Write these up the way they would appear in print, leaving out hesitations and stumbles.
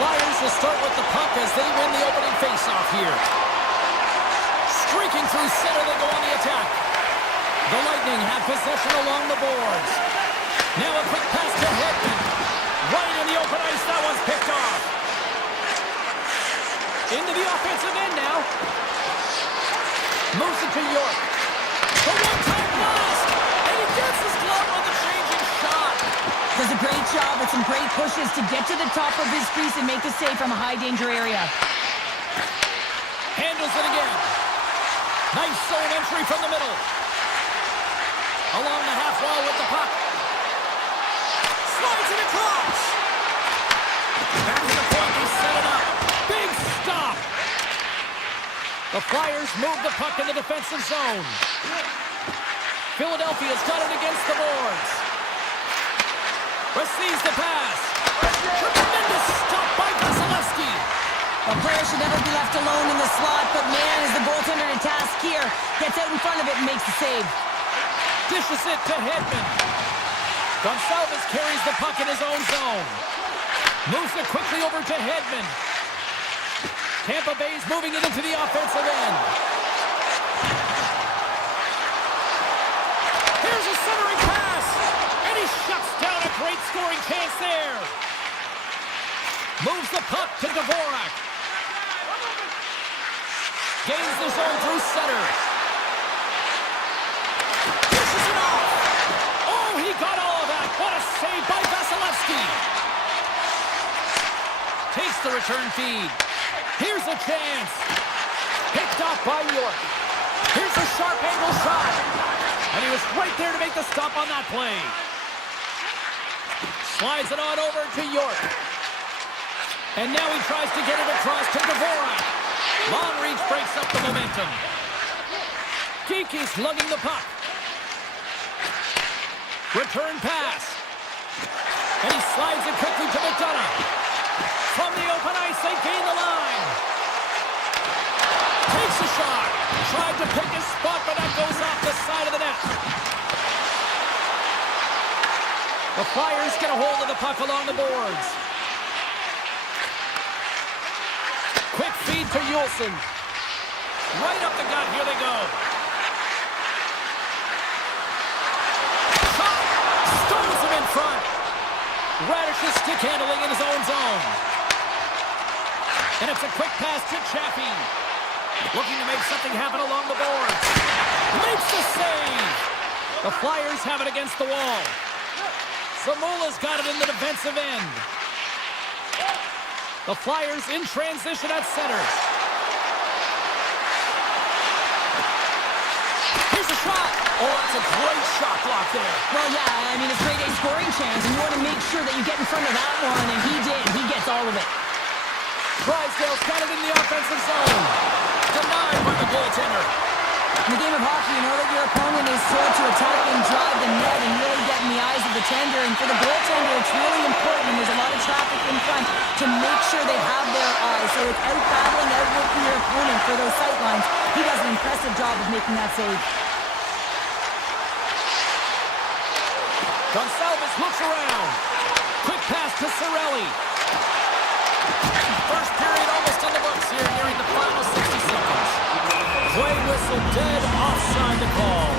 Flyers will start with the puck as they win the opening faceoff here. Streaking through center, they go on the attack. The Lightning have possession along the boards. Now a quick pass to Hedman. Right in the open ice, that one's picked off. Into the offensive end now. Moves it to York. The one-time blast! And he gets his glove on the changing shot. Does a great job with some great pushes to get to the top of his crease and make the save from a high-danger area. Handles it again. Nice zone entry from the middle. Along the half wall with the puck. Slides it across. Back to the point, they set it up. Big stop. The Flyers move the puck in the defensive zone. Philadelphia's got it against the boards. Receives the pass. Tremendous stop by Vasilevsky. A player should never be left alone in the slot, but man, is the goaltender to task here. Gets out in front of it and makes the save. Dishes it to Hedman. Gonçalves carries the puck in his own zone. Moves it quickly over to Hedman. Tampa Bay's moving it into the offensive end. Here's a centering pass. And he shuts down a great scoring chance there. Moves the puck to Dvorak. Gains the zone through center. Pushes it off. Oh, he got all of that. What a save by Vasilevsky. Takes the return feed. Here's a chance. Picked off by York. Here's a sharp angle shot. And he was right there to make the stop on that play. Slides it on over to York. And now he tries to get it across to Dvorak. Long reach breaks up the momentum. Geeky's lugging the puck. Return pass. And he slides it quickly to McDonough. From the open ice, they gain the line. Takes a shot. Tried to pick his spot, but that goes off the side of the net. The Flyers get a hold of the puck along the boards. Quick feed to Juleson. Right up the gut. Here they go. Shot. Stones him in front. Radish's stick handling in his own zone. And it's a quick pass to Chaffee. Looking to make something happen along the boards. Makes the save. The Flyers have it against the wall. Zamula's got it in the defensive end. The Flyers in transition at center. Here's a shot. Oh, that's a great shot block there. Well, yeah, I mean, it's grade A scoring chance, and you want to make sure that you get in front of that one, and he did. He gets all of it. Drysdale's got it in the offensive zone. Denied by the goaltender. In the game of hockey, you know that your opponent is told to attack and drive the net and really get in the eyes of the tender. And for the goaltender, it's really important, and there's a lot of traffic in front, to make sure they have their eyes. So it's out-battling, out-working your opponent for those sight lines. He does an impressive job of making that save. Gonçalves looks around. Quick pass to Cirelli. First period almost in the books here, nearing the final 60 seconds. Play whistle dead, offside the call.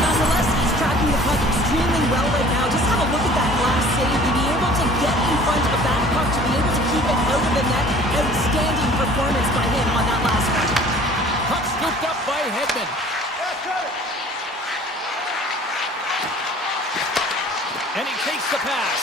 Vasilevsky's tracking the puck extremely well right now. Just have a look at that last save. To be able to get in front of that puck, to be able to keep it out of the net. Outstanding performance by him on that last one. Puck scooped up by Hedman. And he takes the pass.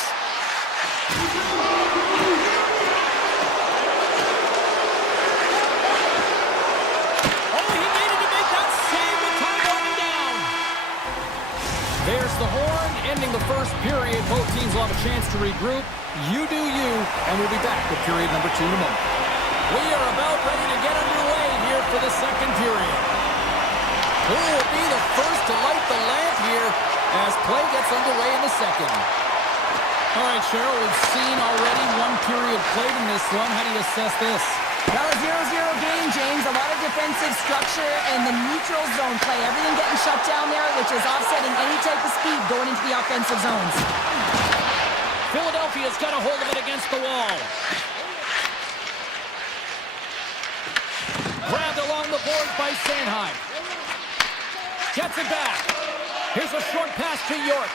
There's the horn, ending the first period. Both teams will have a chance to regroup. You do you, and we'll be back with period number 2 in a moment. We are about ready to get underway here for the second period. Who will be the first to light the lamp here as play gets underway in the second? All right, Cheryl, we've seen already one period played in this one. How do you assess this? Well, a 0-0 game, James. A lot of defensive structure and the neutral zone play. Everything getting shut down there, which is offsetting any type of speed going into the offensive zones. Philadelphia's got a hold of it against the wall. Grabbed along the boards by Sanheim. Gets it back. Here's a short pass to York.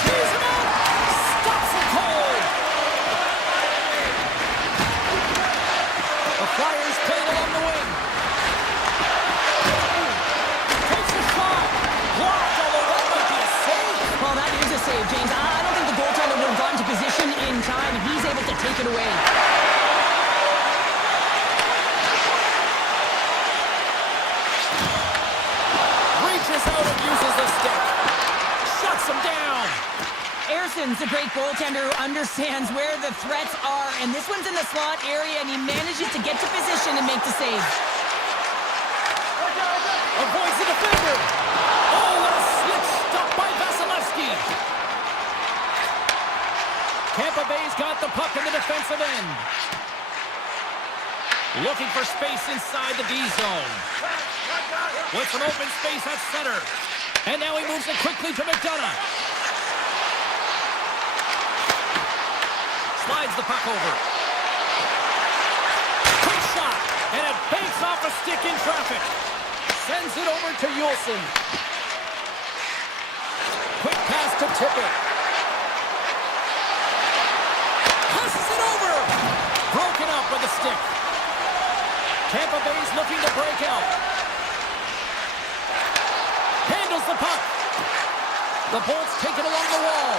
Tees him out. Stops it cold. The Flyers play it along the wing. Takes a shot. Blocked, although that might be a save. Well, that is a save, James. I don't think the goaltender would have gotten to position in time, and he's able to take it away. Reaches out and uses the stick. Shuts him down. Ayerson's a great goaltender who understands where the threats are, and this one's in the slot area, and he manages to get to position and make the save. Avoids the defender. Oh, what a slick stop by Vasilevsky. Tampa Bay's got the puck in the defensive end. Looking for space inside the D zone. With some open space at center. And now he moves it quickly to McDonough. Slides the puck over. Quick shot. And it banks off a stick in traffic. Sends it over to Yulson. Quick pass to Tippett. Passes it over. Broken up with a stick. Tampa Bay's looking to break out. Handles the puck. The Bolts take it along the wall.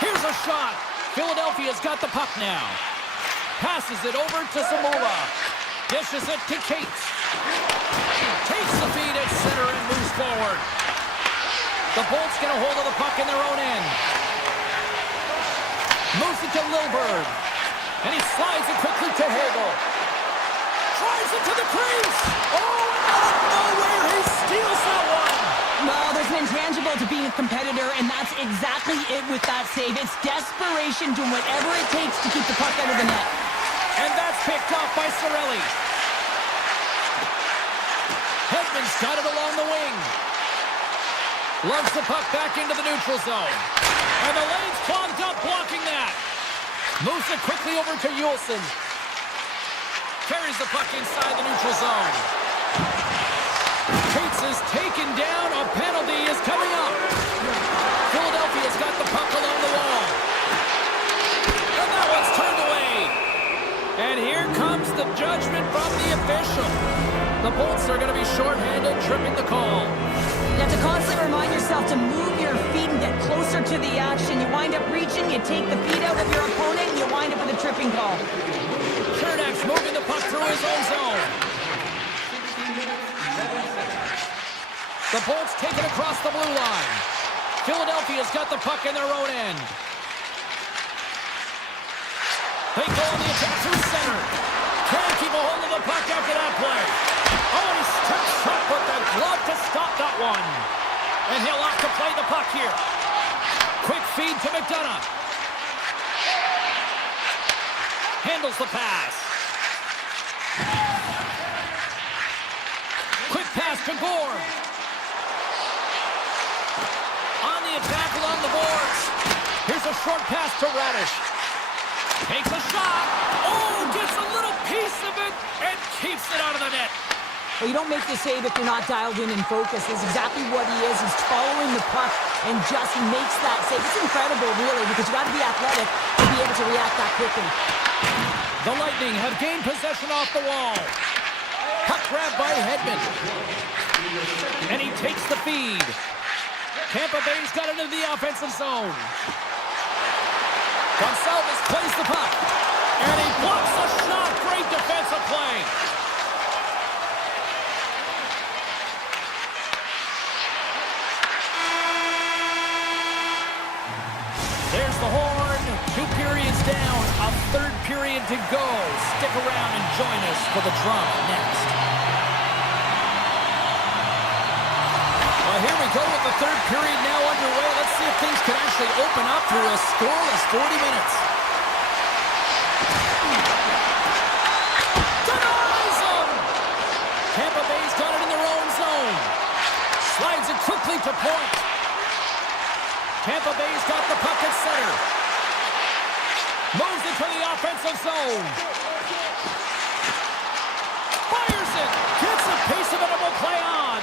Here's a shot. Philadelphia's got the puck now. Passes it over to Zamula. Dishes it to Cates. Takes the feed at center and moves forward. The Bolts get a hold of the puck in their own end. Moves it to Lilburn. And he slides it quickly to Hagel. Tries it to the crease. Oh, out of nowhere, he steals that one. No, there's an intangible to being a competitor, and that's exactly it with that save. It's desperation, doing whatever it takes to keep the puck out of the net. And that's picked off by Cirelli. Hedman's got it along the wing. Loves the puck back into the neutral zone. And the lane's clogged up, blocking that. Moves it quickly over to Yulson. Carries the puck inside the neutral zone. Cates is taken down. A penalty is coming up. Philadelphia's got the puck along the wall. And that one's turned away. And here comes the judgment from the official. The Bolts are going to be shorthanded, tripping the call. You have to constantly remind yourself to move your feet and get closer to the action. You wind up reaching, you take the feet out of your opponent, and you wind up with a tripping call. Chernak's moving the puck through his own zone. The Bolts take it across the blue line. Philadelphia's got the puck in their own end. They go on the attack through center. Can't keep a hold of the puck after that play. Oh, he steps up with the glove to stop that one. And he'll have to play the puck here. Quick feed to McDonough. Handles the pass. Quick pass to Gorm. On the attack along the boards. Here's a short pass to Radish. Takes a shot. Oh, gets a little piece of it and keeps it out of the net. Well, you don't make the save if you're not dialed in and focused. That's exactly what he is. He's following the puck and just makes that save. It's incredible, really, because you got to be athletic to be able to react that quickly. The Lightning have gained possession off the wall. Puck grab by Hedman. And he takes the feed. Tampa Bay's got it into the offensive zone. Gonçalves plays the puck. And he blocks the shot. Great defensive play. There's the horn. 2 periods down. A third period to go. Stick around and join us for the drama next. Well, here we go with the third period now underway. Let's see if things can actually open up through a scoreless 40 minutes. Denies him! Tampa Bay's got it in their own zone. complete to point. Tampa Bay's got the puck at center. Moves into the offensive zone. Fires it. Gets a piece of it and will play on.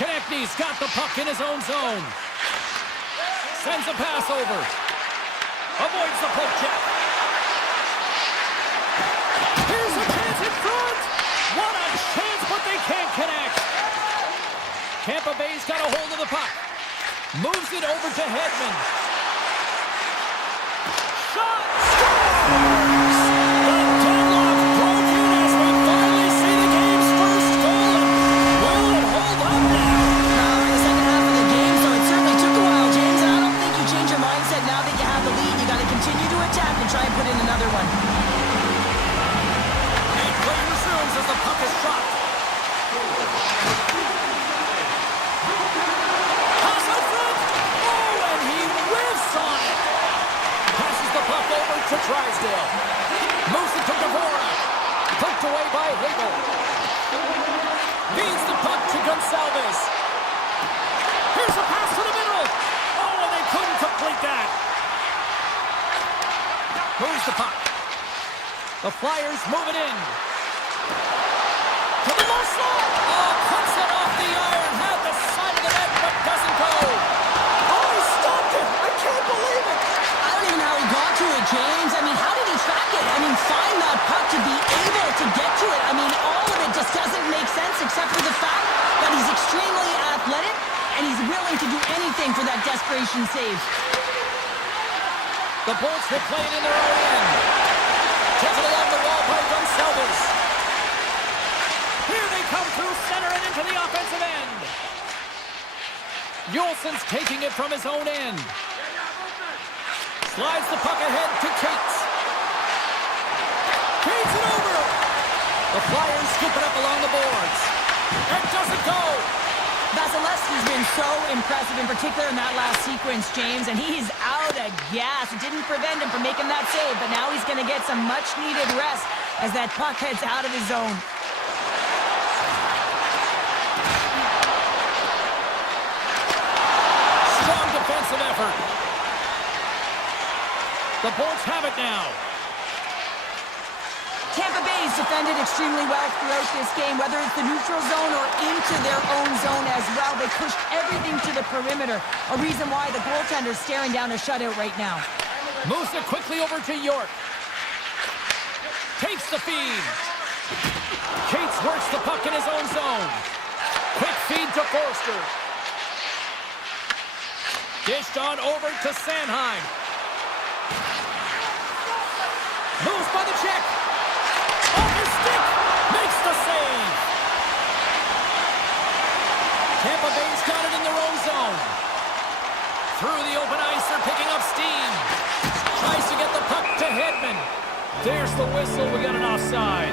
Konechny's got the puck in his own zone. Sends a pass over. Avoids the poke check. Here's a chance in front. What a chance, but they can't connect. Tampa Bay's got a hold of the puck. Moves it over to Hedman. Shot! Scores! The deadlock broken as we finally see the game's first goal. Will it hold up now? Now we're in the second half of the game, so it certainly took a while, James. And I don't think you change your mindset now that you have the lead. You got to continue to attack and try and put in another one. And play resumes as the puck is shot. Pass out front. Oh, and he whiffs on it. Passes the puck over to Drysdale. Moves it to Dvorak. Poked away by Hagel. Feeds the puck to Gonsalves. Here's a pass to the middle. Oh, and they couldn't complete that. Moves the puck. The Flyers move it in. To the low slot. Oh, cuts it off the iron. Had the side of the net, but doesn't go. Oh, he stopped it. I can't believe it. I don't even know how he got to it, James. I mean, how did he track it? I mean, find that puck to be able to get to it. I mean, all of it just doesn't make sense except for the fact that he's extremely athletic and he's willing to do anything for that desperation save. The Bolts will play it in their own end. Taken along the wall by Gonsalves. Here they come through center and into the offensive end. Yolson's taking it from his own end. Slides the puck ahead to Cates. Cates it over. The Flyers scoop it up along the boards. It doesn't go. Vasilevsky's been so impressive, in particular in that last sequence, James, and he's out of gas. It didn't prevent him from making that save, but now he's going to get some much-needed rest as that puck heads out of his zone. Strong defensive effort. The Bolts have it now. Tampa Bay's defended extremely well throughout this game, whether it's the neutral zone or into their own zone as well. They pushed everything to the perimeter, a reason why the goaltender's staring down a shutout right now. Moves it quickly over to York. Takes the feed. Cates works the puck in his own zone. Quick feed to Forster. Dished on over to Sanheim. Moves by the check. Off his stick. Makes the save. Tampa Bay's got it in their own zone. Through the open ice, they're picking up steam. Tries to get the puck to Hedman. There's the whistle. We got an offside.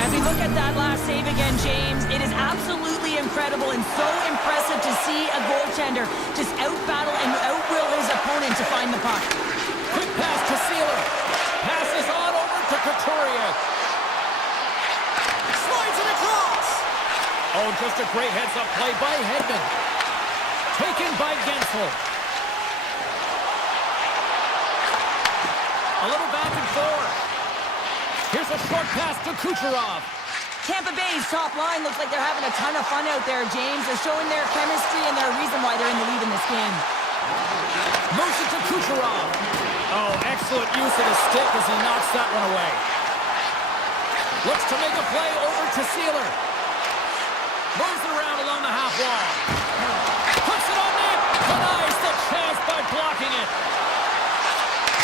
As we look at that last save again, James, it is absolutely incredible and so impressive to see a goaltender just out-battle and out-will his opponent to find the puck. Quick pass to Sealer. Passes on over to Couturier. Slides it across. Oh, just a great heads-up play by Hedman. Taken by Gensel. A little back and forth. Here's a short pass to Kucherov. Tampa Bay's top line looks like they're having a ton of fun out there, James. They're showing their chemistry and their reason why they're in the lead in this game. Moves it to Kucherov. Oh, excellent use of the stick as he knocks that one away. Looks to make a play over to Sealer. Moves it around along the half wall. Puts it on net. Denies the chance by blocking it.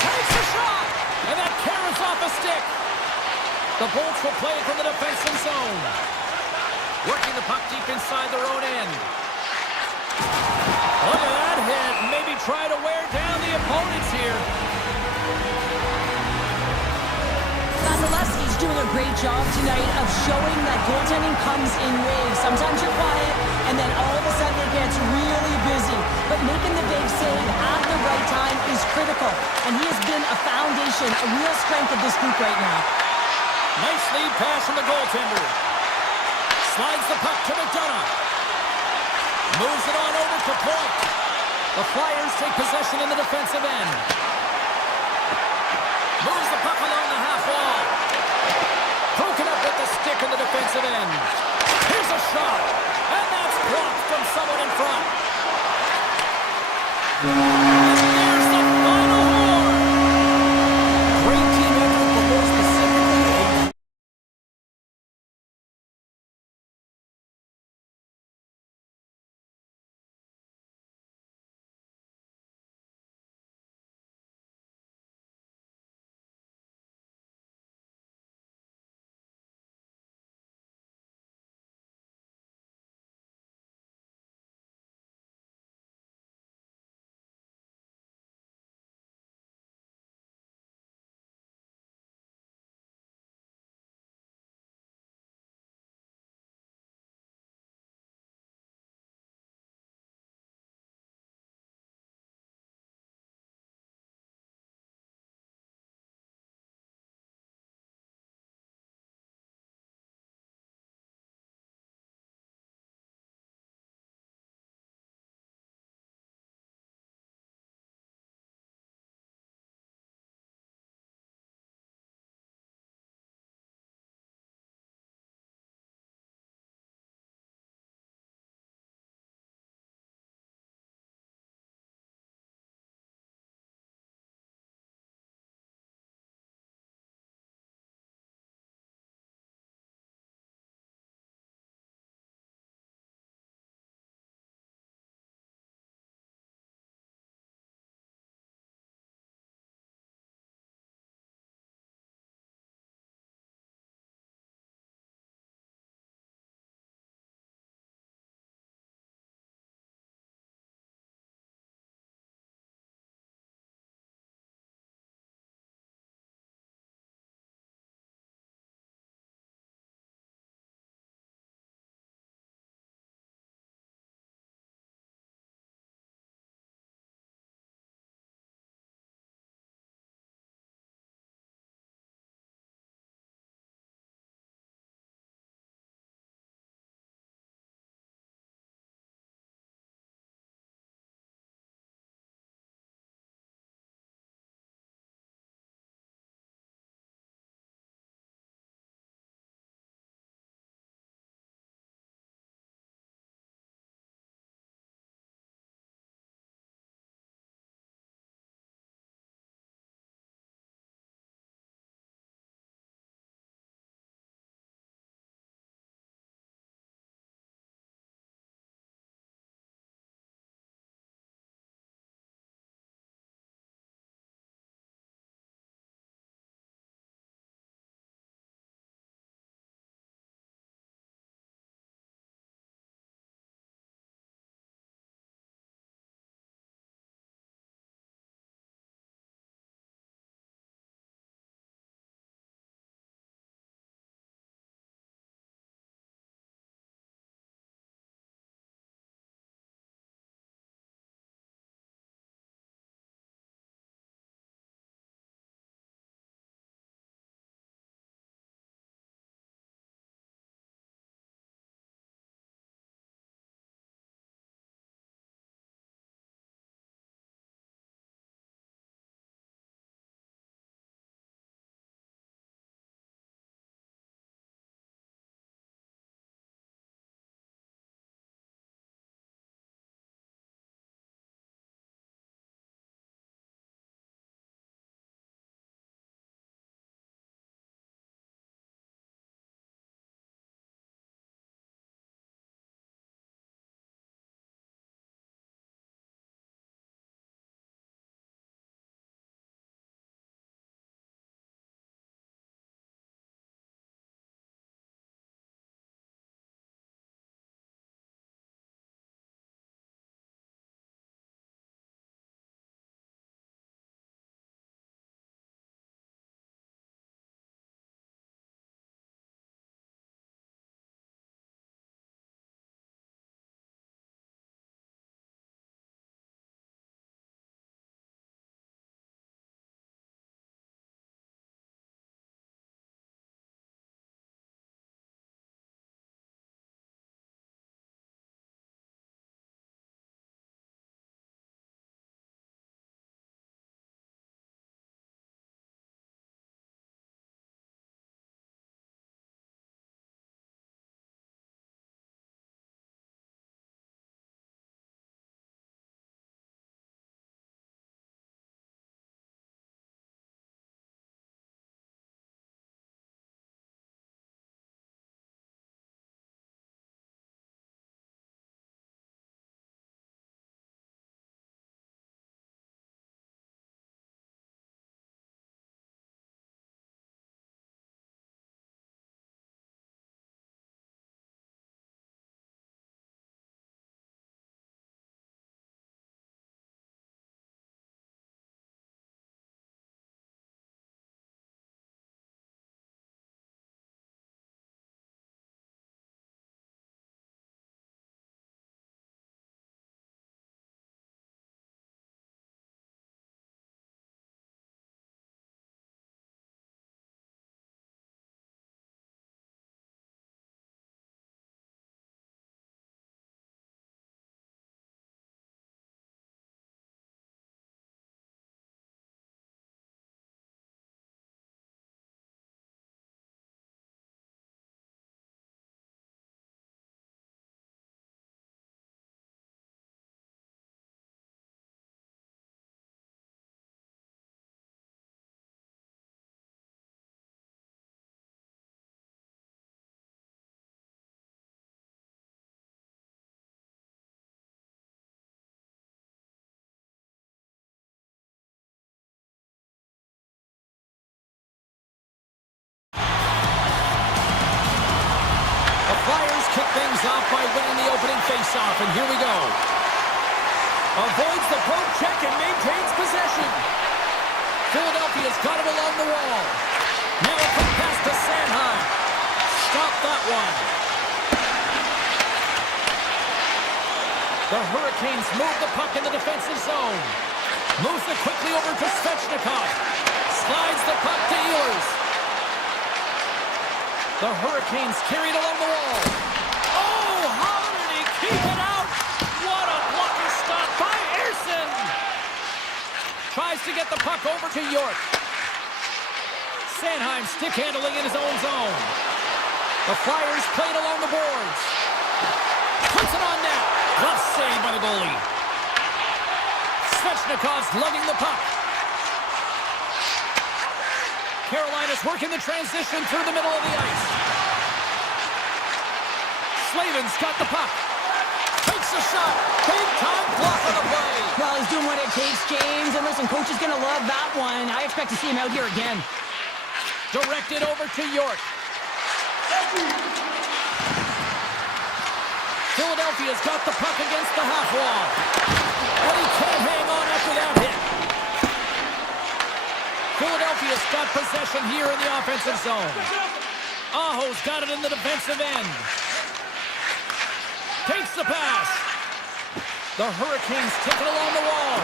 Takes a shot. And that carries off a stick. The Bolts will play it from the defensive zone. Working the puck deep inside their own end. Look at that hit. Maybe try to wear down the opponents here. Vasilevsky's doing a great job tonight of showing that goaltending comes in waves. Sometimes you're quiet, and then all of a sudden it gets really busy. But making the big save at the right time is critical. And he has been a foundation, a real strength of this group right now. Nice lead pass from the goaltender. Slides the puck to McDonough. Moves it on over to point. The Flyers take possession in the defensive end. Moves the puck along the half wall. Broken up with the stick in the defensive end. Here's a shot. And that's blocked from someone in front. kick things off by winning the opening face-off, and here we go. Avoids the poke check and maintains possession. Philadelphia's got him along the wall. Now a quick pass to Sanheim. Stop that one. The Hurricanes move the puck in the defensive zone. Moves it quickly over to Svechnikov. Slides the puck to Ehlers. The Hurricanes carried along the wall. Oh, how did he keep it out? What a blocker stop by Ersson. Tries to get the puck over to York. Sanheim stick handling in his own zone. The Flyers played along the boards. Puts it on net. Glove save by the goalie. Svechnikov's lugging the puck. Carolina's working the transition through the middle of the ice. Slavin's got the puck. Takes a shot. Big time block on the play. Well, he's doing what it takes, James. And listen, coach is going to love that one. I expect to see him out here again. Directed over to York. Philadelphia's got the puck against the half wall. And he can't hang on after that hit. Philadelphia's got possession here in the offensive zone. Aho's got it in the defensive end. Takes the pass. The Hurricanes take it along the wall.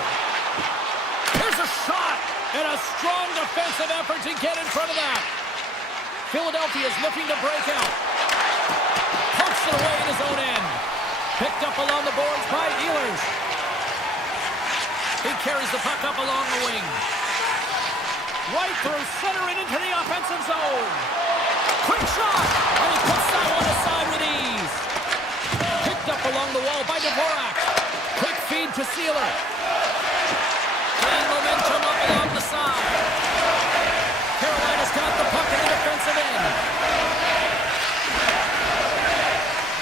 Here's a shot. And a strong defensive effort to get in front of that. Philadelphia's looking to break out. Pokes it away in his own end. Picked up along the boards by Ehlers. He carries the puck up along the wing. Right through center and into the offensive zone. Quick shot. And he puts that one aside with ease. Picked up along the wall by Dvorak. Quick feed to Sealer. Gain momentum up along the side. Carolina's got the puck in the defensive end.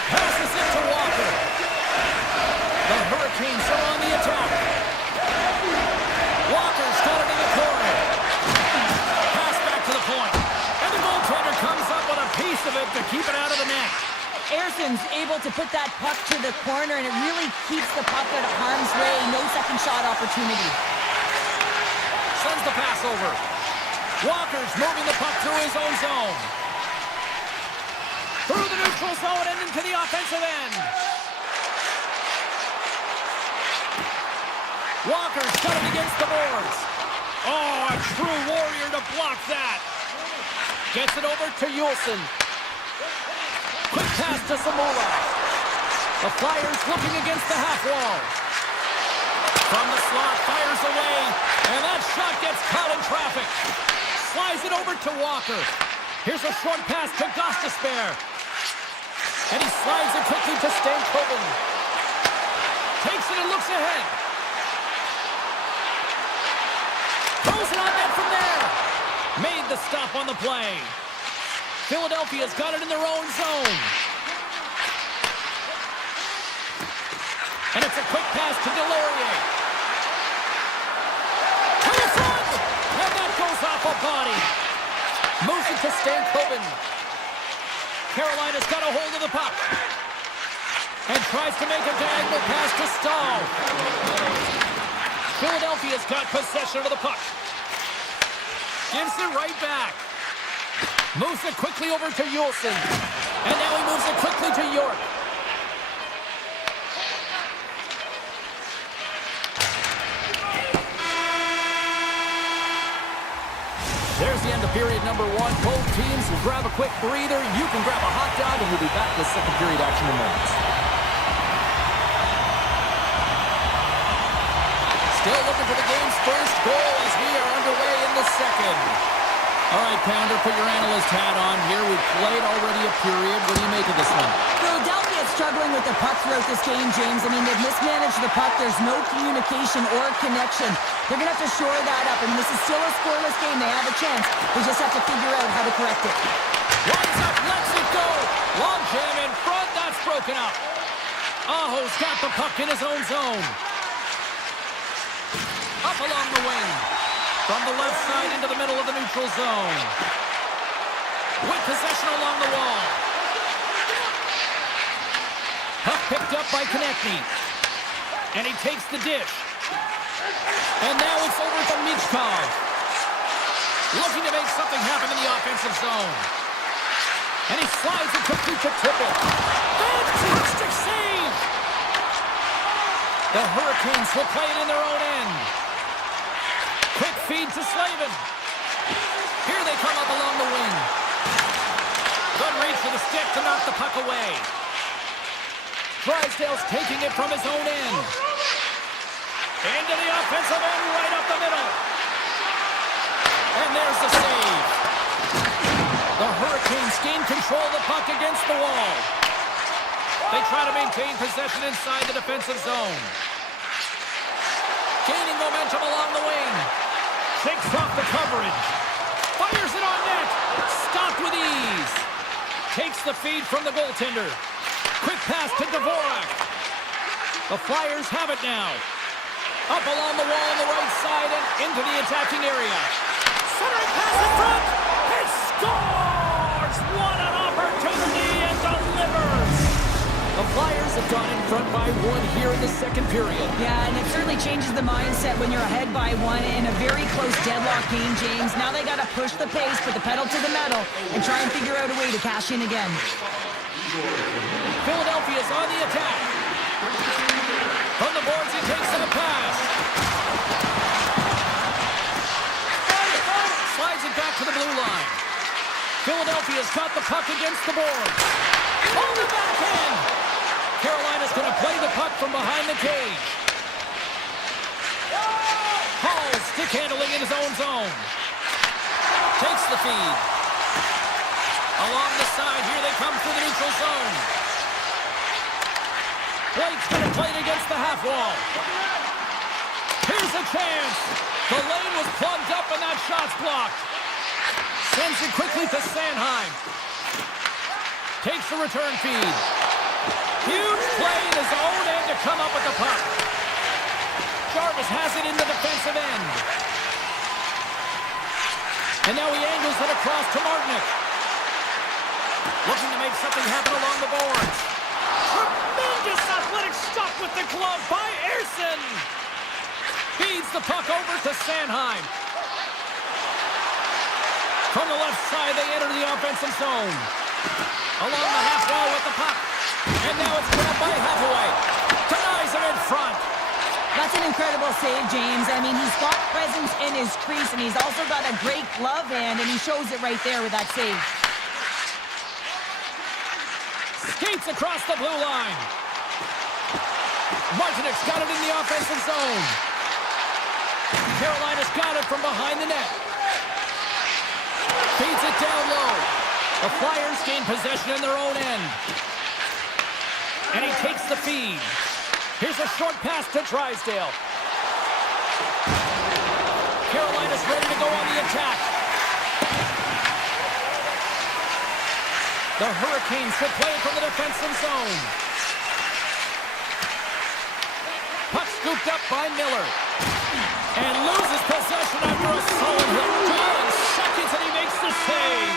Passes it to Walker. The Hurricanes are on the attack. Walker's got it in the corner. Pass back to the point. And the goaltender comes up with a piece of it to keep it out of the net. Erson's able to put that puck to the corner, and it really keeps the puck out of harm's way. No second shot opportunity. Sends the pass over. Walker's moving the puck through his own zone. Through the neutral zone and into the offensive end. Walker's got it against the boards. Oh, a true warrior to block that. Gets it over to Yulson. Quick pass to Samula. The Flyers looking against the half wall. From the slot, fires away, and that shot gets caught in traffic. Slides it over to Walker. Here's a short pass to Gostisbehere. And he slides it quickly to Stankoven. Takes it and looks ahead. Throws it on net from there. Made the stop on the play. Philadelphia's got it in their own zone. And it's a quick pass to Delorier. To the front! And that goes off a body. Moves it to Stankoven. Carolina's got a hold of the puck. And tries to make a diagonal pass to Stahl. Philadelphia's got possession of the puck. Gives it right back. Moves it quickly over to Yulson. And now he moves it quickly to York. There's the end of period number one. Both teams will grab a quick breather. You can grab a hot dog, and we'll be back with second period action in moments. Still looking for the game's first goal as we are underway in the second. All right, Pounder, put your analyst hat on here. We've played already a period. What do you make of this one? Philadelphia is struggling with the puck throughout this game, James. I mean, they've mismanaged the puck. There's no communication or connection. They're going to have to shore that up. And this is still a scoreless game. They have a chance. They just have to figure out how to correct it. Lines up, lets it go. Long jam in front. That's broken up. Aho's got the puck in his own zone. Up along the wing. From the left side into the middle of the neutral zone. With possession along the wall. by Konechny. And he takes the dish. And now it's over to Michkov. Looking to make something happen in the offensive zone. And he slides it quickly to Triple. Fantastic save! The Hurricanes will play it in their own end. Quick feed to Slavin. Here they come up along the wing. Good reach for the stick to knock the puck away. Drysdale's taking it from his own end. Into the offensive end, right up the middle. And there's the save. The Hurricanes gain control of the puck against the wall. They try to maintain possession inside the defensive zone. Gaining momentum along the wing. Shakes off the coverage. Fires it on net. Stopped with ease. Takes the feed from the goaltender. Quick pass to Dvorak. The Flyers have it now. Up along the wall on the right side and into the attacking area. Centering pass in front. He scores! What an opportunity and delivers! The Flyers have gone in front by one here in the second period. Yeah, and it certainly changes the mindset when you're ahead by one in a very close deadlock game, James. Now they got to push the pace, put the pedal to the metal, and try and figure out a way to cash in again. Philadelphia's on the attack. From the boards, he takes the pass. Slides it back to the blue line. Philadelphia's got the puck against the boards. On the backhand. Carolina's going to play the puck from behind the cage. Hall stick handling in his own zone. Takes the feed. Along the side, here they come through the neutral zone. Blake's going to play it against the half wall. Here's a chance. The lane was plugged up and that shot's blocked. Sends it quickly to Sanheim. Takes the return feed. Huge play in his own end to come up with the puck. Jarvis has it in the defensive end. And now he angles it across to Martinic. Looking to make something happen along the boards. Tremendous athletic stop with the glove by Ersson. Feeds the puck over to Sanheim. From the left side, they enter the offensive zone. Along the half wall with the puck. And now it's grabbed by Hathaway. Denies it in front. That's an incredible save, James. I mean, he's got presence in his crease, and he's also got a great glove hand, and he shows it right there with that save. Skates across the blue line. Martinik's got it in the offensive zone. Carolina's got it from behind the net. Feeds it down low. The Flyers gain possession in their own end. And he takes the feed. Here's a short pass to Drysdale. Carolina's ready to go on the attack. The Hurricanes will play from the defensive zone. Puck scooped up by Miller. And loses possession after a solid hit. 12 seconds and he makes the save.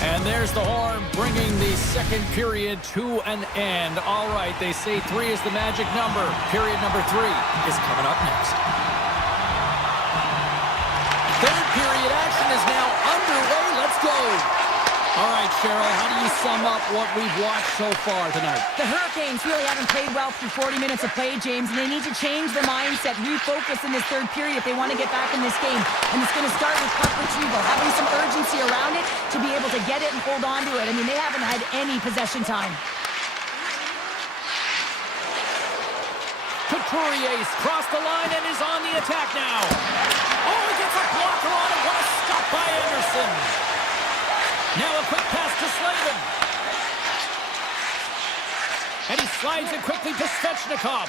And there's the horn bringing the second period to an end. All right, they say 3 is the magic number. Period number 3 is coming up next. Third period action is now underway. Let's go. All right, Cheryl, how do you sum up what we've watched so far tonight? The Hurricanes really haven't played well through 40 minutes of play, James, and they need to change their mindset, refocus in this third period if they want to get back in this game. And it's going to start with puck retrieval, having some urgency around it to be able to get it and hold on to it. I mean, they haven't had any possession time. Couturier's crossed the line and is on the attack now. Oh, he gets a blocker on him. What a stop by Anderson. Now a quick pass to Slavin. And he slides it quickly to Svechnikov.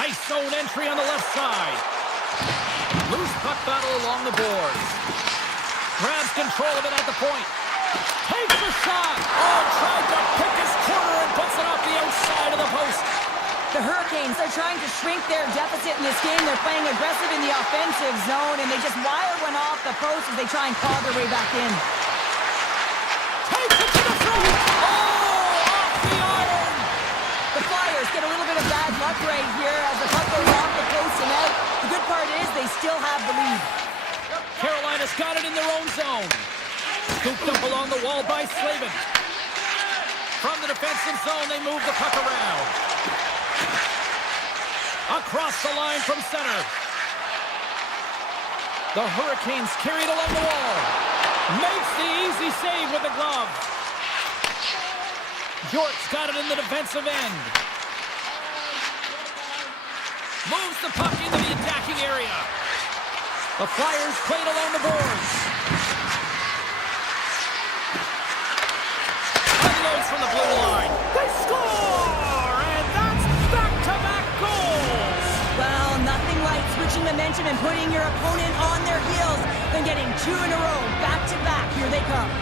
Nice zone entry on the left side. Loose puck battle along the boards. Grabs control of it at the point. Takes the shot. Oh, tried to pick his corner and puts it off the outside of the post. The Hurricanes are trying to shrink their deficit in this game. They're playing aggressive in the offensive zone, and they just wire one off the post as they try and claw their way back in. Takes it to the front. Oh, off the iron. The Flyers get a little bit of bad luck right here as the puck goes off the post and out. The good part is they still have the lead. Carolina's got it in their own zone. Scooped up along the wall by Slavin. From the defensive zone, they move the puck around. Across the line from center. The Hurricanes carry it along the wall. Makes the easy save with the glove. York's got it in the defensive end. Moves the puck into the attacking area. The Flyers played along the boards. Unloads from the blue line. They score! And that's back-to-back goals! Well, nothing like switching momentum and putting your opponent on their heels than getting two in a row, back-to-back. Here they come.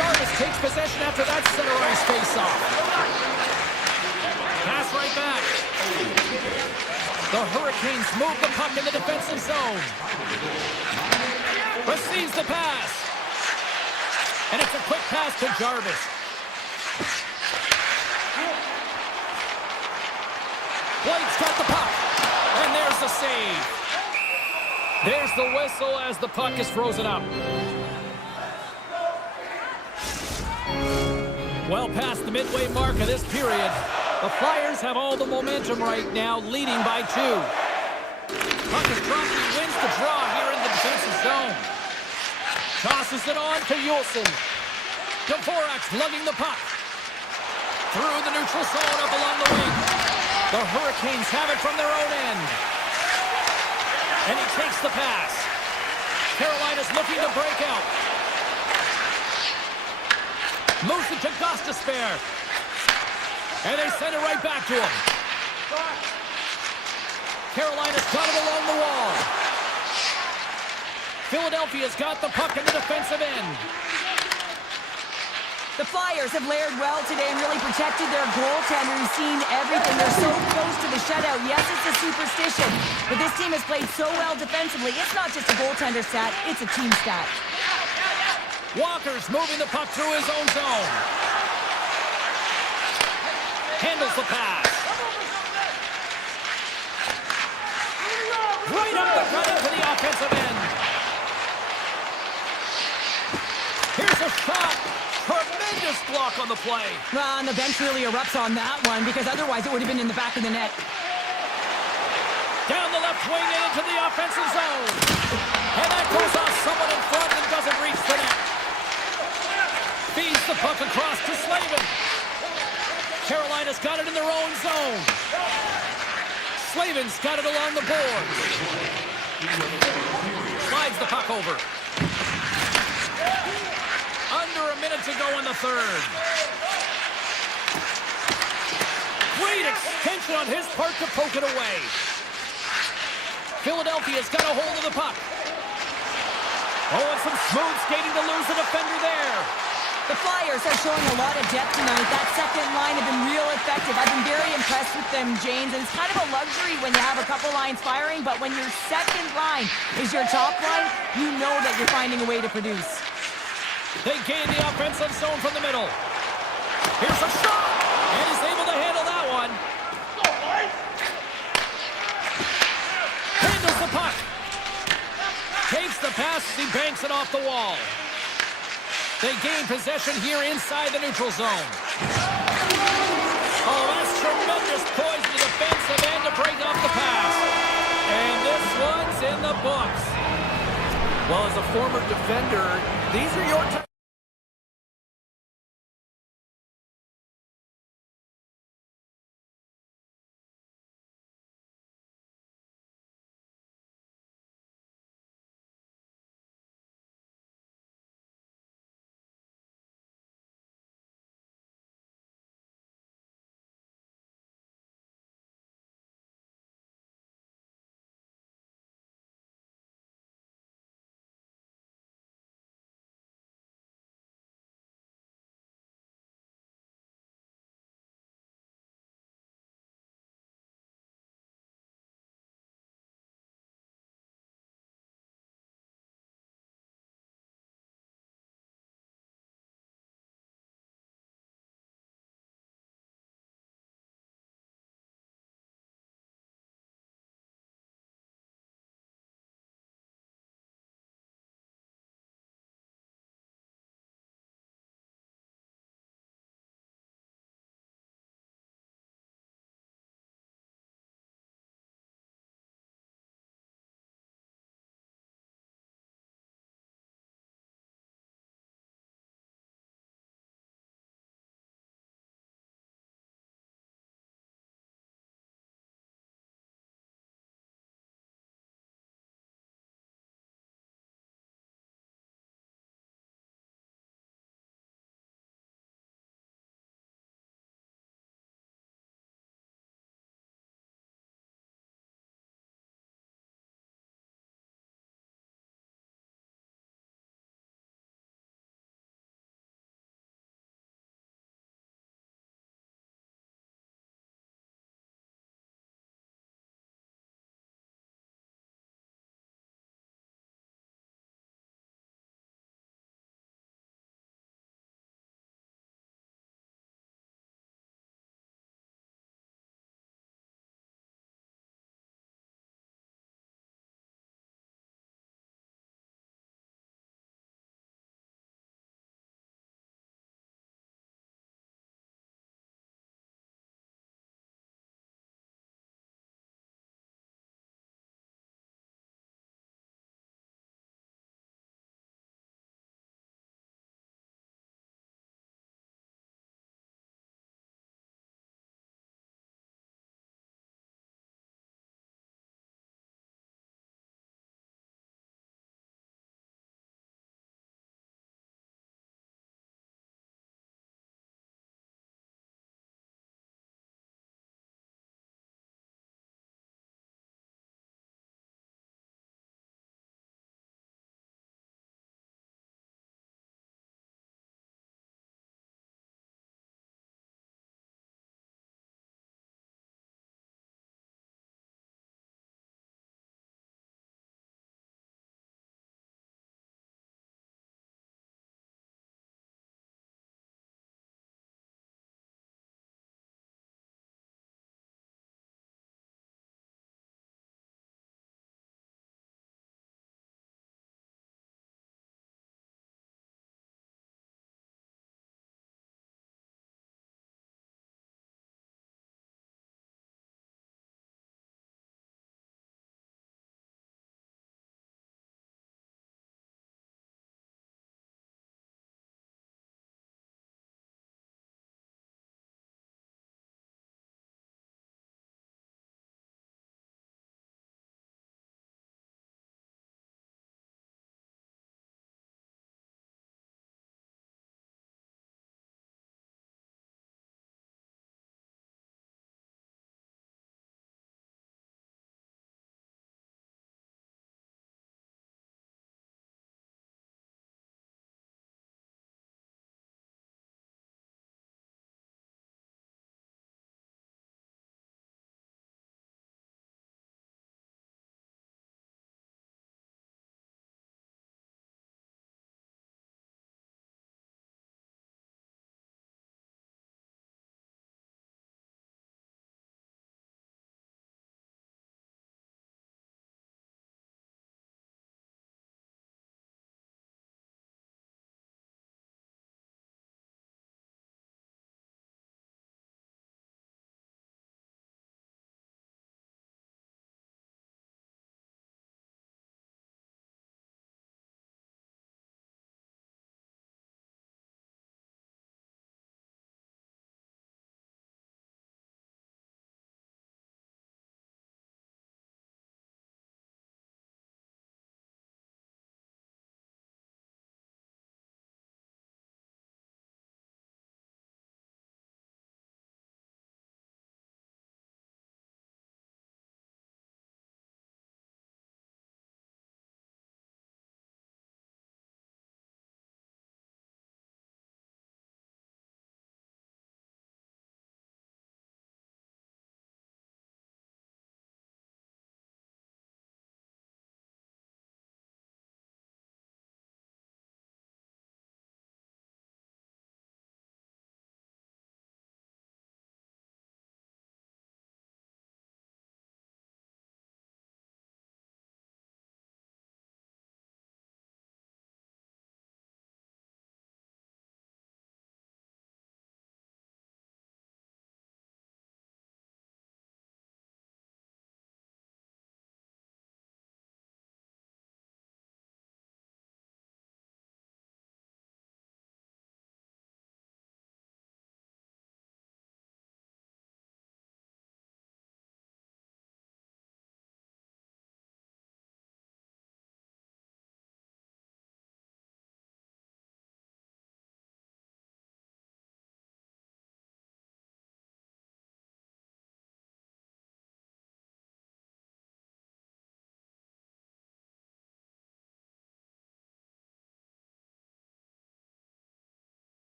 Jarvis takes possession after that center ice face-off. Pass right back. The Hurricanes move the puck in the defensive zone. Receives the pass. And it's a quick pass to Jarvis. Blake's got the puck. And there's the save. There's the whistle as the puck is frozen up. Well past the midway mark of this period. The Flyers have all the momentum right now, leading by 2. Puck is dropped and he wins the draw here in the defensive zone. Tosses it on to Yulson. Dvorak's lugging the puck. Through the neutral zone up along the wing. The Hurricanes have it from their own end. And he takes the pass. Carolina's looking to break out. Moves it to Gostisbehere. And they send it right back to him. Carolina's got it along the wall. Philadelphia's got the puck in the defensive end. The Flyers have layered well today and really protected their goaltender who's seen everything. They're so close to the shutout. Yes, it's a superstition, but this team has played so well defensively. It's not just a goaltender stat, it's a team stat. Walker's moving the puck through his own zone. Handles the pass. Right up the gut into the offensive end. Here's a shot. Tremendous block on the play. Well, and the bench really erupts on that one because otherwise it would have been in the back of the net. Down the left wing and into the offensive zone. And that goes off someone in front and doesn't reach the net. Feeds the puck across to Slavin. Carolina's got it in their own zone. Slavin's got it along the boards. Slides the puck over. Under a minute to go in the third. Great extension on his part to poke it away. Philadelphia's got a hold of the puck. Oh, and some smooth skating to lose the defender there. The Flyers are showing a lot of depth tonight. That second line have been real effective. I've been very impressed with them, James. And it's kind of a luxury when you have a couple lines firing, but when your second line is your top line, you know that you're finding a way to produce. They gain the offensive zone from the middle. Here's a shot! And he's able to handle that one. Handles the puck. Takes the pass as he banks it off the wall. They gain possession here inside the neutral zone. Oh, that's tremendous poise to the defensive end to break off the pass. And this one's in the books. Well, as a former defender, these are your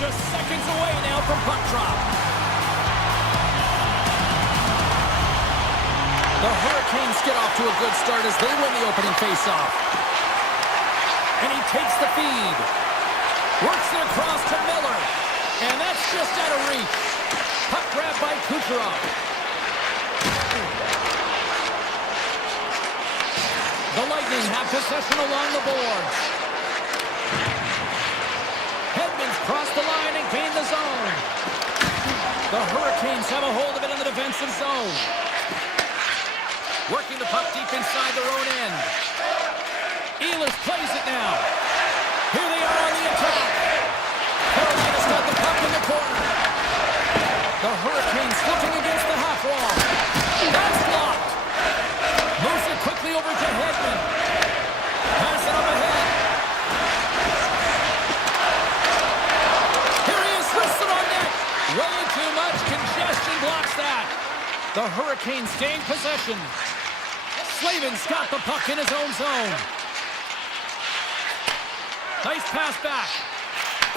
just seconds away now from puck drop. The Hurricanes get off to a good start as they win the opening faceoff. And he takes the feed. Works it across to Miller. And that's just out of reach. Puck grab by Kucherov. The Lightning have possession along the boards. Hedman's crossed the line and gained the zone. The Hurricanes have a hold of it in the defensive zone. Working the puck deep inside their own end. Ehlers plays it now. Here they are on the attack. Carolina's got the puck in the corner. The Hurricanes looking against the half wall. That's blocked. Moves it quickly over to Hedman. Pass it up ahead. Here he is, wristed on net. Way too much congestion blocks that. The Hurricanes gain possession. Slavin's got the puck in his own zone. Nice pass back.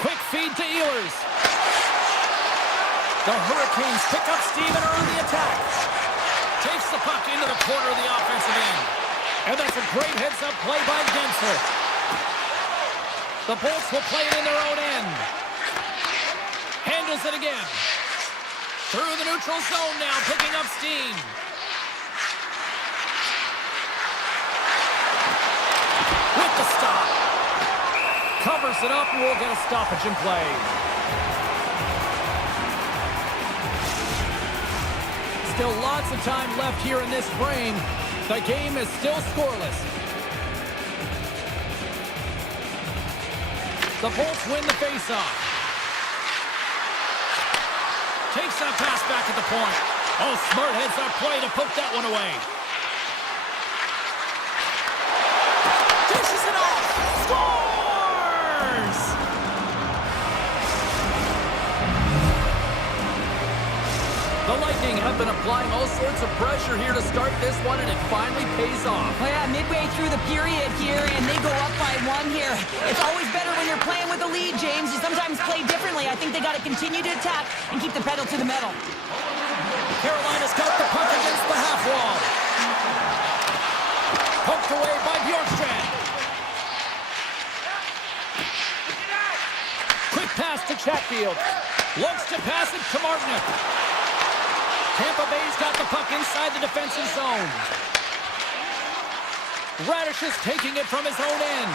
Quick feed to Ehlers. The Hurricanes pick up steam and are on the attack. Takes the puck into the corner of the offensive end. And that's a great heads-up play by Gensler. The Bolts will play it in their own end. Handles it again. Through the neutral zone now, picking up steam. With the stop. Covers it up and we'll get a stoppage in play. Still lots of time left here in this frame. The game is still scoreless. The Bolts win the faceoff. Takes that pass back at the point. Oh, smart heads-up play to poke that one away. Dishes it off. Scores! The Lightning have been applying all sorts of pressure here to start this one, and it finally pays off. Well, yeah, midway through the period here, and they go up by one here. It's always better when you're playing with a lead, James. You sometimes play differently. I think they got to continue to attack and keep the pedal to the metal. Carolina's got the puck against the half wall. Poked away by Bjorkstrand. Quick pass to Chatfield. Looks to pass it to Martinick. Tampa Bay's got the puck inside the defensive zone. Radish is taking it from his own end.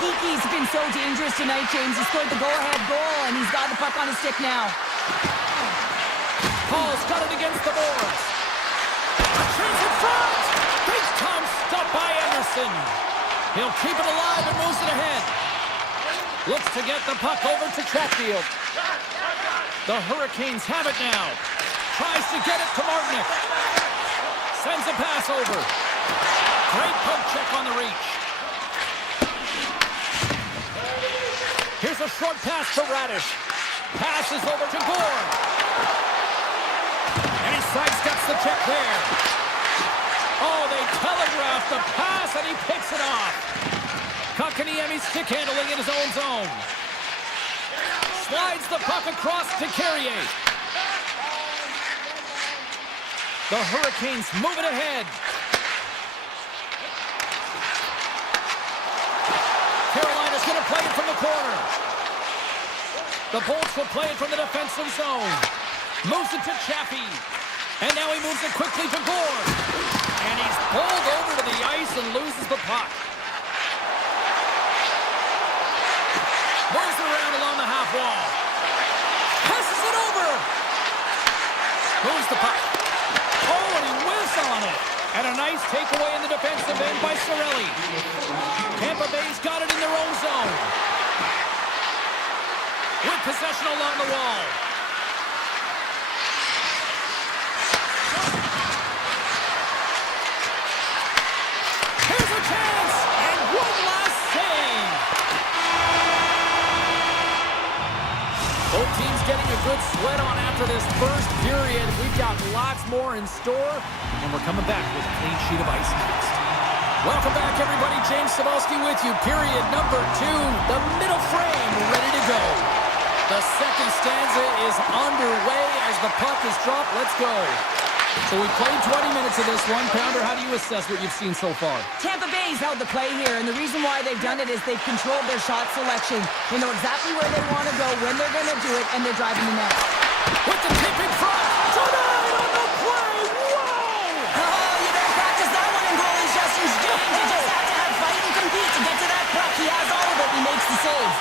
Geeky's been so dangerous tonight, James. He scored the go-ahead goal, and he's got the puck on his stick now. Paul's got it against the boards. A chance in front! Big time stop by Anderson. He'll keep it alive and moves it ahead. Looks to get the puck over to Chatfield. The Hurricanes have it now. Tries to get it to Martinick. Sends a pass over. Great poke check on the reach. Here's a short pass to Radish. Passes over to Gore. And he sidesteps the check there. Oh, they telegraphed the pass and he picks it off. Kotkaniemi stick handling in his own zone. Slides the puck across to Carrier. The Hurricanes move it ahead. Carolina's going to play it from the corner. The Bolts will play it from the defensive zone. Moves it to Chaffee. And now he moves it quickly to Gore. And he's pulled over to the ice and loses the puck. Moves around along the half wall. Passes it over. Moves the puck. Oh, and he whiffs on it. And a nice takeaway in the defensive end by Cirelli. Tampa Bay's got it in their own zone. With possession along the wall. Here's a chance. And one last save. Both teams getting a good sweat on after this first period. We've got lots more in store, and we're coming back with a clean sheet of ice next. Welcome back, everybody. James Cebulski with you. Period number 2. The middle frame ready to go. The second stanza is underway as the puck is dropped. Let's go. So we played 20 minutes of this one. Pounder, how do you assess what you've seen so far? Tampa Bay's held the play here, and the reason why they've done it is they've controlled their shot selection. They know exactly where they want to go, when they're going to do it, and they're driving the net. With the tip in front. Tonight on the play. Whoa! Oh, you better practice that one in goalie Justin's James. You just have to have fight and compete to get to that puck. He has all of it. He makes the save.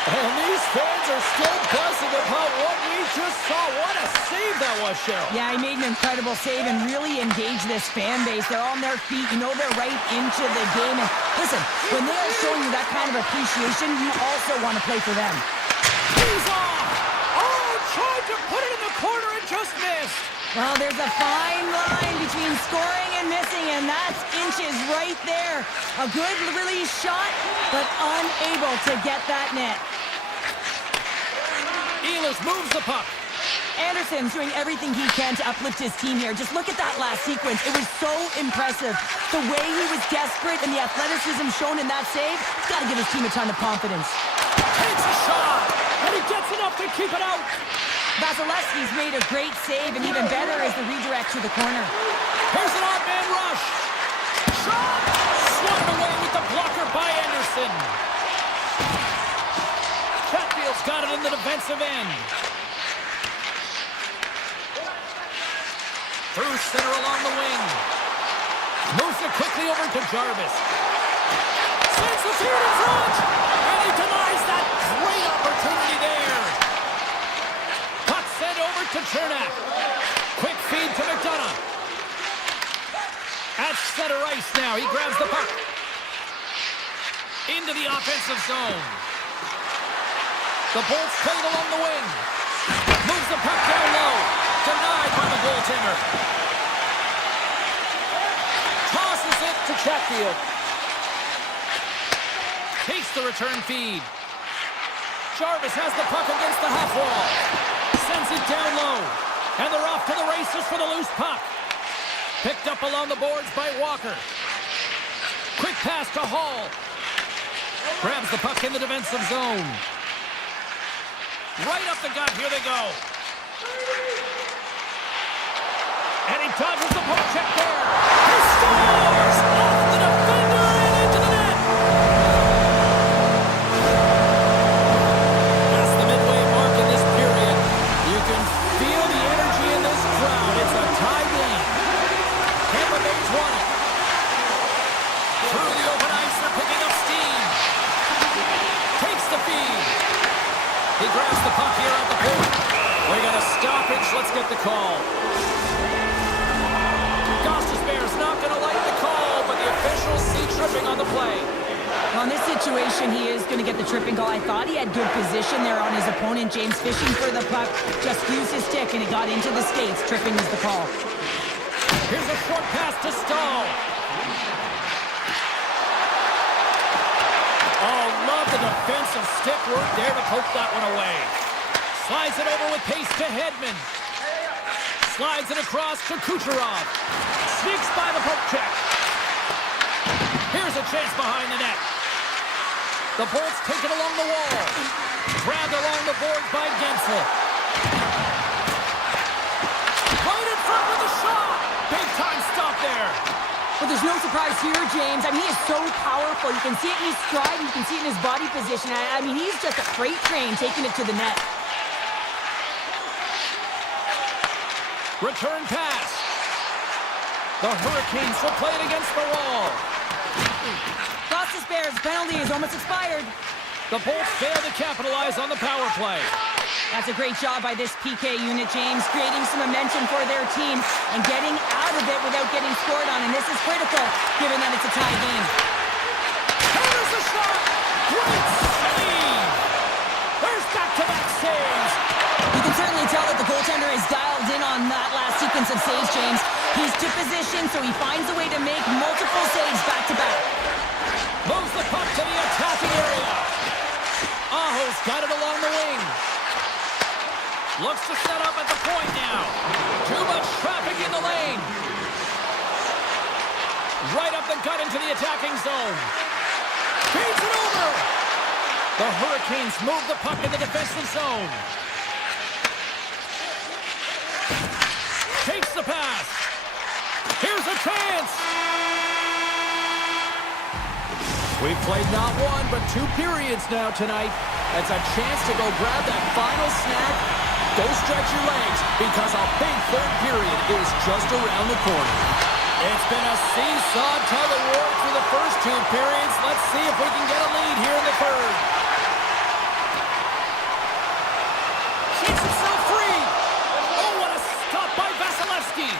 And these fans are still buzzing about what we just saw. What a save that was, Cheryl. Yeah, he made an incredible save and really engaged this fan base. They're on their feet. You know they're right into the game. And listen, when they are showing you that kind of appreciation, you also want to play for them. He's off! Oh, tried to put it in the corner and just missed. Well, there's a fine line between scoring and missing, and that's inches right there. A good release shot, but unable to get that net. Ehlers moves the puck. Anderson's doing everything he can to uplift his team here. Just look at that last sequence. It was so impressive. The way he was desperate and the athleticism shown in that save, he's got to give his team a ton of confidence. Takes a shot, and he gets enough to keep it out. Vasilevsky's made a great save, and even better is the redirect to the corner. Here's an odd man rush. Shot! Swung away with the blocker by Anderson. Chatfield's got it in the defensive end. Through center along the wing. Moves it quickly over to Jarvis. Sends the feed in front! And he denies that great opportunity there. Puck sent over to Chernak. Quick feed to McDonough. At center ice now. He grabs the puck. Into the offensive zone. The Bolts play it along the wing. Moves the puck down low. Denied by the goaltender. Tosses it to Chatfield. Takes the return feed. Jarvis has the puck against the half wall. Sends it down low. And they're off to the races for the loose puck. Picked up along the boards by Walker. Quick pass to Hall. Grabs the puck in the defensive zone. Right up the gut. Here they go. And he dodges the poke check there. He scores! Off the defender and into the net! That's the midway mark in this period. You can feel the energy in this crowd. It's a tie game. Tampa Bay's won it. Through the open ice, they're picking up steam. Takes the feed. He grabs the puck here at the point. We got a stoppage. Let's get the call. Bear's not going to like the call, but the officials see tripping on the play. Well, in this situation, he is going to get the tripping call. I thought he had good position there on his opponent. James fishing for the puck, just used his stick, and it got into the skates. Tripping is the call. Here's a short pass to Stahl. Oh, love the defensive stick work there to poke that one away. Slides it over with pace to Hedman. Slides it across to Kucherov. Sneaks by the poke check. Here's a chance behind the net. The Bolts take it along the wall. Grabbed along the boards by Gensel. Right in front with a shot. Big time stop there. But there's no surprise here, James. I mean, he is so powerful. You can see it in his stride. You can see it in his body position. I mean, he's just a freight train taking it to the net. Return pass. The Hurricanes will play it against the wall. Costas Bears' penalty is almost expired. The Bolts fail to capitalize on the power play. That's a great job by this PK unit, James, creating some momentum for their team and getting out of it without getting scored on. And this is critical, given that it's a tie game. There's the shot. Great save. There's back-to-back saves. You can certainly tell that the goaltender is dialed in on that last sequence of saves, James. He's to position, so he finds a way to make multiple saves back-to-back. Moves the puck to the attacking area. Aho's got it along the wing. Looks to set up at the point now. Too much traffic in the lane. Right up the gut into the attacking zone. Feeds it over. The Hurricanes move the puck in the defensive zone. Takes the pass. Here's a chance. We've played not one, but 2 periods now tonight. It's a chance to go grab that final snack. Go stretch your legs, because a big third period is just around the corner. It's been a seesaw tug of war through the first 2 periods. Let's see if we can get a lead here in the third. Shakes himself free. Oh, what a stop by Vasilevsky.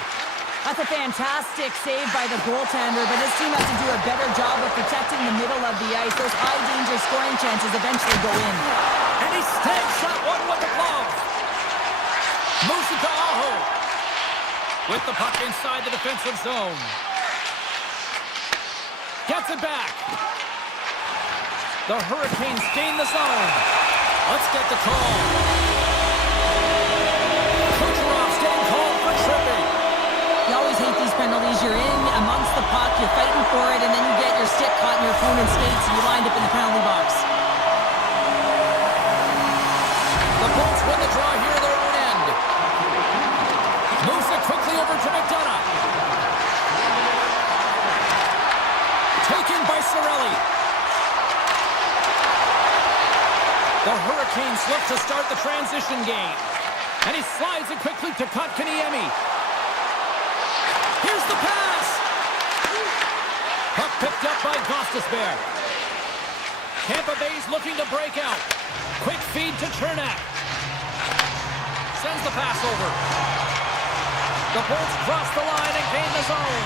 That's a fantastic save by the goaltender, but his team has to do a better job of protecting the middle of the ice. Those high-danger scoring chances eventually go in. And he snags shot one with the glove. Moves it to Aho. With the puck inside the defensive zone. Gets it back. The Hurricanes gain the zone. Let's get the call. Kucherov's getting called for tripping. You always hate these penalties. You're in amongst the puck, you're fighting for it, and then you get your stick caught in your opponent's skates, and you wind up in the penalty box. The Bolts win the draw here at their own end. Moves it quickly over to McDonough. Taken by Cirelli. The Hurricanes look to start the transition game. And he slides it quickly to Kotkaniemi. Here's the pass! Puck picked up by Gostisbehere. Tampa Bay's looking to break out. Quick feed to Chernak. Sends the pass over. The Bolts cross the line and gain the zone.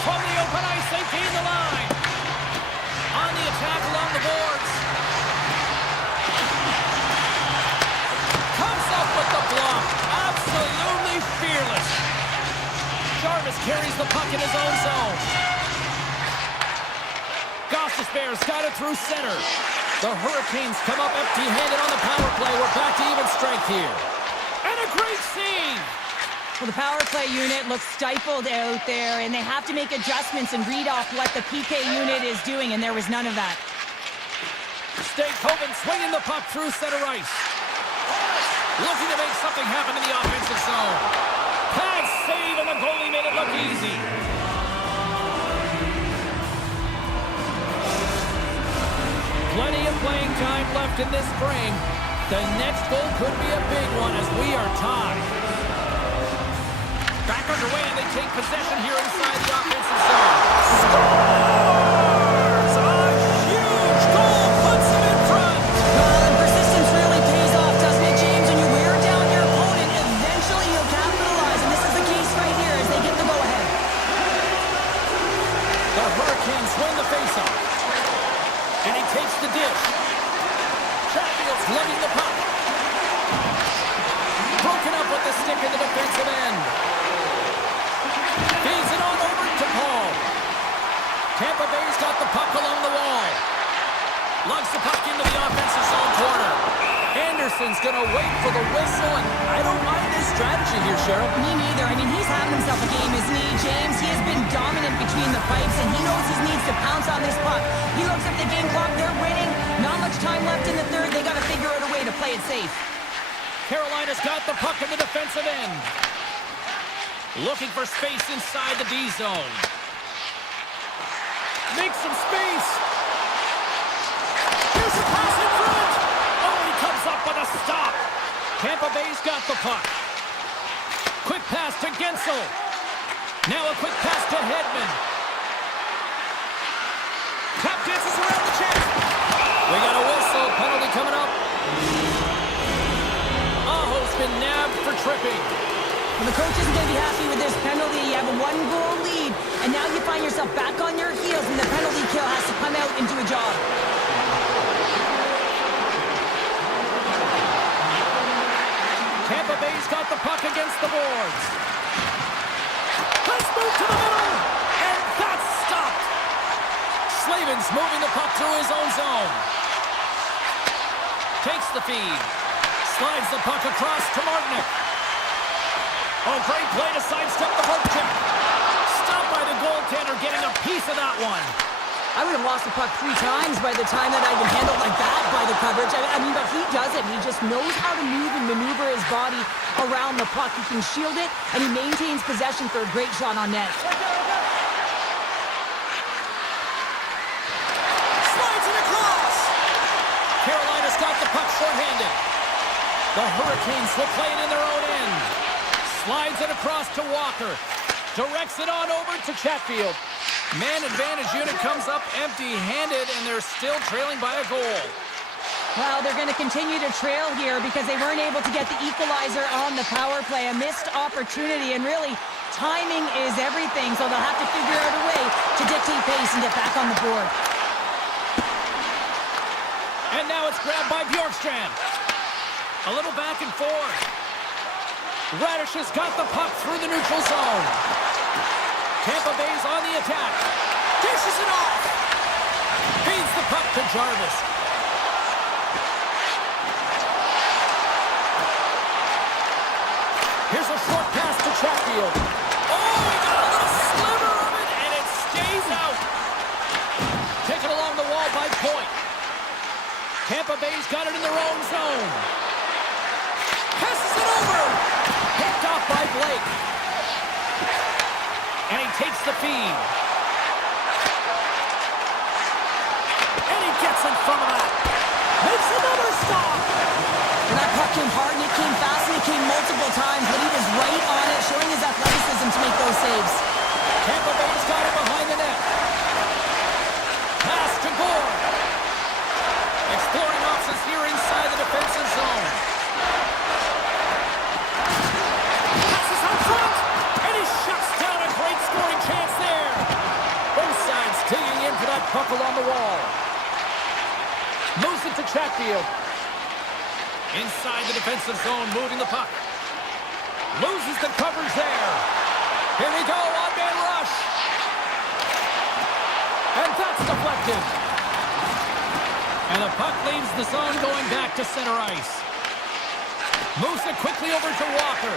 From the open ice, they gain the line. On the attack along the boards. Comes up with the block. Absolutely fearless. Jarvis carries the puck in his own zone. Gostisbehere's got it through center. The Hurricanes come up empty-handed on the power play. We're back to even strength here. And a great save! Well, the power play unit looks stifled out there, and they have to make adjustments and read off what the PK unit is doing, and there was none of that. Stankoven swinging the puck through center ice. Looking to make something happen in the offensive zone. Pad save, and the goalie made it look easy. Plenty of playing time left in this frame. The next goal could be a big one as we are tied. Back underway, and they take possession here inside the offensive zone. Scores! A huge goal puts them in front. And persistence really pays off, doesn't it, James? When you wear down your opponent, eventually you'll capitalize, and this is the case right here as they get the go-ahead. The Hurricanes win the faceoff. And he takes the dish. Chatfield's lugging the puck. Broken up with the stick in the defensive end. Feeds it on over to Paul. Tampa Bay's got the puck along the wall. Lugs the puck into the offensive zone corner. Anderson's going to wait for the whistle, and I don't mind this strategy here, Cheryl. Me neither. I mean, he's having himself a game, isn't he, James? He has been dominant between the pipes, and he knows he needs to pounce on this puck. He looks at the game clock. They're winning. Not much time left in the third. They got to figure out a way to play it safe. Carolina's got the puck in the defensive end. Looking for space inside the D zone. Makes some space. Here's a pass in front. Oh, he comes up with a stop. Tampa Bay's got the puck. Quick pass to Gensel. Now a quick pass to Hedman. Tap dances around the chest. We got a whistle. Penalty coming up. Aho's been nabbed for tripping. Well, the coach isn't going to be happy with this penalty. You have a 1-goal lead, and now you find yourself back on your heels, and the penalty kill has to come out and do a job. Tampa Bay's got the puck against the boards. Let's move to the middle, and that's stopped. Slavin's moving the puck through his own zone. Takes the feed. Slides the puck across to Martinick. Oh, great play to sidestep the poke check. Stopped by the goaltender, getting a piece of that one. I would have lost the puck 3 times by the time that I can handle like that by the coverage. I mean, but he does it. He just knows how to move and maneuver his body around the puck. He can shield it, and he maintains possession for a great shot on net. Slides it across. Carolina's got the puck shorthanded. The Hurricanes will play it in their own end. Slides it across to Walker. Directs it on over to Chatfield. Man advantage unit comes up empty-handed, and they're still trailing by a goal. Well, they're going to continue to trail here because they weren't able to get the equalizer on the power play. A missed opportunity, and really, timing is everything, so they'll have to figure out a way to dictate pace and get back on the board. And now it's grabbed by Bjorkstrand. A little back and forth. Radish has got the puck through the neutral zone. Tampa Bay's on the attack. Dishes it off. Feeds the puck to Jarvis. Here's a short pass to Chatfield. Oh, he got a little sliver of it, and it stays out. Taken along the wall by Point. Tampa Bay's got it in their own zone. Passes it over. Picked off by Blake. And he takes the feed. And he gets in front of that. Makes another stop. And that puck came hard, and it came fast, and it came multiple times, but he was right on it, showing his athleticism to make those saves. Tampa Bay's got it behind the net. Pass to Gore. Exploring options here inside the defensive zone. Passes out front. And he shuts down a great scoring chance there. Both sides digging in for that puck along the wall. Moves it to Chatfield. Inside the defensive zone, moving the puck. Loses the coverage there. Here we go, on-man rush. And that's deflected. And the puck leaves the zone going back to center ice. Moves it quickly over to Walker.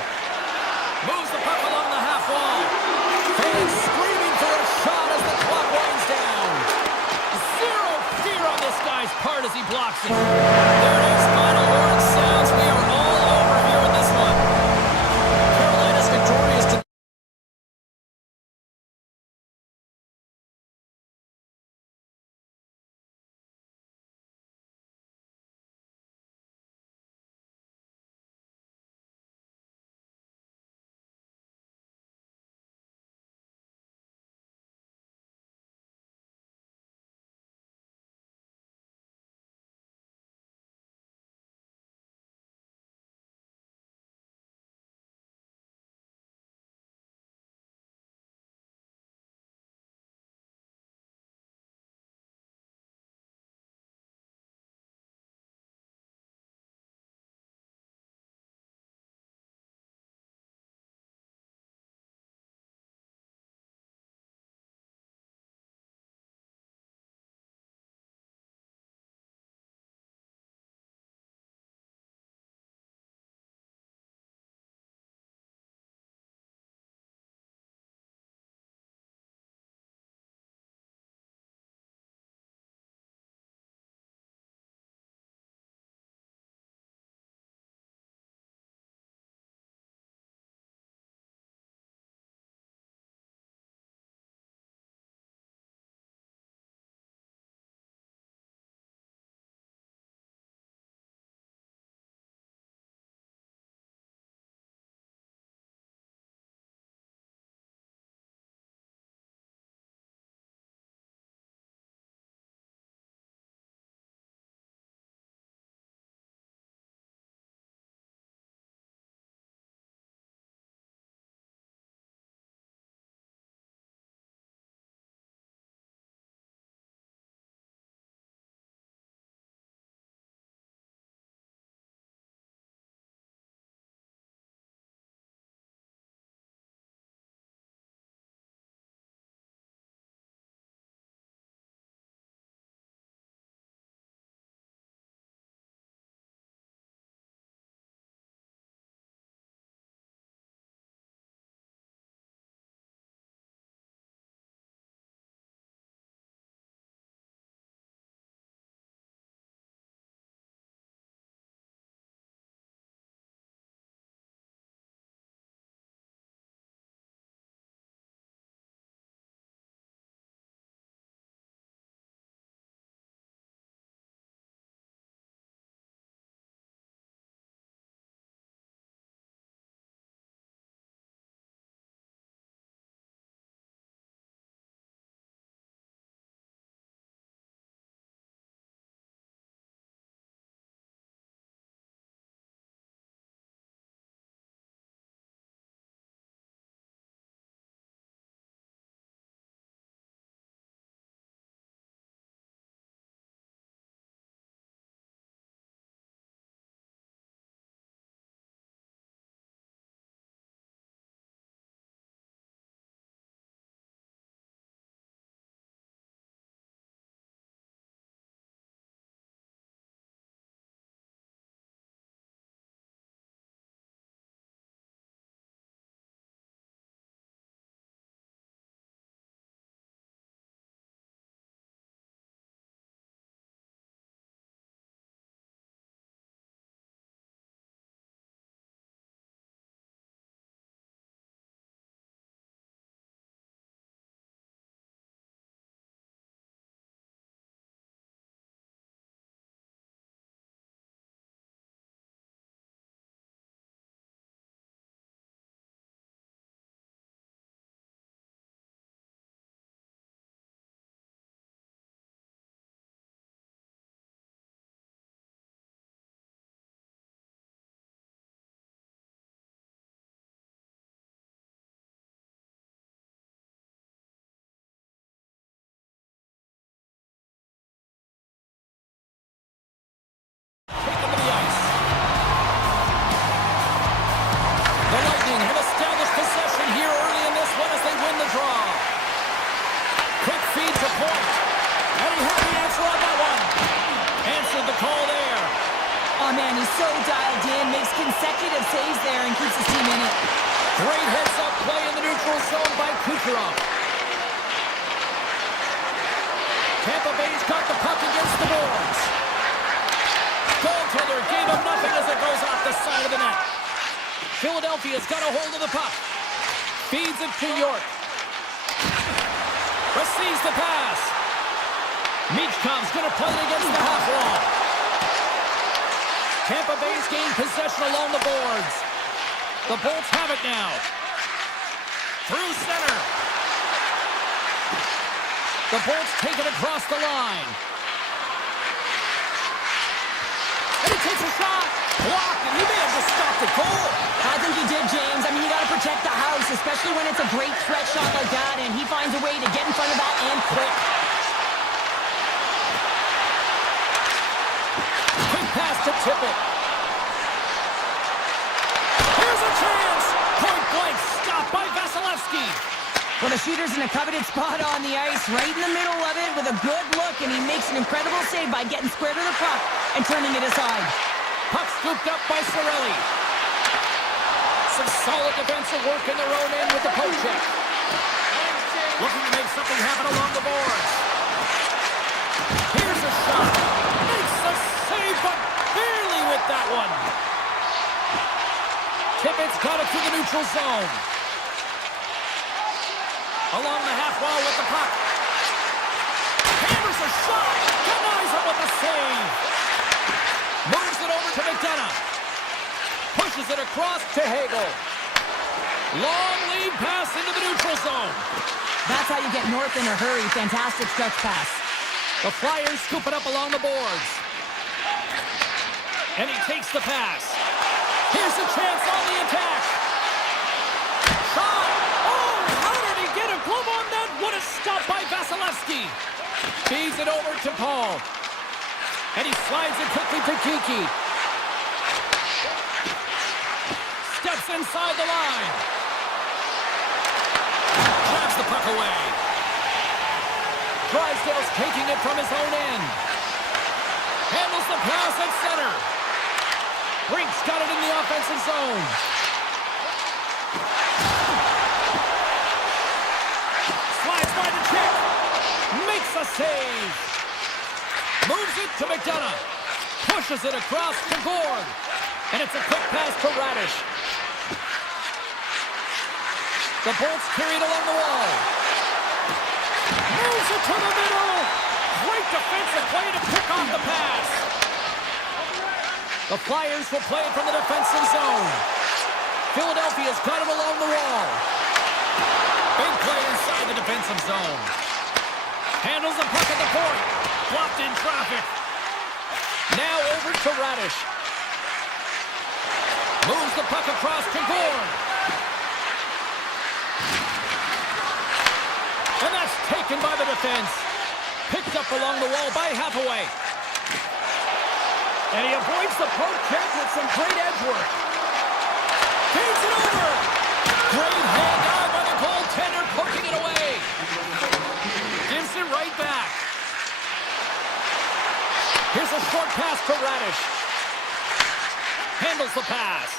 Moves the puck along the half wall. Fans screaming for a shot as the clock winds down. Zero fear on this guy's part as he blocks it. There it is, final horn sounds. We are all over here in this one. Carolina's victorious to point. And he had the answer on that one. Answered the call there. Oh, man, he's so dialed in, makes consecutive saves there and keeps his team in it. Great heads-up play in the neutral zone by Kucherov. Tampa Bay's got the puck against the boards. Goaltender gave him nothing as it goes off the side of the net. Philadelphia's got a hold of the puck. Feeds it to York. Receives the pass. Michkov's going to play it against the half wall. Tampa Bay's gained possession along the boards. The Bolts have it now. Through center. The Bolts take it across the line. And he takes a shot. Blocked, and he may have just stopped the goal. I think he did, James. I mean, you got to protect the house, especially when it's a great threat shot like that, and he finds a way to get in front of that and quick. Quick pass to Tippett. Here's a chance. Point blank, stopped by Vasilevsky. Well, the shooter's in a coveted spot on the ice, right in the middle of it with a good look, and he makes an incredible save by getting square to the puck and turning it aside. Puck scooped up by Cirelli. Some solid defensive work in their own end with the poke check. Looking to make something happen along the boards. Here's a shot. Makes a save, but barely with that one. Tippett's got it through the neutral zone. Along the half wall with the puck. Hammers a shot. Denies him with the save. Moves it over to McDonough. Pushes it across to Hagel. Long lead pass into the neutral zone. That's how you get north in a hurry. Fantastic stretch pass. The Flyers scoop it up along the boards. And he takes the pass. Here's a chance on the attack. Shot. Oh, how did he get a glove on that? What a stop by Vasilevsky. Feeds it over to Paul. And he slides it quickly to Kiki. Steps inside the line. Grabs the puck away. Drysdale's taking it from his own end. Handles the pass at center. Brink's got it in the offensive zone. Slides by the check. Makes a save. Moves it to McDonough. Pushes it across to Gord. And it's a quick pass to Radish. The Bolts carry it along the wall. Moves it to the middle. Great defensive play to pick off the pass. The Flyers will play it from the defensive zone. Philadelphia's got it along the wall. Big play inside the defensive zone. Handles the puck at the point. Blocked in traffic. Now over to Radish. Moves the puck across to Gord. And that's taken by the defense. Picked up along the wall by Hathaway. And he avoids the poke check with some great edge work. Feeds it over. Great hand down by the goaltender, poking it away. Gives it right back. Here's a short pass to Radish. Handles the pass.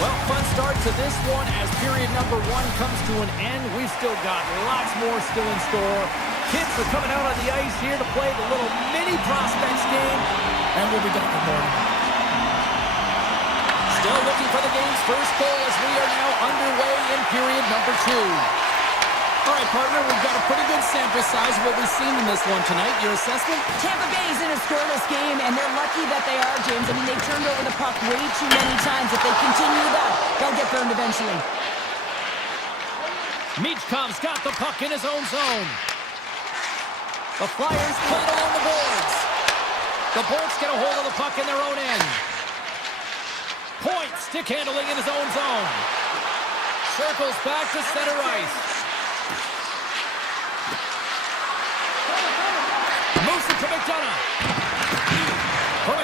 Well, fun start to this one as period number one comes to an end. We've still got lots more still in store. Kids are coming out on the ice here to play the little mini prospects game, and we'll be back in the morning. Still looking for the game's first goal as we are now underway in period number two. All right, partner, we've got a pretty good sample size of what we've seen in this one tonight. Your assessment? Tampa Bay's in a scoreless game, and they're lucky that they are, James. I mean, they've turned over the puck way too many times. If they continue that, they'll get burned eventually. Michkov's got the puck in his own zone. The Flyers play it along the boards. The Bolts get a hold of the puck in their own end. Point, stick handling in his own zone. Circles back to center ice. Moves it to McDonough. For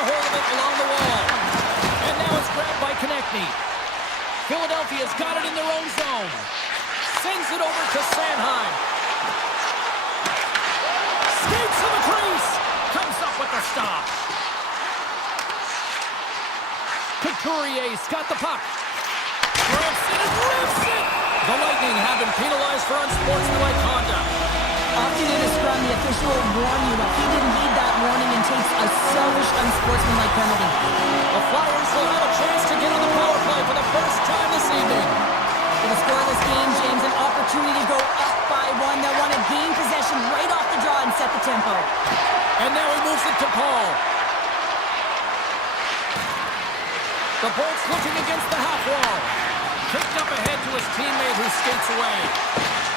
a hold of it along the wall. And now it's grabbed by Konechny. Philadelphia's got it in their own zone. Sends it over to Sanheim. Skates to the crease. Comes up with the stop. Couturier's got the puck. Rips it and rips it. The Lightning have been penalized for unsportsmanlike conduct. Often in a scrum, the official will warn you, but he didn't need that warning and takes a selfish, unsportsmanlike penalty. The Flyers will have a chance to get on the power play for the first time this evening. In a scoreless game, James, an opportunity to go up by one. They'll want to gain possession right off the draw and set the tempo. And now he moves it to Paul. The Bolts looking against the half wall. Kicked up ahead to his teammate who skates away.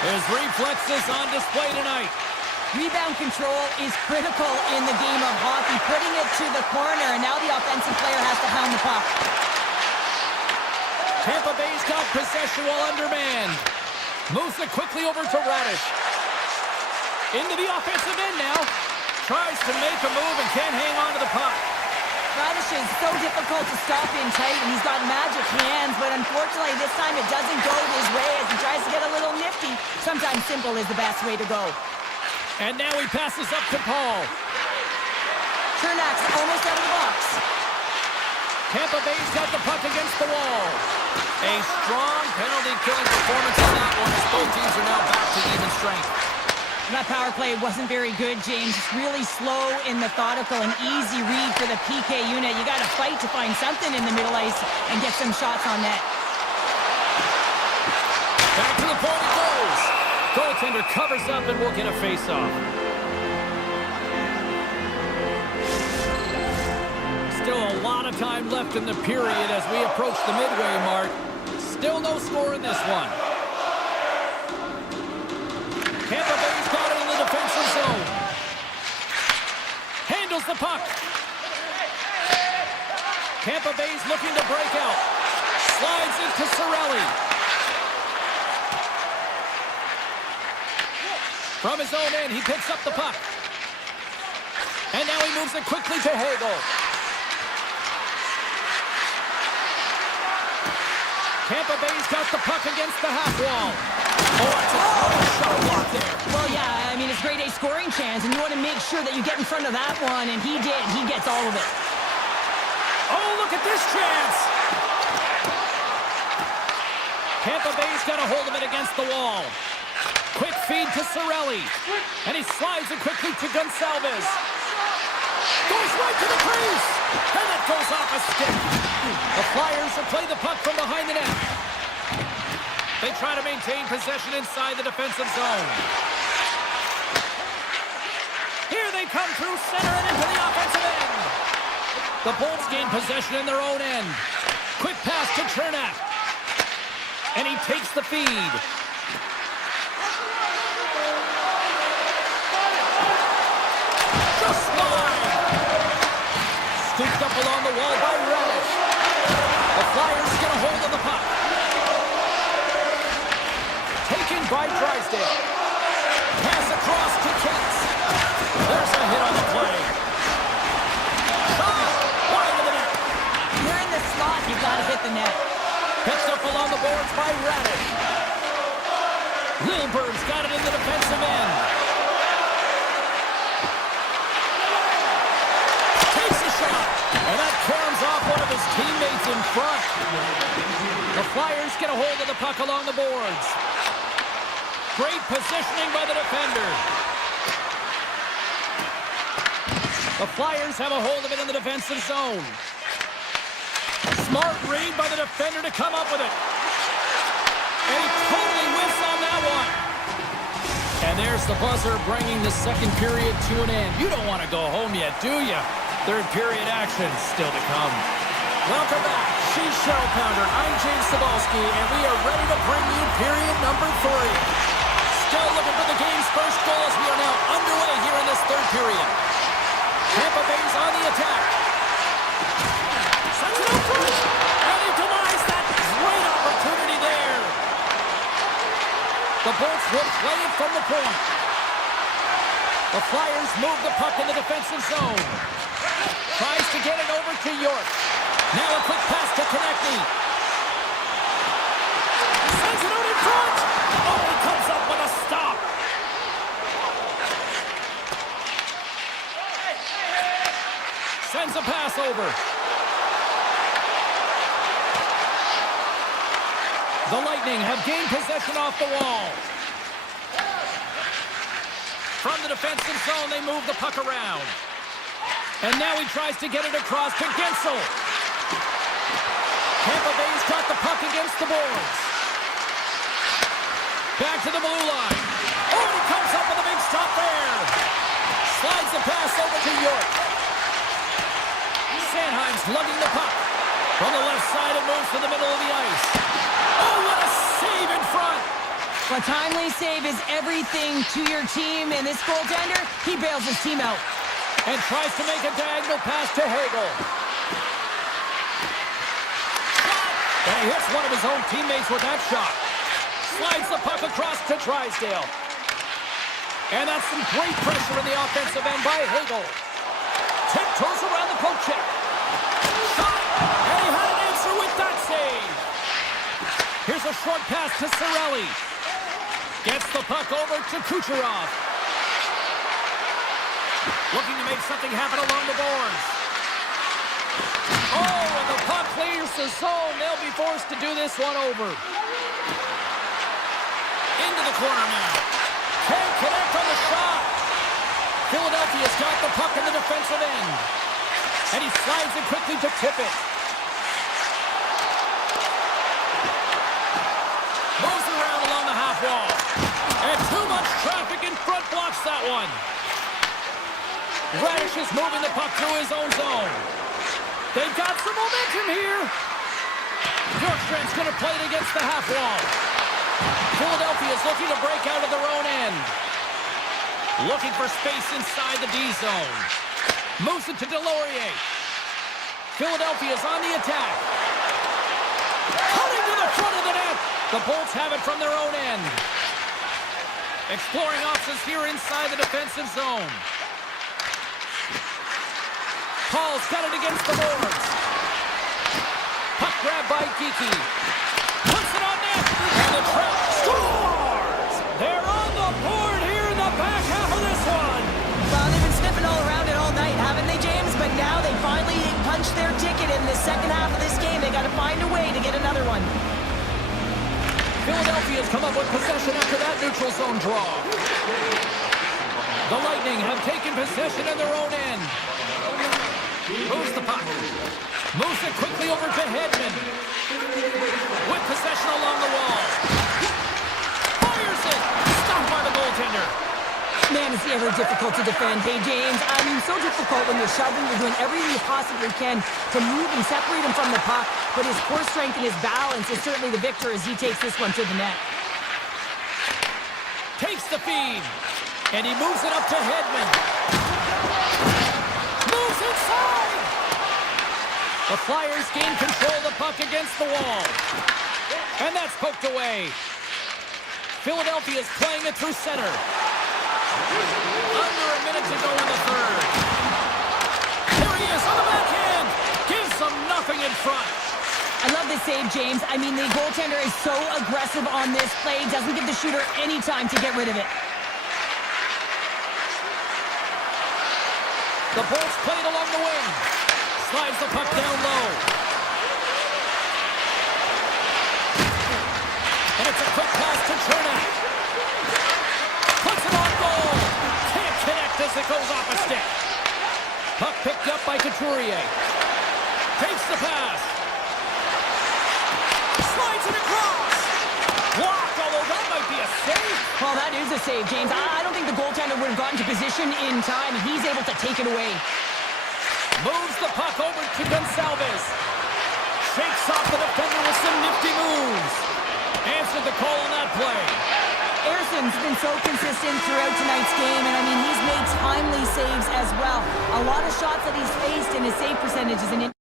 His reflexes on display tonight. Rebound control is critical in the game of hockey. Putting it to the corner, and now the offensive player has to hound the puck. Tampa Bay's got possession while undermanned. Moves it quickly over to Radish. Into the offensive end now. Tries to make a move and can't hang on to the puck. Radish is so difficult to stop in tight, and he's got magic hands, but unfortunately this time it doesn't go his way as he tries to get a little nifty. Sometimes simple is the best way to go. And now he passes up to Paul. Chernak's almost out of the box. Tampa Bay's got the puck against the wall. A strong penalty-killing performance on that one as both teams are now back to even strength. That power play wasn't very good, James. Really slow and methodical, an easy read for the PK unit. You got to fight to find something in the middle ice and get some shots on net. Back to the point it goes. Goaltender covers up and will get a face-off. Still a lot of time left in the period as we approach the midway mark. Still no score in this one. Tampa Bay's got it in the defensive zone. Handles the puck. Tampa Bay's looking to break out. Slides it to Cirelli. From his own end, he picks up the puck. And now he moves it quickly to Hagel. Tampa Bay's got the puck against the half wall. Oh, it's a shot block there. Well, yeah, I mean, it's grade A scoring chance, and you want to make sure that you get in front of that one, and he did. He gets all of it. Oh, look at this chance. Tampa Bay's got a hold of it against the wall. Quick feed to Cirelli. And he slides it quickly to Gonçalves. Goes right to the crease. And it goes off a stick. The Flyers have played the puck from behind the net. They try to maintain possession inside the defensive zone. Here they come through center and into the offensive end. The Bolts gain possession in their own end. Quick pass to Chernak. And he takes the feed. Just wide. Scooped up along the wall by Radish. The Flyers get a hold of the puck. Taken by Drysdale. Pass across to Cates. There's a hit on the play. Shot! Wide of the net. You're in the slot, you got to hit the net. Picked up along the boards by Radish. Lilburg's got it in the defensive end. Takes a shot. And that caroms off one of his teammates in front. The Flyers get a hold of the puck along the boards. Great positioning by the defender. The Flyers have a hold of it in the defensive zone. Smart read by the defender to come up with it. And he totally whiffs on that one. And there's the buzzer bringing the second period to an end. You don't want to go home yet, do you? Third period action still to come. Welcome back. She's Cheryl Pounder. I'm James Cebulski, and we are ready to bring you period number 3. Still looking for the game's first goal as we are now underway here in this third period. Tampa Bay's on the attack. Sets it up front. And he denies that great opportunity there. The Bolts will play it from the point. The Flyers move the puck in the defensive zone. Tries to get it over to York. Now a quick pass to Konechny. Sends it out in front. Oh, he comes up with a stop. Sends a pass over. The Lightning have gained possession off the wall. From the defensive zone, they move the puck around. And now he tries to get it across to Gensel. Tampa Bay's got the puck against the boards. Back to the blue line. Oh, he comes up with a big stop there. Slides the pass over to York. Sanheim's lugging the puck. From the left side, it moves to the middle of the ice. Oh, what a save in front. A timely save is everything to your team, and this goaltender, he bails his team out. And tries to make a diagonal pass to Hagel. And he hits one of his own teammates with that shot. Slides the puck across to Drysdale. And that's some great pressure in the offensive end by Hagel. Tiptoes around the poke check. Shot! And he had an answer with that save. Here's a short pass to Cirelli. Gets the puck over to Kucherov. Looking to make something happen along the boards. Oh, and the puck clears the zone. They'll be forced to do this one over. Into the corner now. Can't connect on the shot. Philadelphia's got the puck in the defensive end. And he slides it quickly to Tippett. Moves it around along the half wall. And too much traffic in front blocks that one. Radish is moving the puck through his own zone. They've got some momentum here. Bjorkstrand's going to play it against the half wall. Philadelphia's looking to break out of their own end. Looking for space inside the D zone. Moves it to Delorier. Philadelphia's on the attack. Cutting to the front of the net. The Bolts have it from their own end. Exploring options here inside the defensive zone. Paul's got it against the boards. Puck grab by Geeky. Puts it on net. And the trap scores! They're on the board here in the back half of this one. Well, they've been sniffing all around it all night, haven't they, James? But now they finally punched their ticket in the second half of this game. They got to find a way to get another one. Philadelphia's come up with possession after that neutral zone draw. The Lightning have taken possession in their own end. Moves the puck. Moves it quickly over to Hedman. With possession along the wall. Fires it. Stopped by the goaltender. Man, it's ever difficult to defend. Hey, James, I mean, so difficult when you're shoving. You're doing everything you possibly can to move and separate him from the puck. But his core strength and his balance is certainly the victor as he takes this one to the net. Takes the feed. And he moves it up to Hedman. Moves inside. The Flyers gain control of the puck against the wall. And that's poked away. Philadelphia's playing it through center. Under a minute to go in the third. There he is on the backhand. Gives them nothing in front. I love this save, James. I mean, the goaltender is so aggressive on this play. Doesn't give the shooter any time to get rid of it. The Bolts played along the wing. Slides the puck down low. And it's a quick pass to Chernak. Puts it on goal. Can't connect as it goes off a stick. Puck picked up by Couturier. Takes the pass. Slides it across. Blocked, although that might be a save. Well, that is a save, James. I don't think the goaltender would have gotten to position in time. He's able to take it away. Moves the puck over to Gonsalves. Shakes off the defender with some nifty moves. Answered the call on that play. Erson's been so consistent throughout tonight's game, and I mean, he's made timely saves as well. A lot of shots that he's faced, and his save percentage is an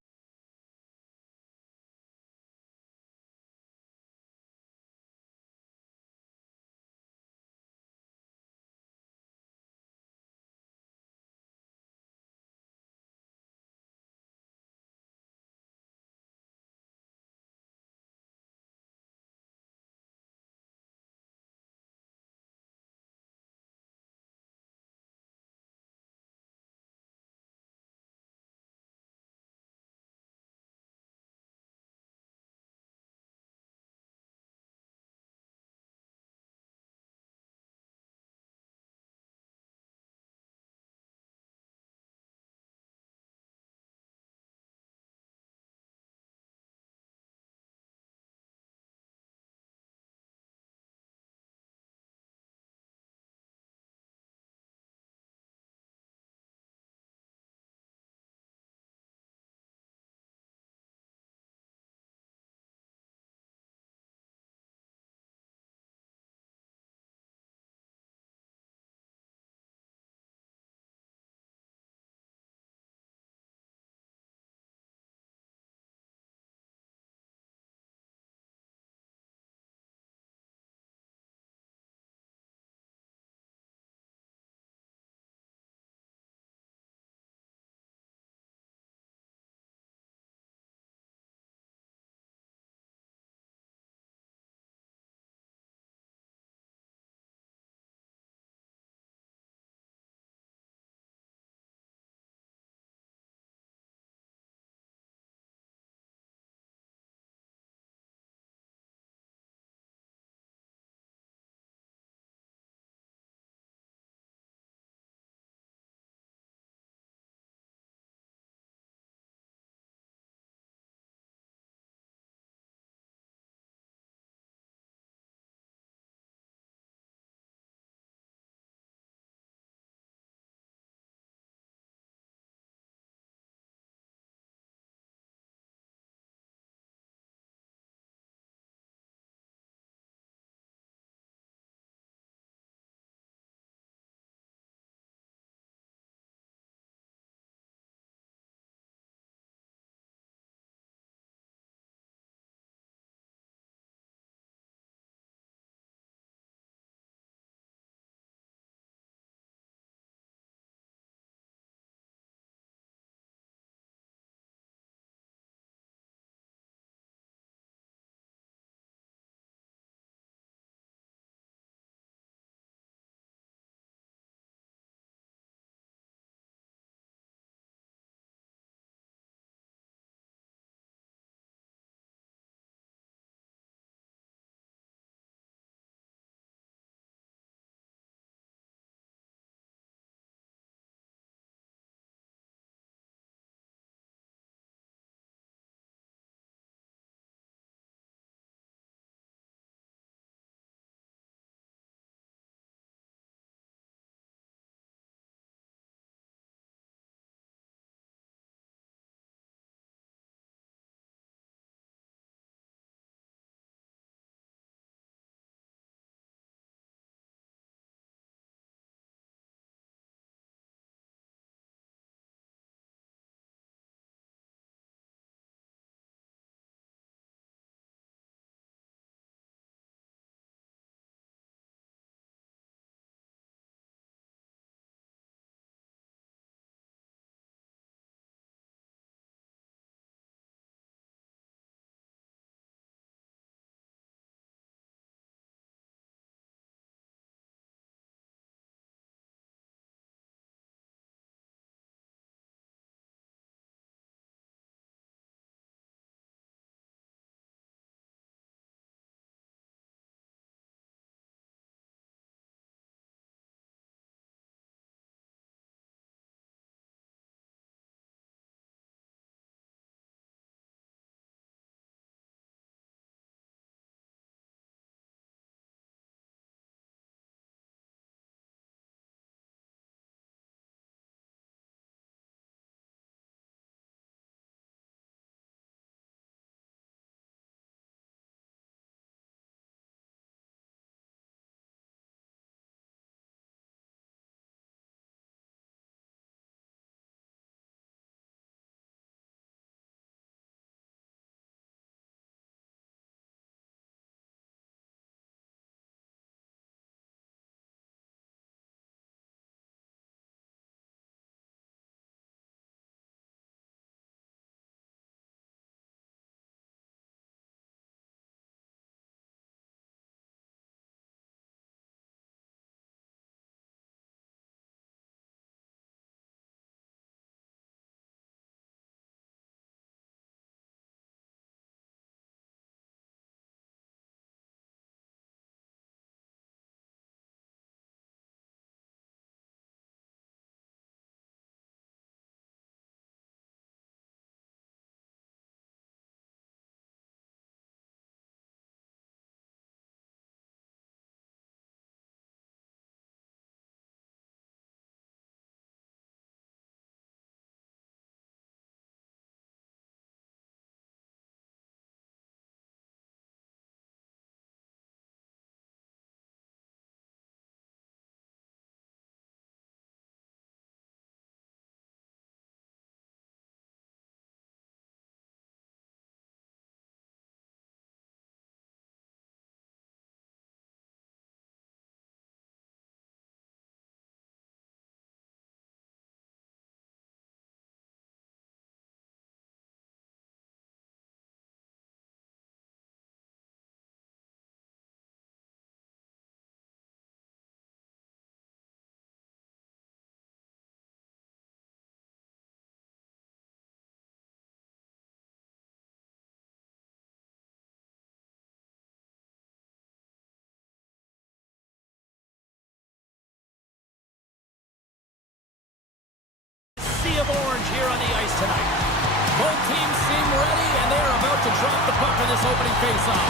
to drop the puck in this opening faceoff.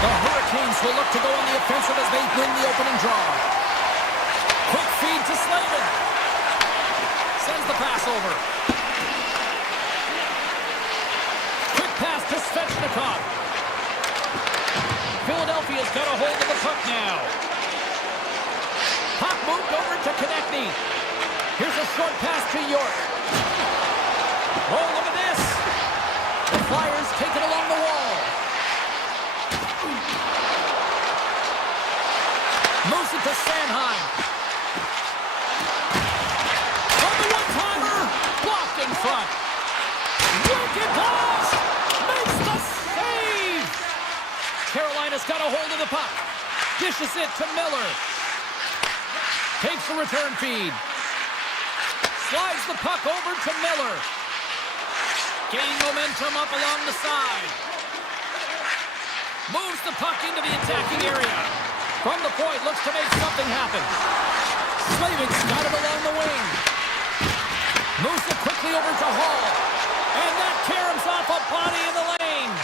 The Hurricanes will look to go on the offensive as they win the opening draw. Quick feed to Slavin. Sends the pass over. Quick pass to Svechnikov. Philadelphia's got a hold of the puck now. Puck moved over to Konechny. Here's a short pass to York. Oh, look at this. The Flyers take it along the wall. Moves it to Sanheim. On the one-timer. Blocked in front. Wicked pass. Makes the save. Carolina's got a hold of the puck. Dishes it to Miller. Takes the return feed. Slides the puck over to Miller. Gaining momentum up along the side. Moves the puck into the attacking area. From the point, looks to make something happen. Slavin's got it along the wing. Moves it quickly over to Hall. And that caroms off a body in the lane.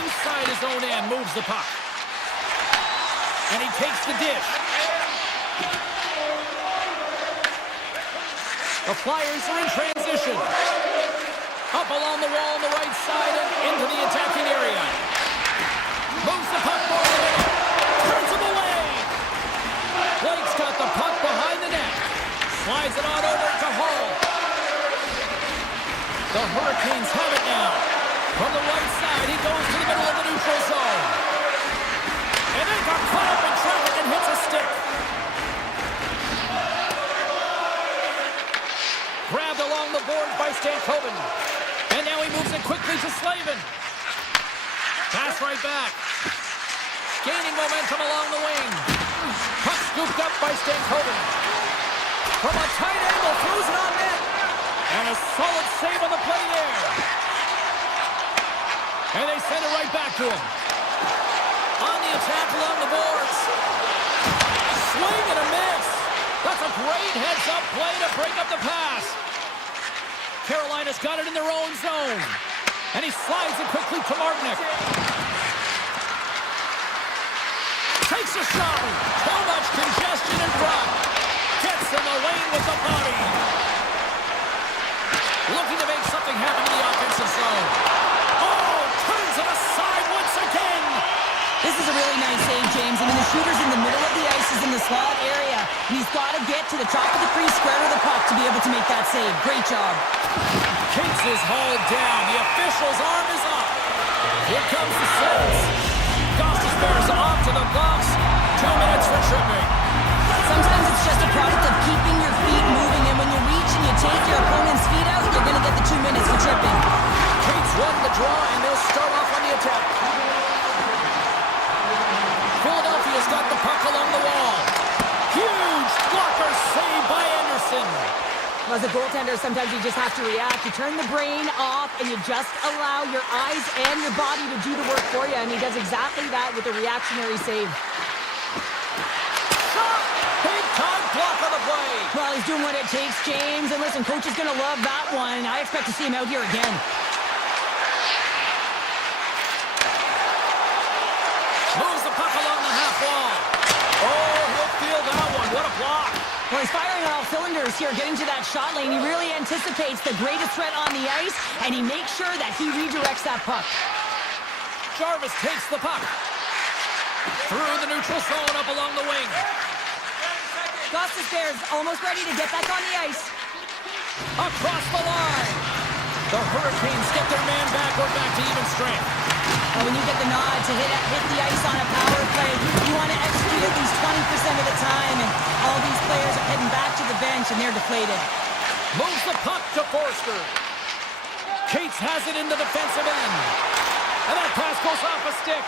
Inside his own end, moves the puck. And he takes the dish. The Flyers are in transition. Up along the wall on the right side and into the attacking area. Moves the puck more than it. Turns him away. Blake's got the puck behind the net. Slides it on over to Hall. The Hurricanes have it now. From the right side, he goes to the middle of the neutral zone. And then got caught up in traffic and hits a stick. Grabbed along the boards by Stankoven. And now he moves it quickly to Slavin. Pass right back. Gaining momentum along the wing. Puck scooped up by Stankoven. From a tight angle, throws it on net. And a solid save on the play there. And they send it right back to him. On the attack along the boards. Swing and a miss. That's a great heads-up play to break up the pass. Carolina's got it in their own zone. And he slides it quickly to Martinick. Takes a shot. Too much congestion in front. Gets in the lane with the body. Looking to make something happen in the offensive zone. Oh, turns it aside once again. This is a really nice save, James. I mean, the shooter's in the middle of the ice, is in the slot area. He's got to get to the top of the crease, square to the puck to be able to make that save. Great job. Cates is hauled down. The official's arm is up. Here comes the sentence. Gostis bears off to the box. 2 minutes for tripping. Sometimes it's just a product of keeping your feet moving, and when you reach and you take your opponent's feet out, you're going to get the 2 minutes for tripping. Cates won the draw, and they'll start off on the attack. Philadelphia's got the puck along the wall. Huge blocker save by Anderson. As a goaltender, sometimes you just have to react. You turn the brain off, and you just allow your eyes and your body to do the work for you, and he does exactly that with a reactionary save. Shot! Big-time block on the play. Well, he's doing what it takes, James, and listen, coach is going to love that one. I expect to see him out here again. Moves the puck along the half wall. Oh, he'll feel that one. What a block. Well, he's firing on all cylinders here, getting to that shot lane. He really anticipates the greatest threat on the ice, and he makes sure that he redirects that puck. Jarvis takes the puck. Through the neutral zone, up along the wing. Gostis bears almost ready to get back on the ice. Across the line. The Hurricanes get their man back. We're back to even strength. Well, when you get the nod to hit the ice on a power play, you want to execute at least 20% of the time, and all these players are heading back to the bench, and they're deflated. Moves the puck to Forster. Cates has it in the defensive end. And that pass goes off a stick.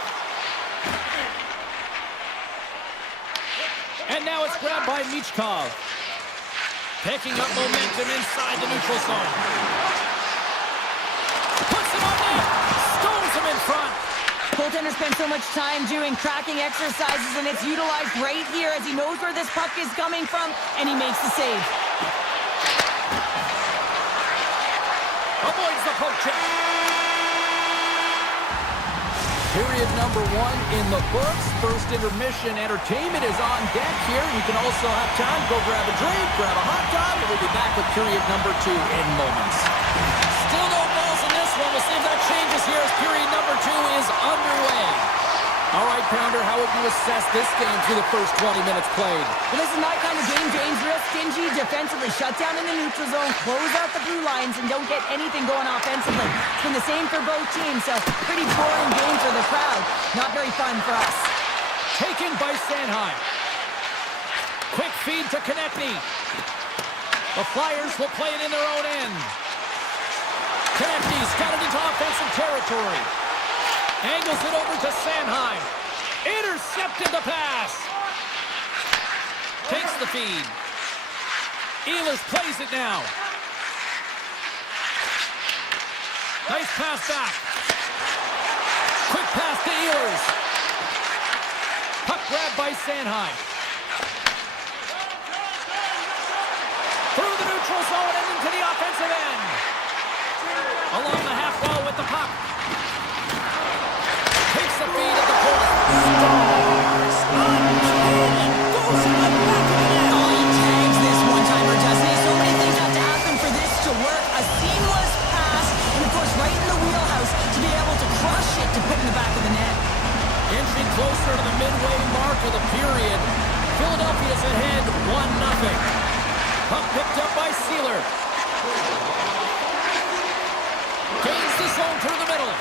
And now it's grabbed by Michkov. Picking up momentum inside the neutral zone. Puts it on net. Stones him in front. Goaltender spends so much time doing tracking exercises, and it's utilized right here as he knows where this puck is coming from, and he makes the save. Avoids the poke check. Period number 1 in the books. First intermission entertainment is on deck here. You can also have time to go grab a drink, grab a hot dog, and we'll be back with period number 2 in moments. Still no balls in this one. We'll see if that changes here as period number 2 is underway. All right, Pounder, how would you assess this game through the first 20 minutes played? Well, this is my kind of game, James. Real stingy defensively. Shut down in the neutral zone, close out the blue lines, and don't get anything going offensively. It's been the same for both teams, so pretty boring game for the crowd. Not very fun for us. Taken by Sanheim. Quick feed to Konechny. The Flyers will play it in their own end. Konechny's got it into offensive territory. Angles it over to Sanheim. Intercepted the pass. Takes the feed. Ehlers plays it now. Nice pass back. Quick pass to Ehlers. Puck grabbed by Sanheim. Through the neutral zone and into the offensive end. Along the half wall with the puck. Takes the feed at the point. Stars! Uncanny! Goes in the back of the net! Oh, he tags this one-timer, doesn't he? So many things have to happen for this to work. A seamless pass, and of course right in the wheelhouse to be able to crush it to put in the back of the net. Inching closer to the midway mark of the period. Philadelphia's ahead 1-0. Puck picked up by Sealer. Gains the zone through the middle.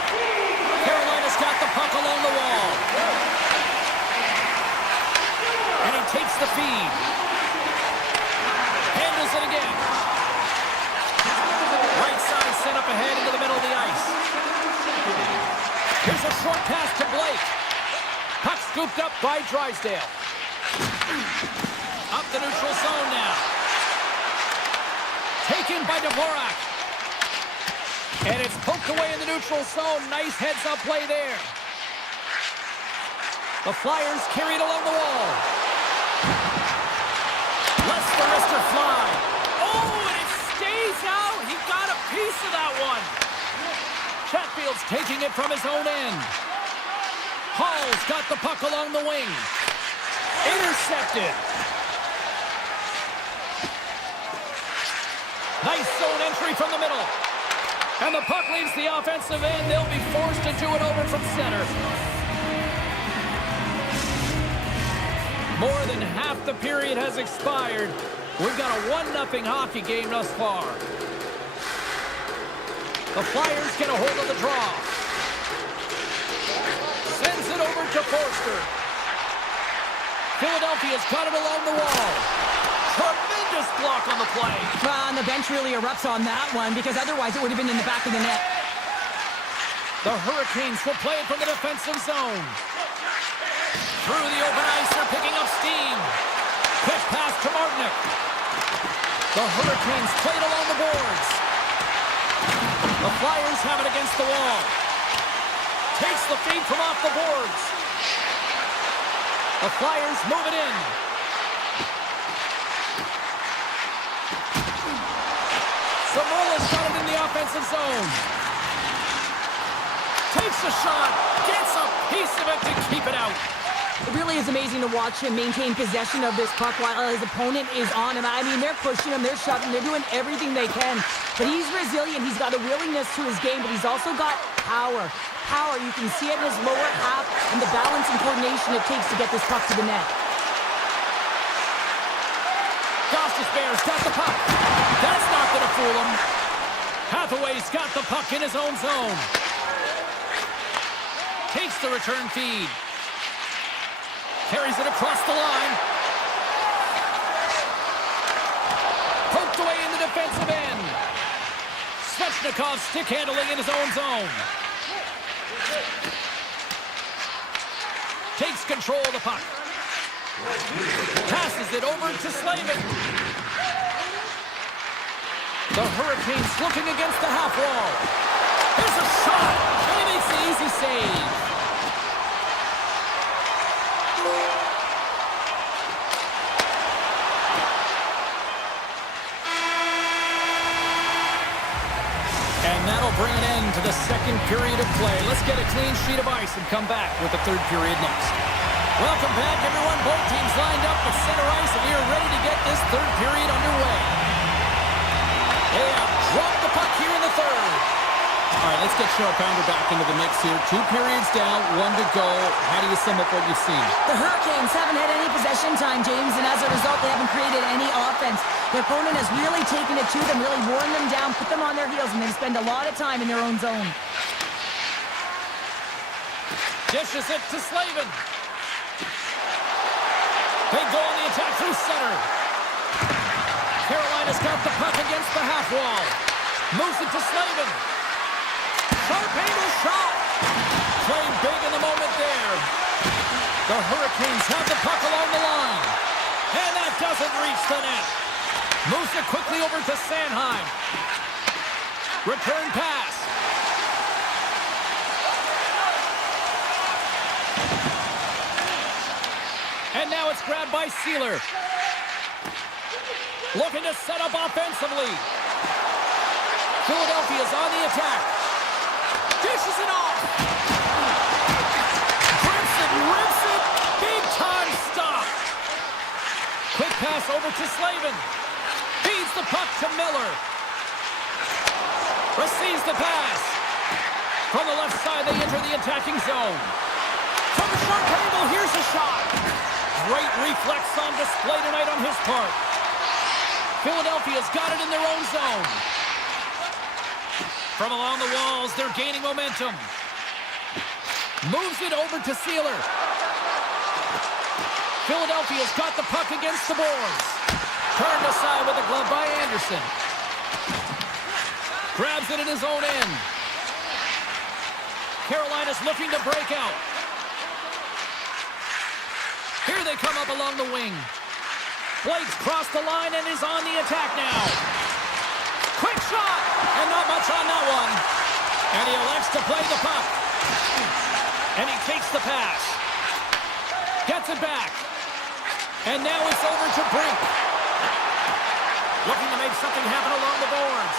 Carolina's got the puck along the wall. And he takes the feed. Handles it again. Right side sent up ahead into the middle of the ice. Here's a short pass to Blake. Puck scooped up by Drysdale. Up the neutral zone now. Taken by Dvorak. And it's poked away in the neutral zone. Nice heads-up play there. The Flyers carry it along the wall. Lets the wrister fly. Oh, and it stays out. He got a piece of that one. Chatfield's taking it from his own end. Hall's got the puck along the wing. Intercepted. Nice zone entry from the middle. And the puck leaves the offensive end. They'll be forced to do it over from center. More than half the period has expired. We've got a 1-0 hockey game thus far. The Flyers get a hold of the draw. Sends it over to Forster. Philadelphia's got it along the wall. Tremendous block on the play. Well, and the bench really erupts on that one because otherwise it would have been in the back of the net. The Hurricanes will play it from the defensive zone. Through the open ice, they're picking up steam. Quick pass to Martinick. The Hurricanes play it along the boards. The Flyers have it against the wall. Takes the feed from off the boards. The Flyers move it in. Samola's got it in the offensive zone. Takes a shot. Gets a piece of it to keep it out. It really is amazing to watch him maintain possession of this puck while his opponent is on him. I mean, they're pushing him, they're shoving, they're doing everything they can. But he's resilient. He's got a willingness to his game, but he's also got power. Power, you can see it in his lower half and the balance and coordination it takes to get this puck to the net. Costas Bears got the puck. That's not going to fool him. Hathaway's got the puck in his own zone. Takes the return feed. Carries it across the line. Poked away in the defensive end. Svechnikov stick handling in his own zone. Takes control of the puck. Passes it over to Slavin. The Hurricanes looking against the half wall. Here's a shot. And he makes the easy save. And that'll bring an end to the second period of play. Let's get a clean sheet of ice and come back with the third period next. Welcome back, everyone. Both teams lined up at center ice, and we are ready to get this third period underway. They have dropped the puck here in the third. All right, let's get Cheryl Pounder back into the mix here. 2 periods down, 1 to go. How do you sum up what you've seen? The Hurricanes haven't had any possession time, James, and as a result, they haven't created any offense. Their opponent has really taken it to them, really worn them down, put them on their heels, and they spend a lot of time in their own zone. Dishes it to Slavin. They go on the attack through center. Carolina's got the puck against the half wall. Moves it to Slavin. Sharp angle shot. Playing big in the moment there. The Hurricanes have the puck along the line. And that doesn't reach the net. Moves it quickly over to Sanheim. Return pass. And now it's grabbed by Sealer. Looking to set up offensively. Philadelphia's on the attack. Dishes it off. Grips it, rips it. Big time stop. Quick pass over to Slavin. Feeds the puck to Miller. Receives the pass. From the left side, they enter the attacking zone. From the short table, here's a shot. Great reflex on display tonight on his part. Philadelphia's got it in their own zone. From along the walls, they're gaining momentum. Moves it over to Sealer. Philadelphia's got the puck against the boards. Turned aside with a glove by Anderson. Grabs it in his own end. Carolina's looking to break out. Here they come up along the wing. Blake's crossed the line and is on the attack now. Quick shot! And not much on that one. And he elects to play the puck. And he takes the pass. Gets it back. And now it's over to Brink. Looking to make something happen along the boards.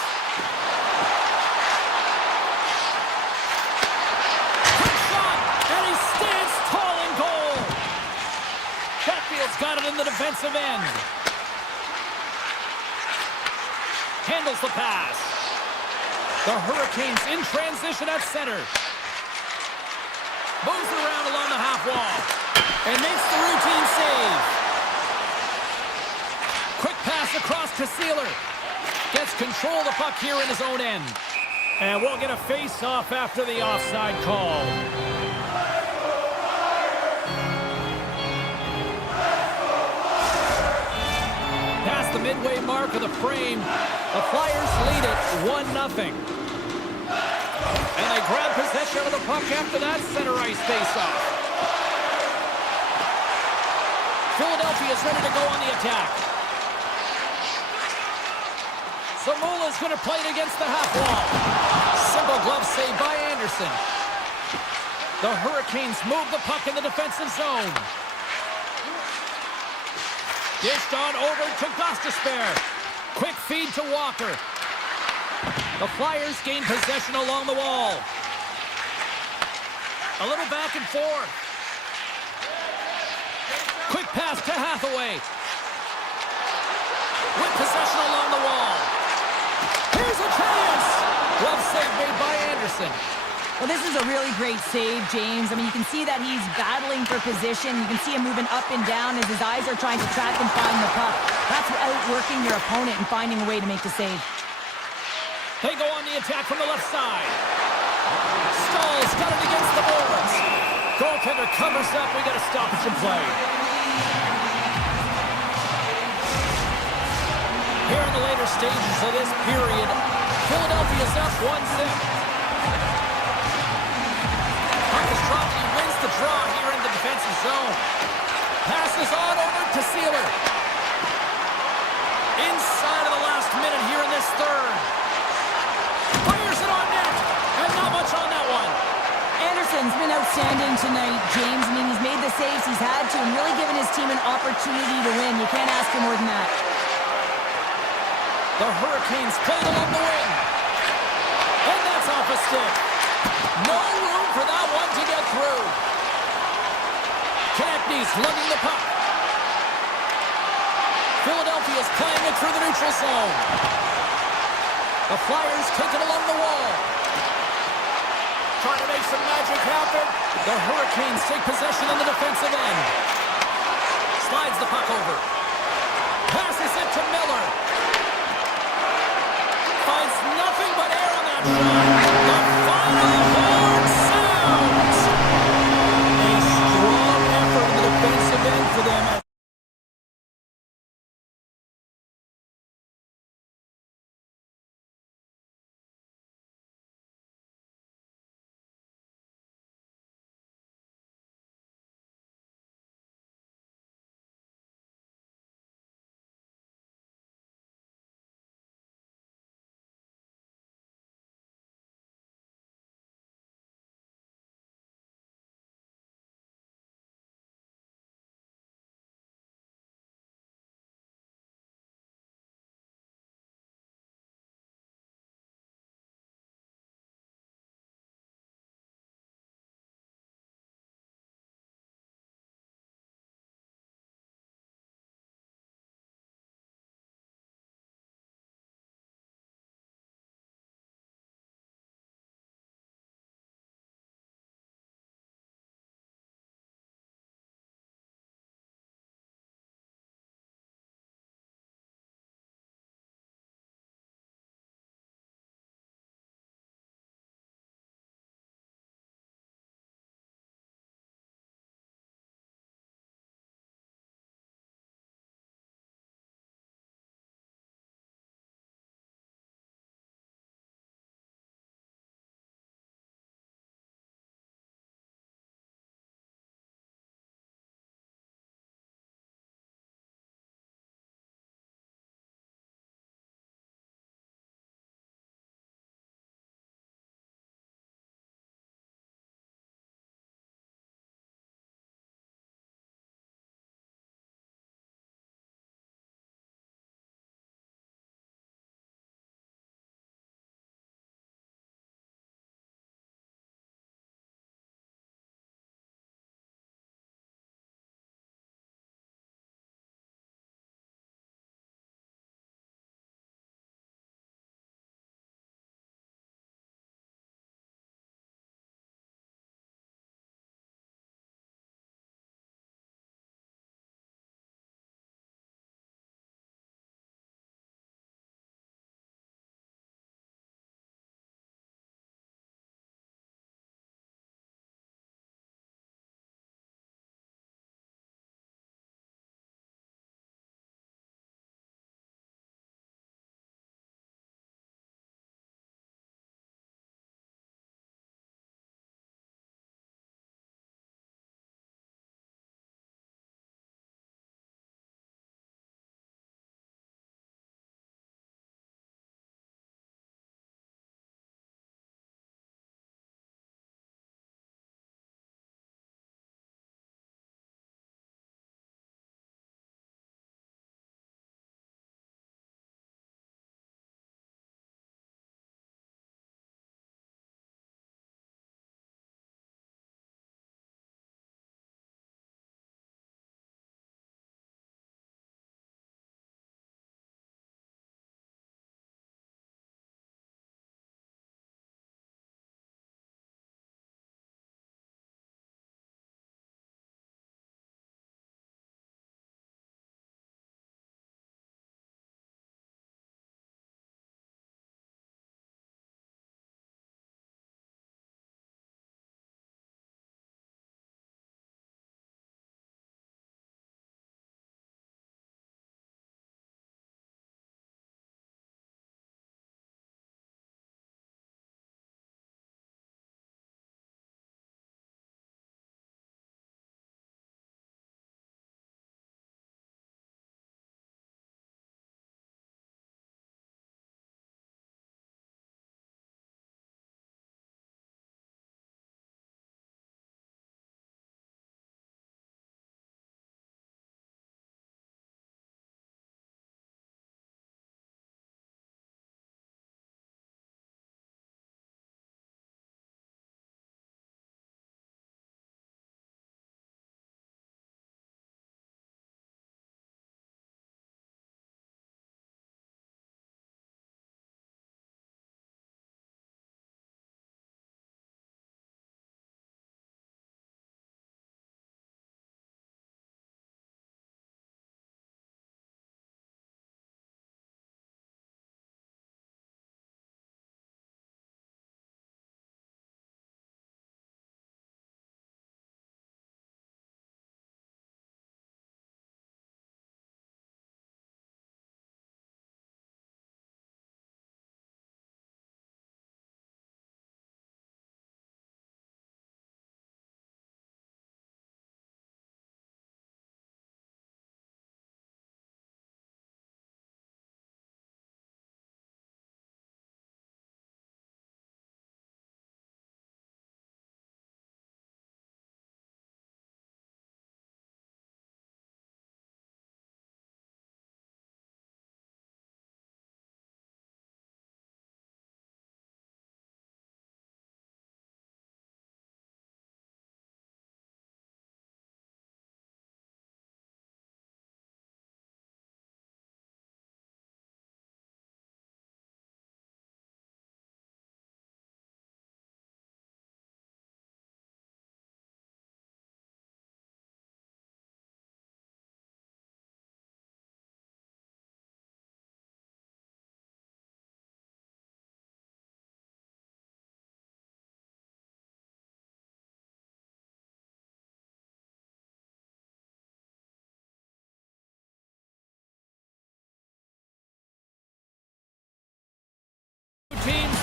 Quick shot! And he stands tall in goal. Chatfield's got it in the defensive end. Handles the pass. The Hurricanes in transition at center. Moves it around along the half wall. And makes the routine save. Quick pass across to Sealer. Gets control of the puck here in his own end. And we'll get a face-off after the offside call. Past the midway mark of the frame, the Flyers lead it 1-0. And they grab possession of the puck after that center ice face-off. Philadelphia's ready to go on the attack. Zamula's going to play it against the half wall. Simple glove save by Anderson. The Hurricanes move the puck in the defensive zone. Dished on over to Gostisbehere. Quick feed to Walker. The Flyers gain possession along the wall. A little back and forth. Quick pass to Hathaway. With possession along the wall. Here's a chance! Glove save made by Anderson. Well, this is a really great save, James. I mean, you can see that he's battling for position. You can see him moving up and down as his eyes are trying to track and find the puck. That's outworking your opponent and finding a way to make the save. They go on the attack from the left side. Stahl's got it against the boards. Goaltender covers up. We got a stoppage in play. Here in the later stages of this period, Philadelphia's up 1-0. Puck is dropped and he wins the draw here in the defensive zone. Passes on over to Sealer. Inside of the last minute here in this third. Fires it on net, and not much on that one. Anderson's been outstanding tonight, James. I mean, he's made the saves he's had to and really given his team an opportunity to win. You can't ask for more than that. The Hurricanes play along the wing. a stick. No room for that one to get through. Konechny's lugging the puck. Philadelphia's playing it through the neutral zone. The Flyers take it along the wall. Trying to make some magic happen. The Hurricanes take possession in the defensive end. Slides the puck over. Passes it to Miller. Finds nothing but air on that shot. The final horn sounds. A strong effort in the defensive end for them.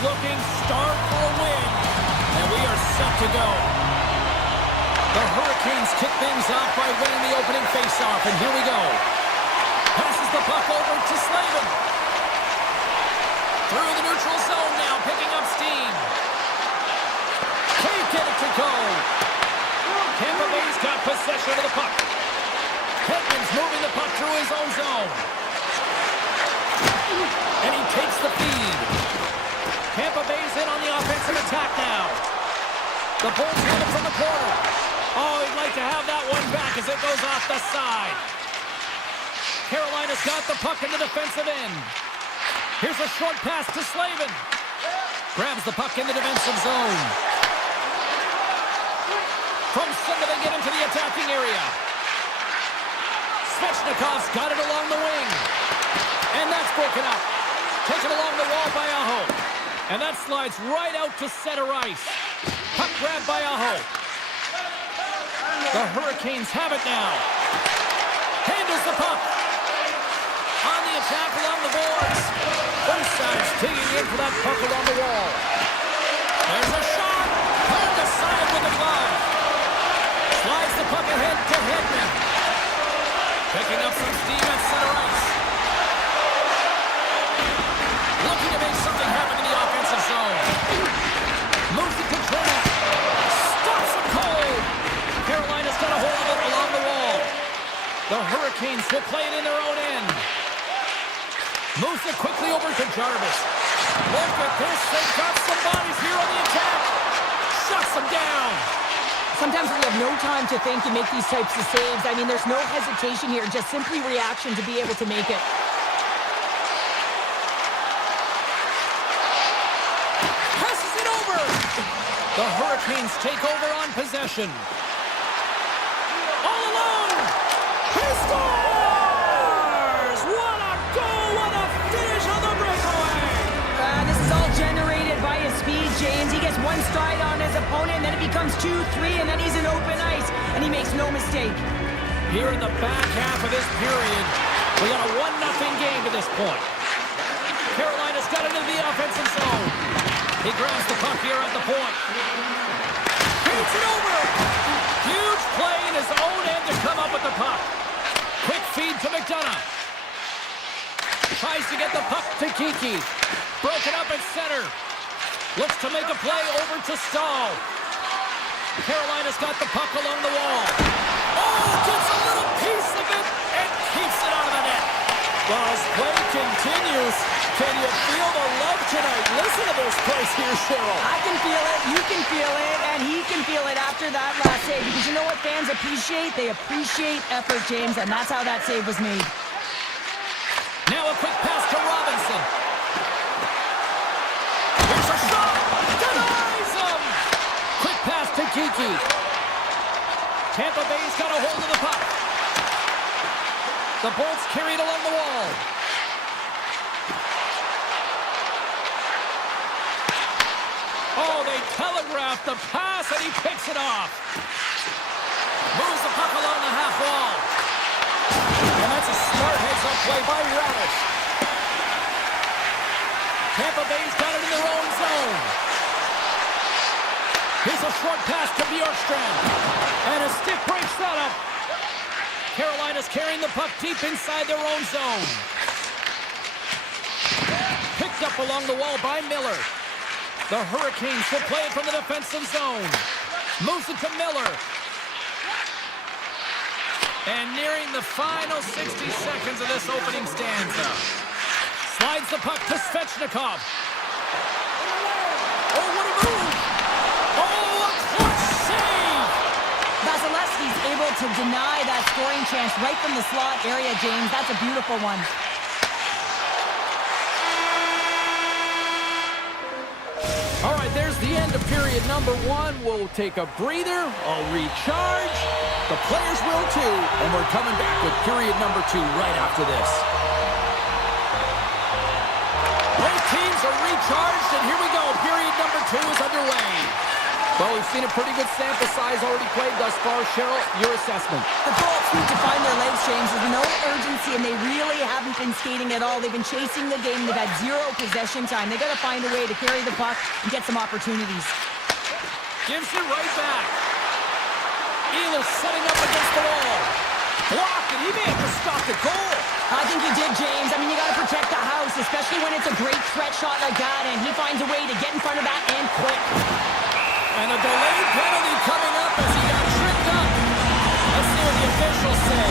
looking starved for a win. And we are set to go. The Hurricanes kick things off by winning the opening faceoff, and here we go. Passes the puck over to Slavin. Through the neutral zone now, picking up steam. Can't get it to go. Tampa Bay's got possession of the puck. Hedman's moving the puck through his own zone. And he takes the feed. Tampa Bay's in on the offensive attack now. The Bulls have it from the corner. Oh, he'd like to have that one back as it goes off the side. Carolina's got the puck in the defensive end. Here's a short pass to Slavin. Grabs the puck in the defensive zone. From center, they get into the attacking area. Svechnikov's got it along the wing. And that's broken up. Taken along the wall by Aho. And that slides right out to center ice. Puck grab by Aho. The Hurricanes have it now. Handles the puck. On the attack along the boards. Both sides digging in for that puck along the wall. There's a shot. Turned aside with the glove. Slides the puck ahead to Hedman. Picking up some steam at center ice. Looking to make something happen in the offensive zone. Moves it to Trent. Stops it cold. Carolina's got a hold of it along the wall. The Hurricanes will play it in their own end. Moves it quickly over to Jarvis. Look at this. They've got some bodies here on the attack. Shuts them down. Sometimes we have no time to think and make these types of saves. I mean, there's no hesitation here, just simply reaction to be able to make it. Passes it over. The Hurricanes take over on possession. All alone. He scores! What a goal! What a finish on the breakaway! This is all generated by his speed, James. He gets one stride on his opponent, and then it becomes 2, 3, and then he's in open ice, and he makes no mistake. Here in the back half of this period, we got a 1-0 game to this point. Carolina's got it into the offensive zone. He grabs the puck here at the point. Beats it over. Huge play in his own end to come up with the puck. Quick feed to McDonough. Tries to get the puck to Kiki. Broken up at center. Looks to make a play over to Stahl. Carolina's got the puck along the wall. Oh, gets a little piece of it and keeps it out of the net. Well, as play continues, can you feel the love tonight? Listen to this place here, Cheryl. I can feel it, you can feel it, and he can feel it after that last save. Because you know what fans appreciate? They appreciate effort, James, and that's how that save was made. Now a quick pass to Robinson. Here's a shot. Denies him. Quick pass to Kiki. Tampa Bay's got a hold of the puck. The Bolts carry it along the wall. Oh, they telegraphed the pass, and he picks it off. Moves the puck along the half wall. And that's a smart heads-up play by Radish. Tampa Bay's got it in their own zone. Here's a short pass to Bjorkstrand. And a stick breaks that up. Carolina's carrying the puck deep inside their own zone. Picked up along the wall by Miller. The Hurricanes will play it from the defensive zone. Moves it to Miller. And nearing the final 60 seconds of this opening stanza. Slides the puck to Svechnikov. Oh, what a move! Oh, a clutch save! Vasilevsky's able to deny that scoring chance right from the slot area, James. That's a beautiful one. All right, there's the end of period number 1. We'll take a breather, I'll recharge. The players will too, and we're coming back with period number 2 right after this. Both teams are recharged, and here we go. Period number 2 is underway. Well, we've seen a pretty good sample size already played thus far. Cheryl, your assessment. The Bolts need to find their legs, James. There's no urgency, and they really haven't been skating at all. They've been chasing the game. They've had zero possession time. They've got to find a way to carry the puck and get some opportunities. Gives it right back. Ehlers setting up against the wall. Blocked, and he may have to stop the goal. I think you did, James. I mean, you got to protect the house, especially when it's a great threat shot like that, and he finds a way to get in front of that and quick. And a delayed penalty coming up as he got tripped up. Let's see what the officials say.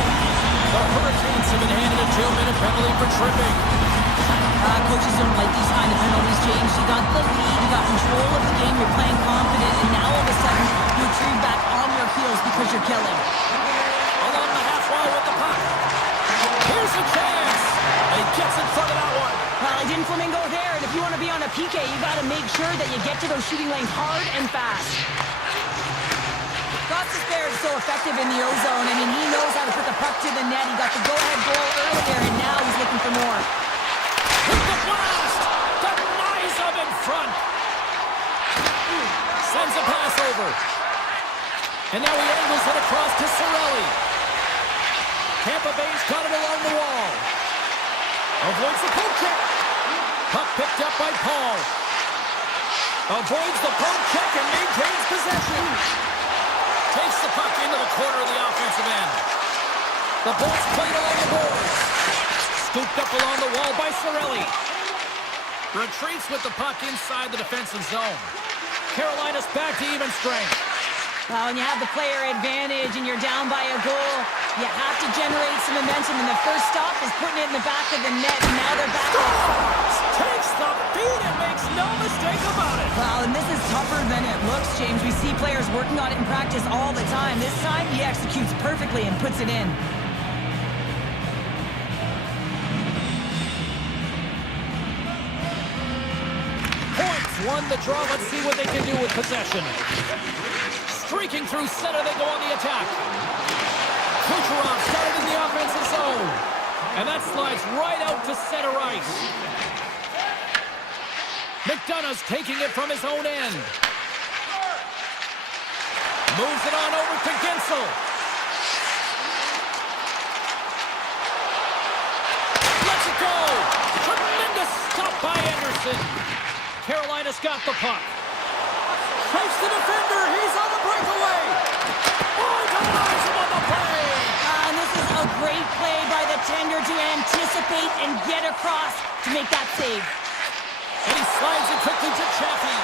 The Hurricanes have been handed a 2-minute penalty for tripping. Coaches don't like these kind of penalties, James. You got the lead, you got control of the game, you're playing confident, and now all of a sudden you retrieve back on your heels because you're killing. Along the half wall with the puck. Here's a chance. He gets in front of that one. Well, he didn't flamingo there, and if you want to be on a PK, you got to make sure that you get to those shooting lanes hard and fast. Gossis there is so effective in the O-zone. I mean, he knows how to put the puck to the net. He got the go-ahead goal earlier, and now he's looking for more. With the blast! Denies him in front! Sends a pass over. And now he angles it across to Cirelli. Tampa Bay's got it along the wall. Avoids the poke check. Puck picked up by Paul. Avoids the poke check and maintains possession. Takes the puck into the corner of the offensive end. The Bolts played along the boards. Scooped up along the wall by Cirelli. Retreats with the puck inside the defensive zone. Carolina's back to even strength. Well, when you have the player advantage and you're down by a goal, you have to generate some momentum, and the first stop is putting it in the back of the net, and now they're back. Takes the feed and makes no mistake about it. Well, and this is tougher than it looks, James. We see players working on it in practice all the time. This time, he executes perfectly and puts it in. Points won the draw. Let's see what they can do with possession. Streaking through center, they go on the attack. Kucherov started in the offensive zone. And that slides right out to center ice. McDonough's taking it from his own end. Moves it on over to Gensel. Lets it go. Tremendous stop by Anderson. Carolina's got the puck. Takes the defender. He's on the breakaway. Oh, he denies him on the play. And this is a great play by the tender to anticipate and get across to make that save. And he slides it quickly to Chaffee.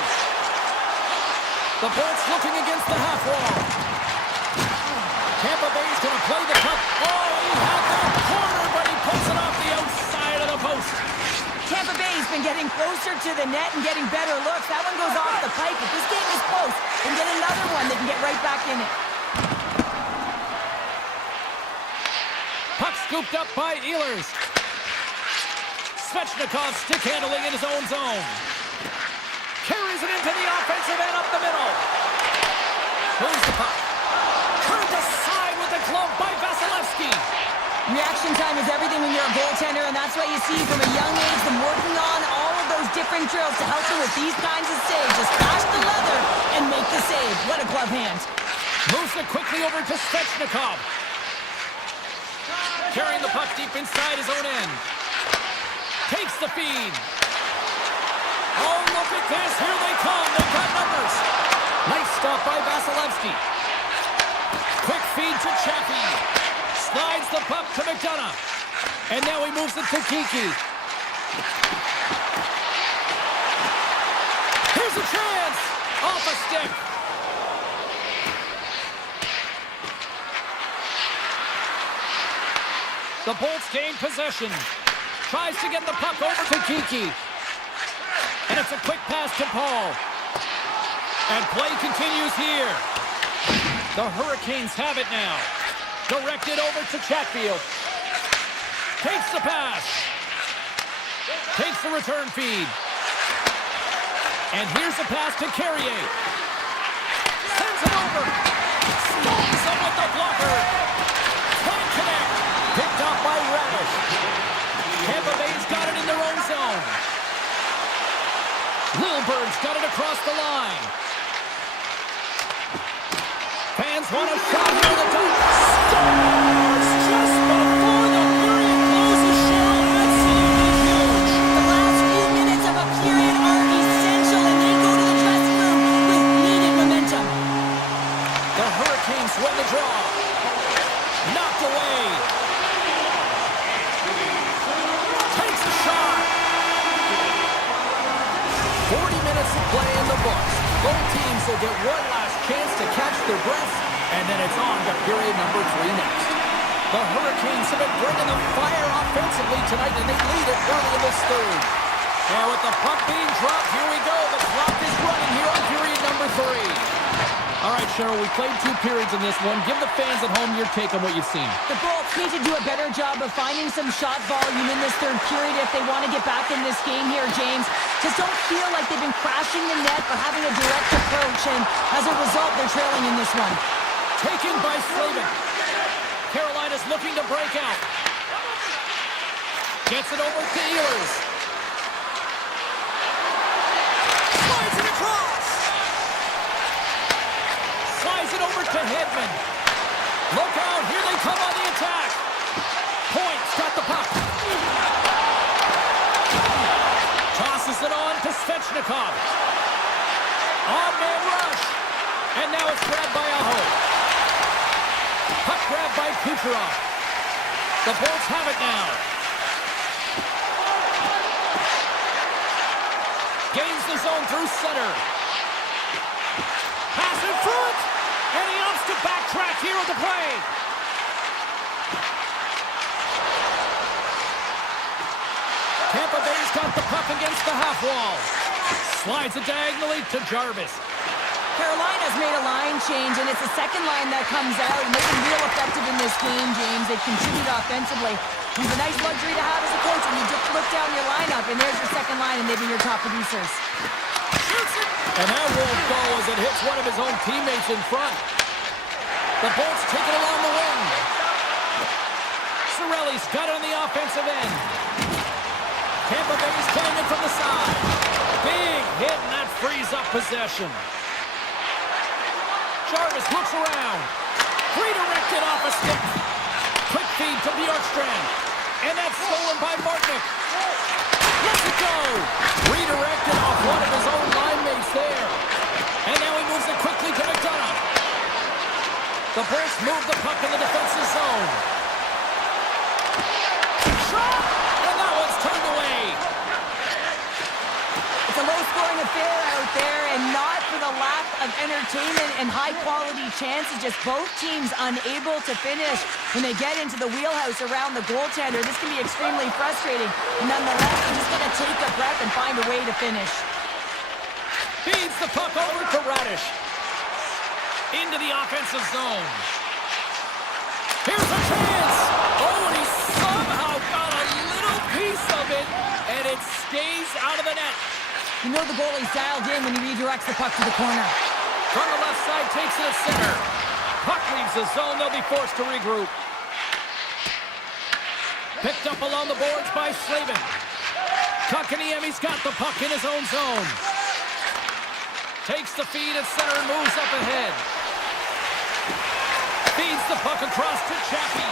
The Bolts looking against the half wall. Tampa Bay's going to play the puck. Oh, he had that corner, but he puts it off the outside of the post. Tampa Bay's been getting closer to the net and getting better looks. That one goes off the pipe. If this game is close, and get another one, they can get right back in it. Puck scooped up by Ehlers. Svechnikov stick handling in his own zone. Carries it into the offensive end up the middle. Moves the puck. Turned aside with the glove by Vasilevsky. Reaction time is everything when you're a goaltender, and that's why you see from a young age them working on all of those different drills to help you with these kinds of saves. Just flash the leather and make the save. What a glove hand. Moves it quickly over to Svechnikov. Carrying the puck deep inside his own end. Takes the feed. Oh, look at this. Here they come. They've got numbers. Nice stop by Vasilevsky. Quick feed to Chaffee. Slides the puck to McDonough. And now he moves it to Kiki. Here's a chance. Off a stick. The Bolts gain possession. Tries to get the puck over to Kiki. And it's a quick pass to Paul. And play continues here. The Hurricanes have it now. Directed over to Chatfield. Takes the pass. Takes the return feed. And here's a pass to Carrier. Sends it over. Stomps him with the blocker. Can't connect. Picked off by Radish. Tampa Bay's got it in their own zone. Lilburn's got it across the line. Clears one, a shot near the top. Scores just before the period closes. Cheryl, absolutely huge. The last few minutes of a period are essential, and they go to the dressing room with needed momentum. The Hurricanes win the draw. Knocked away. Takes a shot. 40 minutes of play in the books. Both teams will get one last chance to catch their breaths, and then it's on to period number 3 next. The Hurricanes have been bringing the fire offensively tonight, and they lead it early in this third. And with the puck being dropped, here we go. The clock is running here on period number 3. All right, Cheryl, we played 2 periods in this one. Give the fans at home your take on what you've seen. The Bolts need to do a better job of finding some shot volume in this third period if they want to get back in this game here, James. Just don't feel like they've been crashing the net or having a direct approach, and as a result, they're trailing in this one. Taken by Slavin. Carolina's looking to break out. Gets it over to Ehlers. Slides it across. Slides it over to Hedman. Look out, here they come on the attack. Point's got the puck. Tosses it on to Svechnikov. On-man rush. And now it's grabbed by Aho. Puck grabbed by Kucherov. The Bolts have it now. Gains the zone through center. Pass in front. And he opts to backtrack here at the play. Tampa Bay's got the puck against the half wall. Slides it diagonally to Jarvis. Carolina's made a line change, and it's the second line that comes out, and they've been real effective in this game, James. They've contributed offensively. It's a nice luxury to have as a coach when you just look down your lineup, and there's your second line, and they've been your top producers. Shoots it! And that won't go as it hits one of his own teammates in front. The Bolts take it along the wing. Cirelli's got it on the offensive end. Tampa Bay's playing it from the side. Big hit, and that frees up possession. Jarvis looks around. Redirected off a stick. Quick feed to Bjorkstrand. And that's stolen by Martinick. Lets it go. Redirected off one of his own line mates there. And now he moves it quickly to McDonough. The Bolts move the puck in the defensive zone. Shot! And that one's turned away. It's a low-scoring affair out there, and not for the lack of entertainment and high-quality chances. Just both teams unable to finish when they get into the wheelhouse around the goaltender. This can be extremely frustrating. Nonetheless, they're just going to take a breath and find a way to finish. Feeds the puck over to Radish. Into the offensive zone. Here's a chance. Oh, and he somehow got a little piece of it, and it stays out of the net. You know the goalie's dialed in when he redirects the puck to the corner. From the left side, takes it to center. Puck leaves the zone. They'll be forced to regroup. Picked up along the boards by Slavin. Kotkaniemi's got the puck in his own zone. Takes the feed at center and moves up ahead. Feeds the puck across to Chappie.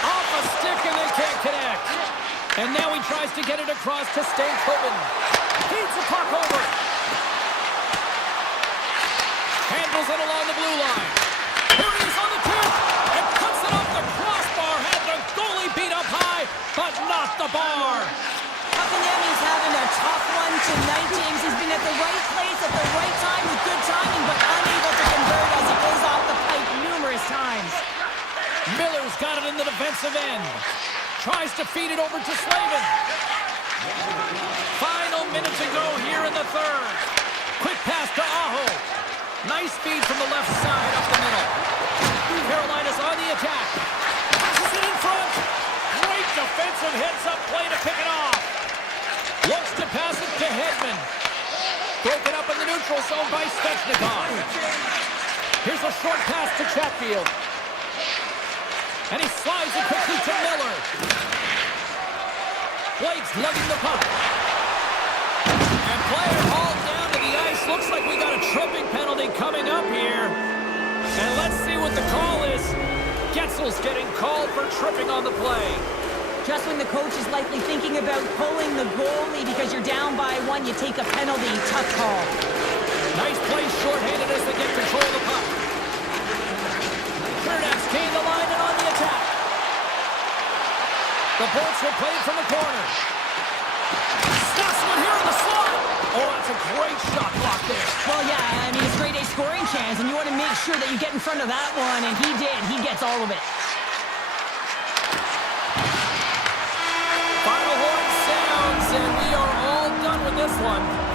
Off a stick and they can't connect. And now he tries to get it across to Stankoven. Feeds the puck over. Handles it along the blue line. Here he is on the tip. And puts it off the crossbar. Had the goalie beat up high, but not the bar. Kotkaniemi's having a tough one tonight, James. He's been at the right place at the right time with good timing, but unable to convert as he goes off the pipe numerous times. Miller's got it in the defensive end. Tries to feed it over to Slavin. Final minute to go here in the third. Quick pass to Aho. Nice feed from the left side up the middle. Carolina's on the attack. Passes it in front. Great defensive heads-up play to pick it off. Looks to pass it to Hedman. Broken up in the neutral zone by Svechnikov. Here's a short pass to Chatfield. And he slides it quickly to Miller. Blake's lugging the puck. And player hauled down to the ice. Looks like we got a tripping penalty coming up here. And let's see what the call is. Getzel's getting called for tripping on the play. Just when the coach is likely thinking about pulling the goalie because you're down by one, you take a penalty. Tough call. Nice play shorthanded as they get control of the puck. Trinidad's gained the line and on the attack. The Bolts will play it from the corner. Stuffs one here in the slot. Oh, that's a great shot block there. Well, yeah, I mean, it's a grade A scoring chance, and you want to make sure that you get in front of that one, and he did. He gets all of it. Final horn sounds, and we are all done with this one.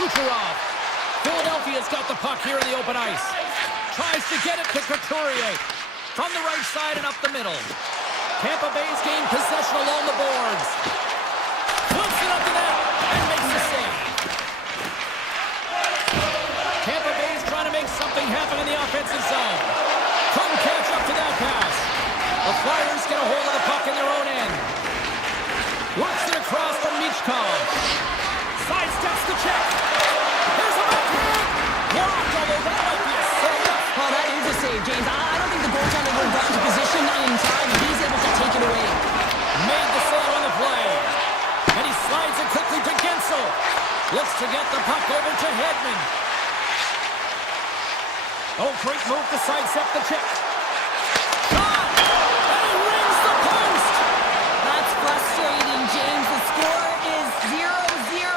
Kucherov. Philadelphia's got the puck here in the open ice. Tries to get it to Couturier. From the right side and up the middle. Tampa Bay's gained possession along the boards. Flips it up to net and makes the save. Tampa Bay's trying to make something happen in the offensive zone. Couldn't catch up to that pass. The Flyers get a hold of the puck in their own end. Works it across from Michkov. Sidesteps the check. Here's a backhand. Blocked, although that might be a save. Oh, that is a save, James. I don't think the goaltender would have gotten to position in time, and he's able to take it away. Made the save on the play. And he slides it quickly to Gensel. Looks to get the puck over to Hedman. Oh, great move to sidestep the check. Shot! And he rings the post! That's frustrating, James. The score is 0-0,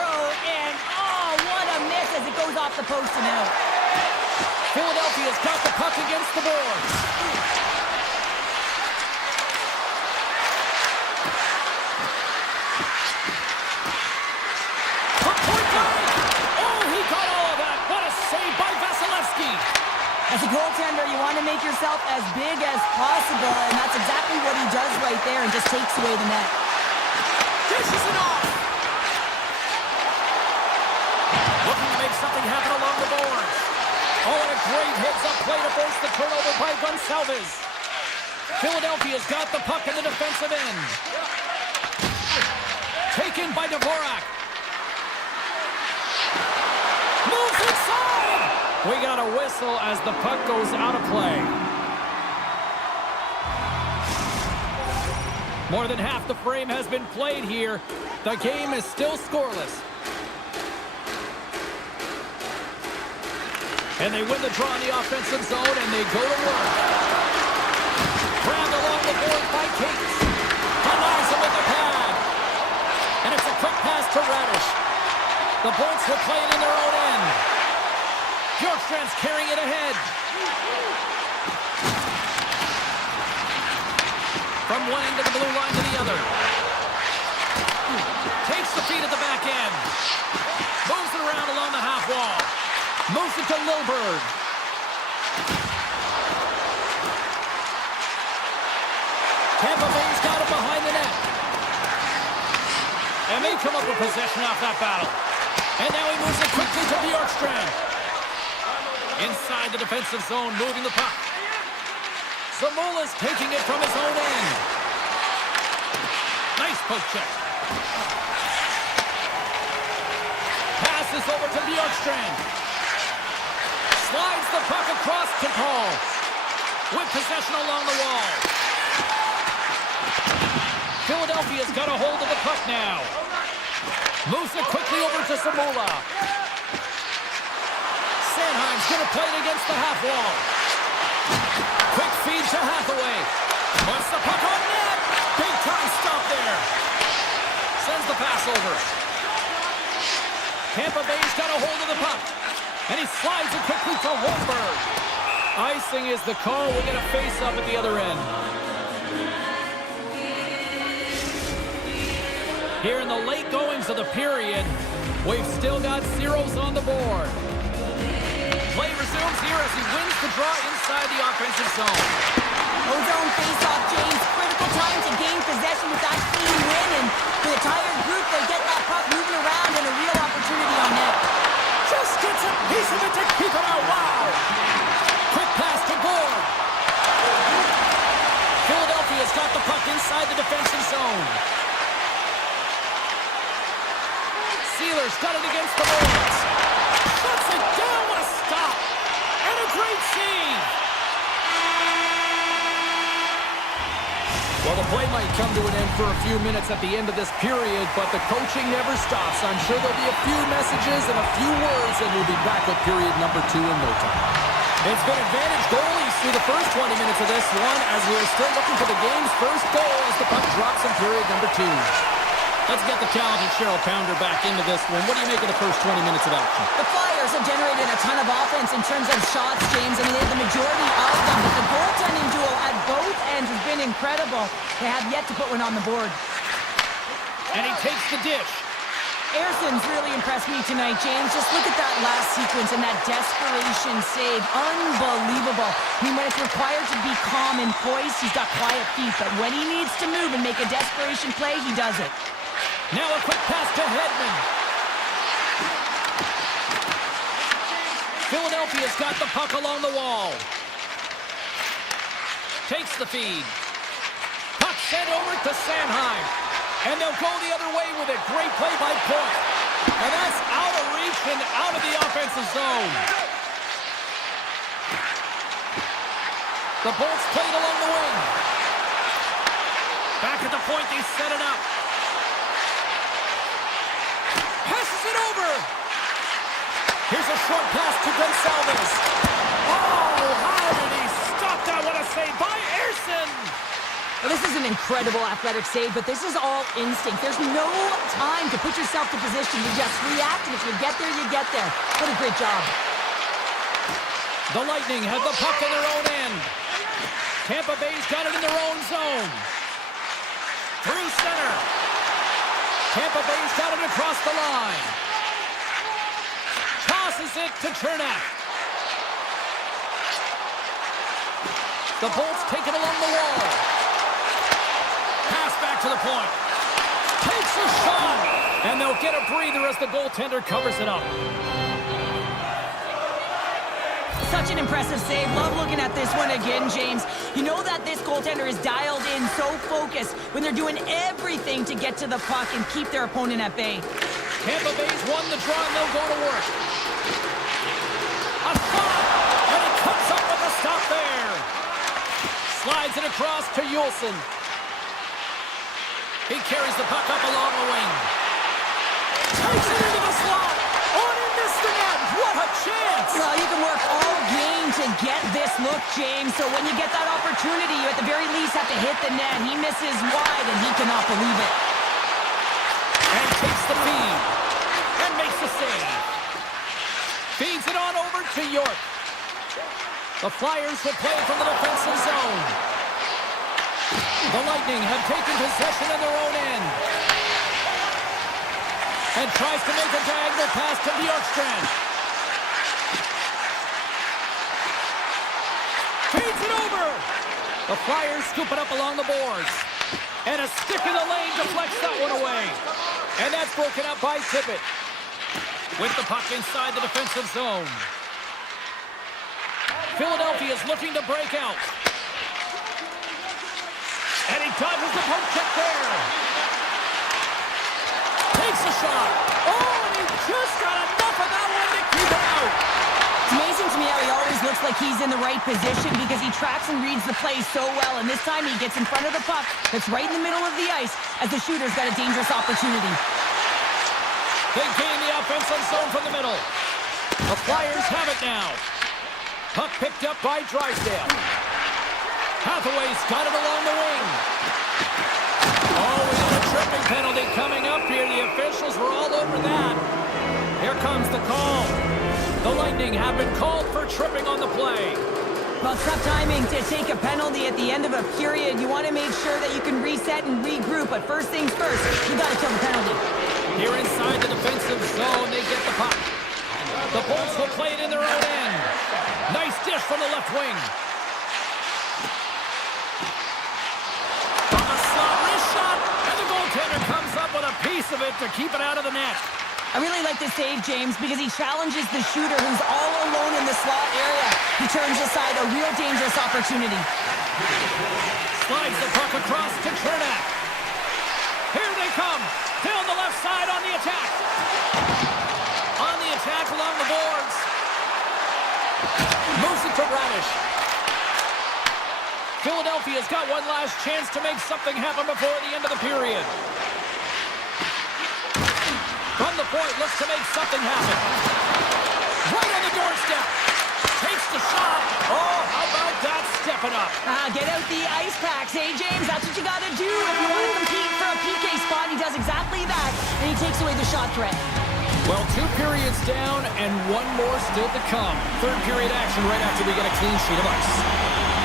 and oh, what a miss as it goes off the post and out. Philadelphia's got the puck against the boards. From point blank! Oh, he got all of that! What a save by Vasilevsky! As a goaltender, you want to make yourself as big as possible, and that's exactly what he does right there and just takes away the net. Dishes it off! Looking to make something happen along the boards. Oh, and a great heads-up play to force the turnover by Gonçalves. Philadelphia's got the puck in the defensive end. Taken by Dvorak. Moves inside! We got a whistle as the puck goes out of play. More than half the frame has been played here. The game is still scoreless. And they win the draw in the offensive zone, and they go to work. Grabbed along the board by Cates. Denies him with the pad. And it's a quick pass to Radish. The Bolts will play it in their own end. Bjorkstrand's carrying it ahead. From one end of the blue line to the other. Takes the feed at the back end. Moves it around along the half wall. Moves it to Milberg. Tampa Bay's got it behind the net. And they come up with possession off that battle. And now he moves it quickly to Bjorkstrand. Inside the defensive zone, moving the puck. Zamula's taking it from his own end. Nice poke check. Passes over to Bjorkstrand. Slides the puck across to Paul. With possession along the wall. Philadelphia's got a hold of the puck now. Moves it quickly over to Zamula. Sanheim's going to play it against the half wall. Quick feed to Hathaway. Puts the puck on net. Big time stop there. Sends the pass over. Tampa Bay's got a hold of the puck. And he slides it quickly to Holmberg. Icing is the call. We'll get a face-up at the other end. Here in the late goings of the period, we've still got zeros on the board. Play resumes here as he wins the draw inside the offensive zone. Ozone face-off, James. Critical time to gain possession with that clean win, and the entire group, they get that puck moving around and a real opportunity on net. Just gets a piece of it to keep it out. Wow! Quick pass to Gore. Philadelphia's got the puck inside the defensive zone. Sealer's got it against the boards. Shuts it down. What a stop. And a great save. Well, the play might come to an end for a few minutes at the end of this period, but the coaching never stops. I'm sure there'll be a few messages and a few words, and we'll be back with period number 2 in no time. It's been advantage goalies through the first 20 minutes of this one, as we're still looking for the game's first goal as the puck drops in period number 2. Let's get the talented Cheryl Pounder back into this one. What do you make of the first 20 minutes of action? The Flyers have generated a ton of offense in terms of shots, James. I mean, they have the majority of them. But the goaltending duel at both ends has been incredible. They have yet to put one on the board. And he takes the dish. Erson's really impressed me tonight, James. Just look at that last sequence and that desperation save. Unbelievable. I mean, when it's required to be calm and poised, he's got quiet feet. But when he needs to move and make a desperation play, he does it. Now a quick pass to Hedman. Philadelphia's got the puck along the wall. Takes the feed. Puck sent over to Sanheim. And they'll go the other way with it. Great play by Point. And that's out of reach and out of the offensive zone. The Bolts played along the wing. Back at the point, they set it up. Passes it over. Here's a short pass to Gonsalves. Oh, how did he stop that? What a save by Erson. Well, this is an incredible athletic save, but this is all instinct. There's no time to put yourself to position. You just react, and if you get there, you get there. What a great job. The Lightning have the puck in their own end. Tampa Bay's got it in their own zone. Through center. Tampa Bay's got it across the line. Tosses it to Chernak. The Bolts take it along the wall. Pass back to the point. Takes a shot. And they'll get a breather as the goaltender covers it up. Such an impressive save. Love looking at this one again, James. You know that this goaltender is dialed in, so focused, when they're doing everything to get to the puck and keep their opponent at bay. Tampa Bay's won the draw, and they'll go to work. A shot! And he comes up with a stop there. Slides it across to Yulson. He carries the puck up along the wing. Takes it into the slot. Oh, and he missed the net. What a chance! Well, you can work all game to get this look, James. So when you get that opportunity, you at the very least have to hit the net. He misses wide, and he cannot believe it. And takes the feed. And makes the save. Feeds it on over to York. The Flyers will play from the defensive zone. The Lightning have taken possession in their own end. And tries to make a diagonal pass to Bjorkstrand. Feeds it over. The Flyers scoop it up along the boards. And a stick in the lane deflects that one away. And that's broken up by Tippett. With the puck inside the defensive zone. Philadelphia is looking to break out. And he dodges the poke check there. Takes a shot. Oh, and he just got enough of that one to keep it out. It's amazing to me how he always looks like he's in the right position because he tracks and reads the play so well. And this time he gets in front of the puck that's right in the middle of the ice as the shooter's got a dangerous opportunity. They gain the offensive zone from the middle. The Flyers have it now. Puck picked up by Drysdale. Hathaway's got it along the wing. Oh, we got a tripping penalty coming up here. The officials were all over that. Here comes the call. The Lightning have been called for tripping on the play. Well, it's tough timing to take a penalty at the end of a period. You want to make sure that you can reset and regroup, but first things first, you got to kill the penalty. Here inside the defensive zone, they get the puck. The Bolts will play it in their own end. Nice dish from the left wing. From the slot, wrist shot, and the goaltender comes up with a piece of it to keep it out of the net. I really like this save, James, because he challenges the shooter who's all alone in the slot area. He turns aside a real dangerous opportunity. Slides the puck across to Chernak. Here they come. Down the left side on the attack. On the attack along the boards. Moves it to Radish. Philadelphia's got one last chance to make something happen before the end of the period. From the point, looks to make something happen. Right on the doorstep. Takes the shot. Oh, how about that stepping up? Get out the ice packs, hey, James? That's what you got to do if you want to compete for a PK spot. He does exactly that, and he takes away the shot threat. Well, 2 periods down and 1 more still to come. Third period action right after we get a clean sheet of ice.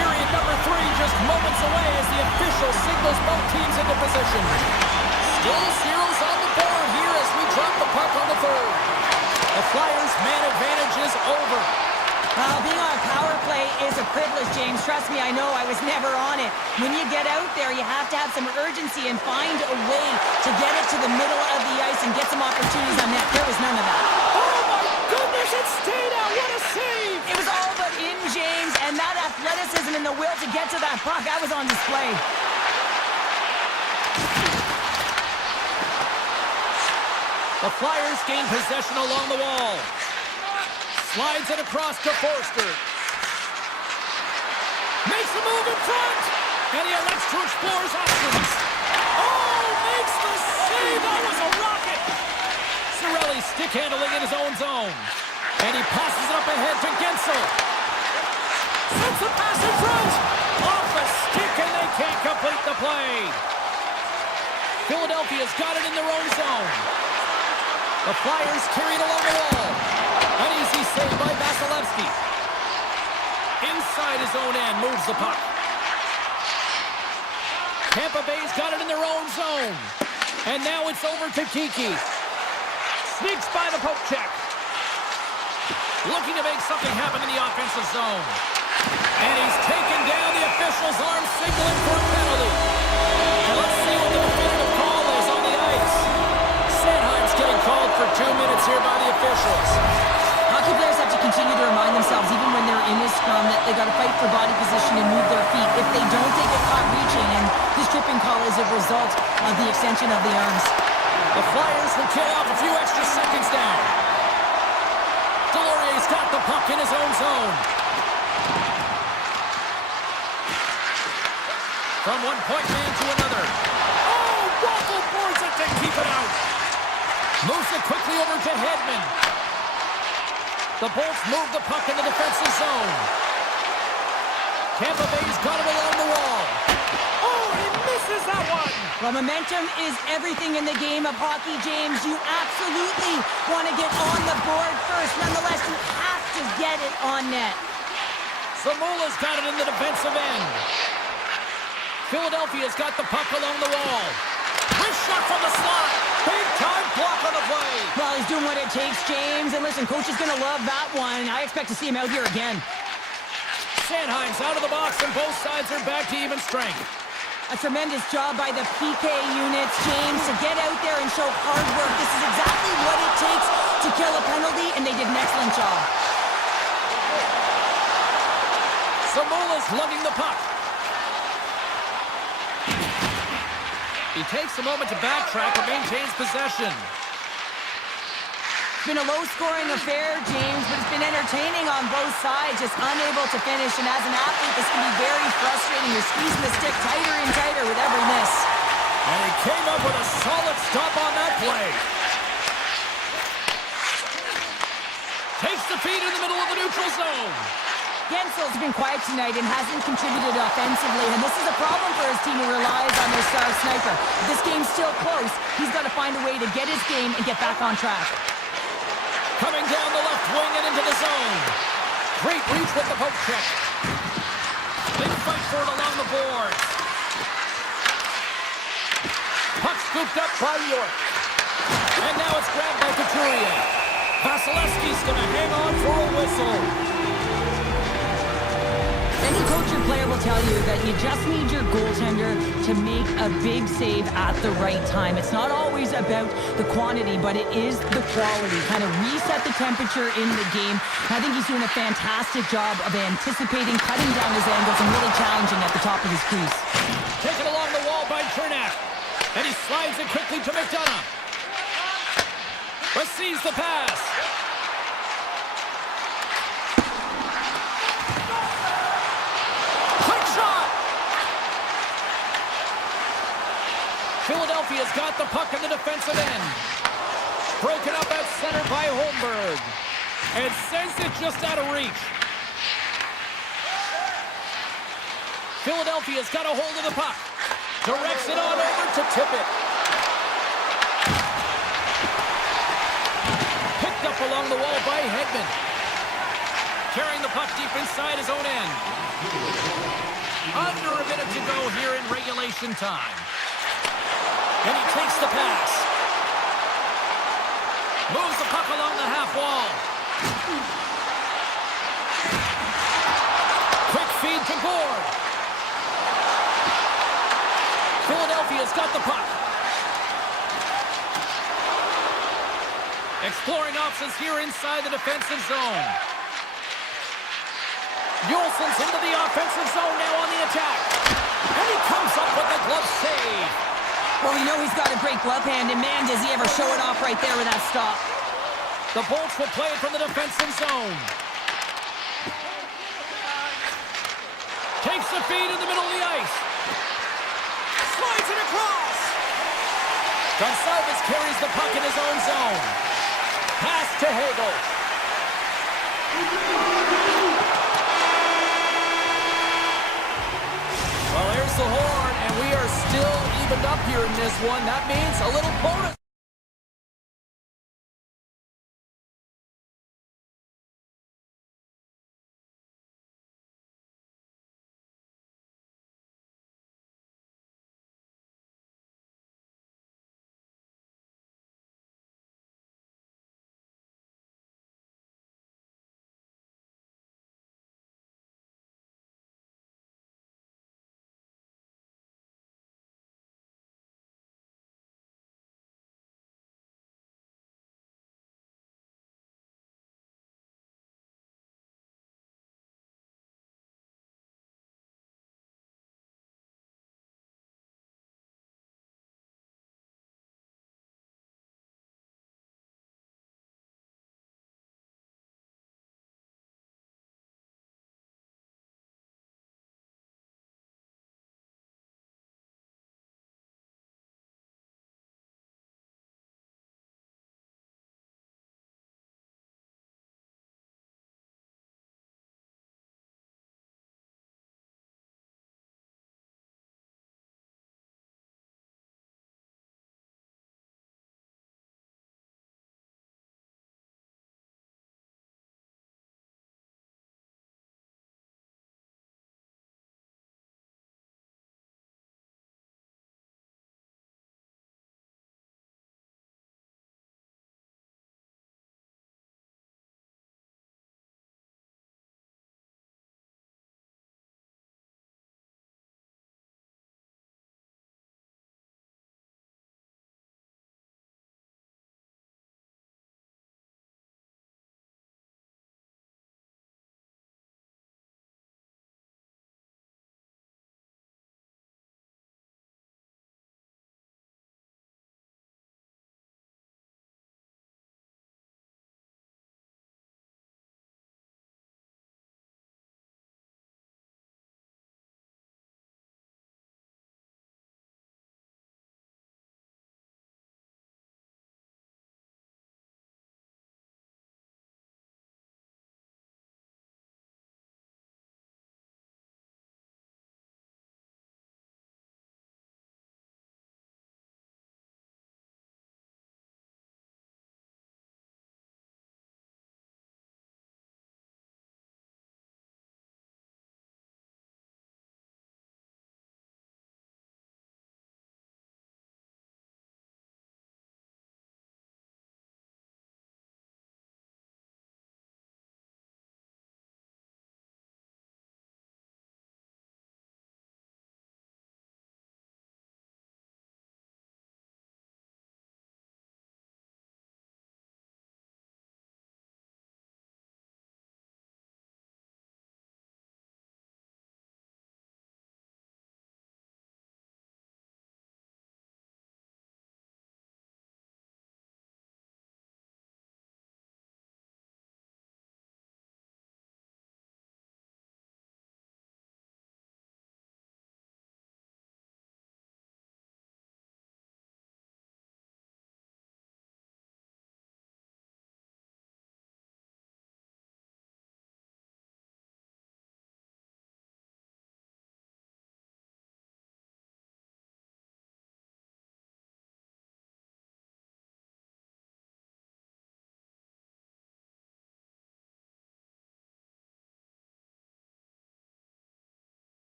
Period number 3 just moments away as the official signals both teams into position. Still zeros on the board here as we drop the puck on the third. The Flyers' man advantage is over. Well, being on a power play is a privilege, James. Trust me, I know. I was never on it. When you get out there, you have to have some urgency and find a way to get it to the middle of the ice and get some opportunities on net. There was none of that. Oh, my goodness, it stayed out. What a save. It was all but in, James, and that athleticism and the will to get to that puck, that was on display. The Flyers gain possession along the wall. Slides it across to Forster. Makes a move in front. And he elects to explore his options. Oh, makes the save. That was a rocket. Cirelli stick handling in his own zone. And he passes it up ahead to Gensel. Sends the pass in front. Off the stick, and they can't complete the play. Philadelphia's got it in their own zone. The Flyers carry it along the wall. An easy save by Vasilevsky. Inside his own end, moves the puck. Tampa Bay's got it in their own zone. And now it's over to Kiki. Sneaks by the poke check. Looking to make something happen in the offensive zone. And he's taken down. The official's arm signaling for a penalty. And let's see what the definitive call is on the ice. Sanheim's getting called for 2 minutes here by the officials. Hockey players have to continue to remind themselves, even when they're in this scrum, that they got to fight for body position and move their feet. If they don't, they get caught reaching, and this tripping call is a result of the extension of the arms. The Flyers will kill off a few extra seconds down. Delorier's got the puck in his own zone. From one point man to another. Oh, Waffle boards it to keep it out. Moves it quickly over to Hedman. The Bolts move the puck in the defensive zone. Tampa Bay's got it along the wall. Oh, he misses that one. Well, momentum is everything in the game of hockey, James. You absolutely want to get on the board first. Nonetheless, you have to get it on net. Zamula's got it in the defensive end. Philadelphia's got the puck along the wall. Wrist shot from the slot. Big time block on the play. Well, he's doing what it takes, James. And listen, coach is going to love that one. I expect to see him out here again. Sanheim's out of the box, and both sides are back to even strength. A tremendous job by the PK units, James, to get out there and show hard work. This is exactly what it takes to kill a penalty, and they did an excellent job. Zamula's lugging the puck. He takes a moment to backtrack and maintains possession. It's been a low-scoring affair, James, but it's been entertaining on both sides, just unable to finish. And as an athlete, this can be very frustrating. You're squeezing the stick tighter and tighter with every miss. And he came up with a solid stop on that play. Takes the feed in the middle of the neutral zone. Gensel's been quiet tonight and hasn't contributed offensively, and this is a problem for his team who relies on their star sniper. If this game's still close, he's got to find a way to get his game and get back on track. Coming down the left wing and into the zone. Great reach with the poke check. Big fight for it along the board. Puck scooped up by York. And now it's grabbed by Couturier. Vasilevsky's going to hang on for a whistle. Any coach or player will tell you that you just need your goaltender to make a big save at the right time. It's not always about the quantity, but it is the quality. Kind of reset the temperature in the game. I think he's doing a fantastic job of anticipating, cutting down his angles, and really challenging at the top of his crease. Taken along the wall by Chernak. And he slides it quickly to McDonough. Receives the pass. Philadelphia's got the puck in the defensive end. Broken up at center by Holmberg. And sends it just out of reach. Philadelphia's got a hold of the puck. Directs it on over to Tippett. Picked up along the wall by Hedman. Carrying the puck deep inside his own end. Under a minute to go here in regulation time. And he takes the pass. Moves the puck along the half wall. Quick feed to Gord. Philadelphia's got the puck. Exploring options here inside the defensive zone. Yolson's into the offensive zone now on the attack. And he comes up with the glove save. Well, we know he's got a great glove hand, and man, does he ever show it off right there with that stop. The Bolts will play it from the defensive zone. Takes the feed in the middle of the ice. Slides it across. Gonsalves carries the puck in his own zone. Pass to Hagel. Well, there's the horn, and we are still evened up here in this one. That means a little bonus.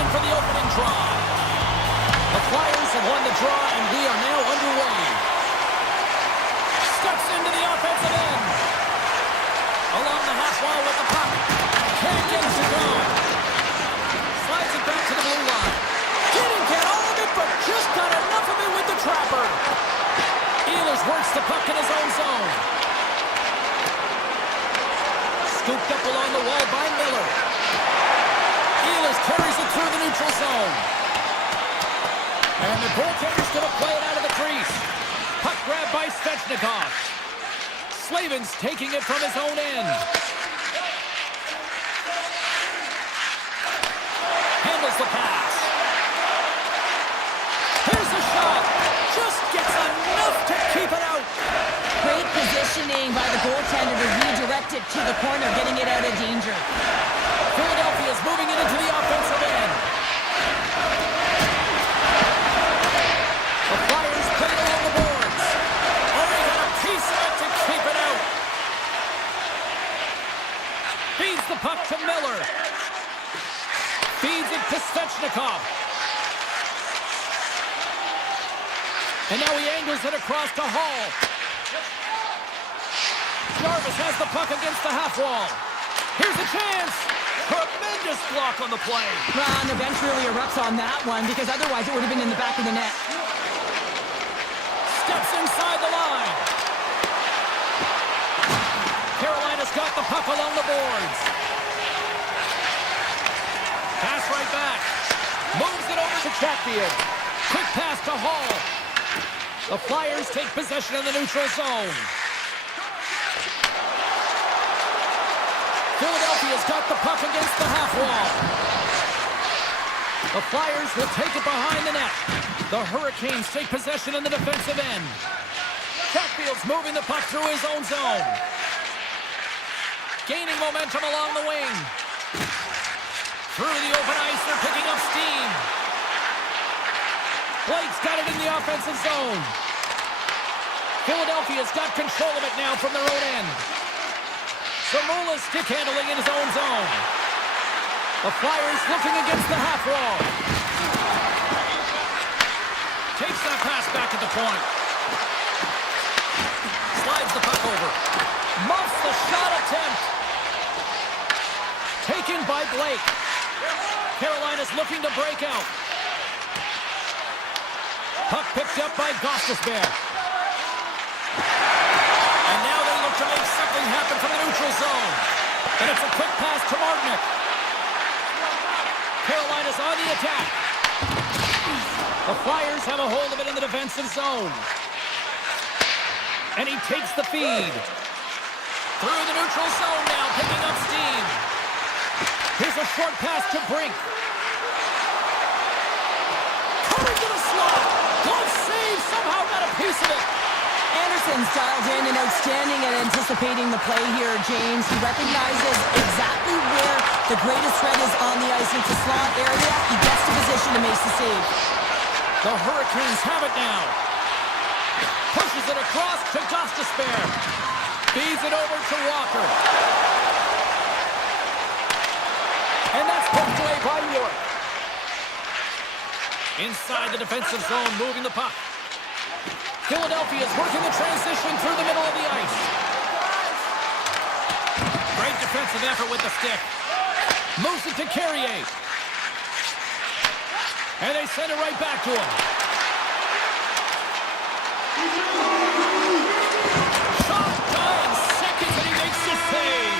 position for the opening draw. The Flyers have won the draw, and we are now underway. Steps into the offensive end. Along the half wall with the puck. Can't get it to go. Slides it back to the blue line. Didn't get all of it, but just got enough of it with the trapper. Ehlers works the puck in his own zone. Scooped up along the wall by Miller. Ehlers carries it through the neutral zone. And the goaltender's going to play it out of the crease. Puck grab by Svechnikov. Slavin's taking it from his own end. Handles the pass. Here's a shot. Just gets enough to keep it out. Great positioning by the goaltender to redirect it to the corner, getting it out of danger. Philadelphia's moving it into the offensive end. The Flyers play it along the boards. Only got a piece of it to keep it out. Feeds the puck to Miller. Feeds it to Svechnikov. And now he angles it across to Hall. Jarvis has the puck against the half wall. Here's a chance. Tremendous block on the play. Well, and the bench really erupts on that one because otherwise it would have been in the back of the net. Steps inside the line. Carolina's got the puck along the boards. Pass right back. Moves it over to Chatfield. Quick pass to Hall. The Flyers take possession of the neutral zone. Philadelphia's got the puck against the half wall. The Flyers will take it behind the net. The Hurricanes take possession in the defensive end. Chatfield's moving the puck through his own zone. Gaining momentum along the wing. Through the open ice, they're picking up steam. Blake's got it in the offensive zone. Philadelphia's got control of it now from their own end. Zamula stick handling in his own zone. The Flyers looking against the half wall. Takes that pass back at the point. Slides the puck over. Muffs the shot attempt. Taken by Blake. Carolina's looking to break out. Puck picked up by Gostisbehere. And now they look to make something happen from the neutral zone. And it's a quick pass to Martinick. Carolina's on the attack. The Flyers have a hold of it in the defensive zone. And he takes the feed. Through the neutral zone now, picking up steam. Here's a short pass to Brink. Coming to the slot. Glove save, somehow got a piece of it. Anderson's dialed in and outstanding at anticipating the play here, James. He recognizes exactly where the greatest threat is on the ice. It's a slot area. He gets to position and makes the save. The Hurricanes have it now. Pushes it across to Gostisbehere. Feeds it over to Walker. And that's poked away by York. Inside the defensive zone, moving the puck. Philadelphia's working the transition through the middle of the ice. Great defensive effort with the stick. Moves it to Carrier. And they send it right back to him. Shot, dying seconds, and he makes the save.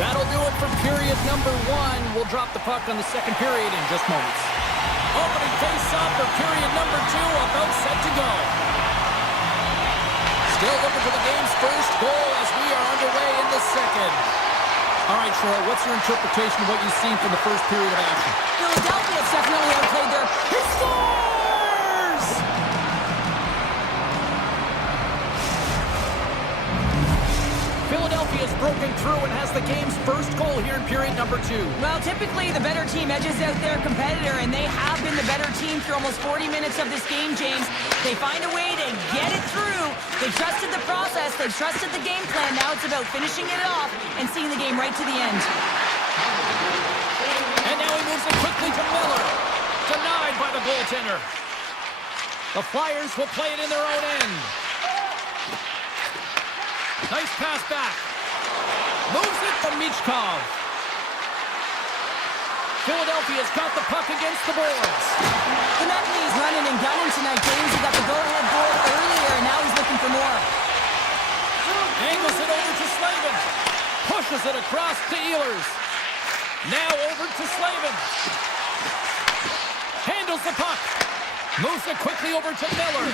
That'll do it for period number 1. We'll drop the puck on the second period in just moments. Opening face-off for period number 2, about set to go. Still looking for the game's first goal as we are underway in the second. All right, Cheryl, what's your interpretation of what you've seen from the first period of action? Philadelphia's definitely outplayed their... He scores! Philadelphia's broken through and has the game's first goal here in period number 2. Well, typically the better team edges out their competitor, and they have been the better team through almost 40 minutes of this game, James. They find a way to get it through. They trusted the process. They trusted the game plan. Now it's about finishing it off and seeing the game right to the end. Moves it quickly to Miller. Denied by the goaltender. The Flyers will play it in their own end. Nice pass back. Moves it to Michkov. Philadelphia's got the puck against the boards. The Netleys running and gunning tonight, James. He got the go-ahead goal earlier, and now he's looking for more. Angles it over to Slavin. Pushes it across to Ehlers. Now over to Slavin. Handles the puck. Moves it quickly over to Miller.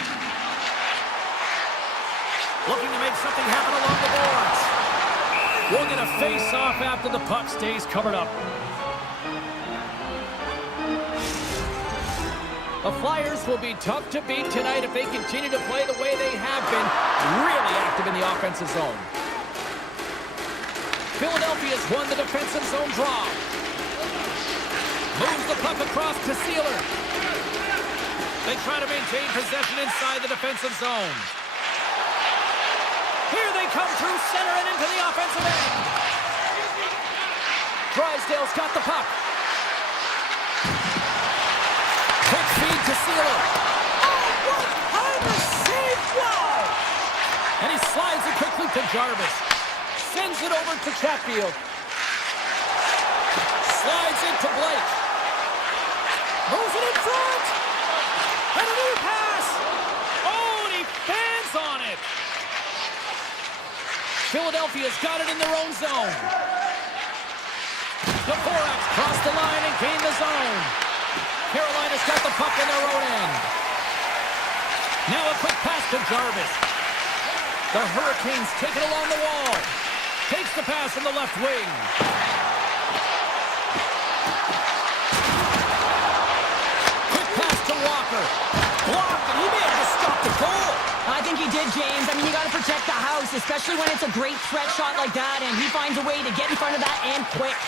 Looking to make something happen along the boards. We'll get a face-off after the puck stays covered up. The Flyers will be tough to beat tonight if they continue to play the way they have been, really active in the offensive zone. Philadelphia's won the defensive zone draw. Moves the puck across to Sealer. They try to maintain possession inside the defensive zone. Here they come through center and into the offensive end. Drysdale's got the puck. Quick feed to Sealer. Oh, what kind of save! Wow! And he slides it quickly to Jarvis. Sends it over to Chatfield. Slides it to Blake. Moves it in front. And a new pass. Oh, and he fans on it. Philadelphia's got it in their own zone. Dvorak crossed the line and gained the zone. Carolina's got the puck in their own end. Now a quick pass to Jarvis. The Hurricanes take it along the wall. Takes the pass from the left wing. Quick pass to Walker. Blocked, and he may have just stopped the goal. I think he did, James. I mean, you got to protect the house, especially when it's a great threat shot like that, and he finds a way to get in front of that and quick.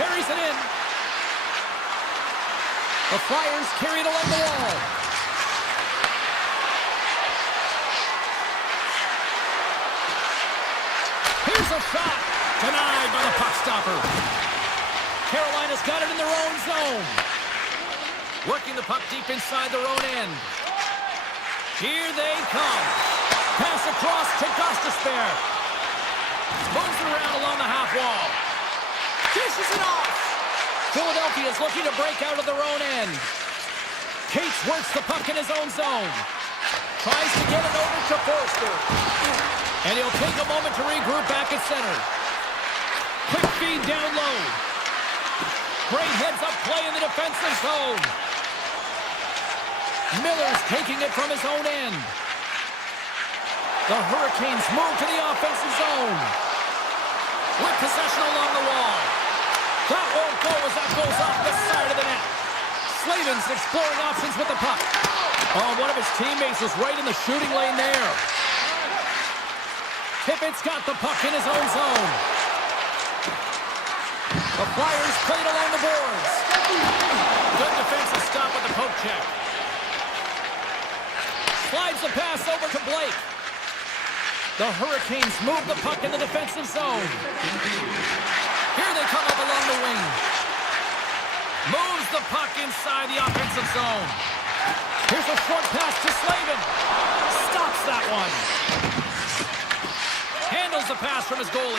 Carries it in. The Flyers carry it along the wall. Here's a shot. Denied by the puck stopper. Carolina's got it in their own zone. Working the puck deep inside their own end. Here they come. Pass across to Gostisbehere. Moves it around along the half wall. Dishes it off. Philadelphia's looking to break out of their own end. Cates works the puck in his own zone. Tries to get it over to Forster. And he'll take a moment to regroup back at center. Quick feed down low. Great heads-up play in the defensive zone. Miller's taking it from his own end. The Hurricanes move to the offensive zone. With possession along the wall. That won't go as that goes off the side of the net. Slavin's exploring options with the puck. Oh, one of his teammates was right in the shooting lane there. Tippett's got the puck in his own zone. The Flyers played along the boards. Good defensive stop with the poke check. Slides the pass over to Blake. The Hurricanes move the puck in the defensive zone. Here they come up along the wing. Moves the puck inside the offensive zone. Here's a short pass to Slavin. Stops that one. Handles the pass from his goalie.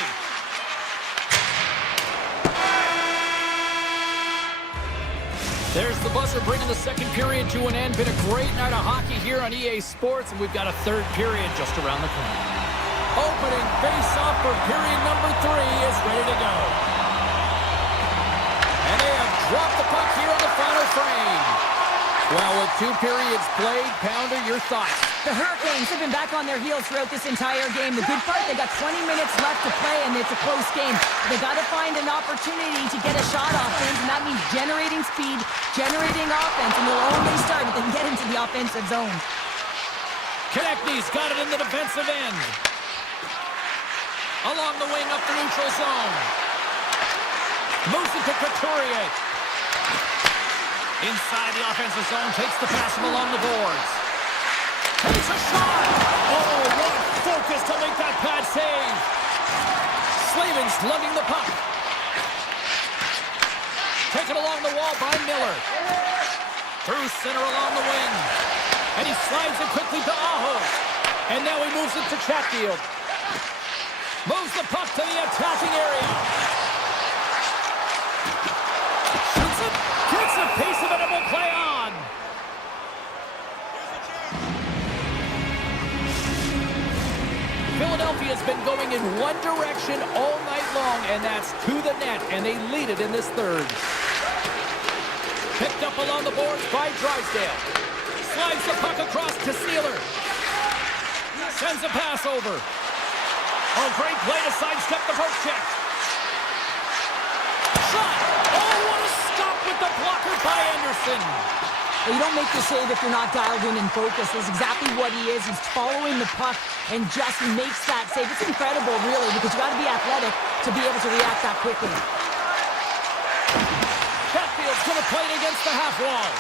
There's the buzzer bringing the second period to an end. Been a great night of hockey here on EA Sports, and we've got a third period just around the corner. Opening face-off for period number 3 is ready to go. And they have dropped the puck here on the final frame. Well, with 2 periods played, Pounder, your thoughts? The Hurricanes have been back on their heels throughout this entire game. The good part, they got 20 minutes left to play, and it's a close game. They got to find an opportunity to get a shot off things, and that means generating speed, generating offense, and they'll only start if they can get into the offensive zone. Konechny's got it in the defensive end. Along the wing up the neutral zone. Moves it to Couturier. Inside the offensive zone, takes the pass from along the boards. Takes a shot! Oh, what focus to make that pad save! Slavin's lugging the puck. Taken along the wall by Miller. Through center along the wing. And he slides it quickly to Aho. And now he moves it to Chatfield. Moves the puck to the attacking area. Shoots it. Gets a piece of it and will play on. Philadelphia's been going in one direction all night long, and that's to the net, and they lead it in this third. Picked up along the boards by Drysdale. Slides the puck across to Sealer. Sends a pass over. Oh, great play to sidestep the poke check. Shot! Oh, what a stop with the blocker by Anderson. Well, you don't make the save if you're not dialed in and focused. That's exactly what he is. He's following the puck and just makes that save. It's incredible, really, because you got to be athletic to be able to react that quickly. Chatfield's going to play it against the half wall.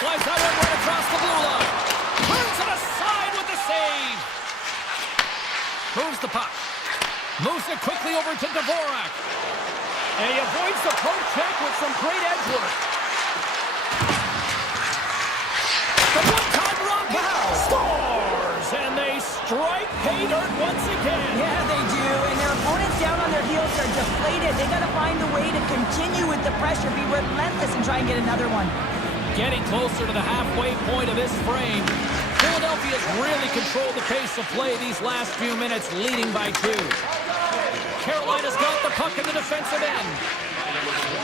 Slides that one right across the blue line. Turns it aside with the save. Moves the puck. Moves it quickly over to Dvorak. And he avoids the poke check with some great edge work. The one-time rocket scores, and they strike pay dirt once again. Yeah, they do, and their opponents down on their heels are deflated. They got to find a way to continue with the pressure, be relentless, and try and get another one. Getting closer to the halfway point of this frame. Philadelphia's really controlled the pace of play these last few minutes, leading by 2. Carolina's got the puck in the defensive end.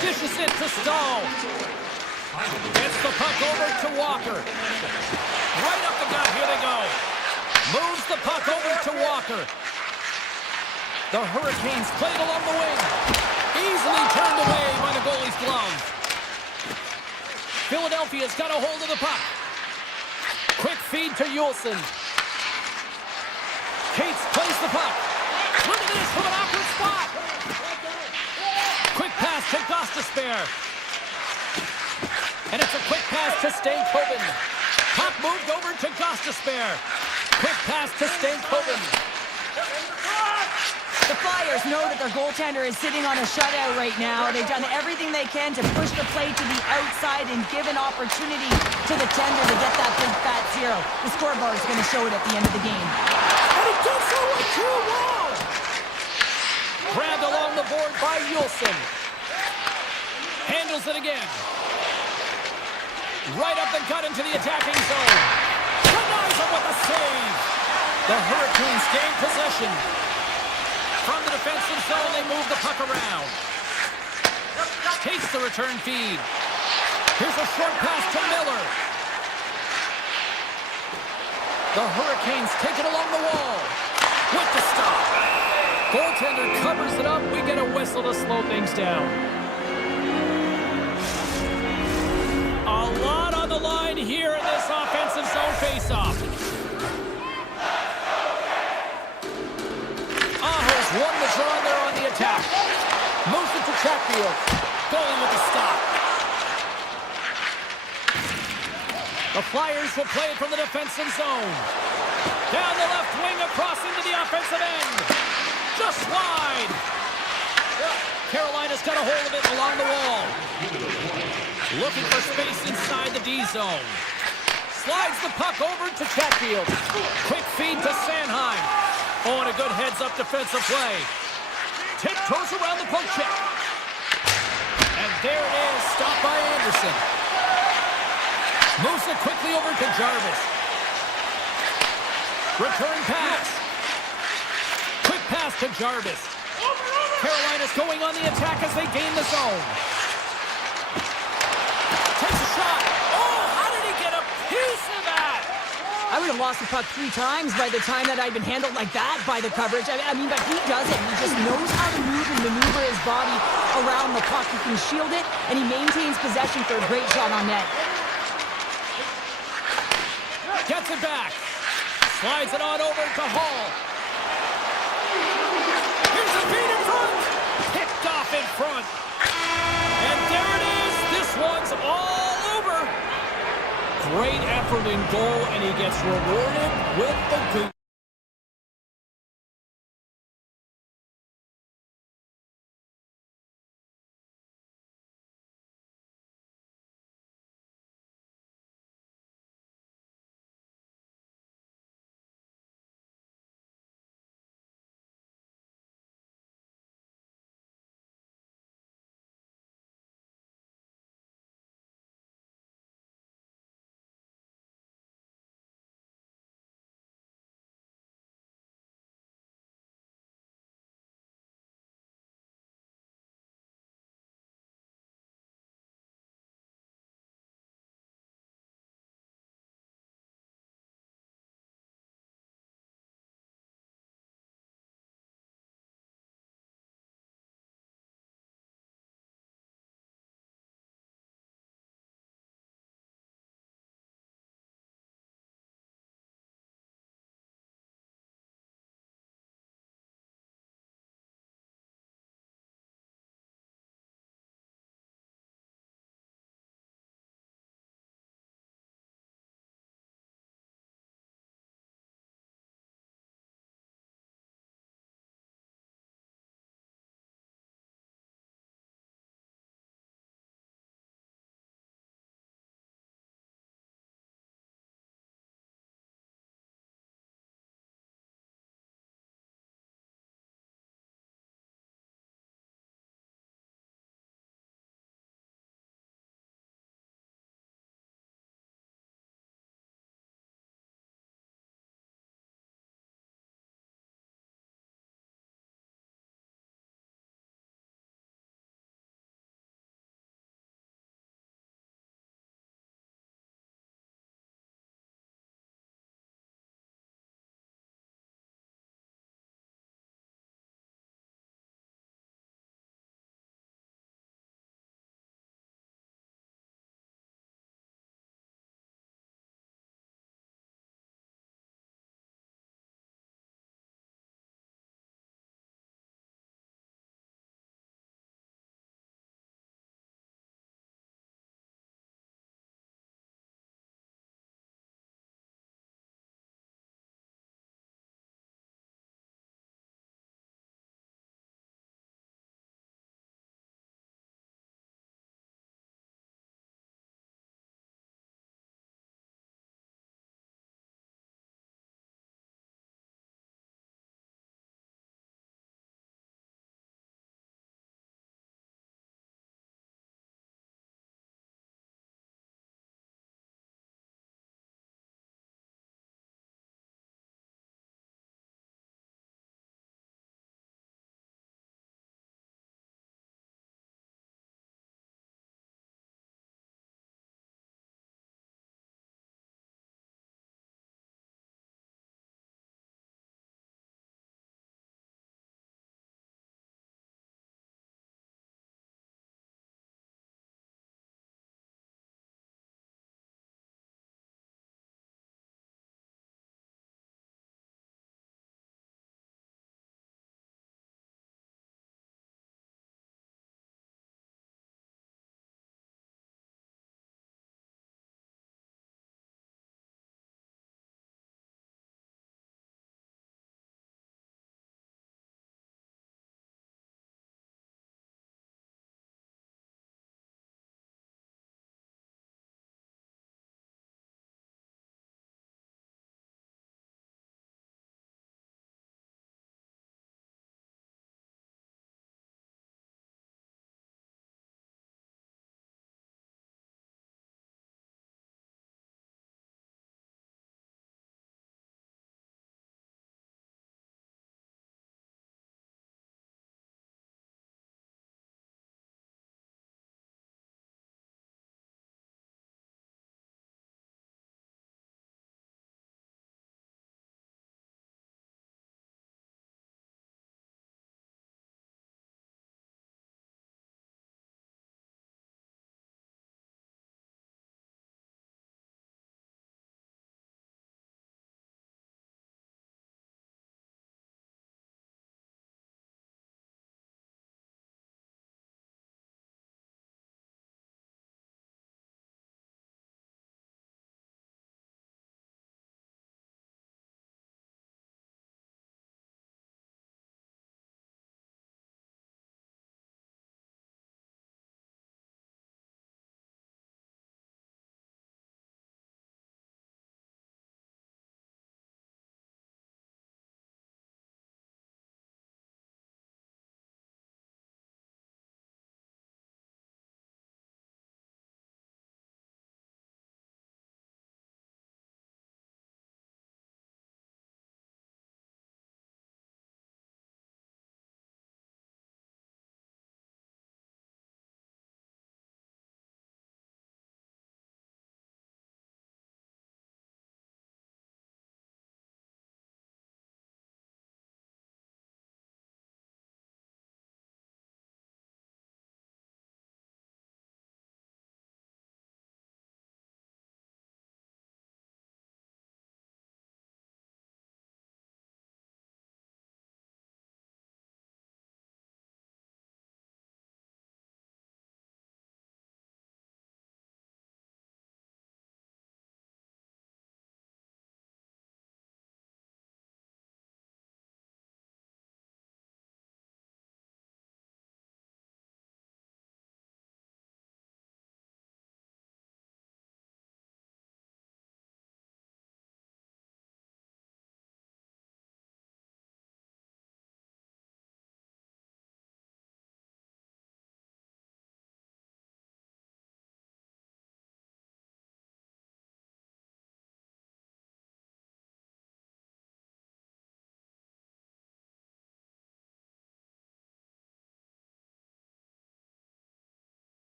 Dishes it to Stahl. Gets the puck over to Walker. Right up the gut, here they go. Moves the puck over to Walker. The Hurricanes played along the wing. Easily turned away by the goalie's glove. Philadelphia's got a hold of the puck. Quick feed to Yulson. Cates plays the puck. Look at this from an awkward spot. Quick pass to Gostisbehere. And it's a quick pass to Stankoven. Puck moved over to Gostisbehere. Quick pass to Stankoven. The Flyers know that their goaltender is sitting on a shutout right now. They've done everything they can to push the play to the outside and give an opportunity to the tender to get that big fat 0. The scoreboard is going to show it at the end of the game. And he does so with 2 walls. Grabbed along the board by Yulson. Handles it again. Right up the gut into the attacking zone. Denies him with a save. The Hurricanes gain possession. From the defensive zone, they move the puck around. Takes the return feed. Here's a short pass to Miller. The Hurricanes take it along the wall. With the stop. Goaltender covers it up. We get a whistle to slow things down. A lot on the line here in this offensive zone faceoff. Aho's won the draw there on the attack. Moves it to Chatfield. Goalie with the stop. The Flyers will play it from the defensive zone. Down the left wing across into the offensive end. Just wide. Carolina's got a hold of it along the wall. Looking for space inside the D zone. Slides the puck over to Chatfield. Quick feed to Sanheim. Oh, and a good heads-up defensive play. Tiptoes around the poke check. And there it is, stopped by Anderson. Moves it quickly over to Jarvis. Return pass. Quick pass to Jarvis. Carolina's going on the attack as they gain the zone. Takes a shot. Oh, how did he get a piece of that? I would have lost the puck 3 times by the time that I'd been handled like that by the coverage. I mean, but he doesn't. He just knows how to move and maneuver his body around the puck. He can shield it, and he maintains possession for a great shot on net. Gets it back. Slides it on over to Hall. Here's a feed in front. Picked off in front. And there it is. This one's all over. Great effort in goal, and he gets rewarded with the goose.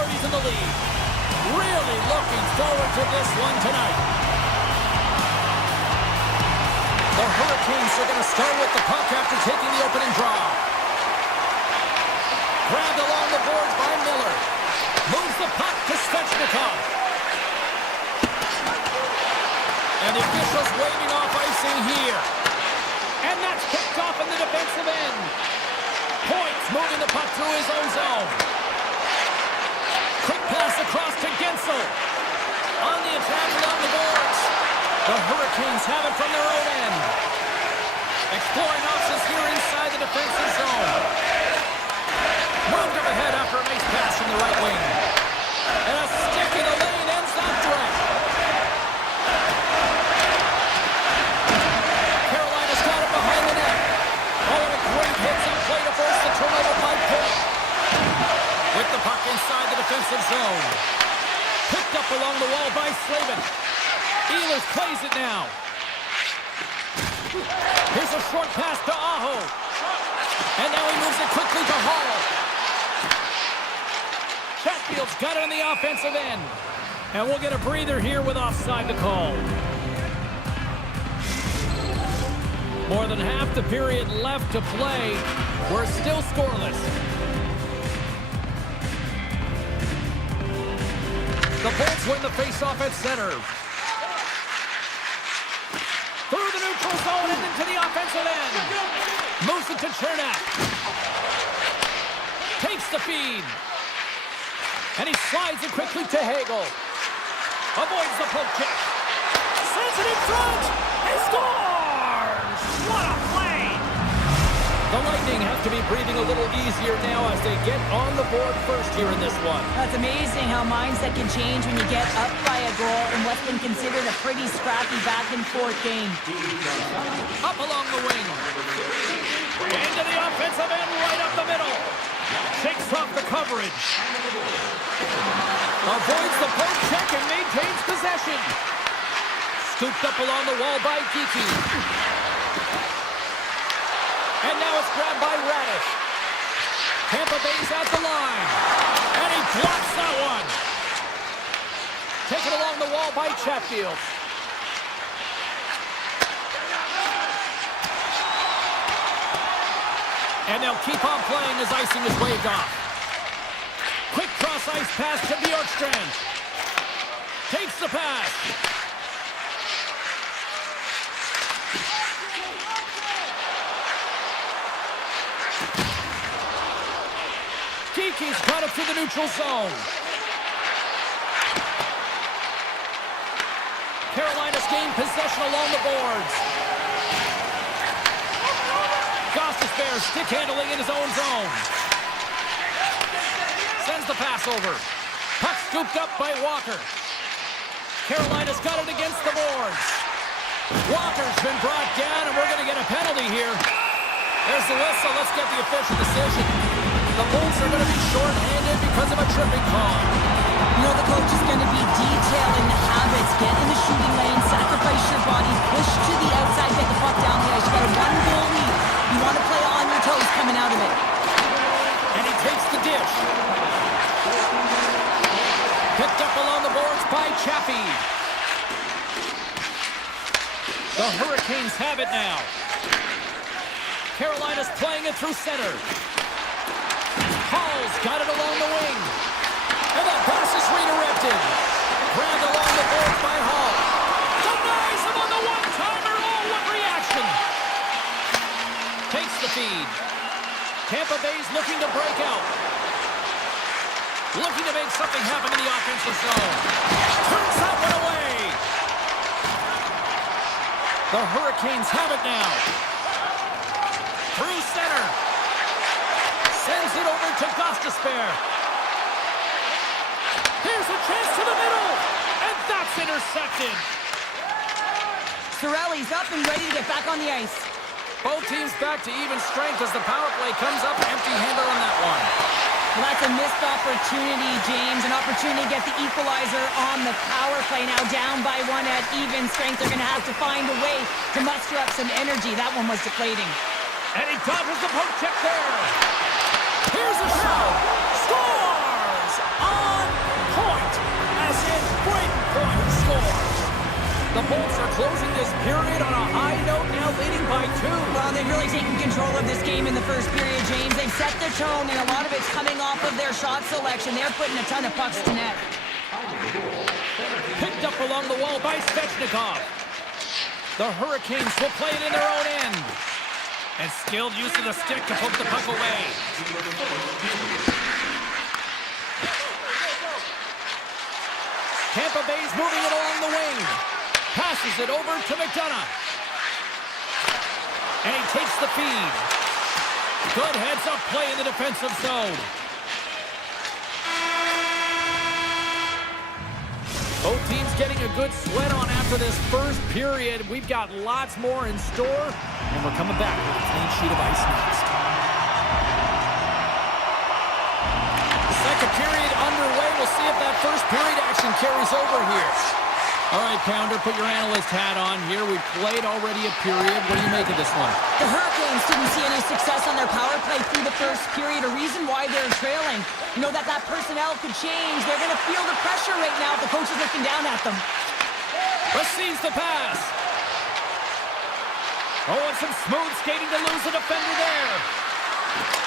party's in the lead. Really looking forward to this one tonight. The Hurricanes are going to start with the puck after taking the opening draw. Grabbed along the boards by Miller. Moves the puck to Svechnikov. And the officials waving off icing here. And that's kicked off in the defensive end. Points moving the puck through his own zone. Quick pass across to Gensel. On the attack along the boards. The Hurricanes have it from their own end. Exploring options here inside the defensive zone. Moved up ahead after a nice pass from the right wing. And a stick in the lane ends that threat. Carolina's got it behind the net. Oh, and a great hits and play to force the turnover by Pitt. With the puck inside the defensive zone. Picked up along the wall by Slavin. Ehlers plays it now. Here's a short pass to Aho. And now he moves it quickly to Hall. Chatfield's got it on the offensive end. And we'll get a breather here with offside to call. More than half the period left to play. We're still scoreless. The Bolts win the face-off at center. Through the neutral zone and into the offensive end. Moves it to Chernak. Takes the feed. And he slides it quickly to Hagel. Avoids the poke check. Sends it in front. He scores! What a play! The Lightning have to be breathing a little easier now as they get on the board first here in this one. That's amazing how mindset can change when you get up by a goal in what's been considered a pretty scrappy back-and-forth game. Up along the wing. Into the offensive end, right up the middle. Shakes off the coverage. Avoids the poke check and maintains possession. Scooped up along the wall by Geeky. And now it's grabbed by Radish. Tampa Bay's at the line. And he blocks that one. Taken along the wall by Chatfield. And they'll keep on playing as icing is waved off. Quick cross-ice pass to Bjorkstrand. Takes the pass. Geeky's got it through the neutral zone. Carolina's gained possession along the boards. Gostisbehere stick handling in his own zone. Sends the pass over. Puck scooped up by Walker. Carolina's got it against the boards. Walker's been brought down, and we're going to get a penalty here. There's the whistle. Let's get the official decision. The Bolts are going to be short-handed because of a tripping call. You know, the coach is going to be detailing the habits. Get in the shooting lane, sacrifice your body, push to the outside, get the puck down the ice. You got a one-goal lead. You want to play on your toes coming out of it. And he takes the dish. Picked up along the boards by Chaffee. The Hurricanes have it now. Carolina's playing it through center. Hall's got it along the wing. And that pass is redirected. Grabbed along the boards by Hall. Denies him on the one-timer. Oh, what reaction. Takes the feed. Tampa Bay's looking to break out. Looking to make something happen in the offensive zone. Turns that one away. The Hurricanes have it now. Through center. Sends it over to Gostisbehere. Here's a chance to the middle. And that's intercepted. Cirelli's up and ready to get back on the ice. Both teams back to even strength as the power play comes up empty-handed on that one. Well, that's a missed opportunity, James. An opportunity to get the equalizer on the power play. Now down by one at even strength. They're going to have to find a way to muster up some energy. That one was deflating. And he dodges the poke check there. Here's a shot. Scores! On The Bolts are closing this period on a high note, now leading by 2. Well, they've really taken control of this game in the first period, James. They've set the tone, and a lot of it's coming off of their shot selection. They're putting a ton of pucks to net. Picked up along the wall by Svechnikov. The Hurricanes will play it in their own end. And skilled use of the stick to poke the puck away. Tampa Bay's moving it along the wing. Passes it over to McDonough. And he takes the feed. Good heads-up play in the defensive zone. Both teams getting a good sweat on after this first period. We've got lots more in store, and we're coming back with a clean sheet of ice next. Second period underway. We'll see if that first period action carries over here. All right, Pounder, put your analyst hat on here. We've played already a period. What do you make of this one? The Hurricanes didn't see any success on their power play through the first period, a reason why they're trailing. You know that personnel could change. They're going to feel the pressure right now if the coach is looking down at them. Receives the pass. Oh, and some smooth skating to lose the defender there.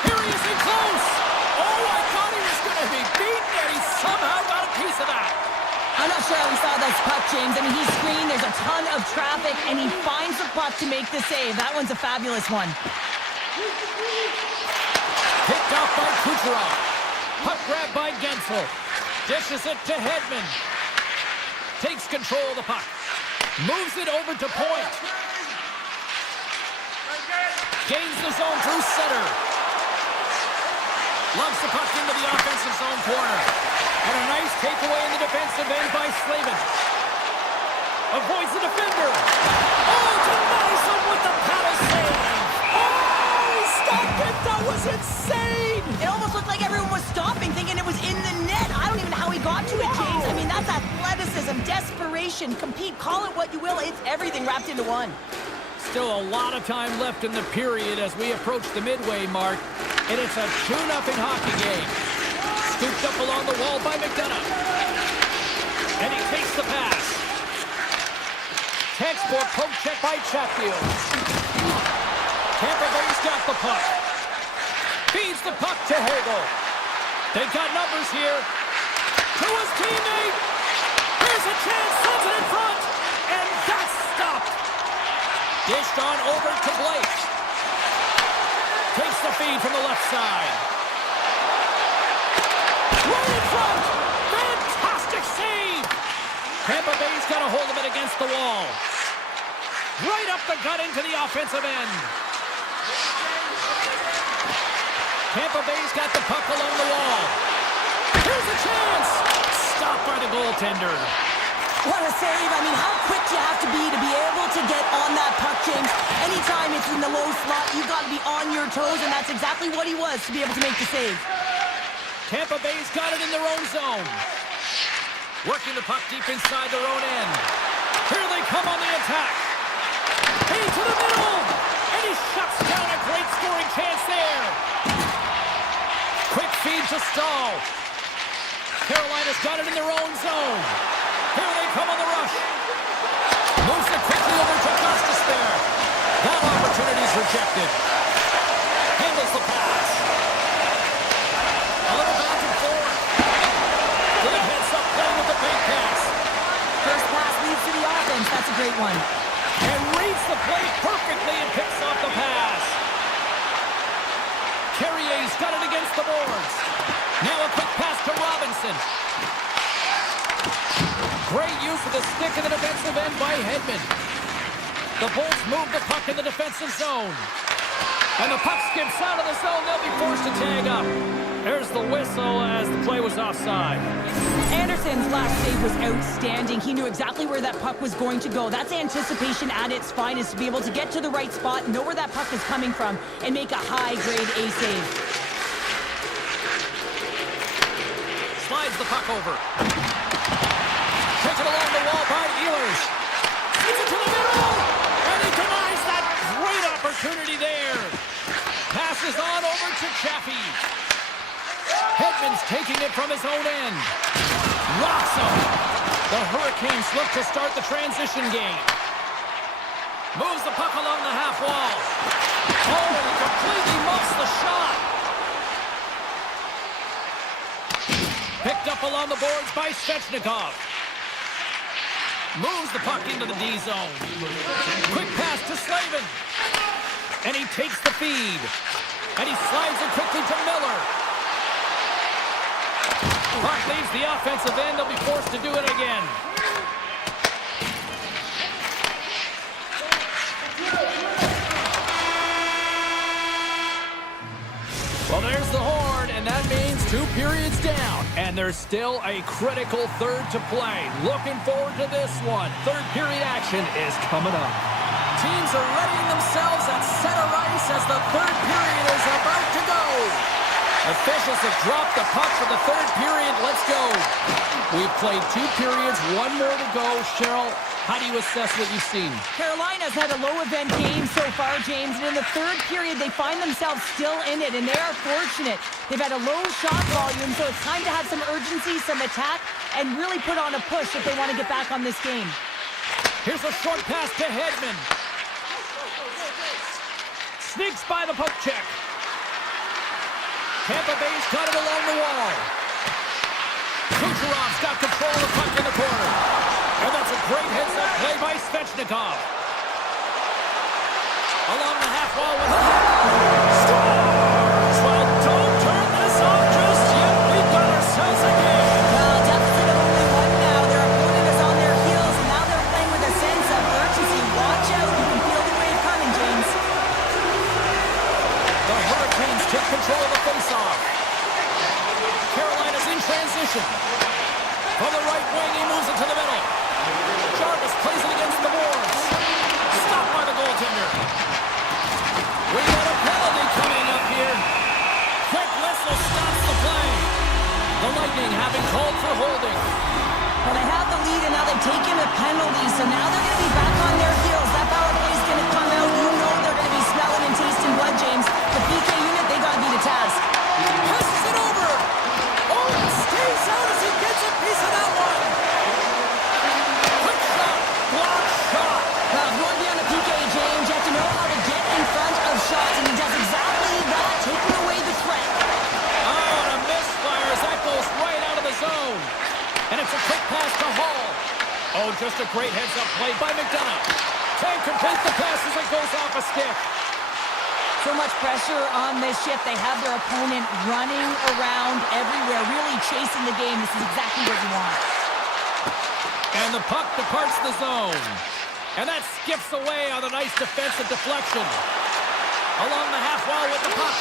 Here he is in close. Oh, I thought he was going to be beaten, and he somehow got a piece of that. I'm not sure how he saw this puck, James. I mean, he's screened, there's a ton of traffic, and he finds the puck to make the save. That one's a fabulous one. Picked off by Kucherov. Puck grab by Gensel. Dishes it to Hedman. Takes control of the puck. Moves it over to point. Gains the zone through center. Loves the puck into the offensive zone corner. And a nice takeaway in the defensive end by Slavin. Avoids the defender. Oh, denies him with the paddle save. Oh, he stopped it. That was insane. It almost looked like everyone was stopping, thinking it was in the net. I don't even know how he got to it, James. I mean, that's athleticism, desperation, compete, call it what you will. It's everything wrapped into one. Still a lot of time left in the period as we approach the midway mark. And it's a 2-0 hockey game. Scooped up along the wall by McDonough. And he takes the pass. Transport poke check by Chatfield. Tampa Bay's got the puck. Feeds the puck to Hagel. They've got numbers here. To his teammate. Here's a chance. Sends it in front. And that's stopped. Dished on over to Blake. Takes the feed from the left side. Right in front! Fantastic save! Tampa Bay's got a hold of it against the wall. Right up the gut into the offensive end. Tampa Bay's got the puck along the wall. Here's a chance! Stopped by the goaltender. What a save. I mean, how quick do you have to be able to get on that puck, James? Anytime it's in the low slot, you've got to be on your toes, and that's exactly what he was to be able to make the save. Tampa Bay's got it in their own zone. Working the puck deep inside their own end. Here they come on the attack. Hey, to the middle! And he shuts down a great scoring chance there. Quick feed to Stahl. Carolina's got it in their own zone. Here they come on the rush. Moves it quickly over to Gostisbehere. That opportunity's rejected. Handles the pass. A little back and forth. Good heads-up play with the big pass. First pass leads to the offense. That's a great one. And reads the play perfectly and picks off the pass. Carrier's got it against the boards. Now a quick pass to Robinson. Great use of the stick in the defensive end by Hedman. The Bolts move the puck in the defensive zone. And the puck skips out of the zone. They'll be forced to tag up. There's the whistle as the play was offside. Anderson's last save was outstanding. He knew exactly where that puck was going to go. That's anticipation at its finest, to be able to get to the right spot, know where that puck is coming from, and make a high-grade A save. Slides the puck over. Taken along the wall by Ehlers. Sends it to the middle! And he denies that great opportunity there. Passes on over to Chaffee. Hedman's taking it from his own end. Rocks him. The Hurricanes look to start the transition game. Moves the puck along the half wall. Oh, he completely muffs the shot. Picked up along the boards by Svechnikov. Moves the puck into the D zone. Quick pass to Slavin. And he takes the feed. And he slides it quickly to Miller. Puck leaves the offensive end. They'll be forced to do it again. Well, there's the horn, and that means 2 periods down. And there's still a critical third to play. Looking forward to this one. Third period action is coming up. Teams are readying themselves at center ice as the third period is about to go. Officials have dropped the puck for the third period. Let's go. We've played 2 periods, 1 more to go. Cheryl, how do you assess what you've seen? Carolina's had a low-event game so far, James, and in the third period, they find themselves still in it, and they are fortunate. They've had a low shot volume, so it's time to have some urgency, some attack, and really put on a push if they want to get back on this game. Here's a short pass to Hedman. Sneaks by the poke check. Tampa Bay's got it along the wall. Kucherov's got control of the puck in the corner. And that's a great heads-up play by Svechnikov. Along the half wall with the scores! Well, don't turn this off just yet. We've got ourselves a game. Well, deficit of only 1 now. Their opponent is on their heels, and now they're playing with a sense of urgency. Watch out. You can feel the wave coming, James. The Hurricanes take control of the faceoff. Carolina's in transition. From the right wing, he moves it to the middle. Jarvis plays it against the boards. Stopped by the goaltender. We got a penalty coming up here. Quick whistle stops the play. The Lightning having called for holding. Well, they have the lead, and now they've taken a penalty, so now they're going to be back on their heels. That power play is going to come out. You know they're going to be smelling and tasting blood, James. The PK unit, they got to be the task. Passes it over. Oh, it stays out as he gets a piece of that one. Quick shot. Block shot. Well, if you want to be on the PK, James, you have to know how to get in front of shots, and he does exactly that, taking away the threat. Oh, and a misfire as that goes right out of the zone. And it's a quick pass to Hall. Oh, just a great heads-up play by McDonough. Can't complete the pass as it goes off a stick. So much pressure on this shift. They have their opponent running around everywhere, really chasing the game. This is exactly what you want. And the puck departs the zone. And that skips away on a nice defensive deflection. Along the half wall with the puck.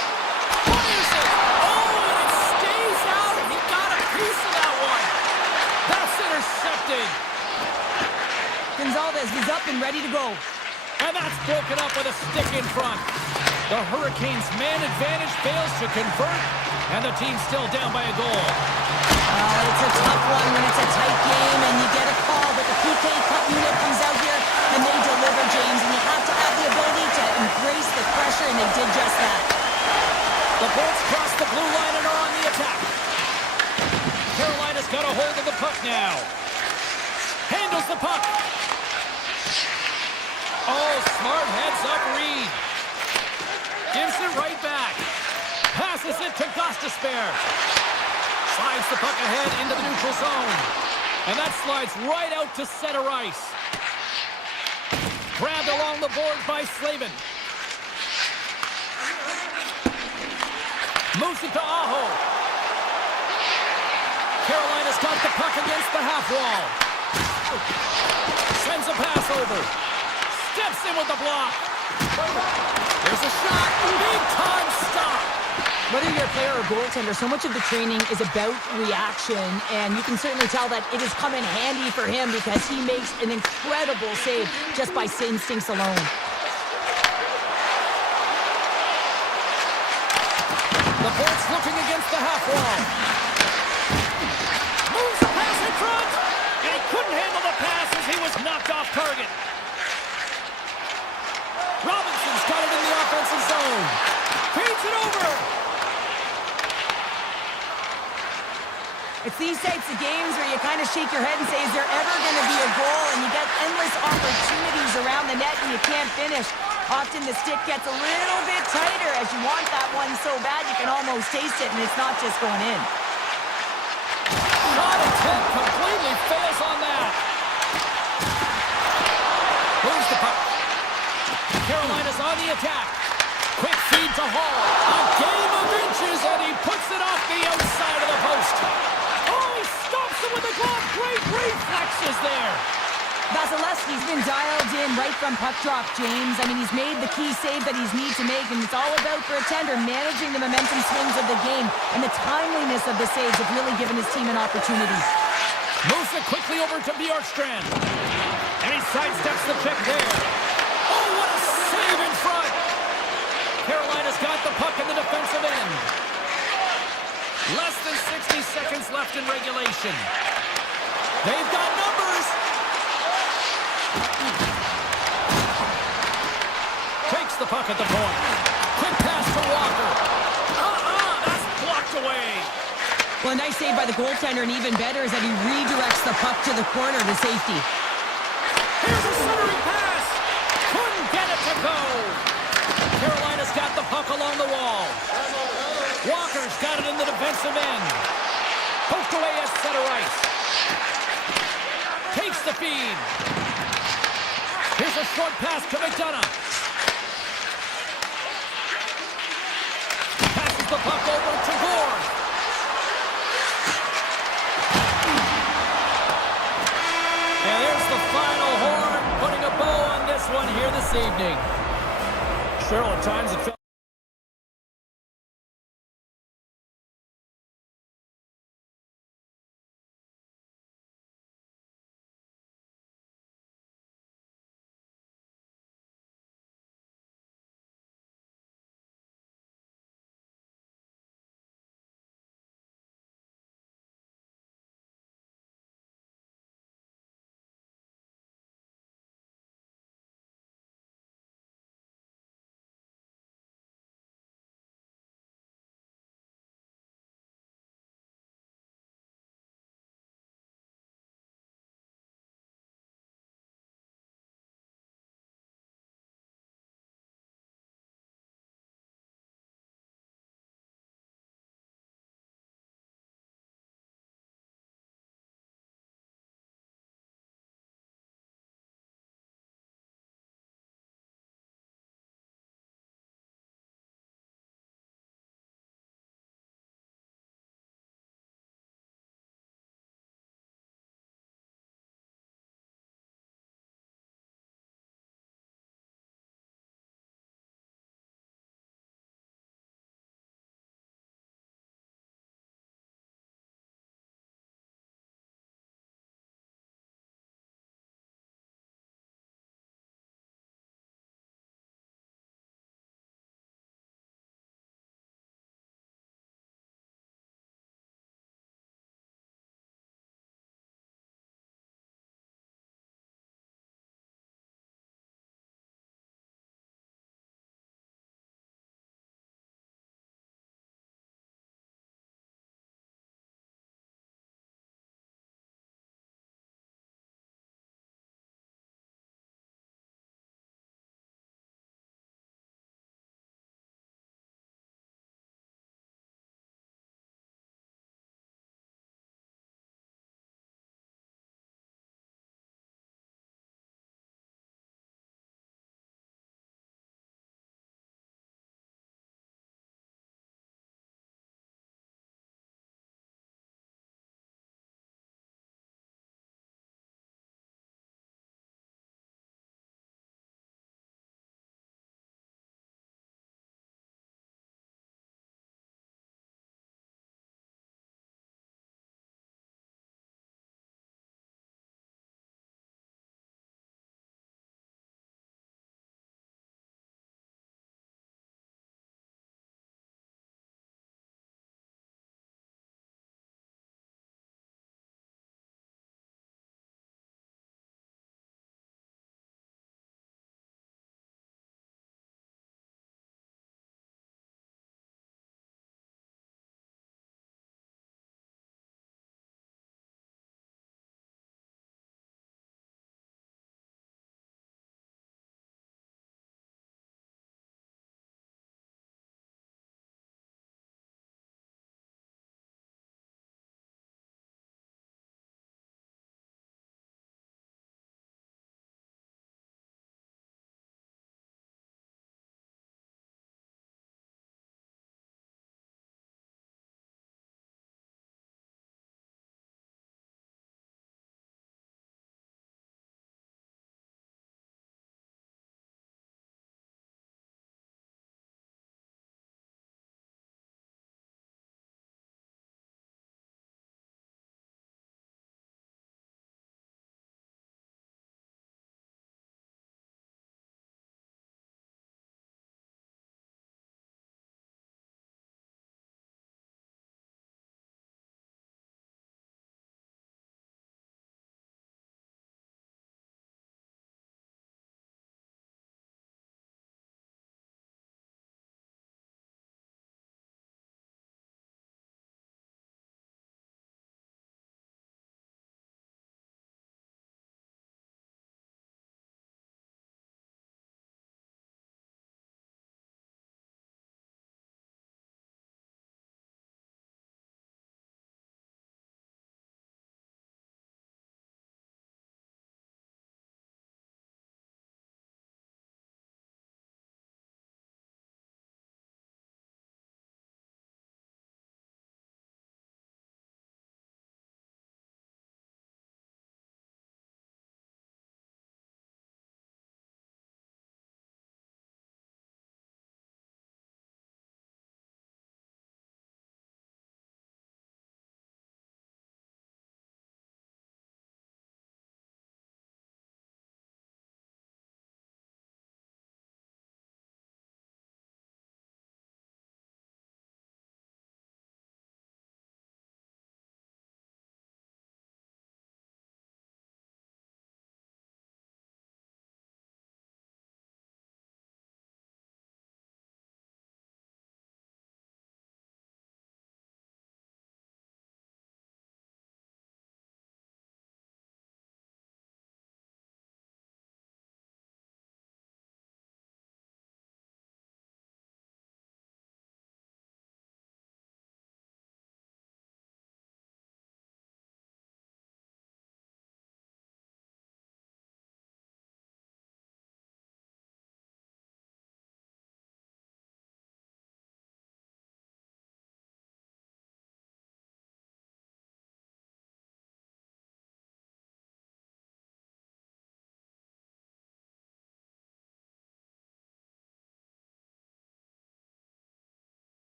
Fires it! Oh, and it stays out. He got a piece of that one. That's intercepted. Gonzalez is up and ready to go. And that's broken up with a stick in front. The Hurricanes' man advantage fails to convert, and the team's still down by a goal. It's a tough one when it's a tight game and you get a call, but the PK Cup unit comes out here and they deliver, James, and you have to have the ability to embrace the pressure, and they did just that. The Bolts cross the blue line and are on the attack. Carolina's got a hold of the puck now. Handles the puck. Oh, smart heads-up read. Gives it right back. Passes it to Gostisbehere. Slides the puck ahead into the neutral zone. And that slides right out to center ice. Grabbed along the board by Slavin. Moves it to Aho. Carolina's got the puck against the half wall. Sends a pass over. Steps in with the block. There's a shot. Big time stop. Whether you're a player or goaltender, so much of the training is about reaction, and you can certainly tell that it has come in handy for him because he makes an incredible save just by instincts alone. The Bolts looking against the half wall. Moves the pass in front, and he couldn't handle the pass as he was knocked off target. Robinson's got it in the offensive zone. Feeds it over. It's these types of games where you kind of shake your head and say, is there ever going to be a goal? And you get endless opportunities around the net and you can't finish. Often the stick gets a little bit tighter as you want that one so bad you can almost taste it, and it's not just going in. Shot attempt completely fails on that. Moves the puck. Carolina's on the attack. Quick feed to Hall. A game of inches, and he puts it off the outside of the post. Oh, he stops it with a glove. Great reflexes there. Vasilevsky's been dialed in right from puck drop, James. I mean, he's made the key save that he's need to make, and it's all about, for a tender, managing the momentum swings of the game, and the timeliness of the saves have really given his team an opportunity. Moves it quickly over to Bjorkstrand. And he sidesteps the check there. Oh, what a save in front! Carolina's got the puck in the defensive end. Less than 60 seconds left in regulation. They've got numbers! Takes the puck at the point. Quick pass to Walker. That's blocked away. Well, a nice save by the goaltender, and even better is that he redirects the puck to the corner to safety. Here's a centering pass. Couldn't get it to go. Carolina's got the puck along the wall. Walker's got it in the defensive end. Poked away at center ice. Takes the feed. Here's a short pass to McDonough. Passes the puck over to Gore. And there's the final horn, putting a bow on this one here this evening. Cheryl, at times it felt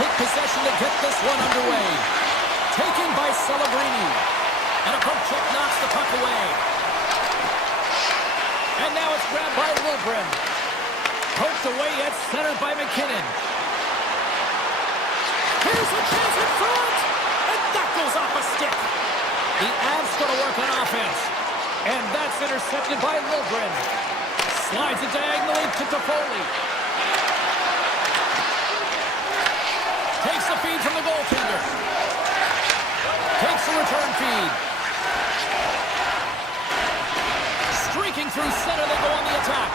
take possession to get this one underway. Taken by Celebrini. And a poke check knocks the puck away. And now it's grabbed by Lilgren. Poked away at center by McKinnon. Here's a chance in front! And that goes off a stick. The Avs going to work on offense. And that's intercepted by Lilgren. Slides it diagonally to Toffoli. Takes the feed from the goaltender. Takes the return feed. Streaking through center, they go on the attack.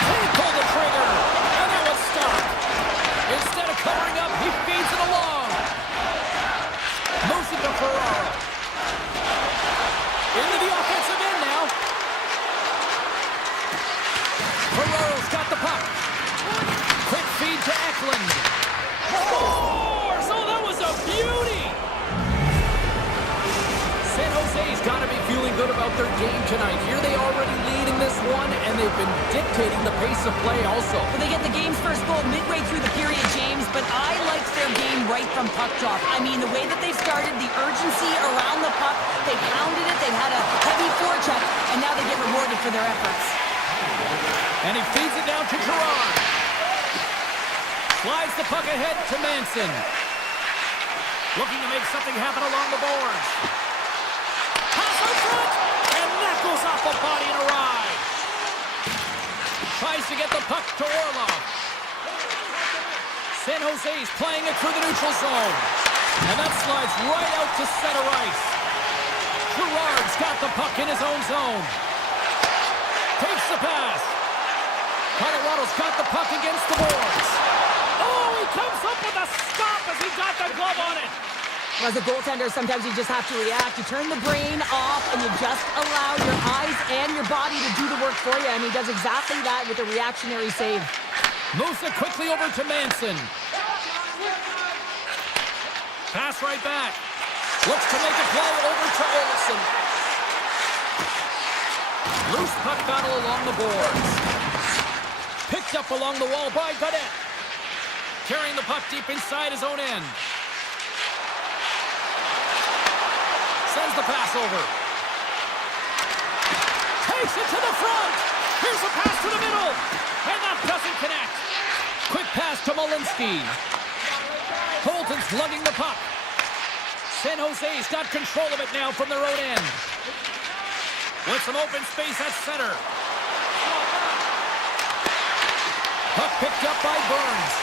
He pulled the trigger, and that was stopped. Instead of covering up, he feeds it along. Moves it to Ferraro. Into the offensive end now. Ferraro's got the puck. Quick feed to Eklund. Scores! Oh, that was a beauty! San Jose's got to be feeling good about their game tonight. Here they already lead in this one, and they've been dictating the pace of play also. Well, they get the game's first goal midway through the period, James, but I liked their game right from puck drop. I mean, the way that they've started, the urgency around the puck, they pounded it, they had a heavy forecheck, and now they get rewarded for their efforts. And he feeds it down to Gerard. Slides the puck ahead to Manson. Looking to make something happen along the boards. Pass out front, and that goes off a body and a ride. Tries to get the puck to Orlov. San Jose's playing it through the neutral zone. And that slides right out to center ice. Gerard's got the puck in his own zone. Takes the pass. Colorado's got the puck against the boards. Oh, he comes up with a stop as he got the glove on it. As a goaltender, sometimes you just have to react. You turn the brain off and you just allow your eyes and your body to do the work for you. And he does exactly that with a reactionary save. Moves it quickly over to Manson. Pass right back. Looks to make a play over to Olsen. Loose puck battle along the boards. Picked up along the wall by Gaudette. Carrying the puck deep inside his own end. Sends the pass over. Takes it to the front. Here's a pass to the middle. And that doesn't connect. Quick pass to Malinsky. Colton's lugging the puck. San Jose's got control of it now from their own end. With some open space at center. Puck picked up by Burns.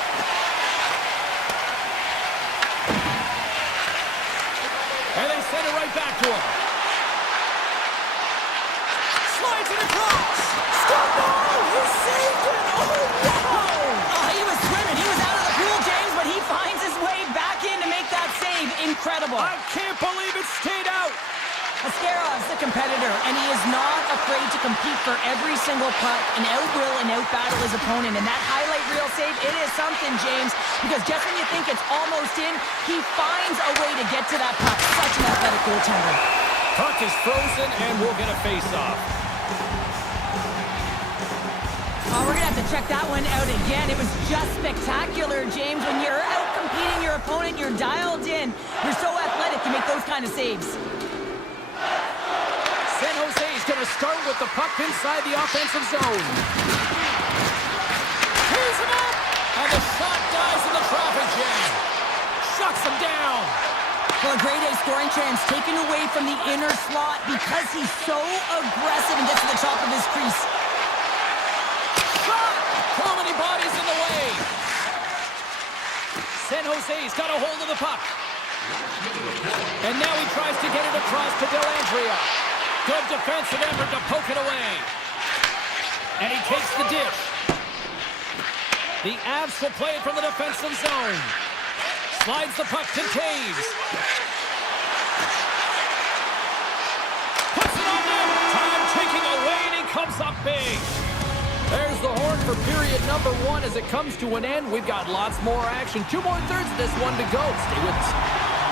And they send it right back to him. Slides it across. Stop! Oh, he saved it! Oh, wow! Oh, he was swimming. He was out of the pool, James, but he finds his way back in to make that save. Incredible. I can't believe it stayed out. Ascarov's the competitor, and he is not afraid to compete for every single puck and outwill and outbattle his opponent. And that highlight reel save, it is something, James, because just when you think it's almost in, he finds a way to get to that puck. Such an athletic goaltender. Puck is frozen, and we'll get a face-off. Oh, we're going to have to check that one out again. It was just spectacular, James. When you're out competing your opponent, you're dialed in. You're so athletic, you make those kind of saves. San Jose's going to start with the puck inside the offensive zone. Here's him up! And the shot dies in the traffic jam. Shuts him down. Well, a grade A scoring chance taken away from the inner slot because he's so aggressive and gets to the top of his crease. Shot! Too many bodies in the way. San Jose's got a hold of the puck. And now he tries to get it across to Dellandrea. Good defensive effort to poke it away. And he takes the dish. The Avs will play it from the defensive zone. Slides the puck to Taves. Puts it on him. Time taking away, and he comes up big. There's the horn for period number 1 as it comes to an end. We've got lots more action. 2 more thirds of this one to go. Stay with us.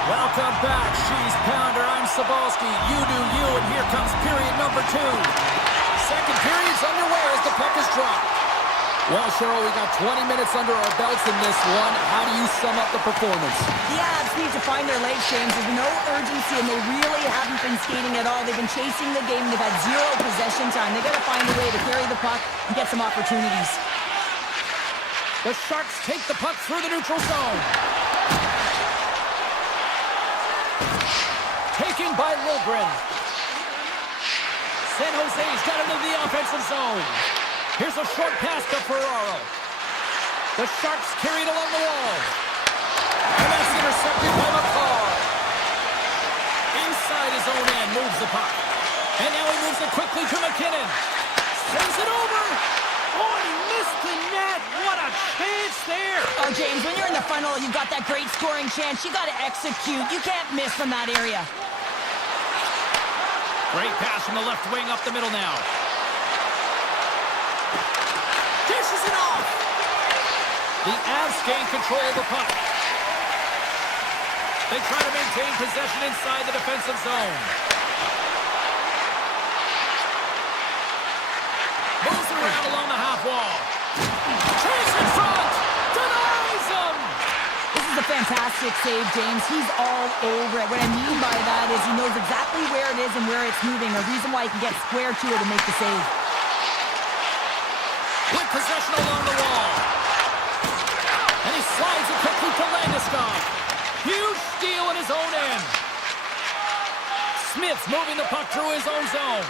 Welcome back, She's Pounder. I'm Sabalski. You do you, and here comes period number 2. Second period's underway as the puck is dropped. Well, Cheryl, we got 20 minutes under our belts in this one. How do you sum up the performance? The Avs need to find their legs, James. There's no urgency, and they really haven't been skating at all. They've been chasing the game. They've had zero possession time. They've got to find a way to carry the puck and get some opportunities. The Sharks take the puck through the neutral zone. Taken by Lilgren. San Jose's got into the offensive zone. Here's a short pass to Ferraro. The Sharks carry it along the wall. And that's intercepted by McCarr. Inside his own end, moves the puck. And now he moves it quickly to McKinnon. Sends it over. Oh, he missed the net. What a chance there. Oh, James, when you're in the funnel, you've got that great scoring chance. You got to execute. You can't miss from that area. Great pass from the left wing up the middle now. Dishes it off. The Avs gain control of the puck. They try to maintain possession inside the defensive zone. Moves it around along the half wall. Chase in front. Denies him. This is a fantastic save, James. He's all over it. What I mean by that is he knows exactly where it is and where it's moving. A reason why he can get square to it and make the save. With possession along the wall. And he slides it quickly to Landeskog. Huge steal in his own end. Smith's moving the puck through his own zone.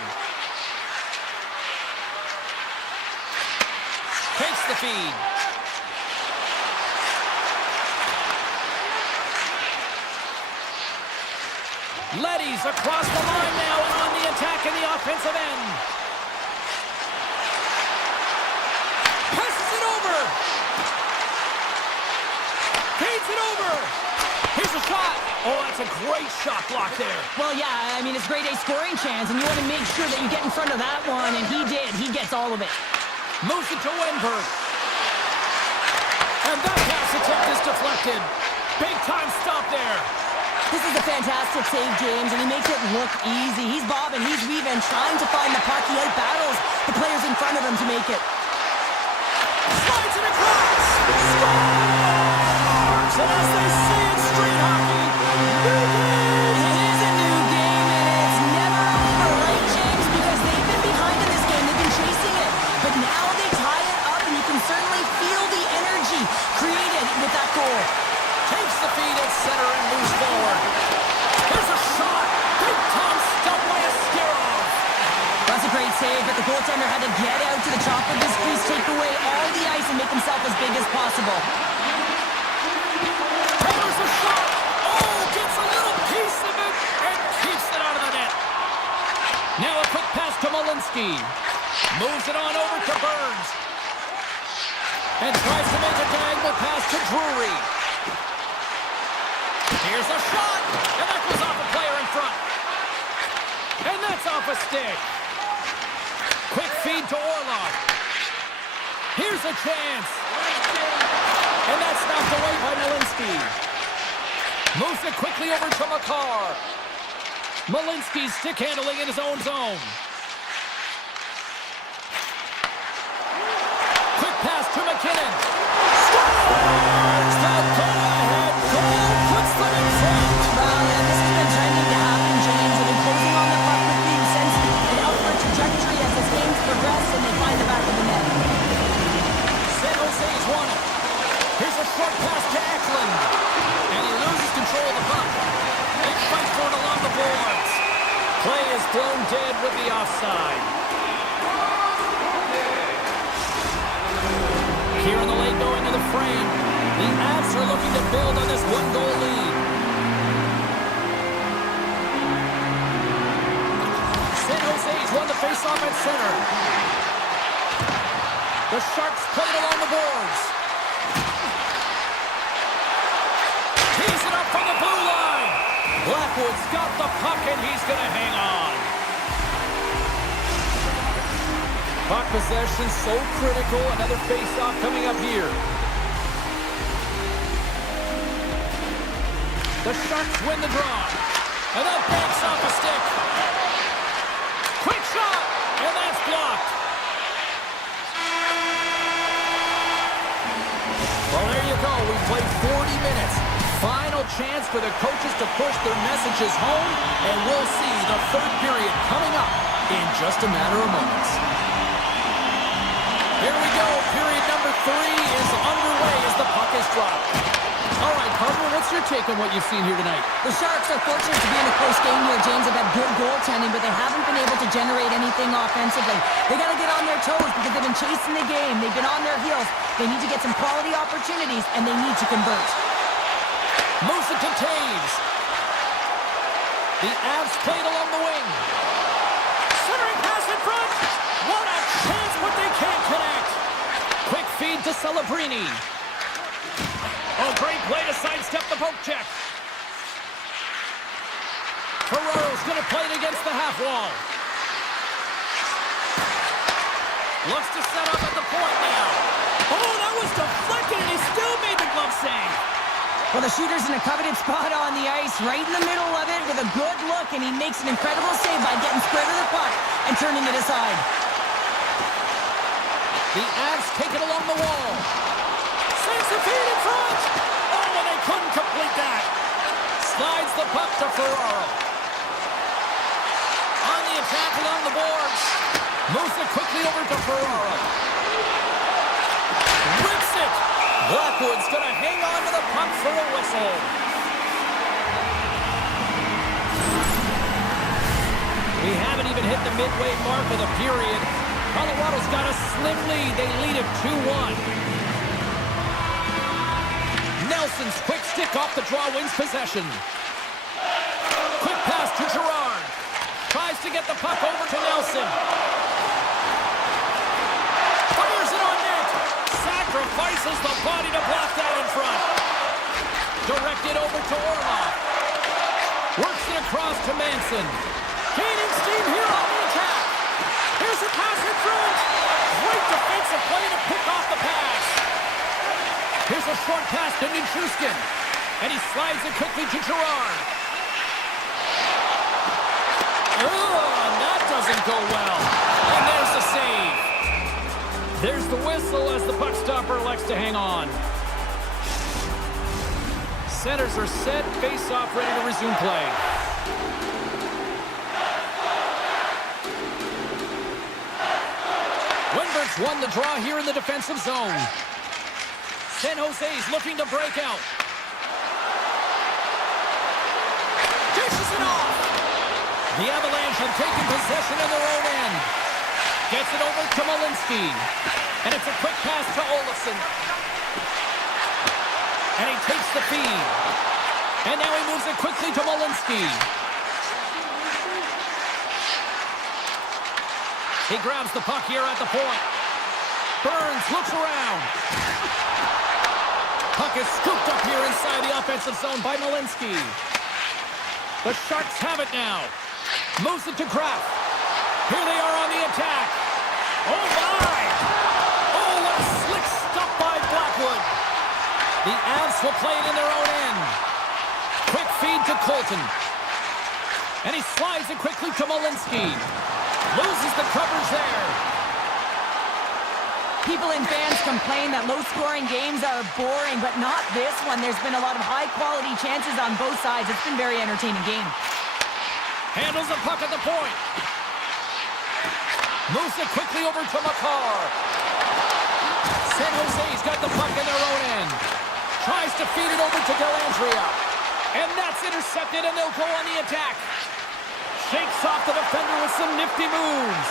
Takes the feed. Leddy's across the line now and on the attack in the offensive end. Passes it over. Feeds it over. Here's a shot. Oh, that's a great shot block there. Well, yeah, I mean, it's grade A scoring chance, and you want to make sure that you get in front of that one, and he did. He gets all of it. Moves it to Wenberg. And that pass attempt is deflected. Big time stop there. This is a fantastic save, James, and he makes it look easy. He's bobbing, he's weaving, trying to find the puck. He out-battles the players in front of him to make it. Slides it across. Scores! And as they say in street hockey, new game. It is a new game, and it's never over, right, James? Because they've been behind in this game. They've been chasing it. But now they tie it up, and you can certainly feel the energy created with that goal. Takes the feed at center and moves forward. Here's a shot. Big time stop by Askarov. That's a great save, but the goaltender had to get out to the top of this crease, take away all the ice, and make himself as big as possible. Taylor's a shot. Oh, gets a little piece of it and keeps it out of the net. Now a quick pass to Malinsky. Moves it on over to Burns. And tries to make a diagonal pass to Drury. Here's a shot, and that goes off a player in front. And that's off a stick. Quick feed to Orlov. Here's a chance. And that's knocked away by Malinsky. Moves it quickly over to McCarr. Malinsky's stick handling in his own zone. Quick pass to McKinnon. Scores! The go-ahead goal puts them in front. Well, this has been trending to happen, James. They've been closing on the puck with the sense an upward trajectory as this game's progressed, and they find the back of the net. San Jose's won it. Here's a short pass to Eklund. And he loses control of the puck. They fight for it along the boards. Play is blown dead with the offside. Here in the late going of the frame, the Avs are looking to build on this one-goal lead. San Jose's won the face-off at center. The Sharks play it along the boards. Tees it up from the blue line. Blackwood's got the puck, and he's going to hang on. Puck possession so critical. Another face-off coming up here. The Sharks win the draw. And that banks off a stick. Quick shot, and that's blocked. played 40 minutes. Final chance for the coaches to push their messages home, and we'll see the third period coming up in just a matter of moments. Here we go. Period number 3 is underway as the puck is dropped. All right, partner, what's your take on what you've seen here tonight? The Sharks are fortunate to be in a close game here, James. They've had good goaltending, but they haven't been able to generate anything offensively. They got to get on their toes because they've been chasing the game. They've been on their heels. They need to get some quality opportunities, and they need to convert. Moves it to Taves. The Avs played along the wing. Centering pass in front. What a chance, but they can't connect. Quick feed to Celebrini. Oh, great play to sidestep the poke check. Ferraro's going to play it against the half wall. Looks to set up at the point now. Oh, that was deflected, and he still made the glove save. Well, the shooter's in a coveted spot on the ice, right in the middle of it with a good look, and he makes an incredible save by getting square to the puck and turning it aside. The Avs take it along the wall. Sends the feed in front. Oh, and they couldn't complete that. Slides the puck to Ferraro. On the attack along the boards. Moves it quickly over to Ferraro. Rips it. Blackwood's going to hang on to the puck for a whistle. We haven't even hit the midway mark of the period. Colorado's got a slim lead. They lead it 2-1. Nelson's quick stick off the draw wins possession. Quick pass to Girard. Tries to get the puck over to Nelson. Fires it on net. Sacrifices the body to block that in front. Directed over to Orlov. Works it across to Manson. Gaining steam here on the attack. Here's a pass in front. Great defensive play to pick off the pass. Here's a short pass to Nichushkin. And he slides it quickly to Girard. Oh, and that doesn't go well. And there's the save. There's the whistle as the puck stopper elects to hang on. Centers are set. Face-off ready to resume play. Winberg's won the draw here in the defensive zone. San Jose's looking to break out. Dishes it off. The Avalanche have taken possession in their own end. Gets it over to Malinsky. And it's a quick pass to Olofsson. And he takes the feed. And now he moves it quickly to Malinsky. He grabs the puck here at the point. Burns looks around. Puck is scooped up here inside the offensive zone by Malinsky. The Sharks have it now. Moves it to Kraft. Here they are on the attack. Oh, my! Oh, what a slick stop by Blackwood. The Avs will play it in their own end. Quick feed to Colton. And he slides it quickly to Malinsky. Loses the covers there. People and fans complain that low-scoring games are boring, but not this one. There's been a lot of high-quality chances on both sides. It's been a very entertaining game. Handles the puck at the point. Moves it quickly over to Makar. San Jose's got the puck in their own end. Tries to feed it over to Dellandrea. And that's intercepted, and they'll go on the attack. Shakes off the defender with some nifty moves.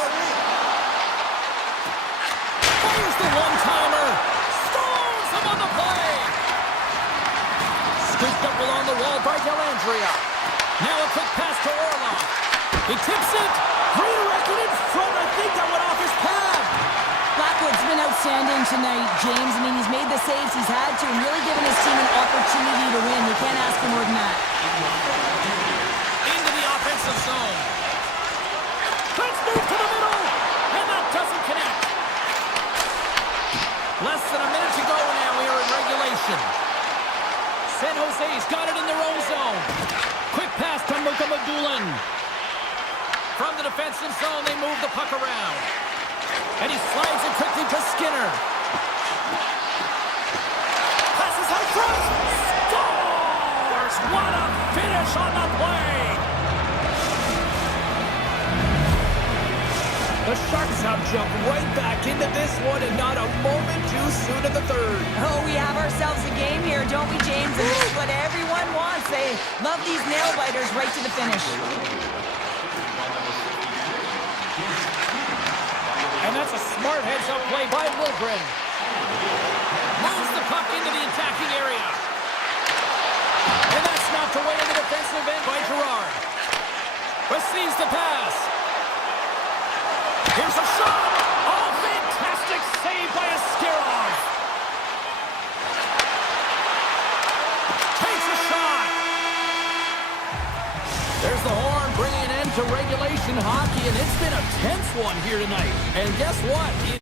Fires the one-timer. Stones him on the play. Scooped up along the wall by Dellandrea. Now a quick pass to Orlov. He tips it. Redirected in front. I think that went off his pad. Blackwood's been outstanding tonight, James. I mean, he's made the saves he's had to and really given his team an opportunity to win. You can't ask for more than that. Into the offensive zone. Let's move to the middle. And that doesn't connect. Less than a minute to go now here in regulation. San Jose's got it in their own zone. Quick pass to Mukamadulin. From the defensive zone, they move the puck around. And he slides it quickly to Skinner. Passes out front. The Sharks have jumped right back into this one and not a moment too soon in the third. Oh, we have ourselves a game here, don't we, James? And this is what everyone wants. They love these nail-biters right to the finish. And that's a smart heads-up play by Wilgren. Moves the puck into the attacking area. And that's knocked away in the defensive end by Gerard. Receives the pass. Here's a shot! Oh, fantastic save by Askarov! Takes a shot! There's the horn, bringing an end to regulation hockey, and it's been a tense one here tonight. And guess what?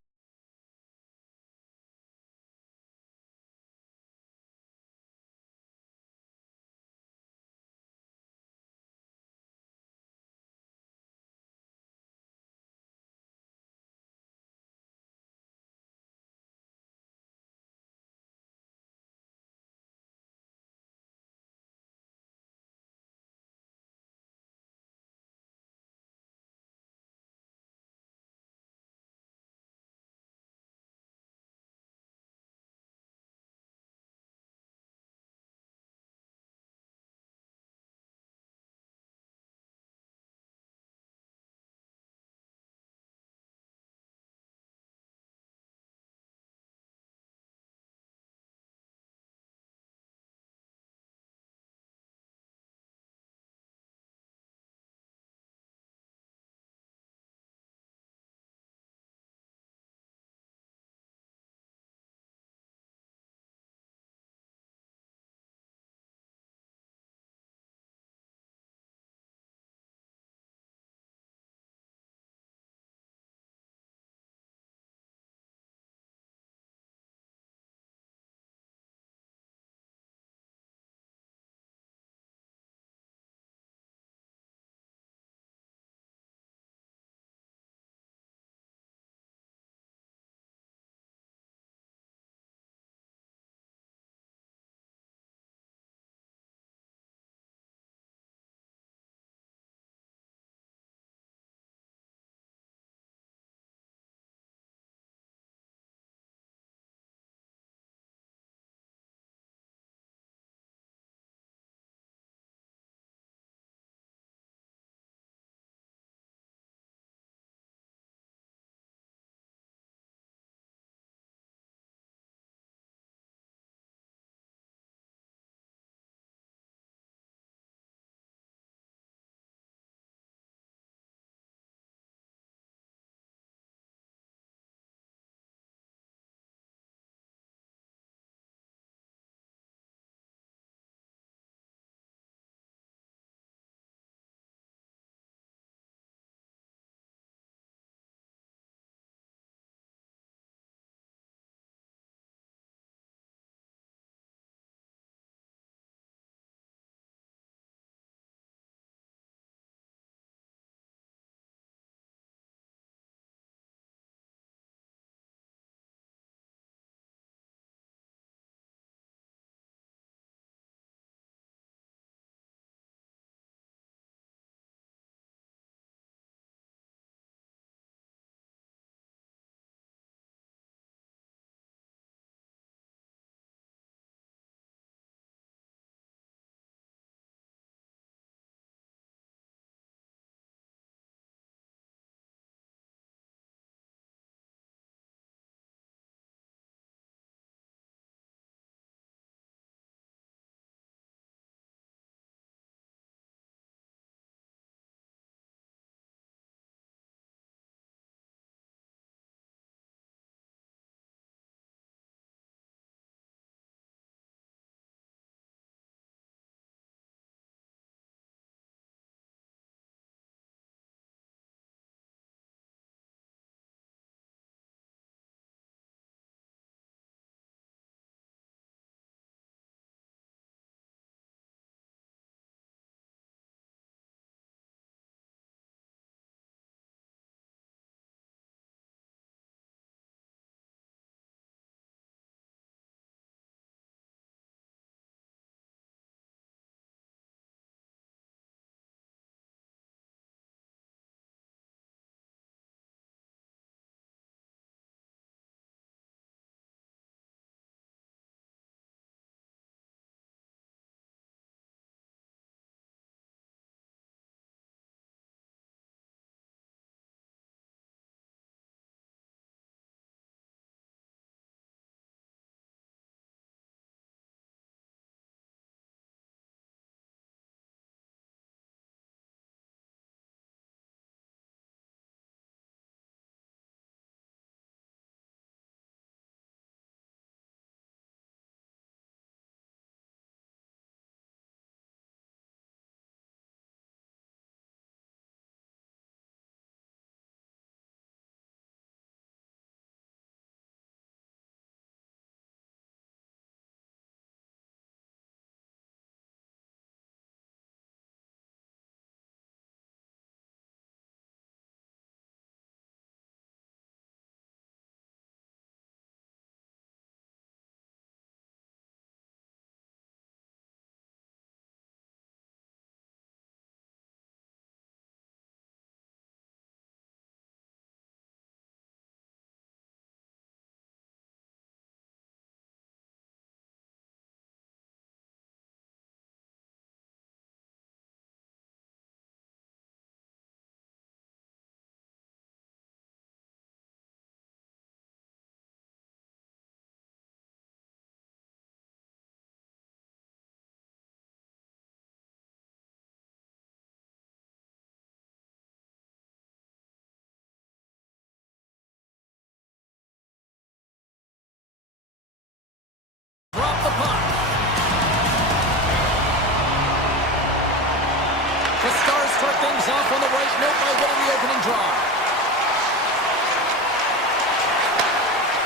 the right note by winning the opening draw.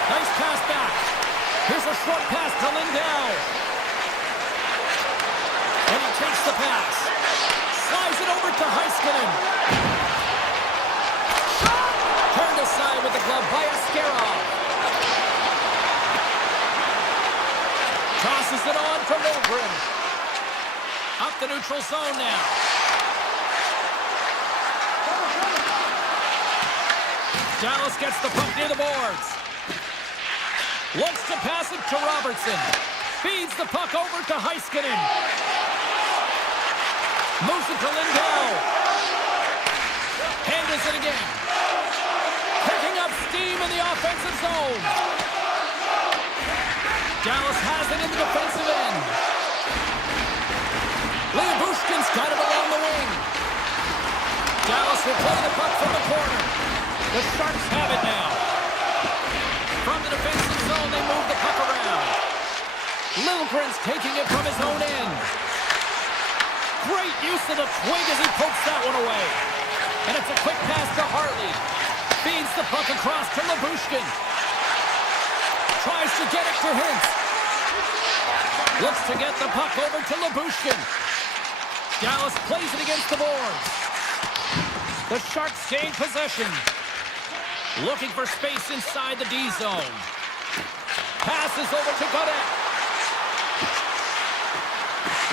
Nice pass back. Here's a short pass to Lindell. And he takes the pass. Slides it over to Heiskanen. Shot! Turned aside with the glove by Askarov. Tosses it on to Lindgren. Up the neutral zone now. Dallas gets the puck near the boards. Looks to pass it to Robertson. Feeds the puck over to Heiskanen. Moves it to Lindell. Handles it again. Picking up steam in the offensive zone. Dallas has it in the defensive end. Bushkin's got it along the wing. Dallas will play the puck from the corner. The Sharks have it now. From the defensive zone, they move the puck around. Lilligren's taking it from his own end. Great use of the twig as he pokes that one away. And it's a quick pass to Hartley. Feeds the puck across to Labushkin. Tries to get it to Hintz. Looks to get the puck over to Labushkin. Dallas plays it against the boards. The Sharks gain possession. Looking for space inside the D zone. Passes over to Godet.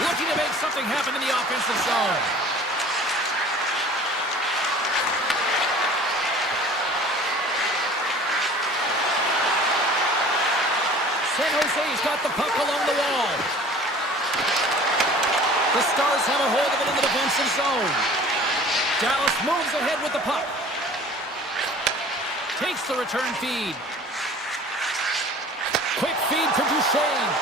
Looking to make something happen in the offensive zone. San Jose's got the puck along the wall. The Stars have a hold of it in the defensive zone. Dallas moves ahead with the puck. Takes the return feed. Quick feed to Duchesne.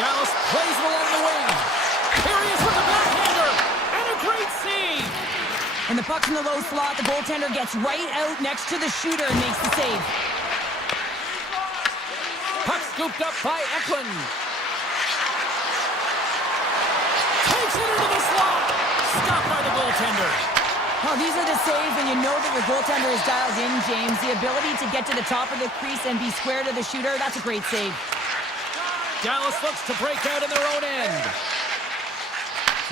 Dallas plays it along the wing. Here he is with the backhander. And a great save. And the puck's in the low slot. The goaltender gets right out next to the shooter and makes the save. Puck scooped up by Eklund. Takes it into the slot. Stopped by the goaltender. Well, these are the saves, and you know that your goaltender is dialed in, James. The ability to get to the top of the crease and be square to the shooter, that's a great save. Dallas looks to break out in their own end.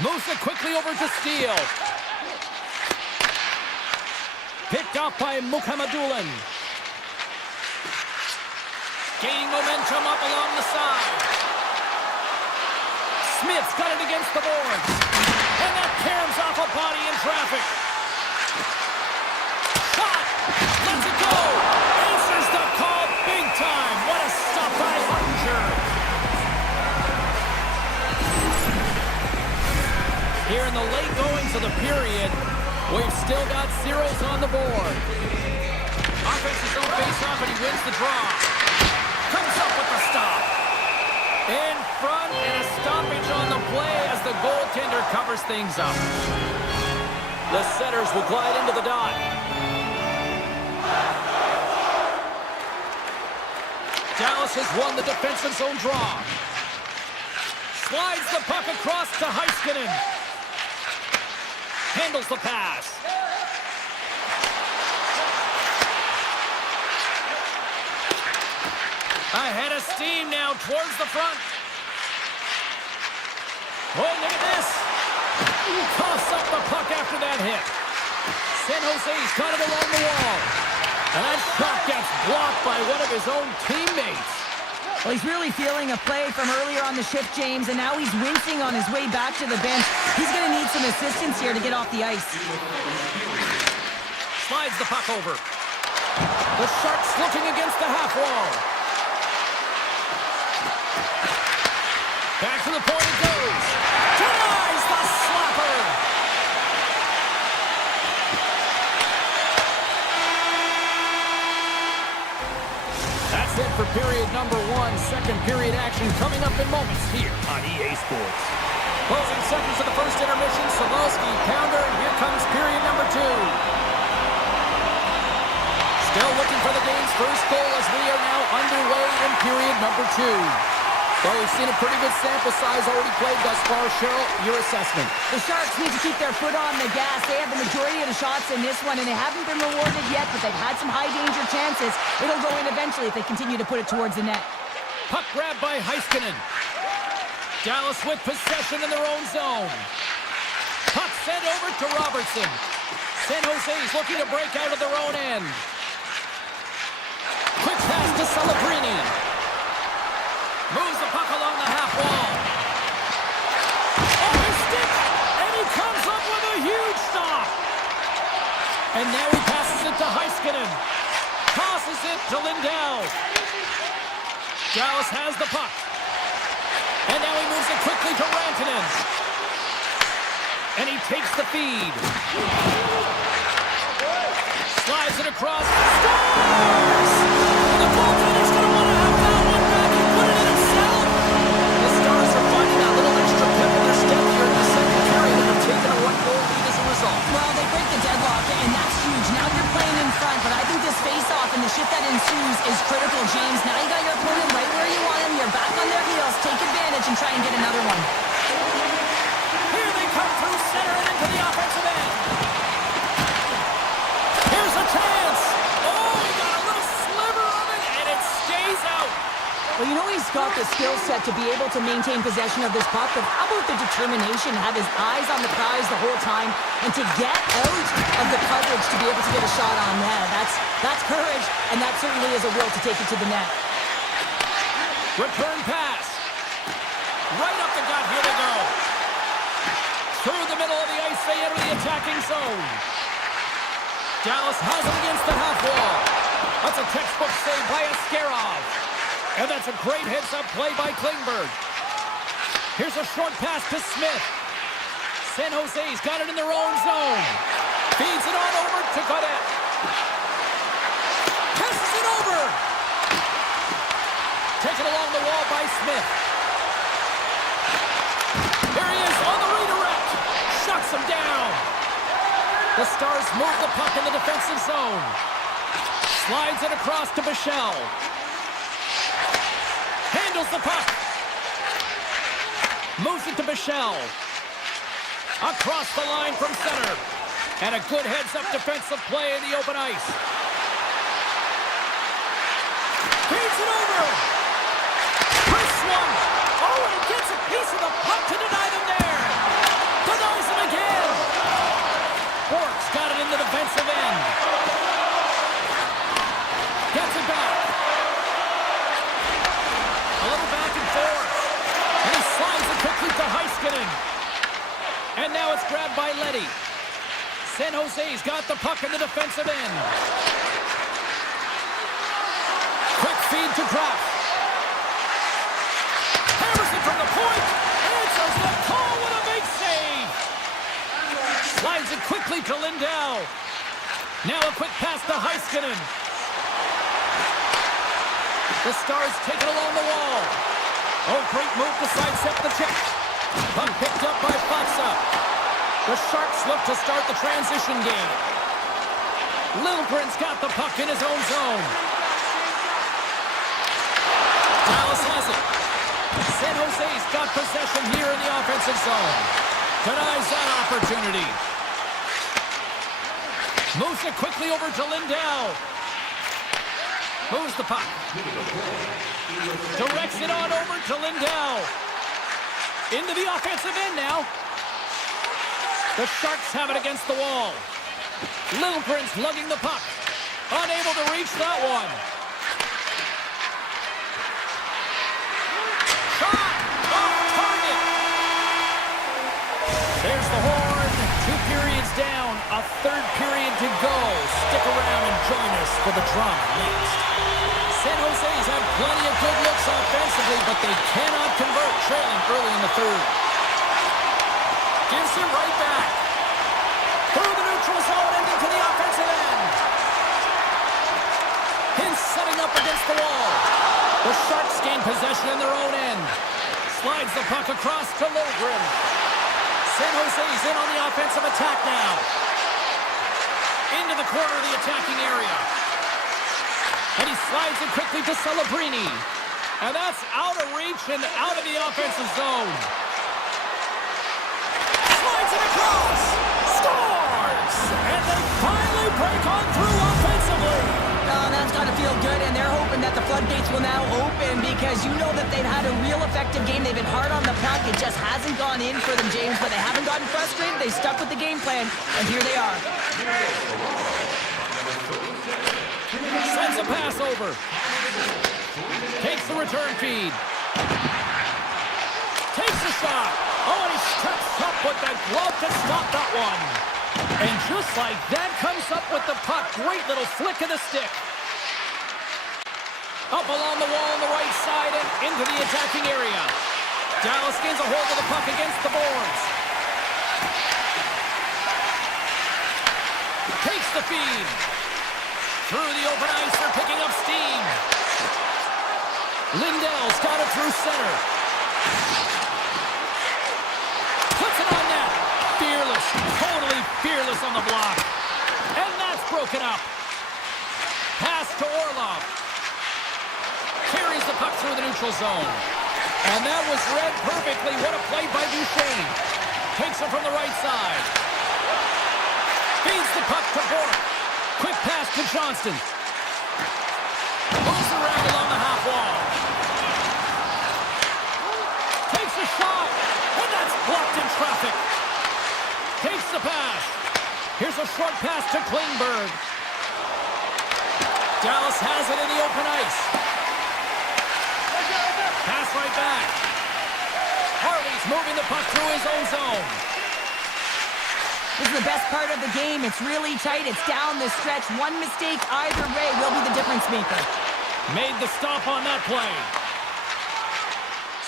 Moves it quickly over to Steele. Picked up by Mukhamadullin. Gaining momentum up along the side. Smith's got it against the boards. And that caroms off a body in traffic. Shot! Lets it go! Answers the call big time. What a stop by Hunter. Here in the late goings of the period, we've still got zeros on the board. Offense's own face-off, and he wins the draw. Comes up with the stop. In front, and a stoppage on the play as the goaltender covers things up. The setters will glide into the dot. Dallas has won the defensive zone draw. Slides the puck across to Heiskanen. Handles the pass. Ahead of steam now towards the front. Oh, look at this. Coughs up the puck after that hit. San Jose's got it along the wall. And that shot gets blocked by one of his own teammates. Well, he's really feeling a play from earlier on the shift, James, and now he's wincing on his way back to the bench. He's going to need some assistance here to get off the ice. Slides the puck over. The Sharks looking against the half wall. Back to the point it goes. Denies the slapper. That's it for period number one. Second period action coming up in moments here on EA Sports. Closing seconds of the first intermission. Savalsky, pounder, and here comes period number two. Still looking for the game's first goal as we are now underway in period number two. Well, we've seen a pretty good sample size already played thus far. Cheryl, your assessment. The Sharks need to keep their foot on the gas. They have the majority of the shots in this one, and they haven't been rewarded yet, but they've had some high-danger chances. It'll go in eventually if they continue to put it towards the net. Puck grab by Heiskanen. Dallas with possession in their own zone. Puck sent over to Robertson. San Jose's looking to break out of their own end. Quick pass to Celebrini. Moves the puck along the half wall. Oh, his stick! And he comes up with a huge stop. And now he passes it to Heiskanen. Tosses it to Lindell. Dallas has the puck. And now he moves it quickly to Rantanen. And he takes the feed. Slides it across. Scores! The goaltender's going to want to have that one back and put it in himself. The Stars are finding that little extra pep in their step here in the second period, and have taken a one-goal lead as a result. Well, they break the deadlock, and that's huge. Now you're playing in front, but I think this face-off and the shift that ensues is critical, James. Now you got your opponent right where you want him. You're back on their heels. Take advantage and try and get another one. Here they come through center and into the offensive end. Here's a chance. Oh, he got a little sliver of it, and it stays out. Well, you know he's got the skill set to be able to maintain possession of this puck, but how about the determination to have his eyes on the prize the whole time and to get out of the coverage to be able to get a shot on net? That's courage, and that certainly is a will to take it to the net. Return pass. Right up the gut. Here they go. Through the middle of the ice, they enter the attacking zone. Dallas has it against the half wall. That's a textbook save by Askarov. And that's a great heads-up play by Klingberg. Here's a short pass to Smith. San Jose's got it in their own zone. Feeds it on over to Godet. Passes it over. Taken along the wall by Smith. Here he is on the redirect. Shuts him down. The Stars move the puck in the defensive zone. Slides it across to Bichelle. Handles the puck. Moves it to Bichelle. Across the line from center. And a good heads-up defensive play in the open ice. Feeds it over. Chris one. Oh, and he gets a piece of the puck to deny them there. Denies him again. Bork's got it in the defensive end. Gets it back. A little back and forth. And he slides it quickly to Heiskanen. And now it's grabbed by Leddy. San Jose's got the puck in the defensive end. Quick feed to Kraft. Hammers it from the point. Answers the call with a big save. Slides it quickly to Lindell. Now a quick pass to Heiskanen. The Stars take it along the wall. Oh, great move to sidestep the check. Puck picked up by Fatsa. The Sharks look to start the transition game. Lilgren's got the puck in his own zone. Dallas has it. San Jose's got possession here in the offensive zone. Denies that opportunity. Moves it quickly over to Lindell. Moves the puck. Directs it on over to Lindell. Into the offensive end now. The Sharks have it against the wall. Lilgren's lugging the puck. Unable to reach that one. Shot! Off target! There's the horn. 2 periods down. A third period to go. Stick around and join us for the drama next. San Jose's had plenty of good looks offensively, but they cannot convert, trailing early in the third. Gives it right back. Through the neutral zone and into the offensive end. Hintz setting up against the wall. The Sharks gain possession in their own end. Slides the puck across to Lilgren. San Jose's in on the offensive attack now. Into the corner of the attacking area. And he slides it quickly to Celebrini. And that's out of reach and out of the offensive zone. Slides it across. Scores! And they finally break on through offensively. Oh, that's got to feel good, and they're hoping that the floodgates will now open because you know that they've had a real effective game. They've been hard on the puck. It just hasn't gone in for them, James, but they haven't gotten frustrated. They stuck with the game plan, and here they are. Sends a pass over. Takes the return feed. Takes a shot. Oh, and he steps up with that glove to stop that one. And just like that, comes up with the puck. Great little flick of the stick. Up along the wall on the right side and into the attacking area. Dallas gains a hold of the puck against the boards. Takes the feed. Through the open ice, they're picking up steam. Lindell's got it through center. Puts it on net. Fearless, totally fearless on the block. And that's broken up. Pass to Orlov. Carries the puck through the neutral zone. And that was read perfectly. What a play by Duchesne. Takes it from the right side. Feeds the puck to Bork. Quick pass to Johnston. Moves around along the half wall. Takes a shot. And that's blocked in traffic. Takes the pass. Here's a short pass to Klingberg. Dallas has it in the open ice. Pass right back. Harley's moving the puck through his own zone. This is the best part of the game. It's really tight. It's down the stretch. One mistake either way will be the difference maker. Made the stop on that play.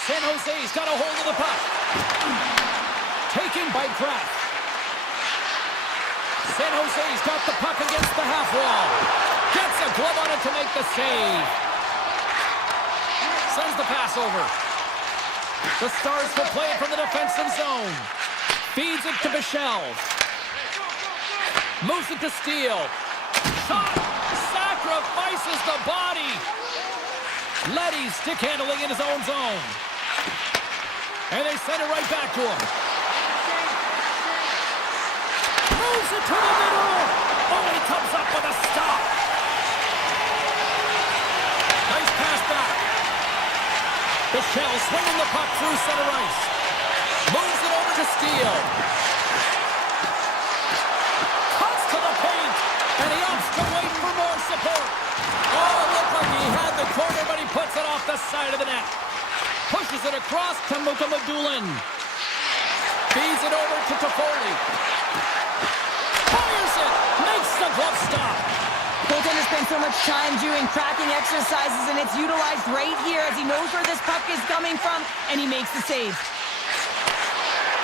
San Jose's got a hold of the puck. Taken by Kraft. San Jose's got the puck against the half wall. Gets a glove on it to make the save. Sends the pass over. The Stars will play it from the defensive zone. Feeds it to Bichelle. Moves it to Steele. Shot! Sacrifices the body! Letty stick handling in his own zone. And they send it right back to him. Moves it to the middle! Oh, he comes up with a stop! Nice pass back. Bichelle swinging the puck through center ice. Moves it over to Steele. Cuts to the paint, and he opts to wait for more support. Oh, it looked like he had the corner, but he puts it off the side of the net. Pushes it across to Mukamadulin. Feeds it over to Toffoli. Fires it, makes the glove stop. Goaltender spends so much time doing tracking exercises, and it's utilized right here as he knows where this puck is coming from, and he makes the save.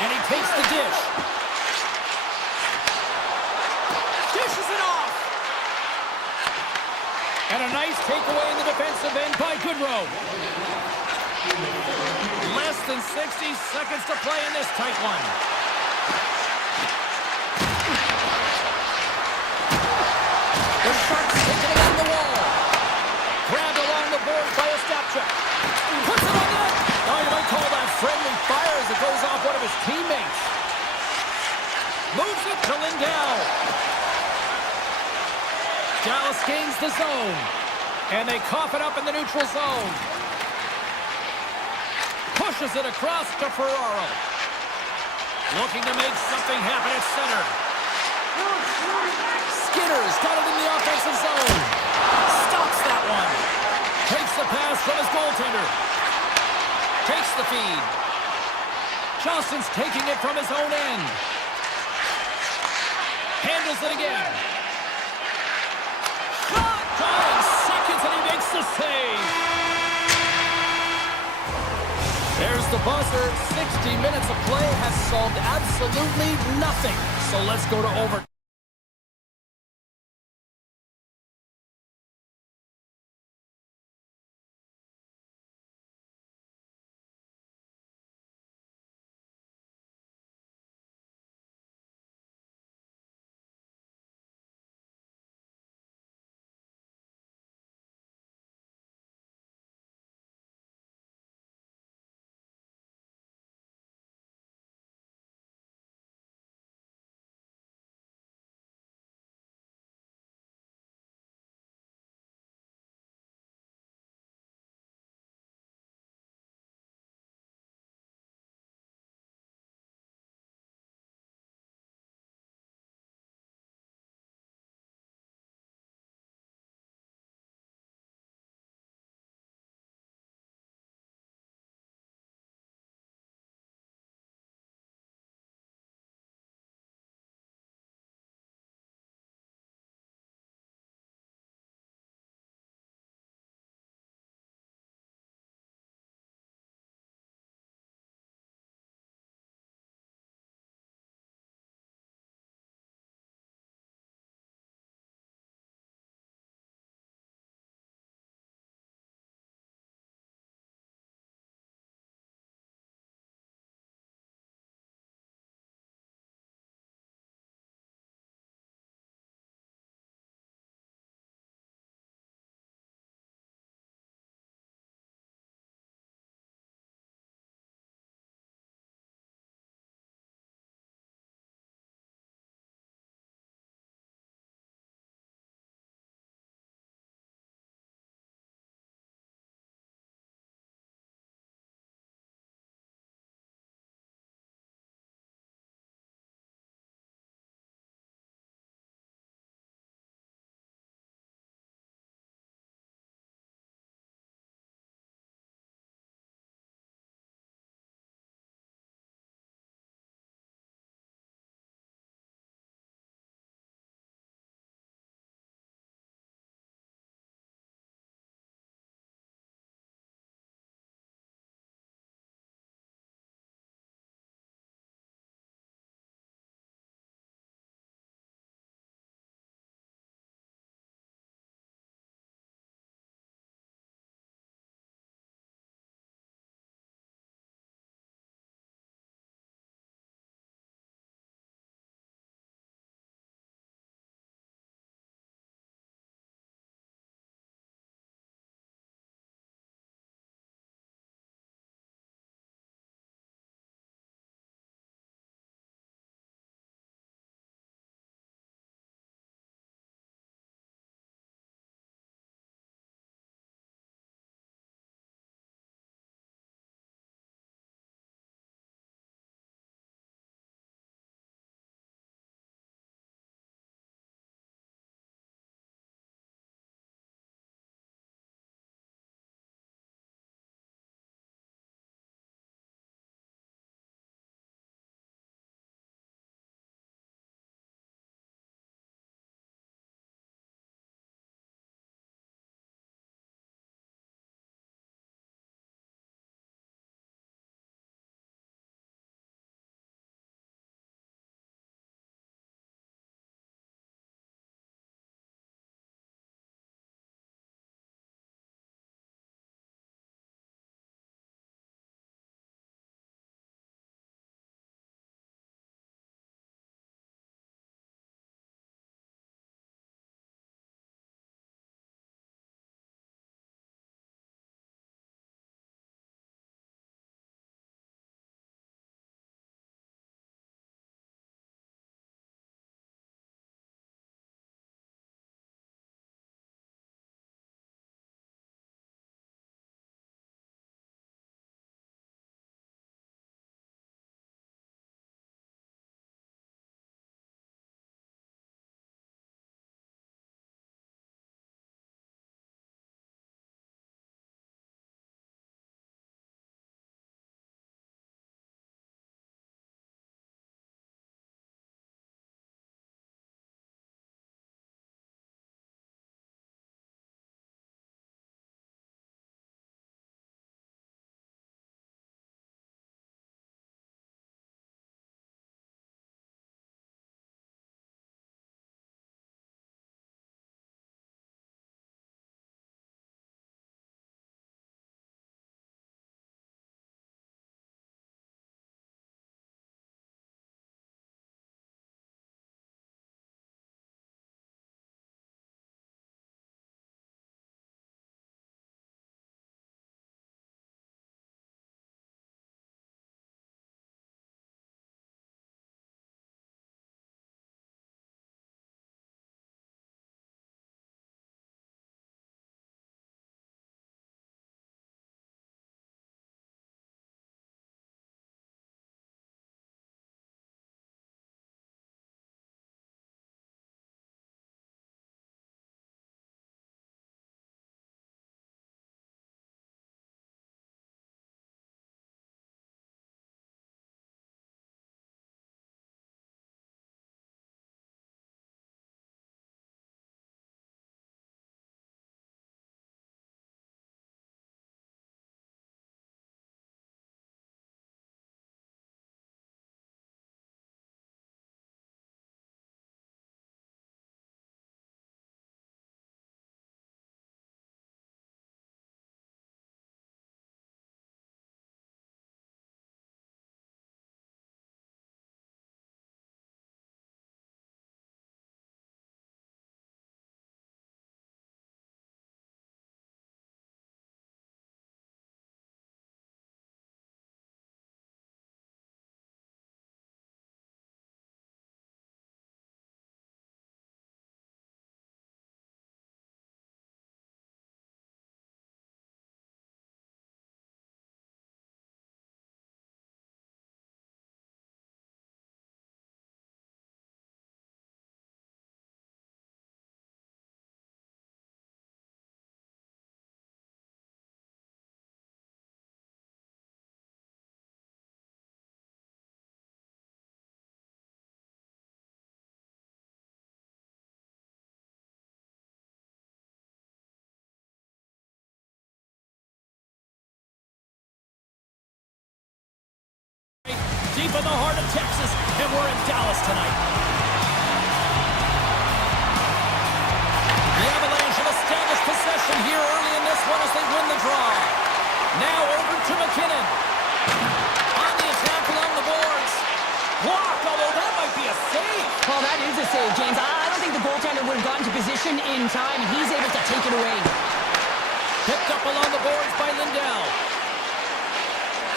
And he takes the dish. Dishes it off. And a nice takeaway in the defensive end by Goodrow. Less than 60 seconds to play in this tight one. The Sharks taking it on the wall. Grabbed along the board by Ostapchuk. Puts it on net. Oh, you might call that friendly fire as it goes off one of his teammates. Moves it to Lindell. Dallas gains the zone. And they cough it up in the neutral zone. Pushes it across to Ferraro. Looking to make something happen at center. Skinner's got it in the offensive zone. Stops that one. Takes the pass from his goaltender. Takes the feed. Johnston's taking it from his own end. Handles it again. Shot! 9 seconds and he makes the save. There's the buzzer. 60 minutes of play has solved absolutely nothing. So let's go to overtime. deep in the heart of Texas, and we're in Dallas tonight. The Avalanche have established possession here early in this one as they win the draw. Now over to McKinnon. On the attack along the boards. Blocked, although that might be a save. Well, that is a save, James. I don't think the goaltender would have gotten to position in time, and he's able to take it away. Picked up along the boards by Lindell.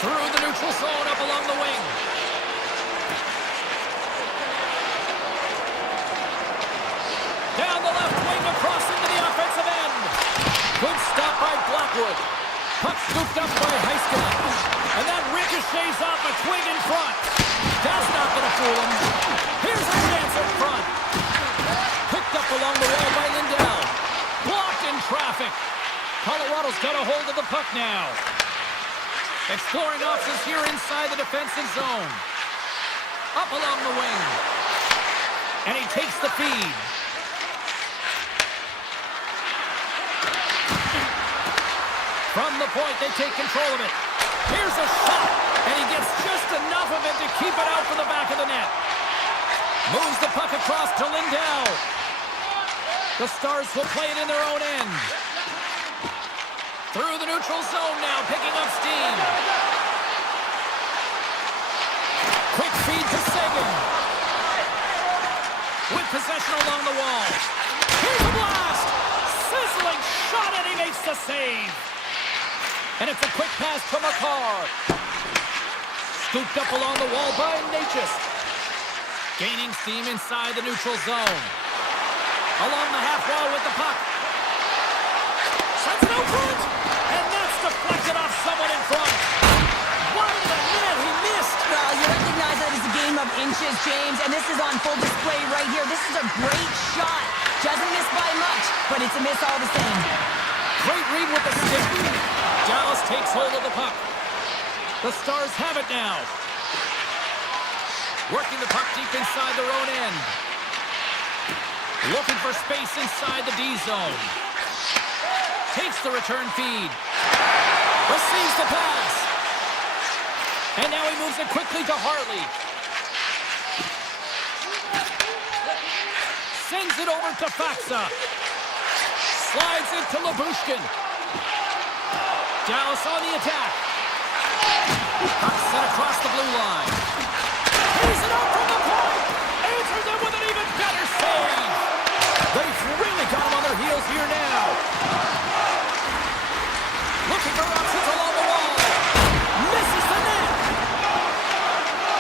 Through the neutral zone, up along the wing. Down the left wing, across into the offensive end. Good stop by Blackwood. Puck scooped up by Heiskanen. And that ricochets off a twig in front. That's not going to fool him. Here's a chance up front. Picked up along the wall by Lindell. Blocked in traffic. Colorado's got a hold of the puck now. Exploring options here inside the defensive zone. Up along the wing. And he takes the feed. From the point, they take control of it. Here's a shot, and he gets just enough of it to keep it out from the back of the net. Moves the puck across to Lindell. The Stars will play it in their own end. Through the neutral zone now, picking up steam. Quick feed to Sagan. With possession along the wall. Here's a blast! Sizzling shot, and he makes the save. And it's a quick pass to Makar. Scooped up along the wall by Natchez. Gaining steam inside the neutral zone. Along the half wall with the puck. Sends it out front. And that's deflected off someone in front. Wide of the net, he missed. Well, you recognize that it's a game of inches, James, and this is on full display right here. This is a great shot. Doesn't miss by much, but it's a miss all the same. Great read with the stick. Dallas takes hold of the puck. The Stars have it now. Working the puck deep inside their own end. Looking for space inside the D zone. Takes the return feed. Receives the pass. And now he moves it quickly to Hartley. Sends it over to Faxa. Slides it to Labushkin. Dallas on the attack. Puck set across the blue line. He's it up from the point. Answers it with an even better save. They've really got him on their heels here now. Looking for options along the wall. Misses the net.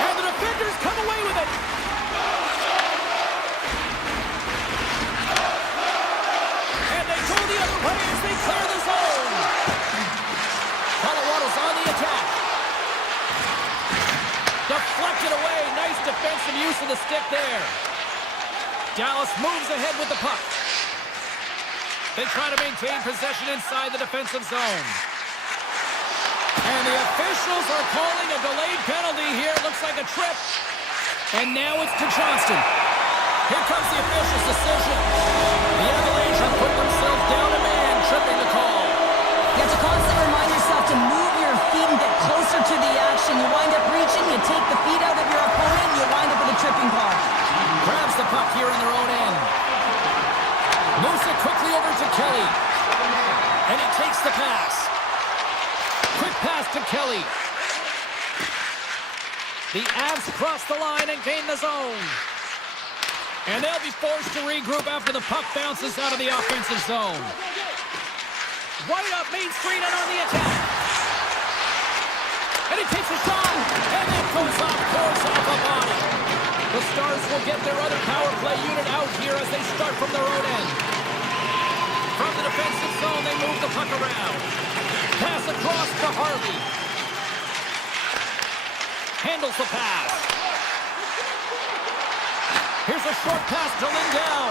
And the defenders come away with it. And they go the other way as they clear the zone. Colorado's on the attack. Deflected away. Nice defensive use of the stick there. Dallas moves ahead with the puck. They try to maintain possession inside the defensive zone. And the officials are calling a delayed penalty here. Looks like a trip. And now it's to Johnston. Here comes the official's decision. The Avalanche have put themselves down a man, tripping the call. You have to constantly remind yourself to move your feet and get closer to the action. You wind up reaching, you take the feet out of your opponent, and you wind up with a tripping call. Grabs the puck here in their own end. Moves it quickly over to Kelly. And he takes the pass. Quick pass to Kelly. The Avs cross the line and gain the zone. And they'll be forced to regroup after the puck bounces out of the offensive zone. Right up Main Street and on the attack. And he takes a shot. And it goes off course off a body. The Stars will get their other power play unit out here as they start from their own end. From the defensive zone, they move the puck around. Pass across to Harvey. Handles the pass. Here's a short pass to Lindell.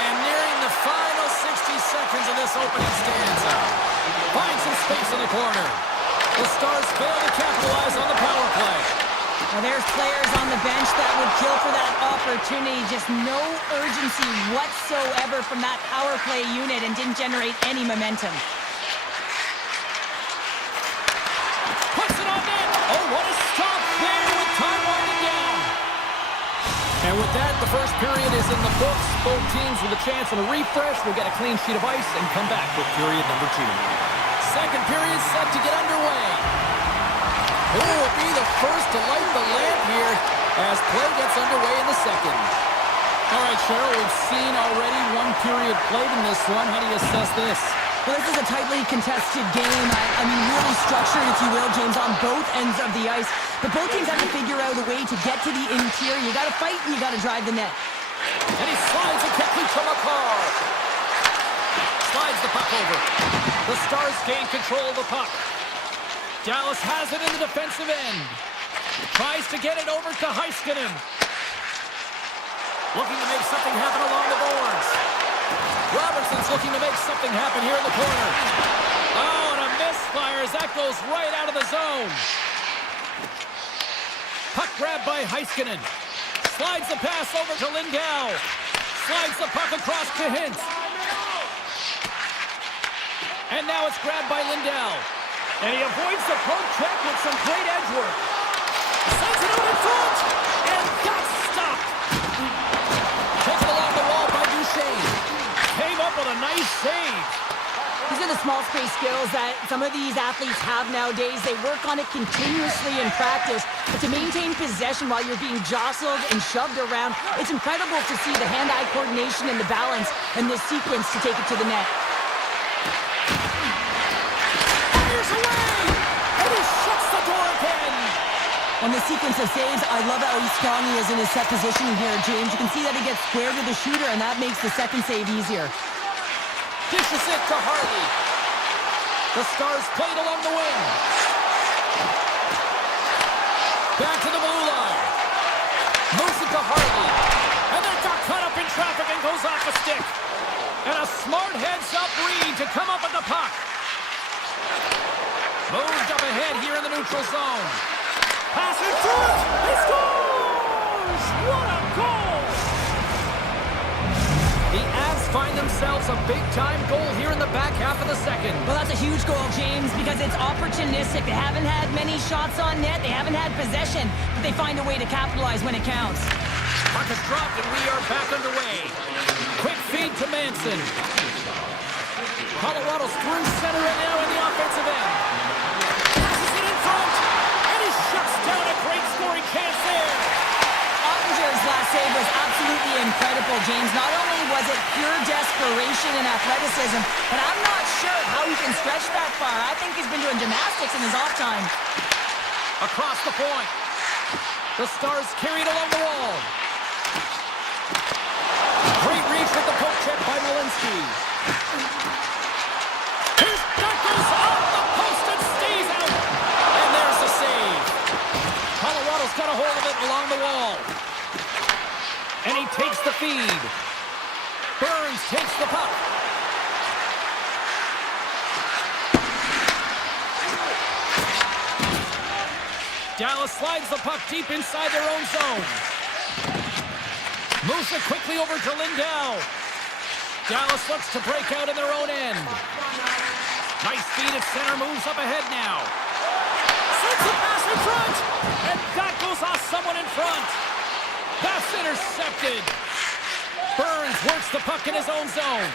And nearing the final 60 seconds of this opening stanza. Finds some space in the corner. The Stars fail to capitalize on the power play. Now there's players on the bench that would kill for that opportunity. Just no urgency whatsoever from that power play unit and didn't generate any momentum. Puts it on net. Oh, what a that, the first period is in the books. Both teams with a chance and a refresh will get a clean sheet of ice and come back with period number 2. Second period set to get underway. Who will be the first to light the lamp here as play gets underway in the second? All right, Cheryl, we've seen already one period played in this one. How do you assess this? Well, this is a tightly contested game. I mean, really structured, if you will, James, on both ends of the ice. But both teams have to figure out a way to get to the interior. You got to fight and you got to drive the net. And he slides it quickly to McCarr. Slides the puck over. The Stars gain control of the puck. Dallas has it in the defensive end. Tries to get it over to Heiskanen. Looking to make something happen along the boards. Robertson's looking to make something happen here in the corner. Oh, and a misfire as that goes right out of the zone. Puck grabbed by Heiskanen. Slides the pass over to Lindell. Slides the puck across to Hintz. And now it's grabbed by Lindell. And he avoids the poke check with some great edge work. Sends it out in front. And got stopped. Taken along the wall by Duchesne. Came up with a nice save. These are the small space skills that some of these athletes have nowadays. They work on it continuously in practice. But to maintain possession while you're being jostled and shoved around, it's incredible to see the hand-eye coordination and the balance in this sequence to take it to the net. Fires away! And he shuts the door again! On the sequence of saves, I love how strong he is in his set positioning here, James. You can see that he gets square to the shooter, and that makes the second save easier. Dishes it to Harley. The Stars played along the wing. Back to the blue line. Moves it to Harley. And then got caught up in traffic and goes off a stick. And a smart heads-up read to come up with the puck. Moved up ahead here in the neutral zone. Pass in front. He scores! What a goal! The Avs find themselves a big-time goal here in the back half of the second. Well, that's a huge goal, James, because it's opportunistic. They haven't had many shots on net. They haven't had possession, but they find a way to capitalize when it counts. Puck is dropped, and we are back underway. Quick feed to Manson. Colorado's through center and now in the offensive end. Passes it in front, and he shuts down a great scoring chance there. Ottinger's last save was absolutely incredible, James. Not only was it pure desperation and athleticism, but I'm not sure how he can stretch that far. I think he's been doing gymnastics in his off time. Across the point. The Stars carried along the wall. Great reach with the poke check by Malinsky. Here's Dunkles off the post and stays out. And there's the save. Colorado's got a hold of it along the wall. And he takes the feed. Burns takes the puck. Dallas slides the puck deep inside their own zone. Moves it quickly over to Lindell. Dallas looks to break out in their own end. Nice feed at center, moves up ahead now. Sends the pass in front, and that goes off someone in front. That's intercepted. Burns works the puck in his own zone.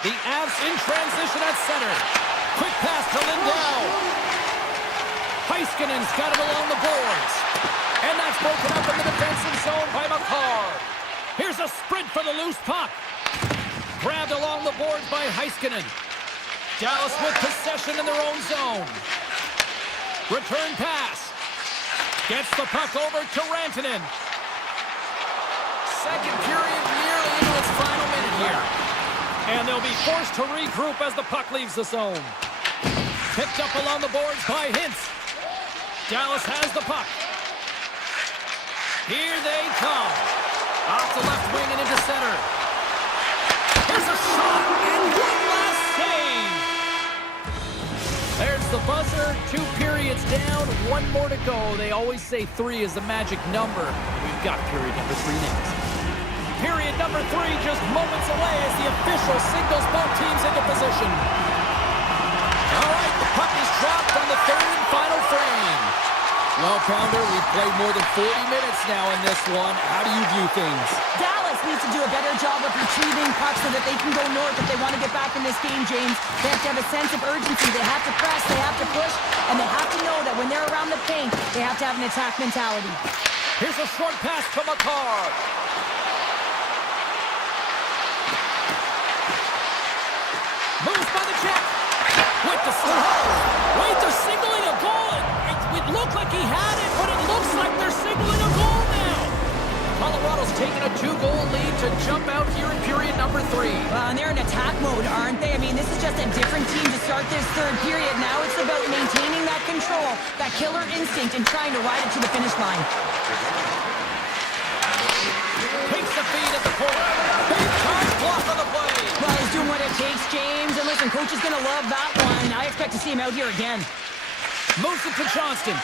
The Avs in transition at center. Quick pass to Lindell. Heiskanen's got it along the boards. And that's broken up in the defensive zone by McCarr. Here's a sprint for the loose puck. Grabbed along the boards by Heiskanen. Dallas with possession in their own zone. Return pass. Gets the puck over to Rantanen. Second period nearly into its final minute here. And they'll be forced to regroup as the puck leaves the zone. Picked up along the boards by Hintz. Dallas has the puck. Here they come. Off the left wing and into center. Here's a shot and one last save. There's the buzzer. 2 periods down, 1 more to go. They always say 3 is the magic number. We've got period number 3 next. Period number 3 just moments away as the official signals both teams into position. All right, the puck is dropped on the third and final frame. Well, Pounder, we've played more than 40 minutes now in this one. How do you view things? Dallas needs to do a better job of retrieving pucks so that they can go north if they want to get back in this game, James. They have to have a sense of urgency. They have to press, they have to push, and they have to know that when they're around the paint, they have to have an attack mentality. Here's a short pass to McCarr. Moves by the check. With the stop. Wait, they're signaling a goal. It looked like he had it, but it looks like they're signaling a goal now. Colorado's taking a 2-goal lead to jump out here in period number 3. And they're in attack mode, aren't they? I mean, this is just a different team to start this third period. Now it's about maintaining that control, that killer instinct, and trying to ride it to the finish line. Takes the feed at the corner. Big time block on the play. Well, he's doing what it takes, James. And listen, coach is going to love that one. I expect to see him out here again. Moves it to Johnston.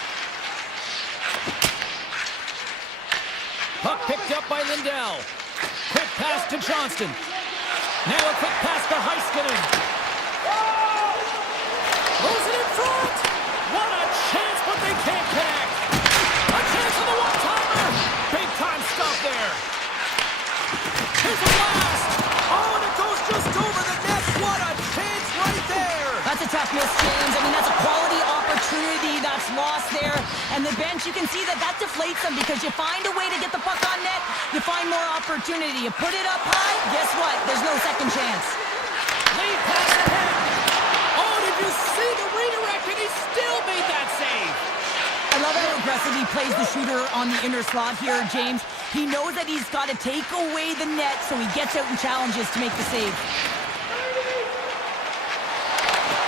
Puck picked up by Lindell. Quick pass to Johnston. Now a quick pass to Heiskanen. Moves it in front. What a chance, but they can't connect. A chance on the one-timer. Big time stop there. Here's a blast. Oh, and it goes just over the net. What a chance right there. That's a tough miss, James. I mean, that's a quality opportunity that's lost there. And the bench, you can see that deflates them because you find a way to get the puck on net, you find more opportunity. You put it up high, guess what? There's no second chance. Lead pass ahead. Oh, did you see the redirect? And he still made that save. I love how aggressive he plays the shooter on the inner slot here, James. He knows that he's got to take away the net, so he gets out and challenges to make the save.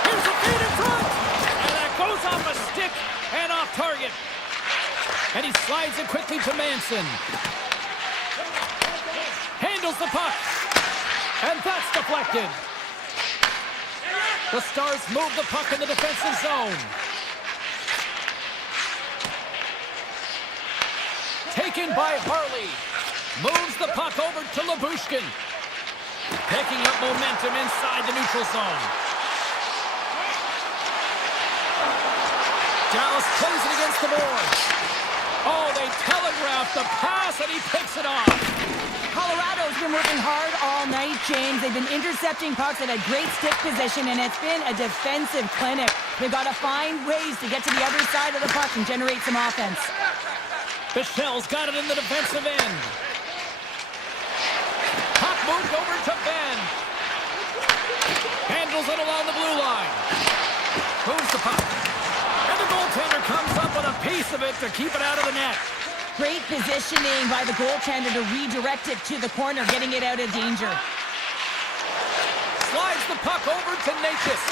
Here's a feed in front. And that goes off a stick and off target. And he slides it quickly to Manson. Handles the puck. And that's deflected. The Stars move the puck in the defensive zone. Taken by Harley. Moves the puck over to Labushkin. Picking up momentum inside the neutral zone. Dallas plays it against the boards. Oh, they telegraphed the pass, and he picks it off. Colorado's been working hard all night, James. They've been intercepting pucks at a great stick position, and it's been a defensive clinic. They've got to find ways to get to the other side of the puck and generate some offense. Michelle's got it in the defensive end. Puck moved over to Ben. Handles it along the blue line. Moves the puck. And the goaltender comes up with a piece of it to keep it out of the net. Great positioning by the goaltender to redirect it to the corner, getting it out of danger. Slides the puck over to Nakis.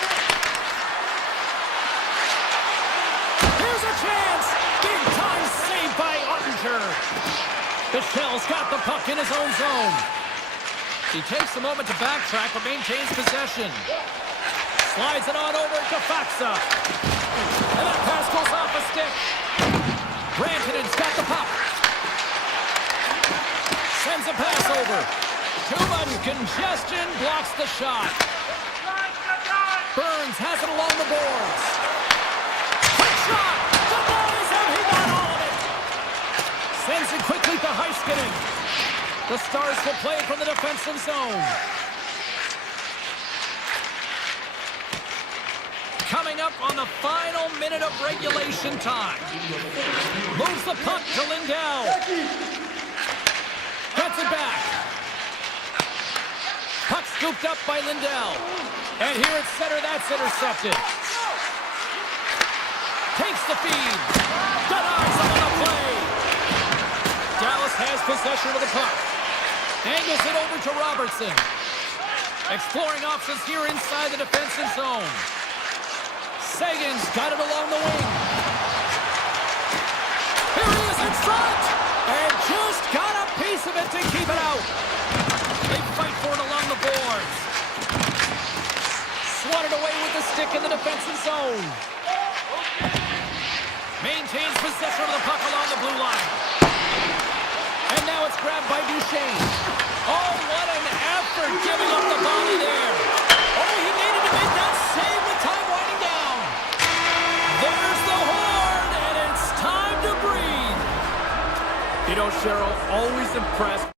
Here's a chance. Big time save by Ottinger. Michelle's got the puck in his own zone. He takes a moment to backtrack but maintains possession. Slides it on over to Faxa. And that pass goes off a stick. Rantanen's got the puck. Sends a pass over. Too much congestion, blocks the shot. Burns has it along the boards. Quick shot! The ball is out, he got all of it! Sends it quickly to Heiskanen. The Stars will play from the defensive zone. Coming up on the final minute of regulation time. Moves the puck to Lindell. Gets it back. Puck scooped up by Lindell. And here at center, that's intercepted. Takes the feed. Denies him on the play. Dallas has possession of the puck. Angles it over to Robertson. Exploring options here inside the defensive zone. Sagan's got it along the wing. Here he is in front. And just got a piece of it to keep it out. They fight for it along the boards. Swatted away with the stick in the defensive zone. Maintains possession of the puck along the blue line. And now it's grabbed by Duchesne. Oh, what an effort giving up the volley there. Oh, he needed to make that save with time winding down. There's the horn, and it's time know, Cheryl, always impressed.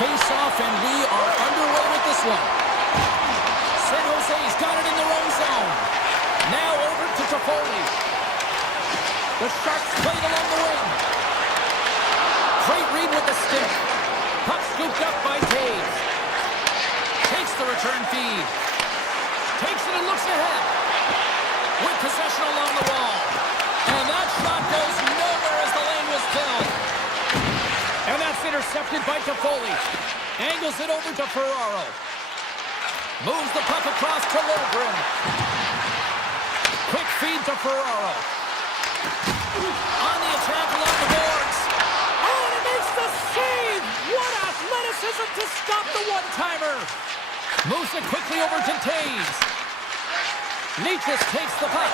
face-off, and we are underway with this one. San Jose's got it in their own zone. Now over to Toffoli. The Sharks played along the wing. Great read with the stick. Puck scooped up by Taves. Takes the return feed. Takes it and looks ahead. With possession along the wall. And that shot goes nowhere as the lane was filled. And that's intercepted by Toffoli. Angles it over to Ferraro. Moves the puck across to Lilgren. Quick feed to Ferraro. On the attack along the boards. Oh, and it makes the save! What athleticism to stop the one-timer! Moves it quickly over to Taves. Nietzsche takes the puck.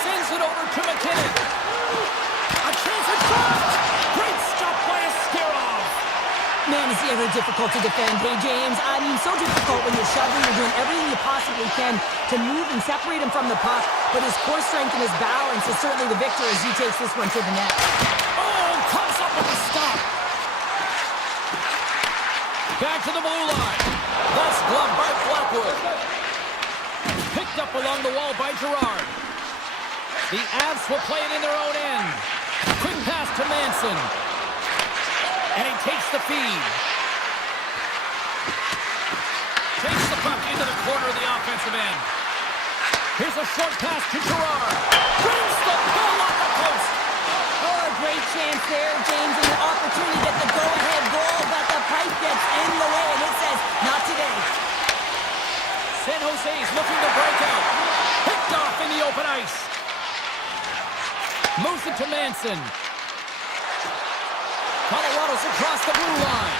Sends it over to McKinnon. A chance at shot! Great stop by Askarov. Man, is he ever difficult to defend. Hey, James, I mean, so difficult when you're shoving, you're doing everything you possibly can to move and separate him from the puck, but his core strength and his balance is certainly the victor as he takes this one to the net. Oh, comes up with a stop. Back to the blue line. That's gloved by Blackwood. Picked up along the wall by Gerard. The Avs will play it in their own end. Quick pass to Manson. And he takes the feed. Takes the puck into the corner of the offensive end. Here's a short pass to Gerard. Brings the ball off the post. Oh, a great chance there, James, and an opportunity to get the go-ahead goal, but the pipe gets in the way, and it says, not today. San Jose's looking to break out. Picked off in the open ice. Moves it to Manson. Colorado's across the blue line.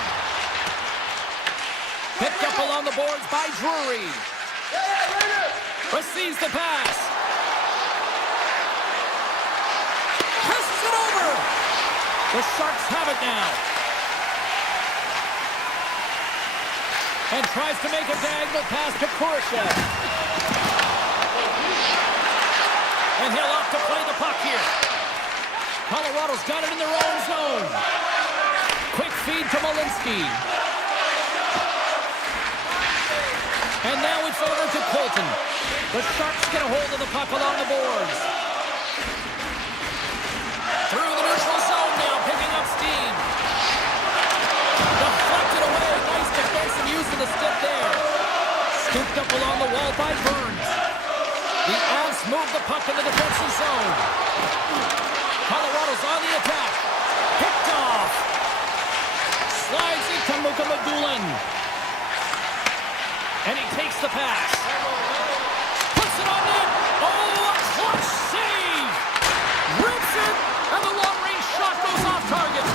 Picked up along the boards by Drury. Receives the pass. Passes it over. The Sharks have it now. And tries to make a diagonal pass to Kurashev. And he'll opt to play the puck here. Colorado's got it in their own zone. Quick feed to Malinsky. And now it's over to Colton. The Sharks get a hold of the puck along the boards. Through the neutral zone now, picking up steam. Deflected away. Nice defensive use of the stick there. Scooped up along the wall by Burns. The Avs move the puck in the defensive zone. Colorado's on the attack. Picked off. Slides into Mukamadulin. And he takes the pass. Puts it on net. Oh, a clutch save. Rips it. And the long-range shot goes off target.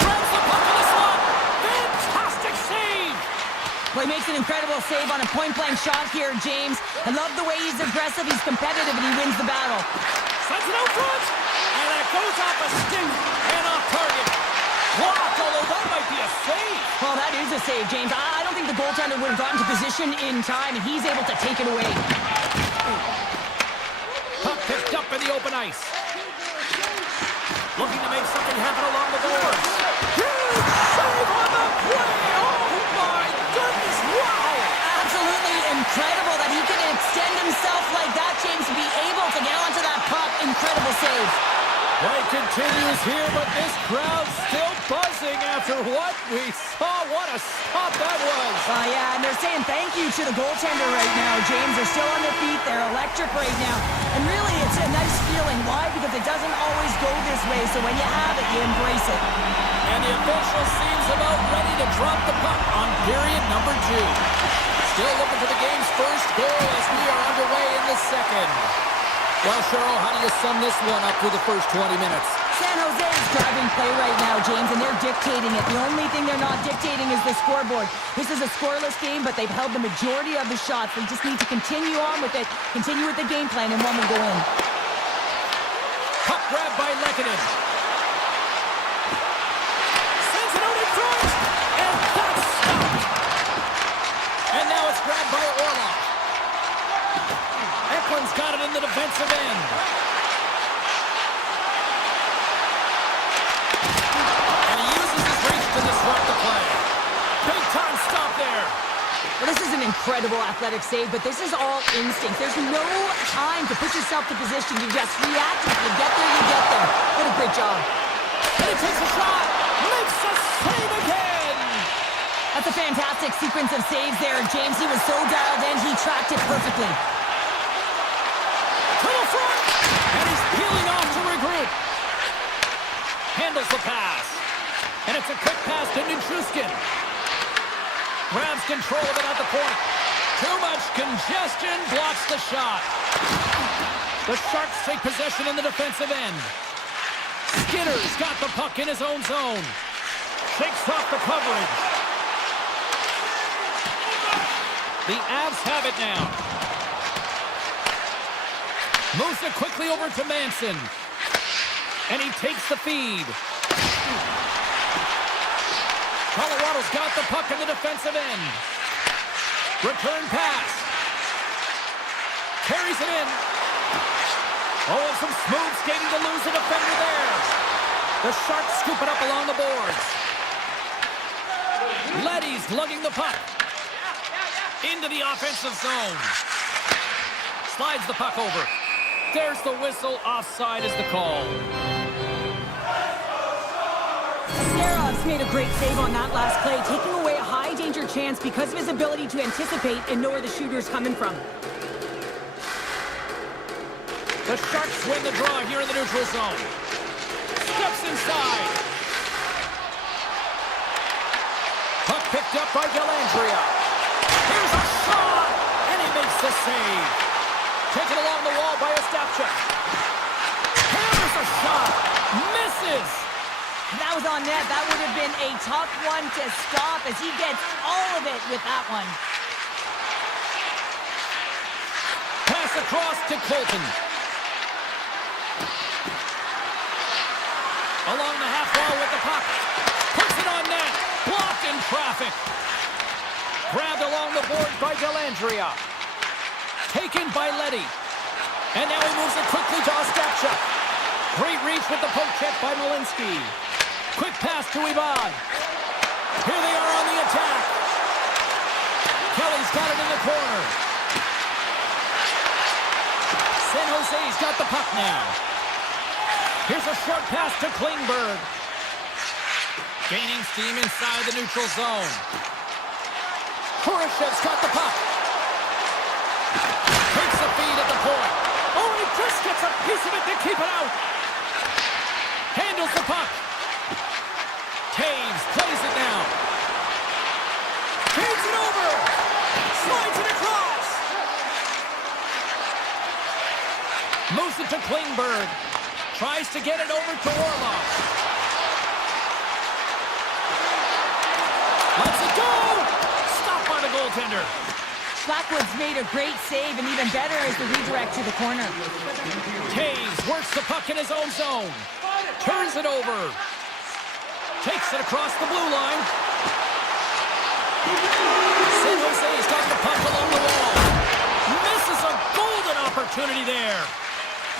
Grabs the puck in the slot. Fantastic save. Well, he makes an incredible save on a point-blank shot here, James. I love the way he's aggressive, he's competitive, and he wins the battle. Sends it out front. And it goes off a stick and off target. Blocked, although that might be a save. Well, that is a save, James. I don't think the goaltender would have gotten to position in time, and he's able to take it away. Puck picked up in the open ice. Looking to make something happen along the boards. Huge save on the play. Oh, my goodness. Wow. Absolutely incredible that he can extend himself like that, James, to be able to get onto that puck. Incredible save. Play continues here, but this crowd's still buzzing after what we saw. What a stop that was. Yeah, and they're saying thank you to the goaltender right now, James. They're still on their feet. They're electric right now. And really, it's a nice feeling. Why? Because it doesn't always go this way, so when you have it, you embrace it. And the official seems about ready to drop the puck on period number 2. Still looking for the game's first goal as we are underway in the second. Well, Cheryl, how do you sum this one up through the first 20 minutes? San Jose is driving play right now, James, and they're dictating it. The only thing they're not dictating is the scoreboard. This is a scoreless game, but they've held the majority of the shots. They just need to continue on with it, continue with the game plan, and one will go in. Puck grab by Lehkonen. Sends it out in front, and that's stopped. And now it's grabbed by Orlov. Eklund's got it in the defensive end. And he incredible athletic save, but this is all instinct. There's no time to put yourself to position. You just react. If you get there, you get there. What a great job. And he takes a shot. Makes a save again. That's a fantastic sequence of saves there. James, he was so dialed in, he tracked it perfectly. To the front. And he's peeling off to regroup. Handles the pass. And it's a quick pass to Nichushkin. Grabs control of it at the point. Too much congestion, blocks the shot. The Sharks take possession in the defensive end. Skinner's got the puck in his own zone. Shakes off the coverage. The Avs have it now. Moves it quickly over to Manson. And he takes the feed. Colorado's got the puck in the defensive end. Return pass. Carries it in. Oh, and some smooth skating to lose a defender there. The Sharks scoop it up along the boards. Leddy's lugging the puck. Into the offensive zone. Slides the puck over. There's the whistle. Offside is the call. Askerov's made a great save on that last play, taking away a high-danger chance because of his ability to anticipate and know where the shooter's coming from. The Sharks win the draw here in the neutral zone. Steps inside. Puck picked up by Dellandrea. Here's a shot! And he makes the save. Taken along the wall by Ostapchuk. Here's a shot! Misses! That was on net. That would have been a tough one to stop as he gets all of it with that one. Pass across to Colton. Along the half wall with the puck. Puts it on net. Blocked in traffic. Grabbed along the board by Dellandrea. Taken by Leddy. And now he moves it quickly to Ostapchuk. Great reach with the poke check by Malinsky. Quick pass to Ivan. Here they are on the attack. Kelly's got it in the corner. San Jose's got the puck now. Here's a short pass to Klingberg. Gaining steam inside the neutral zone. Kurashev's got the puck. Takes the feed at the point. Oh, he just gets a piece of it to keep it out. Handles the puck. Taves plays it now. Feeds it over. Slides it across. Moves it to Klingberg. Tries to get it over to Orlov. Lets it go. Stopped by the goaltender. Blackwood's made a great save, and even better is the redirect to the corner. Taves works the puck in his own zone. Turns it over. Takes it across the blue line. San Jose's got the puck along the wall. Misses a golden opportunity there.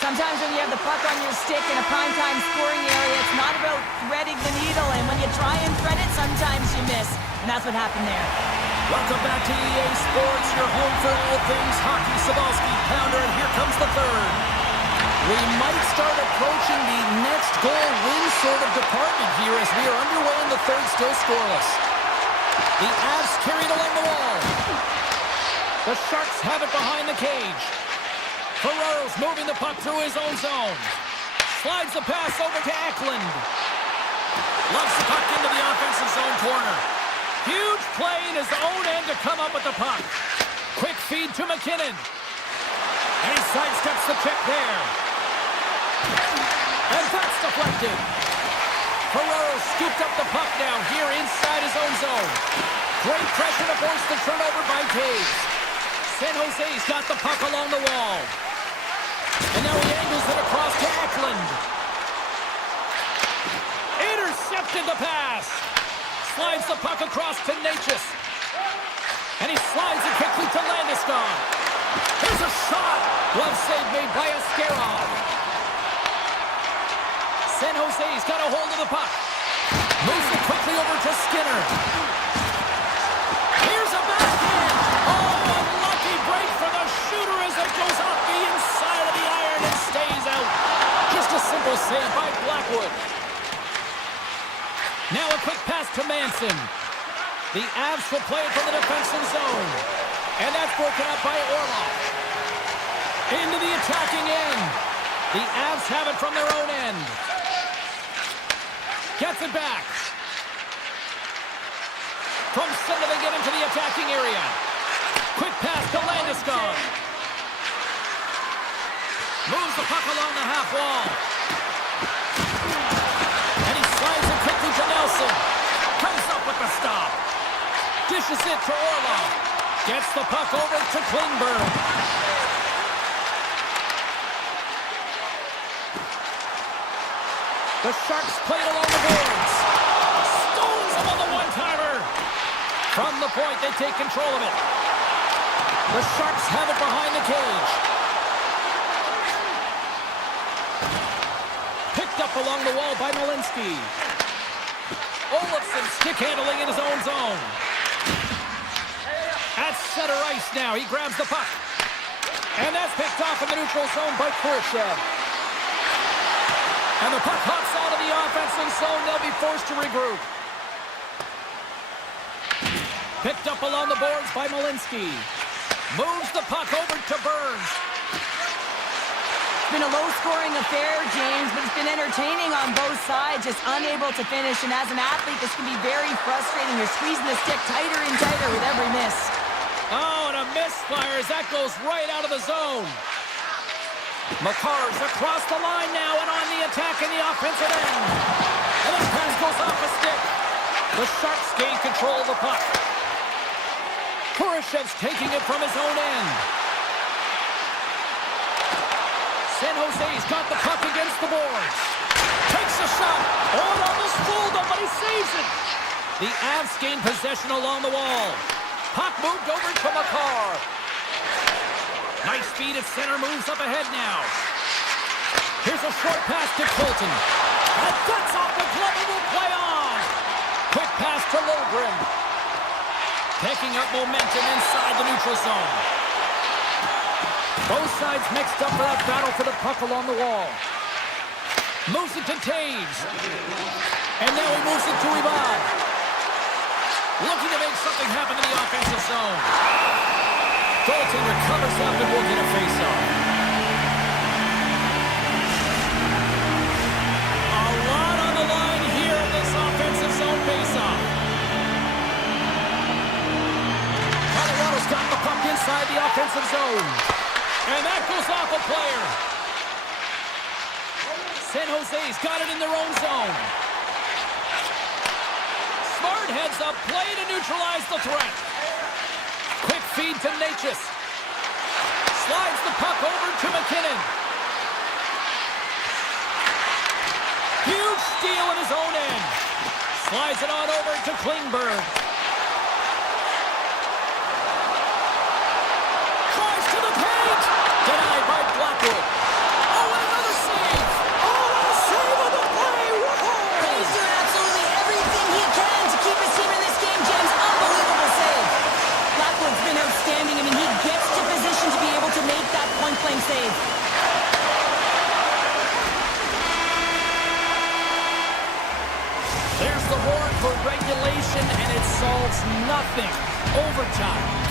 Sometimes when you have the puck on your stick in a primetime scoring area, it's not about threading the needle, and when you try and thread it, sometimes you miss. And that's what happened there. Welcome back to EA Sports, your home for all things hockey. Sabalski, Pounder, and here comes the third. We might start approaching the next goal win sort of department here as we are underway in the third, still scoreless. The Avs carried along the wall. The Sharks have it behind the cage. Ferraro's moving the puck through his own zone. Slides the pass over to Eklund. Loves the puck into the offensive zone corner. Huge play in his own end to come up with the puck. Quick feed to McKinnon. And he sidesteps the check there. And that's deflected. Ferraro scooped up the puck now here inside his own zone. Great pressure to force the turnover by Taves. San Jose's got the puck along the wall. And now he angles it across to Eklund. Intercepted the pass. Slides the puck across to Natchez. And he slides it quickly to Landeskog. Here's a shot. Glove save made by Askerov. San Jose's got a hold of the puck. Moves it quickly over to Skinner. Here's a backhand. Oh, save by Blackwood. Now a quick pass to Manson. The Avs will play it from the defensive zone. And that's broken up by Orlov. Into the attacking end. The Avs have it from their own end. Gets it back. From center they get into the attacking area. Quick pass to Landeskog. Moves the puck along the half wall. And he slides it quickly to Nelson. Comes up with the stop. Dishes it to Orlov. Gets the puck over to Klingberg. The Sharks play it along the boards. Stones him on the one-timer. From the point, they take control of it. The Sharks have it behind the cage. Picked up along the wall by Malinsky. Olofsson stick handling in his own zone. At center ice now, he grabs the puck. And that's picked off in the neutral zone by Khrushchev. And the puck hops out of the offensive zone. They'll be forced to regroup. Picked up along the boards by Malinsky. Moves the puck over to Burns. It's been a low-scoring affair, James, but it's been entertaining on both sides, just unable to finish. And as an athlete, this can be very frustrating. You're squeezing the stick tighter and tighter with every miss. Oh, and a misfire as that goes right out of the zone. Makar's across the line now and on the attack in the offensive end. And the pass goes off a stick. The Sharks gain control of the puck. Khrushchev's taking it from his own end. San Jose's got the puck against the boards. Takes a shot. Oh, it almost fooled him, but he saves it. The Avs gain possession along the wall. Puck moved over to Makar. Nice speed at center, moves up ahead now. Here's a short pass to Colton. And that's off the glove and will play on. Quick pass to Lilgren. Picking up momentum inside the neutral zone. Both sides mixed up for that battle for the puck along the wall. Moves it to Taves. And now he moves it to Ivan. Looking to make something happen in the offensive zone. Goaltender covers up and will get a face-off. A lot on the line here in this offensive zone face-off. Colorado's got the puck inside the offensive zone. And that goes off a player. San Jose's got it in their own zone. Smart heads up play to neutralize the threat. Quick feed to Natchez. Slides the puck over to McKinnon. Huge steal in his own end. Slides it on over to Klingberg. Tries to the paint. Denied by Blackwood. Oh, and another save. Oh, what a save on the play. Whoa. He's doing absolutely everything he can to keep his team in this game, James. Unbelievable save. Blackwood's been outstanding. I mean, he gets to position to be able to make that point-blank save. There's the horn for regulation, and it solves nothing. Overtime.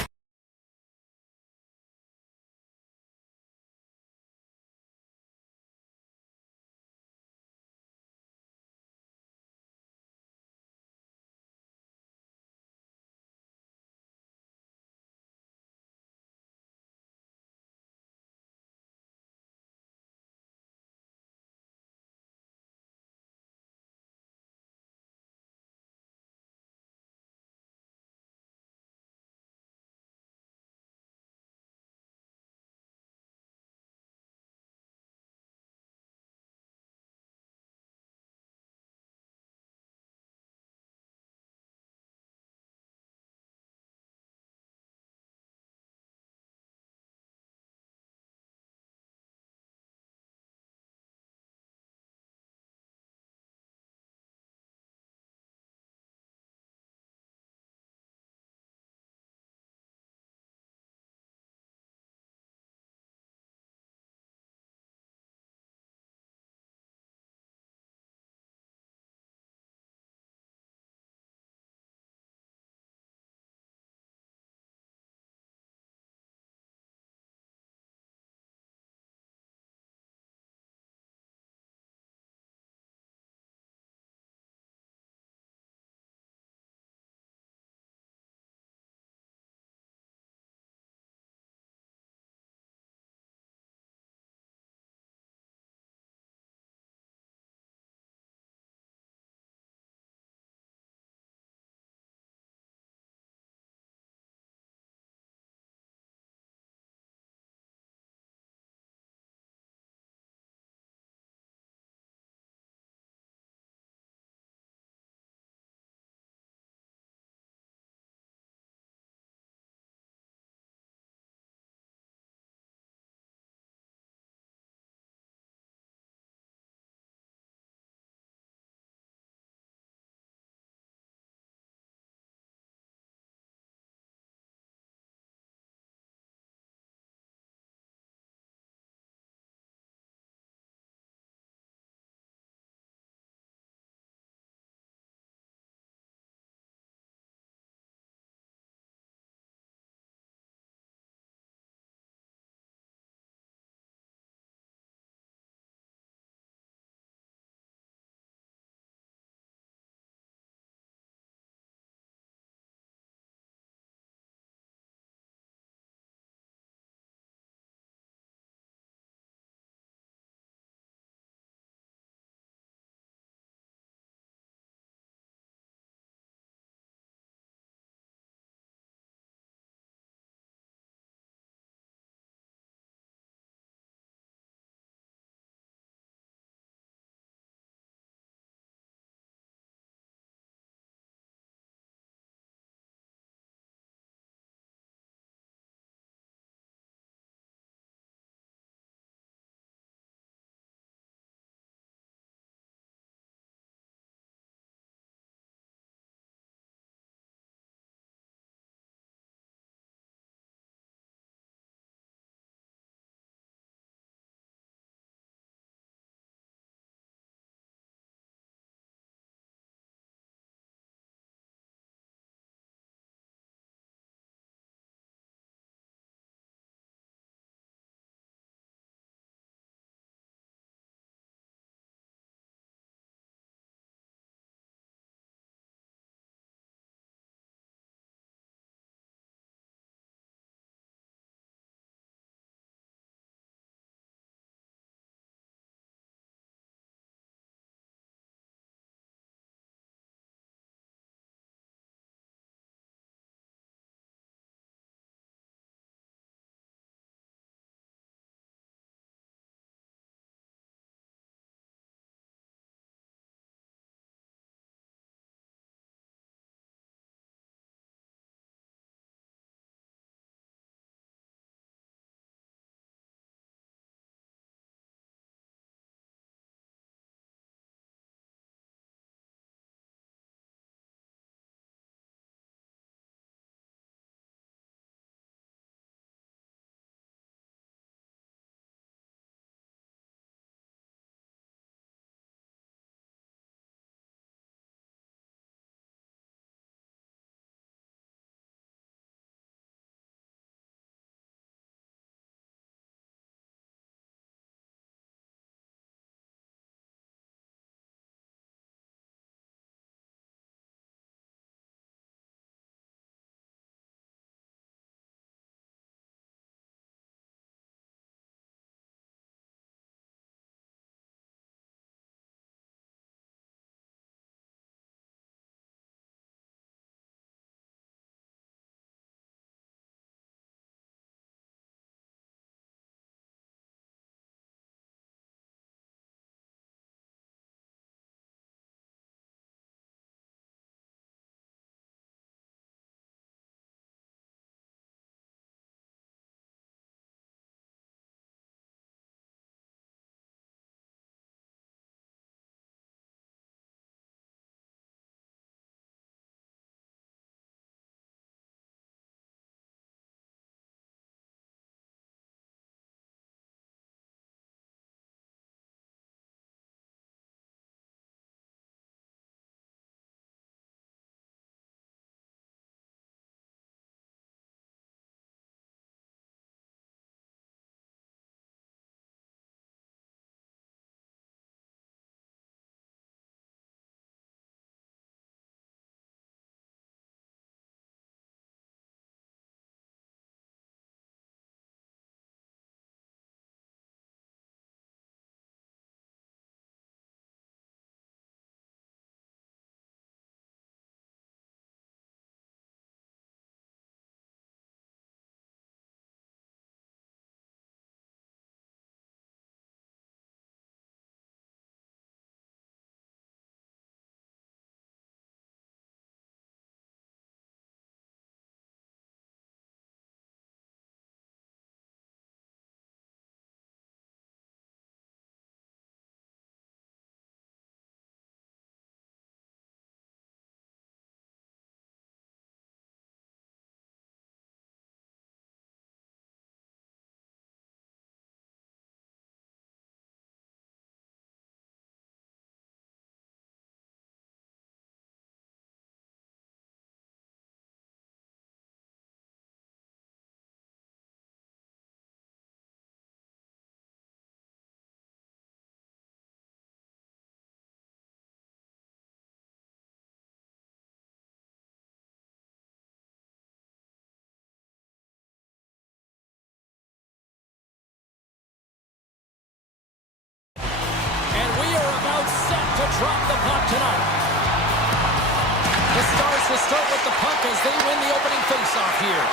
start with the puck as they win the opening faceoff here.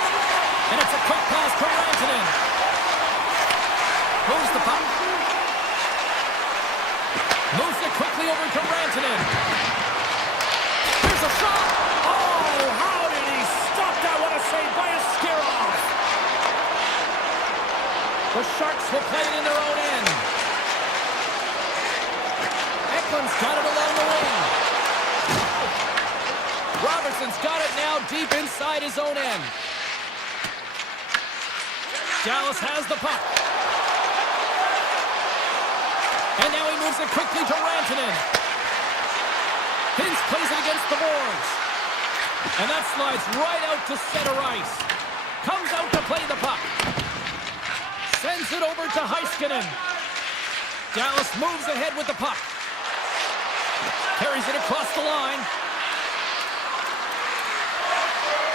And it's a quick pass to Rantanen. Moves the puck. Moves it quickly over to Rantanen. Here's a shot. Oh, how did he stop that? What a save by Askarov. The Sharks will play it in their own end. Eklund's got it along the wing. Robertson's got it now deep inside his own end. Dallas has the puck. And now he moves it quickly to Rantanen. Hintz plays it against the boards. And that slides right out to center ice. Comes out to play the puck. Sends it over to Heiskanen. Dallas moves ahead with the puck. Carries it across the line.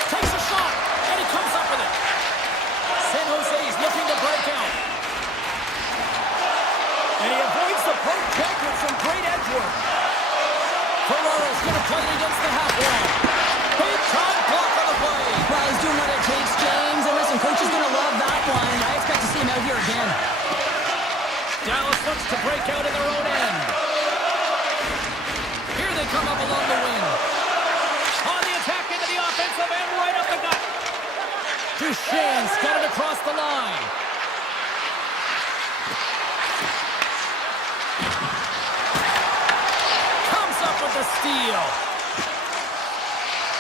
Takes a shot, and he comes up with it. San Jose's looking to break out. And he avoids the poke check with some great edge work. Ferraro's going to play it against the half wall. Big time block on the play. Well, he's doing what it takes, James. And listen, coach is going to love that one. I expect to see him out here again. Dallas looks to break out in their own end. Here they come up along the wing. On the attack into the offensive end, right up the gut. Duchene's got it across the line. Comes up with the steal.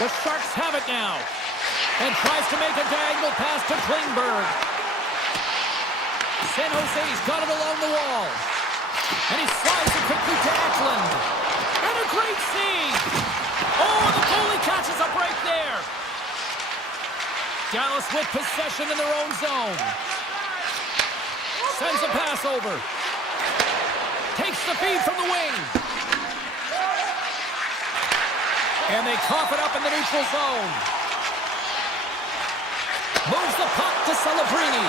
The Sharks have it now. And tries to make a diagonal pass to Klingberg. San Jose's got it along the wall. And he slides it quickly to Eklund. And a great save. Oh, the goalie catches a break there. Dallas with possession in their own zone. Sends a pass over. Takes the feed from the wing. And they cough it up in the neutral zone. Moves the puck to Celebrini.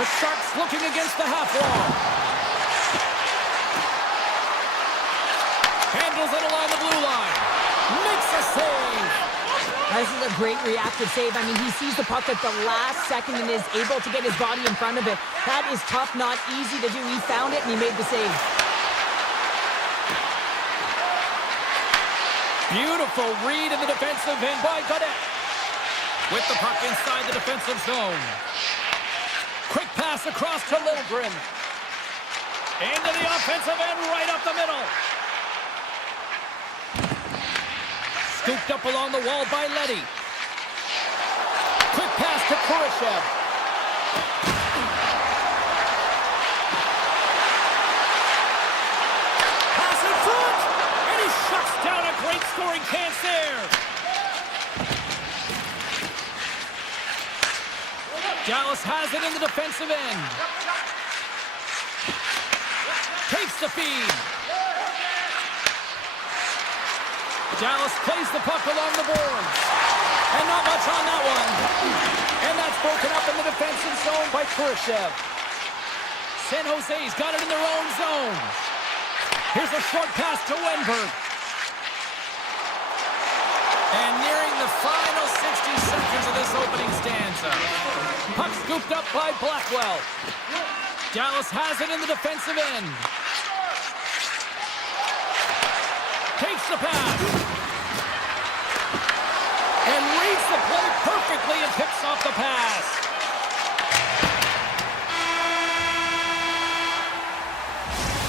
The Sharks looking against the half wall. Handles it along the blue line. Makes a save. This is a great reactive save. I mean, he sees the puck at the last second and is able to get his body in front of it. That is tough, not easy to do. He found it and he made the save. Beautiful read in the defensive end by Godet. With the puck inside the defensive zone. Quick pass across to Liljegren. Into the offensive end, right up the middle. Scooped up along the wall by Leddy. Quick pass to Kurashev. Pass in front! And he shuts down a great scoring chance there. Dallas has it in the defensive end. Takes the feed. Dallas plays the puck along the boards. And not much on that one. And that's broken up in the defensive zone by Kurashev. San Jose's got it in their own zone. Here's a short pass to Wenberg. And nearing the final 60 seconds of this opening stanza. Puck scooped up by Blackwell. Dallas has it in the defensive end. Takes the pass. And reads the play perfectly and picks off the pass.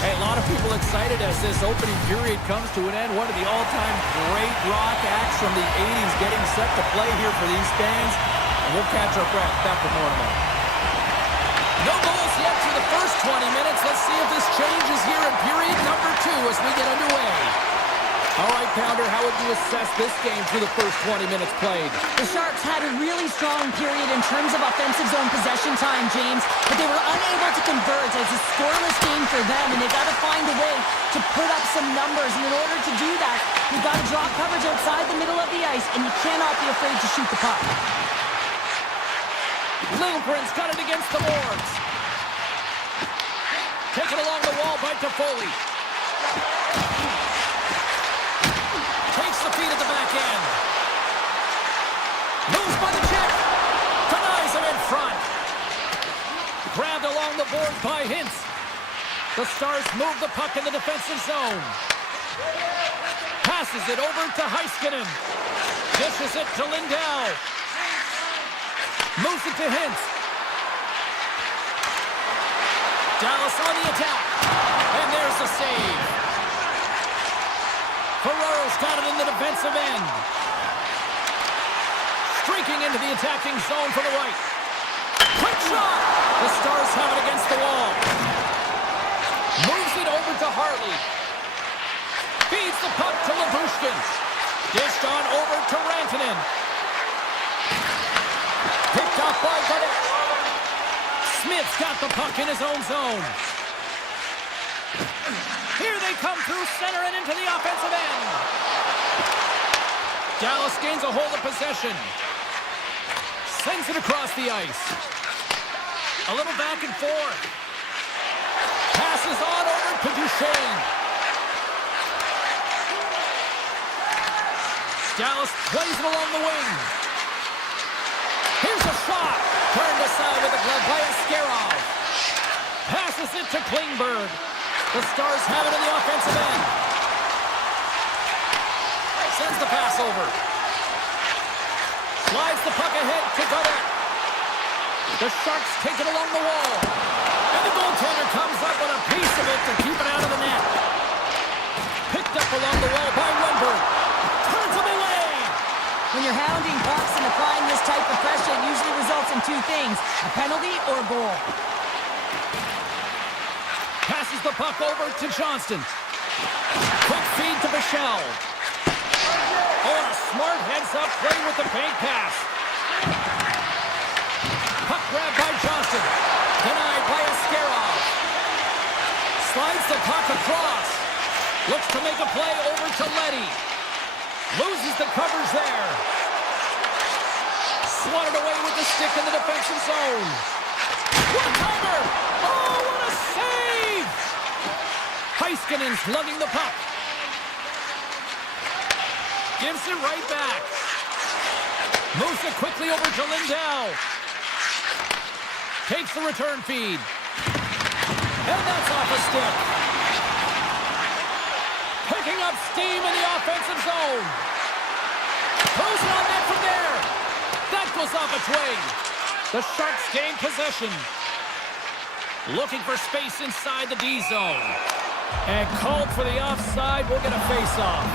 Hey, a lot of people excited as this opening period comes to an end. One of the all-time great rock acts from the 80s getting set to play here for these fans. And we'll catch our breath back for more in a moment. No goals yet through the first 20 minutes. Let's see if this changes here in period number 2 as we get underway. All right, Pounder, how would you assess this game through the first 20 minutes played? The Sharks had a really strong period in terms of offensive zone possession time, James, but they were unable to convert as a scoreless game for them, and they got to find a way to put up some numbers. And in order to do that, you've got to drop coverage outside the middle of the ice, and you cannot be afraid to shoot the puck. Liljegren's got it against the boards. Taken along the wall by Toffoli. Takes the feed at the back end. along the boards by Hintz. The Stars move the puck in the defensive zone. Passes it over to Heiskanen. Dishes it to Lindell. Moves it to Hintz. Dallas on the attack. And there's the save. Ferraro's got it in the defensive end. Streaking into the attacking zone for the right. Quick shot! The Stars have it against the wall. Moves it over to Harley. Feeds the puck to Labushkin. Dished on over to Rantanen. Picked up by Gardette. Smith's got the puck in his own zone. Here they come through center and into the offensive end. Dallas gains a hold of possession. Sends it across the ice. A little back and forth. Passes on over to Duchesne. Dallas plays it along the wing. Here's a shot. Turned aside with a glove by Askarov. Passes it to Klingberg. The Stars have it in the offensive end. Sends the pass over. Slides the puck ahead to Gardette. The Sharks take it along the wall. And the goaltender comes up with a piece of it to keep it out of the net. Picked up along the wall by Wennberg. Turns him away. When you're hounding pucks and applying this type of pressure, it usually results in two things, a penalty or a goal. Passes the puck over to Johnston. Quick feed to Michelle. Oh, and a smart heads-up play with the fake pass. Puck grab by Johnston. Denied by Askarov. Slides the puck across. Looks to make a play over to Leddy. Loses the covers there. Swatted away with the stick in the defensive zone. One-timer! Oh, what a save! Heiskanen's lugging the puck. Gives it right back. Moves it quickly over to Lindell. Takes the return feed. And that's off a stick. Picking up steam in the offensive zone. Throws it on net from there. That goes off a twig. The Sharks gain possession. Looking for space inside the D zone. And called for the offside. We'll get a face-off.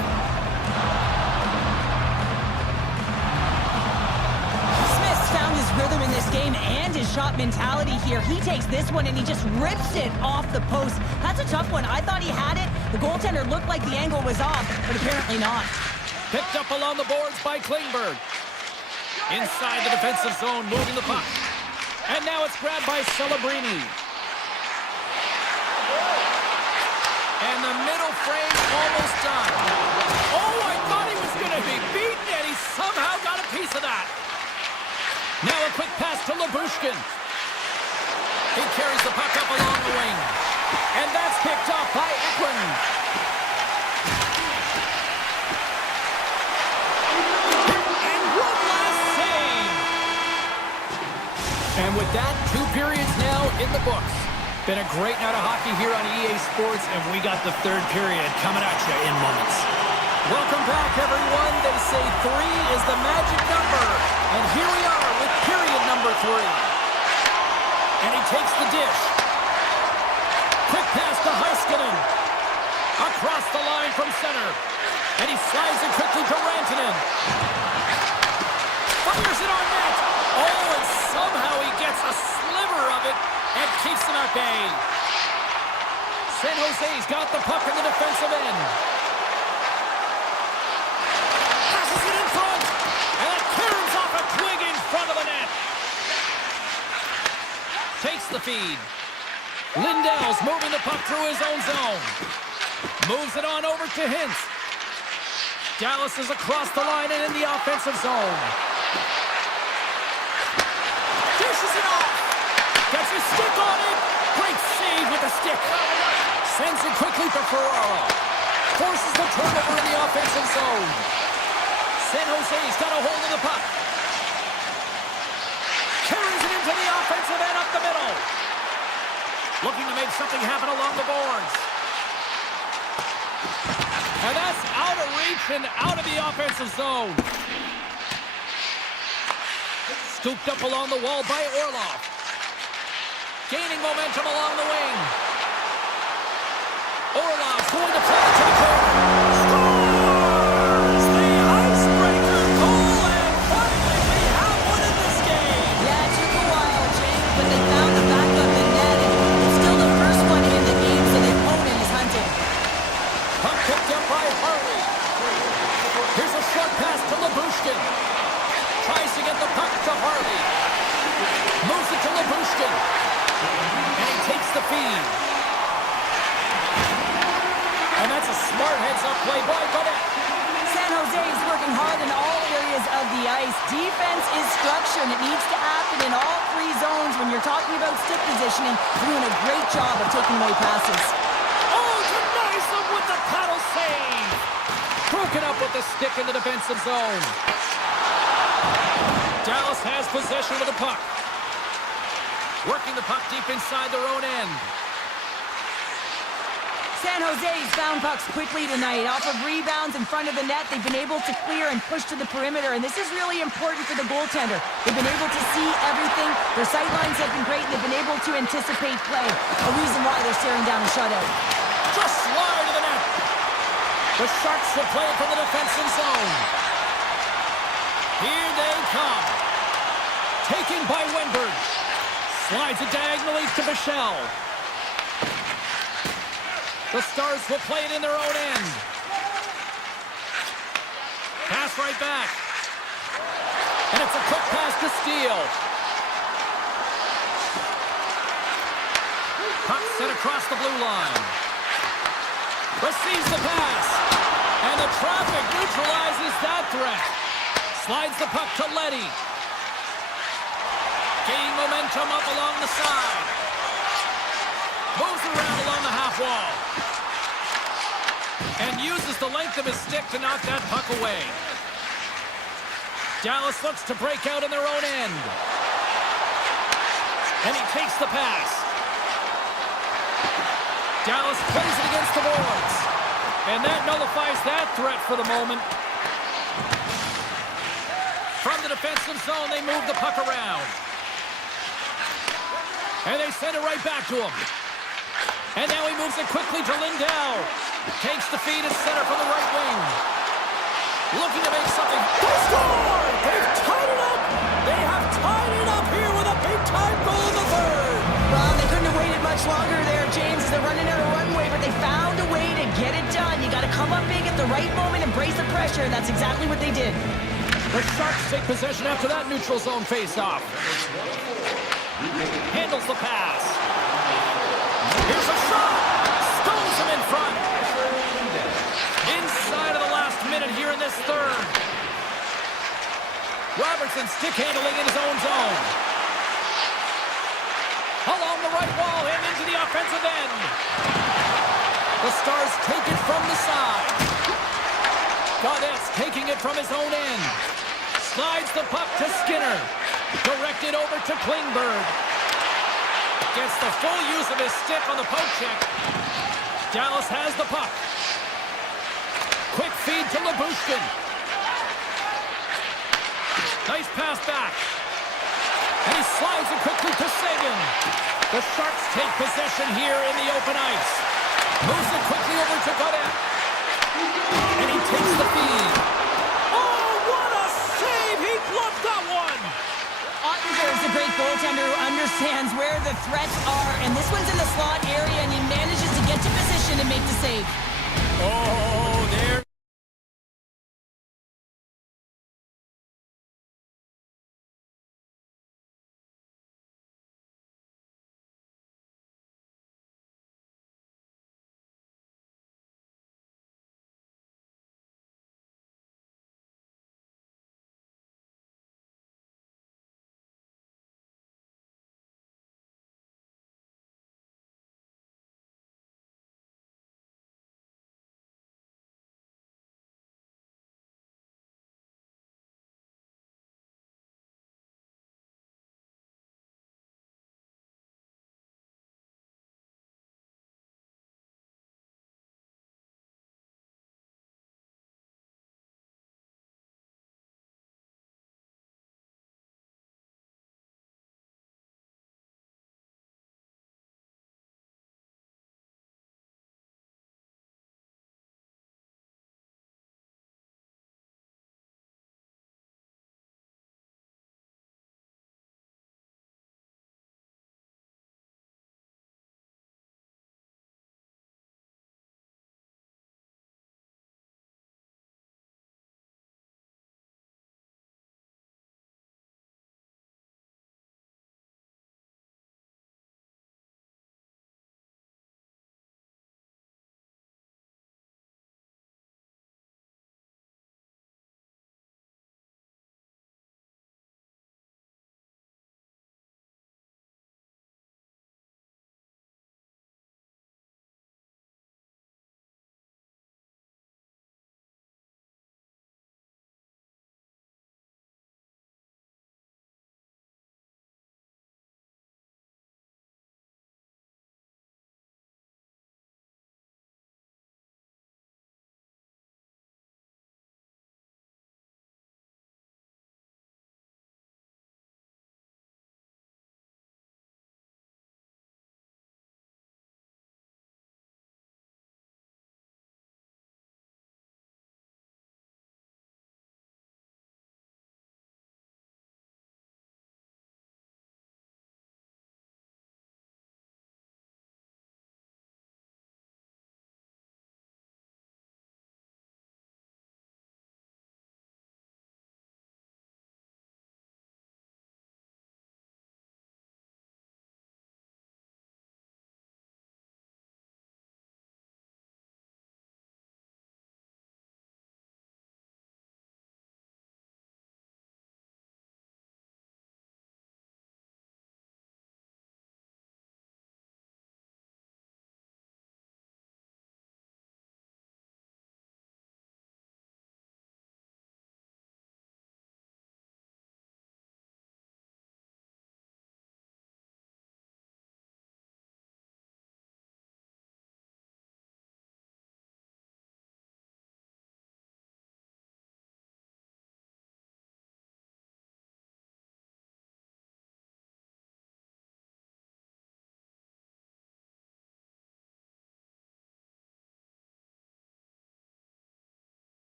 Smith's found his rhythm in this game and his shot mentality here. He takes this one and he just rips it off the post. That's a tough one. I thought he had it. The goaltender looked like the angle was off, but apparently not. Picked up along the boards by Klingberg. Inside the defensive zone, moving the puck. And now it's grabbed by Celebrini. And the middle frame almost done. Oh, I thought he was going to be beaten, and he somehow got a piece of that. Now a quick pass to Labushkin. He carries the puck up along the wing. And that's picked up by Ekman. And one last save. And with that, 2 periods now in the books. Been a great night of hockey here on EA Sports, and we got the 3rd period coming at you in moments. Welcome back, everyone. They say 3 is the magic number. And here we are with period number 3. And he takes the dish. Quick pass to Heiskanen. Across the line from center. And he slides it quickly to Rantanen. Fires it on net. Oh, and somehow he gets a sliver of it and keeps them at bay. San Jose's got the puck in the defensive end. Passes it in front. And it caroms off a twig in front of the net. Takes the feed. Lindell's moving the puck through his own zone. Moves it on over to Hintz. Dallas is across the line and in the offensive zone. Dishes it off. Gets his stick on it. Great save with the stick. Sends it quickly to Ferraro. Forces the turnover in the offensive zone. San Jose's got a hold of the puck. Carries it into the offensive end up the middle. Looking to make something happen along the boards. And that's out of reach and out of the offensive zone. Scooped up along the wall by Orlov. Gaining momentum along the wing. Orlov's going to play it to the corner. Scores! The icebreaker goal, and finally we have one in this game. Yeah, it took a while, Jake, but they found the back of the net, and it's still the first one in the game, so the opponent is hunting. Puck picked up by Harley. Here's a short pass to Labushkin. Tries to get the puck to Harley. Moves it to Labushkin. And he takes the feed. And that's a smart heads-up play by Godet. San Jose is working hard in all areas of the ice. Defense is structure, and it needs to happen in all three zones. When you're talking about stick positioning, they're doing a great job of taking away passes. Oh, denies them with the paddle save. Broken up with the stick in the defensive zone. Dallas has possession of the puck. Working the puck deep inside their own end. San Jose's found pucks quickly tonight. Off of rebounds in front of the net, they've been able to clear and push to the perimeter, and this is really important for the goaltender. They've been able to see everything. Their sight lines have been great, and they've been able to anticipate play. A reason why they're staring down a shutout. Just slide to the net. The Sharks will play it from the defensive zone. Here they come. Taken by Wenberg. Slides it diagonally to Michel. The Stars will play it in their own end. Pass right back. And it's a quick pass to Steele. Puck set across the blue line. Receives the pass. And the traffic neutralizes that threat. Slides the puck to Leddy. Gaining momentum up along the side. Moves around along the half wall. And uses the length of his stick to knock that puck away. Dallas looks to break out in their own end. And he takes the pass. Dallas plays it against the boards. And that nullifies that threat for the moment. From the defensive zone, they move the puck around. And they send it right back to him. And now he moves it quickly to Lindell. Takes the feed and center from the right wing. Looking to make something. They score! They've tied it up! They have tied it up here with a big-time goal in the third. Well, they couldn't have waited much longer there, James. They're running out of runway, but they found a way to get it done. You got to come up big at the right moment and brace the pressure, and that's exactly what they did. The Sharks take possession after that neutral zone face-off. Handles the pass. Here's a shot. Stones him in front. Inside of the last minute here in this third. Robertson stick handling in his own zone. Along the right wall and into the offensive end. The Stars take it from the side. Gaudet's taking it from his own end. Slides the puck to Skinner. Directed over to Klingberg. Gets the full use of his stick on the poke check. Dallas has the puck. Quick feed to Labushkin. Nice pass back. And he slides it quickly to Sagan. The Sharks take possession here in the open ice. Moves it quickly over to Godet. And he takes the feed. Oh, what a save! He bluffed that one! Ottinger is a great goaltender who understands where the threats are, and this one's in the slot area, and he manages to get to position and make the save. Oh, there.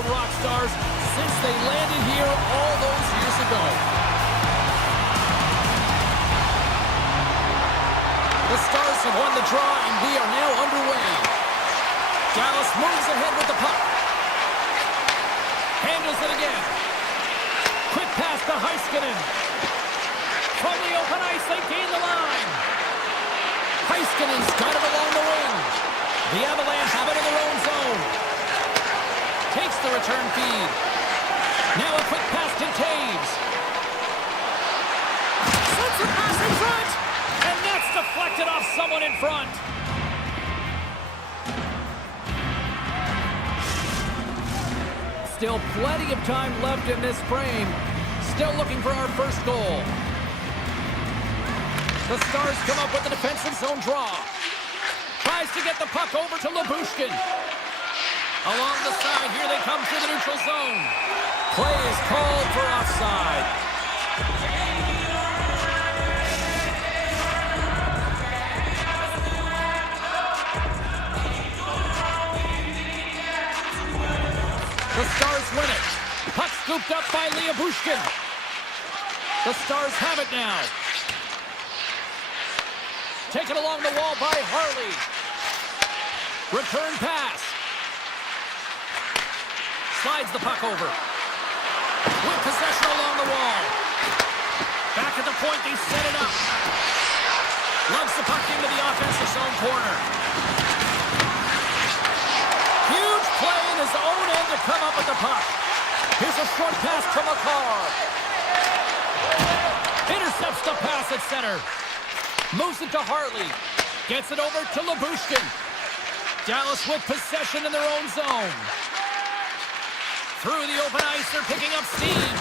the Rock Stars since they landed here all those years ago. The Stars have won the draw, and we are now underway. Dallas moves ahead with the puck. Handles it again. Quick pass to Heiskanen. From the open ice, they gain the line. Heiskanen's got it along the wing. The Avalanche have it in their own zone. Takes the return feed. Now a quick pass to Taves. Sends a pass in front. And that's deflected off someone in front. Still plenty of time left in this frame. Still looking for our first goal. The Stars come up with the defensive zone draw. Tries to get the puck over to Lyubushkin. Along the side, here they come through the neutral zone. Play is called for offside. The Stars win it. Puck scooped up by Lyubushkin. The Stars have it now. Taken along the wall by Harley. Return pass. Slides the puck over. With possession along the wall. Back at the point, they set it up. Lugs the puck into the offensive zone corner. Huge play in his own end to come up with the puck. Here's a short pass to Makar. Intercepts the pass at center. Moves it to Harley. Gets it over to Lyubushkin. Dallas with possession in their own zone. Through the open ice, they're picking up steam.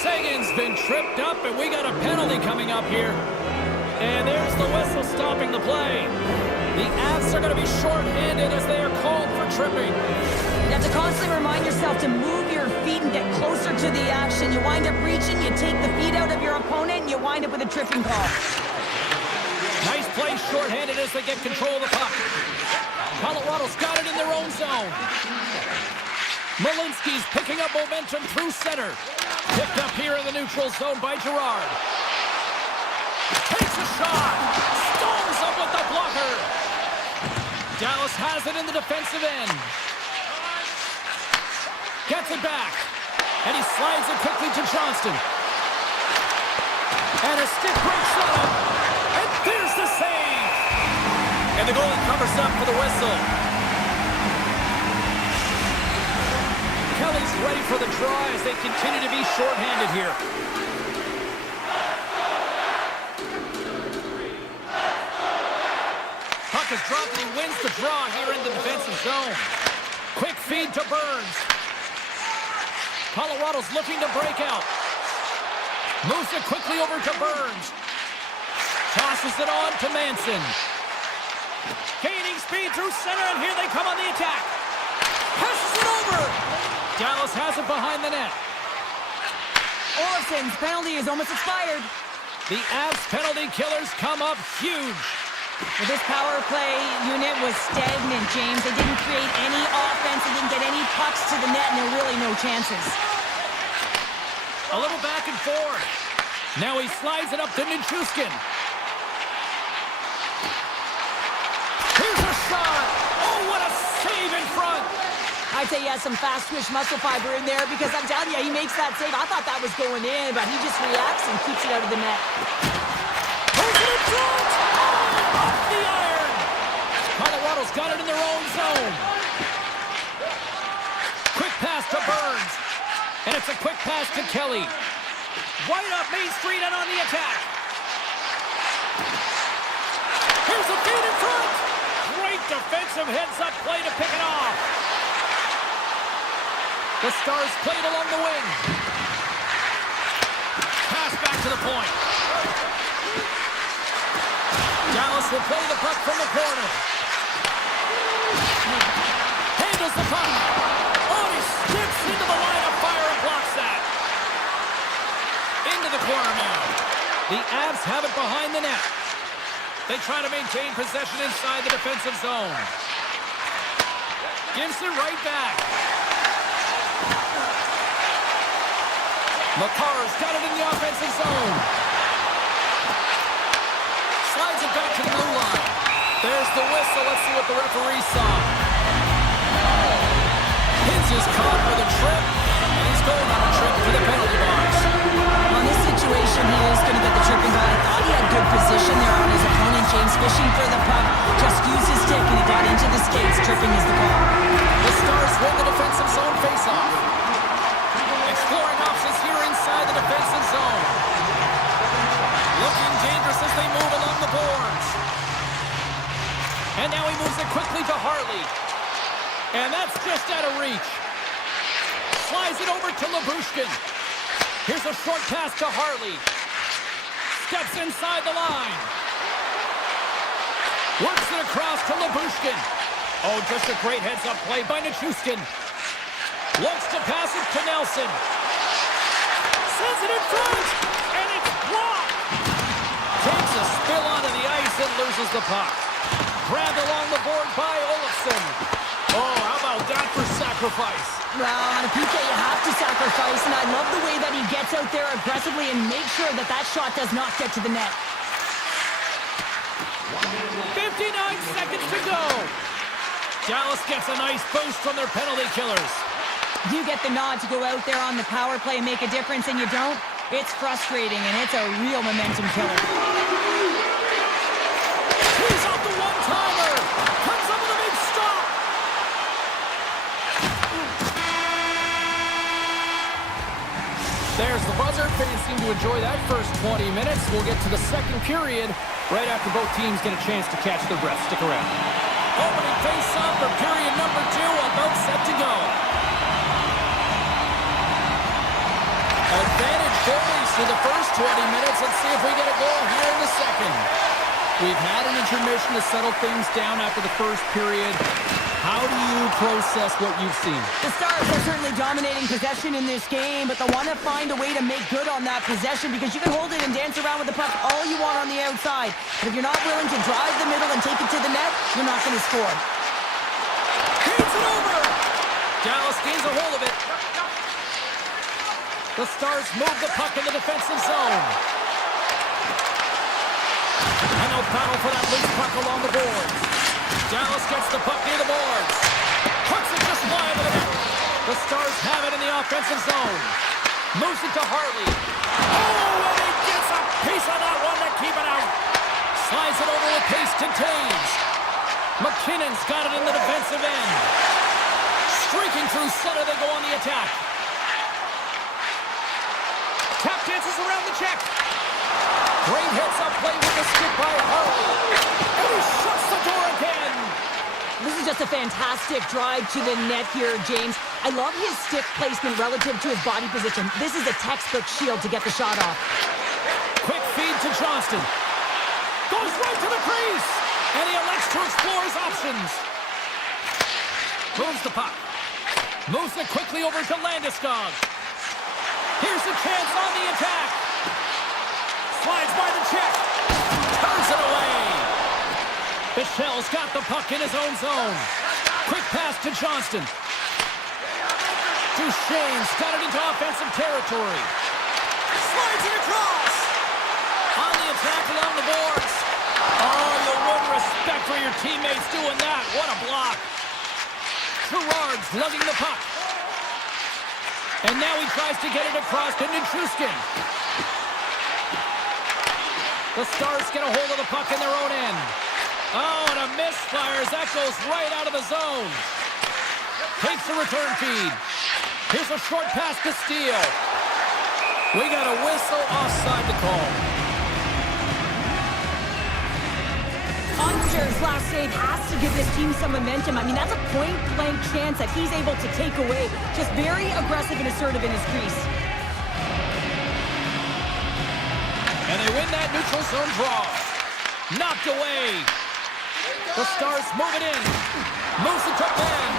Sagan's been tripped up, and we got a penalty coming up here. And there's the whistle stopping the play. The Avs are going to be shorthanded as they are called for tripping. You have to constantly remind yourself to move your feet and get closer to the action. You wind up reaching, you take the feet out of your opponent, and you wind up with a tripping call. Nice play shorthanded as they get control of the puck. Colorado's got it in their own zone. Malinsky's picking up momentum through center. Picked up here in the neutral zone by Girard. Takes a shot. Storms up with the blocker. Dallas has it in the defensive end. Gets it back. And he slides it quickly to Johnston. And a stick break setup. And there's the save. And the goalie covers up for the whistle. Kelly's ready for the draw as they continue to be shorthanded here. Puck is dropped and he wins the draw here in the defensive zone. Quick feed to Burns. Colorado's looking to break out. Moves it quickly over to Burns. Tosses it on to Manson. Gaining speed through center, and here they come on the attack. Passes it over. Dallas has it behind the net. Olafson's penalty is almost expired. The Avs penalty killers come up huge. Well, this power play unit was stagnant, James. They didn't create any offense. They didn't get any pucks to the net, and there were really no chances. A little back and forth. Now he slides it up to Nichushkin. Here's a shot. Oh, what a save in front. I'd say he has some fast twitch muscle fiber in there because I'm telling you, he makes that save. I thought that was going in, but he just reacts and keeps it out of the net. Goes it in front. Oh, off the iron. Colorado's got it in their own zone. Quick pass to Burns. And it's a quick pass to Kelly. Right up Main Street and on the attack. Here's a feed in front. Great defensive heads-up play to pick it off. The Stars played along the wing. Pass back to the point. Dallas will play the puck from the corner. Handles the puck. Oh, he skips into the line of fire and blocks that. Into the corner now. The Avs have it behind the net. They try to maintain possession inside the defensive zone. Gives it right back. McCarr's got it in the offensive zone. Slides it back to the blue line. There's the whistle. Let's see what the referee saw. Hins is caught with a trip, and he's going on a trip to the penalty box. On this situation, he is going to get the tripping ball. I thought he had good position there on his opponent. James fishing for the puck. Just used his stick, and he got into the skates. Tripping is the call. The Stars win the defensive zone faceoff. Exploring options here inside the defensive zone. Looking dangerous as they move along the boards. And now he moves it quickly to Harley. And that's just out of reach. Slides it over to Labushkin. Here's a short pass to Harley. Steps inside the line. Works it across to Labushkin. Oh, just a great heads-up play by Nichushkin. Looks to pass it to Nelson. Sends it in front, and it's blocked. Takes a spill onto the ice and loses the puck. Grabbed along the board by Olofsson. Oh, how about that for sacrifice? Well, on a PK, you have to sacrifice, and I love the way that he gets out there aggressively and makes sure that that shot does not get to the net. 59 seconds to go. Dallas gets a nice boost from their penalty killers. You get the nod to go out there on the power play and make a difference, and you don't. It's frustrating, and it's a real momentum killer. He's off the one-timer. Comes up with a big stop. There's the buzzer. Fans seem to enjoy that first 20 minutes. We'll get to the second period right after both teams get a chance to catch their breath. Stick around. Opening face-off for period number 2, about set to go. Advantage goalies through the first 20 minutes. Let's see if we get a goal here in the second. We've had an intermission to settle things down after the first period. How do you process what you've seen? The Stars are certainly dominating possession in this game, but they want to find a way to make good on that possession because you can hold it and dance around with the puck all you want on the outside. But if you're not willing to drive the middle and take it to the net, you're not going to score. Gains it over! Dallas gains a hold of it. The Stars move the puck in the defensive zone. And they'll battle for that loose puck along the boards. Dallas gets the puck near the boards. Puts it just wide of the net. The Stars have it in the offensive zone. Moves it to Harley. Oh, and he gets a piece of that one to keep it out. Slides it over with pace to Taves. McKinnon's got it in the defensive end. Streaking through center, they go on the attack. Tap dances around the check. Great heads-up play with the stick by Harley. And he shuts the door again. This is just a fantastic drive to the net here, James. I love his stick placement relative to his body position. This is a textbook shield to get the shot off. Quick feed to Johnston. Goes right to the crease. And he elects to explore his options. Moves the puck. Moves it quickly over to Landeskog. Here's a chance on the attack. Slides by the check. Turns it away. Michelle's got the puck in his own zone. Quick pass to Johnston. Duchesne's got it into offensive territory. Slides it across. On the attack along the boards. Oh, you win respect for your teammates doing that. What a block. Gerard's lugging the puck. And now he tries to get it across to Nichushkin. The Stars get a hold of the puck in their own end. Oh, and a misfires. That goes right out of the zone. Takes the return feed. Here's a short pass to Steele. We got a whistle offside to call. Munster's last save has to give this team some momentum. I mean, that's a point-blank chance that he's able to take away. Just very aggressive and assertive in his crease. And they win that neutral zone draw. Knocked away. The Stars move it in. Moves it to Ben.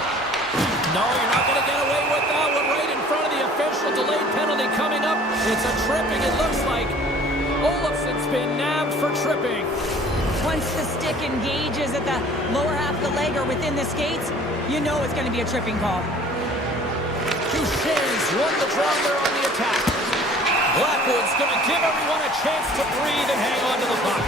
No, you're not going to get away with that one right in front of the official. Delayed penalty coming up. It's a tripping, it looks like. Olofsson's been nabbed for tripping. Once the stick engages at the lower half of the leg or within the skates, you know it's going to be a tripping call. Duchesne's won the draw there on the attack. Blackwood's going to give everyone a chance to breathe and hang on to the puck.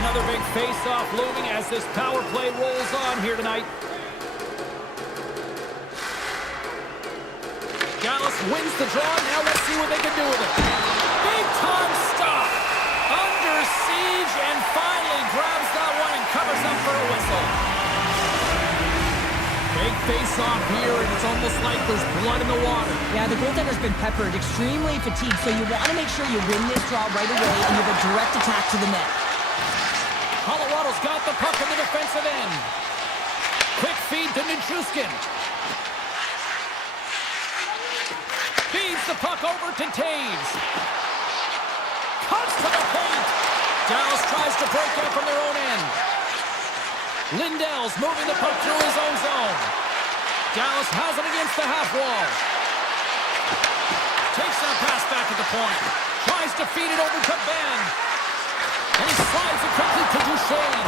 Another big face-off looming as this power play rolls on here tonight. Dallas wins the draw. Now let's see what they can do with it. Big-time stop. Under siege and finally grabs that one and covers up for a whistle. Big face-off here, and it's almost like there's blood in the water. Yeah, the goaltender's been peppered, extremely fatigued, so you want to make sure you win this draw right away and you have a direct attack to the net. Colorado's got the puck in the defensive end. Quick feed to Nichushkin. Feeds the puck over to Taves. Cuts to the paint. Dallas tries to break out from their own end. Lindell's moving the puck through his own zone. Dallas has it against the half wall. Takes that pass back at the point. Tries to feed it over to Ben. And he slides it quickly to Duchesne.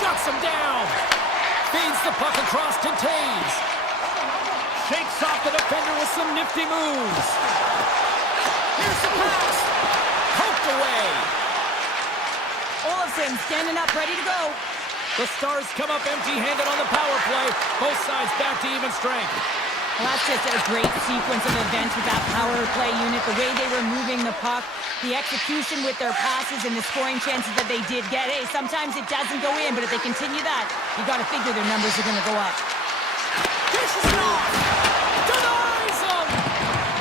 Shuts him down. Feeds the puck across to Taves. Shakes off the defender with some nifty moves. Here's the pass. Poked away. Olofsson standing up, ready to go. The Stars come up empty-handed on the power play. Both sides back to even strength. Well, that's just a great sequence of events with that power play unit, the way they were moving the puck, the execution with their passes, and the scoring chances that they did get. Hey, sometimes it doesn't go in, but if they continue that, you got to figure their numbers are going to go up. Dishes it off! Denies him!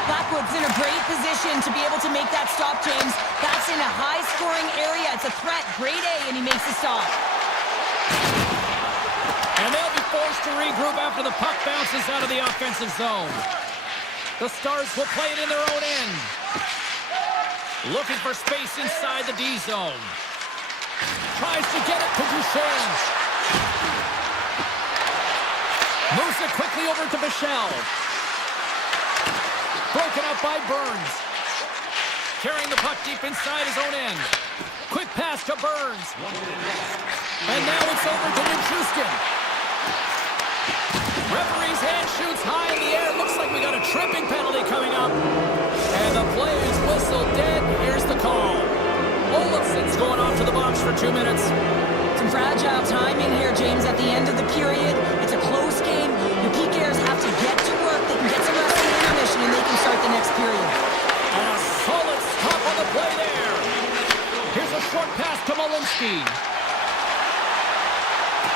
Blackwood's in a great position to be able to make that stop, James. That's in a high-scoring area. It's a threat, grade A, and he makes the stop. And they'll be forced to regroup after the puck bounces out of the offensive zone. The Stars will play it in their own end. Looking for space inside the D zone. Tries to get it to Duchesne. Moves it quickly over to Michel. Broken up by Burns. Carrying the puck deep inside his own end. Quick pass to Burns. And now it's over to Nichushkin. Referee's hand shoots high in the air. Looks like we got a tripping penalty coming up. And the play is whistled dead. Here's the call. Olofsson's going off to the box for 2 minutes. Some fragile timing here, James, at the end of the period. It's a close game. Your PKers have to get to work. They can get some rest in the intermission, and they can start the next period. And a solid stop on the play there. Here's a short pass to Malinsky.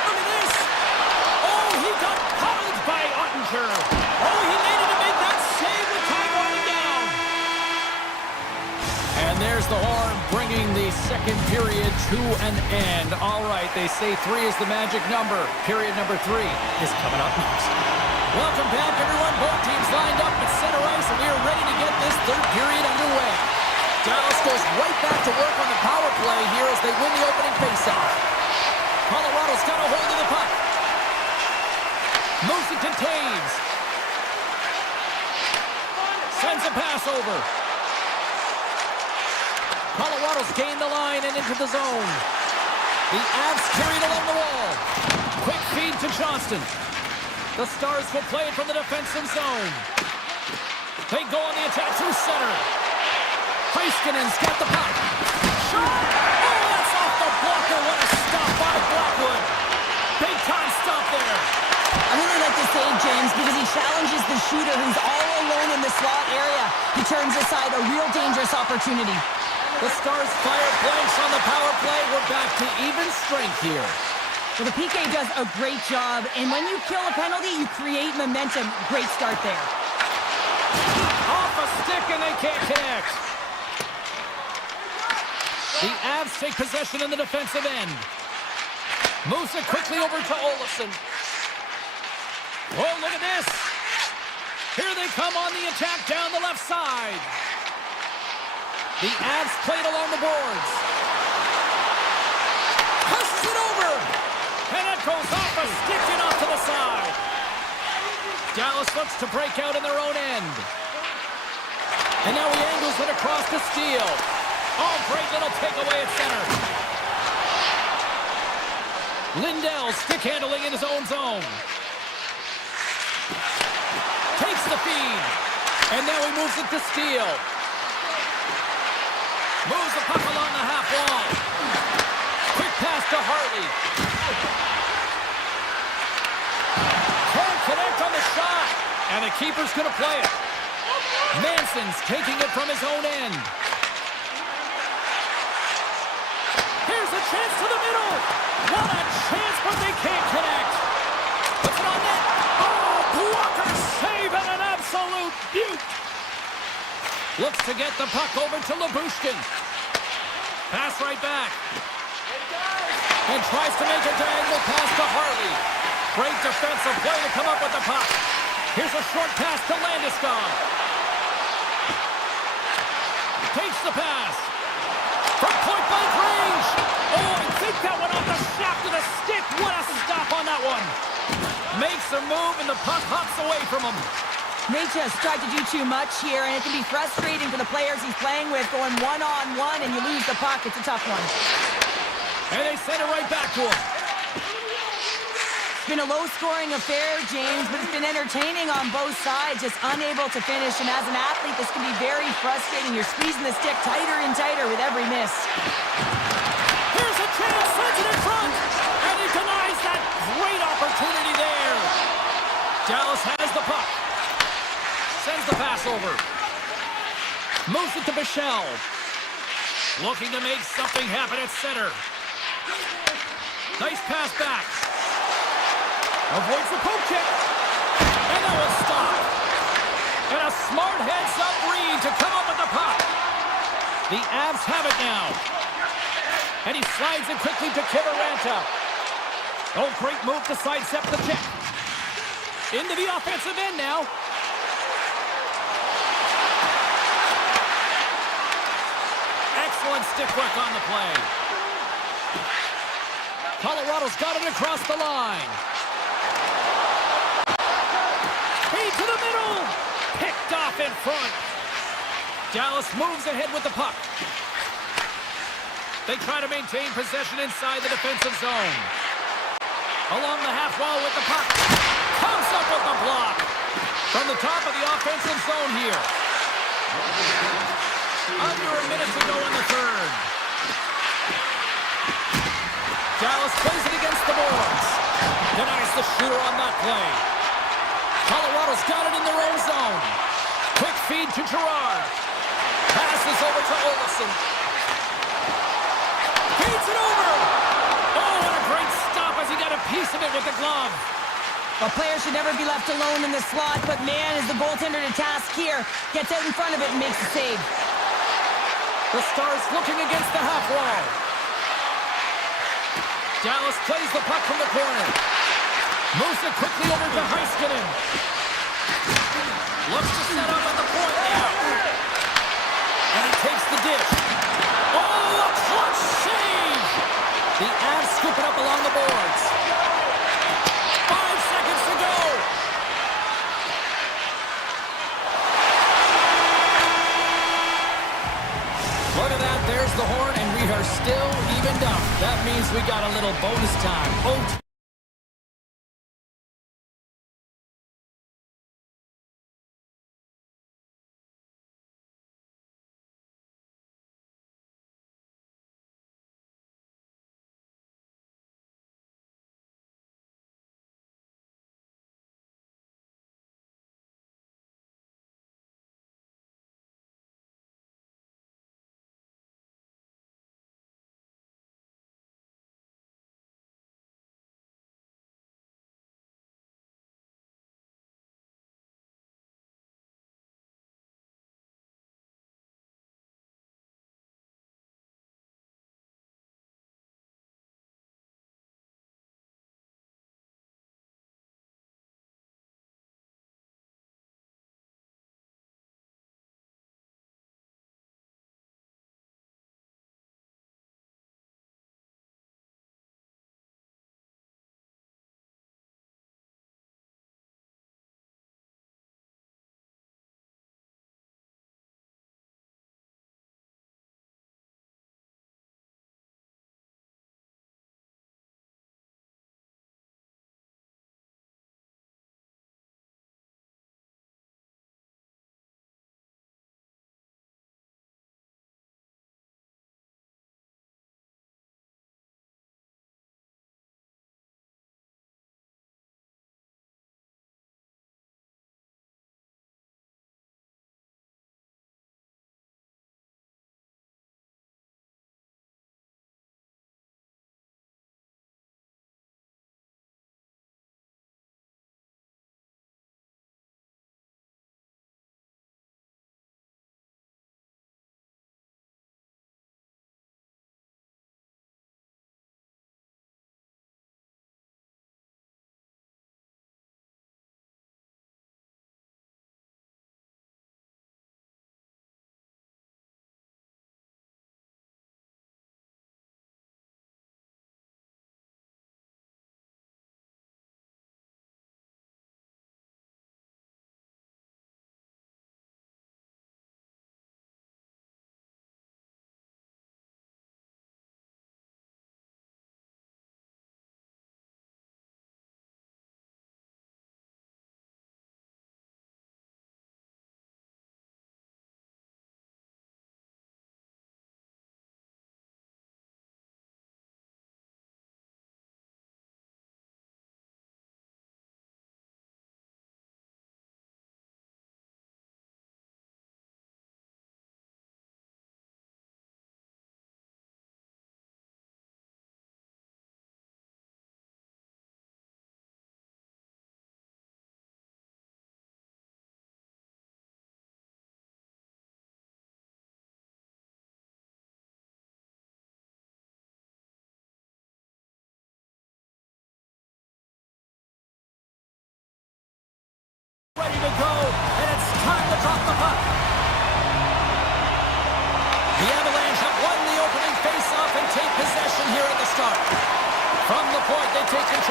Look at this. Oh, he got puddled by Ottinger. Oh, he needed to make that save with time running down. And there's the horn bringing the second period to an end. All right, they say 3 is the magic number. Period number 3 is coming up next. Welcome back, everyone. Both teams lined up at center ice, and we are ready to get this third period underway. Dallas goes right back to work on the power play here as they win the opening faceoff. Colorado's got a hold of the puck. Moves it to Taves. Sends a pass over. Colorado's gained the line and into the zone. The Avs carried along the wall. Quick feed to Johnston. The Stars will play it from the defensive zone. They go on the attack through center. Heiskanen's got the puck. Shot! Oh, that's off the blocker. What a stop by Blackwood. Big time stop there. I really like the save, James, because he challenges the shooter who's all alone in the slot area. He turns aside a real dangerous opportunity. The Stars fire blanks on the power play. We're back to even strength here. Well, the PK does a great job, and when you kill a penalty, you create momentum. Great start there. Off a stick, and they can't connect. The Avs take possession in the defensive end. Moves it quickly over to Olofsson. Oh, look at this. Here they come on the attack down the left side. The Avs played along the boards. Pushes it over. And it goes off a stick and off to the side. Dallas looks to break out in their own end. And now he angles it across to Steele. Oh, great little takeaway at center. Lindell stick handling in his own zone. Takes the feed. And now he moves it to Steele. Moves the puck along the half wall. Quick pass to Hartley. Can't connect on the shot. And the keeper's going to play it. Manson's taking it from his own end. Here's a chance to the middle. What a chance, but they can't connect. Puts it on net. Oh, blocker save and an absolute beaut. Looks to get the puck over to Labushkin. Pass right back. And tries to make a diagonal pass to Hartley. Great defensive play to come up with the puck. Here's a short pass to Landeskog. Takes the pass. From point-blank range. Oh, I think that went off the shaft of the stick. What a stop on that one. Makes a move, and the puck hops away from him. They just tried to do too much here, and it can be frustrating for the players he's playing with, going one-on-one, and you lose the puck. It's a tough one. And they send it right back to him. It's been a low-scoring affair, James, but it's been entertaining on both sides, just unable to finish. And as an athlete, this can be very frustrating. You're squeezing the stick tighter and tighter with every miss. Here's a chance, sends it in front, and he denies that great opportunity there. Dallas has the puck. Sends the pass over. Moves it to Bichelle. Looking to make something happen at center. Nice pass back. Avoids the poke check. And that was stopped. And a smart heads-up read to come up with the puck. The Avs have it now. And he slides it quickly to Kiviranta. Oh, great move to sidestep the check. Into the offensive end now. Excellent stick work on the play. Colorado's got it across the line. Feed to the middle. Picked off in front. Dallas moves ahead with the puck. They try to maintain possession inside the defensive zone. Along the half wall with the puck. Comes up with the block. From the top of the offensive zone here. Under a minute to go in the third. Dallas plays it against the boards. Denies the shooter on that play. Colorado's got it in their own zone. Quick feed to Gerard. Passes over to Olsen. Feeds it over. Oh, what a great stop as he got a piece of it with the glove. Well, players should never be left alone in the slot, but man, is the goaltender to task here. Gets out in front of it and makes the save. The Stars looking against the half wall. Dallas plays the puck from the corner. Moves it quickly over to Heiskanen. Looks to set up at the point now. And he takes the dish. Oh, a clutch save! The Avs scoop it up along the boards. 5 seconds to go. Look at that, there's the horn, and we are still evened up. That means we got a little bonus time. Oh,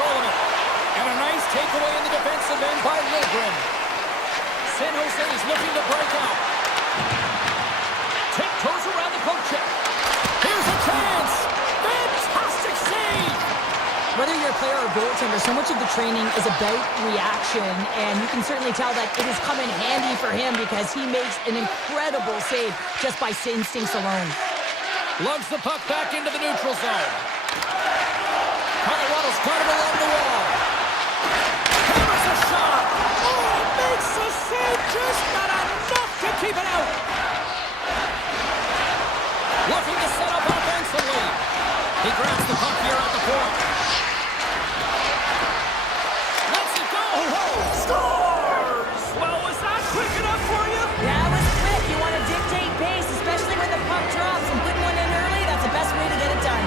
control of it. And a nice takeaway in the defensive end by Lilgren. San Jose is looking to break out. Tiptoes around the poke check. Here's a chance. Fantastic save. Whether you're a player or goaltender, so much of the training is about reaction, and you can certainly tell that it has come in handy for him because he makes an incredible save just by instincts alone. Lugs the puck back into the neutral zone. Colorado's got it along the wall. Hammers a shot. Oh, makes the save, just not enough to keep it out. Looking to set up offensively. He grabs the puck here at the point. Lets it go. Scores! Well, was that quick enough for you? That was quick. You want to dictate pace, especially when the puck drops, and putting one in early, that's the best way to get it done.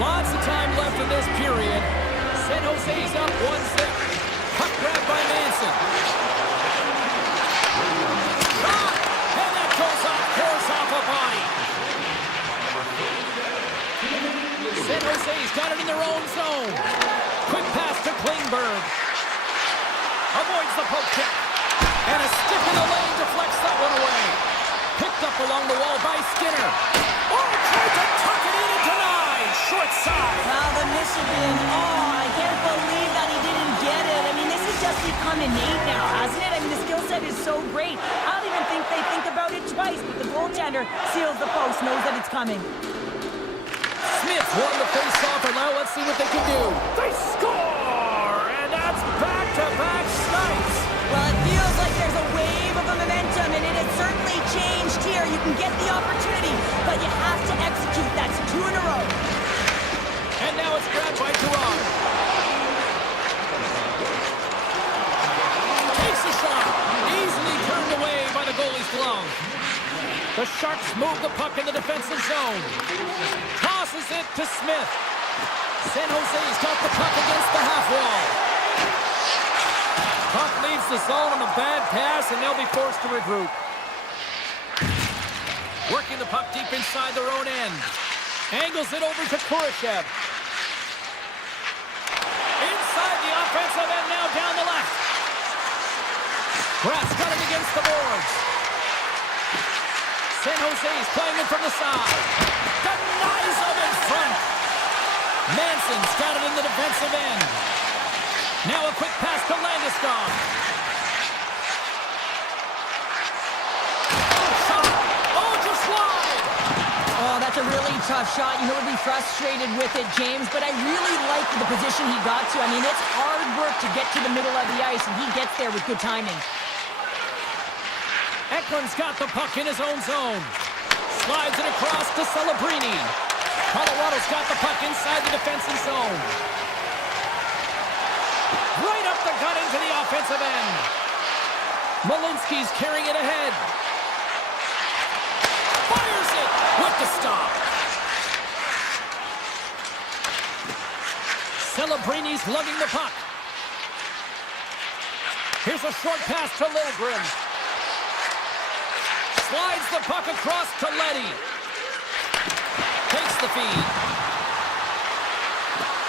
Lots of time left in this period. San Jose's up 1-0. Puck grab by Manson. Shot! And that goes off course off a body. San Jose's got it in their own zone. Quick pass to Klingberg. Avoids the poke check. And a stick in the lane deflects that one away. Picked up along the wall by Skinner. Oh, tried to tuck it in and denied. Short side. Well, the Michigan, I can't believe that he didn't get it. I mean, this has just become innate now, hasn't it? I mean, the skill set is so great. I don't even think they think about it twice, but the goaltender seals the post, knows that it's coming. Smith won the face-off, and now let's see what they can do. They score! And that's back-to-back snipes. Well, it feels like there's a wave of momentum, and it has certainly changed here. You can get the opportunity, but you have to execute. That's 2 in a row. And now it's grabbed by Gerard. Takes a shot. Easily turned away by the goalie's glove. The Sharks move the puck in the defensive zone. Tosses it to Smith. San Jose's got the puck against the half wall. Puck leaves the zone on a bad pass, and they'll be forced to regroup. Working the puck deep inside their own end. Angles it over to Kurashev. Inside the offensive end, now down the left. Brass got it against the boards. San Jose's playing it from the side. Denies him in front. Manson's got it in the defensive end. Now a quick pass to Landeskog. Shot. Oh, just wide. Oh, that's a really tough shot. You know, he'll be frustrated with it, James, but I really like the position he got to. I mean, it's hard work to get to the middle of the ice, and he gets there with good timing. Eklund's got the puck in his own zone. Slides it across to Celebrini. Colorado's got the puck inside the defensive zone. Right up the gut into the offensive end. Malinsky's carrying it ahead. Fires it with the stop. Celebrini's lugging the puck. Here's a short pass to Lilgren. Slides the puck across to Leddy. Takes the feed.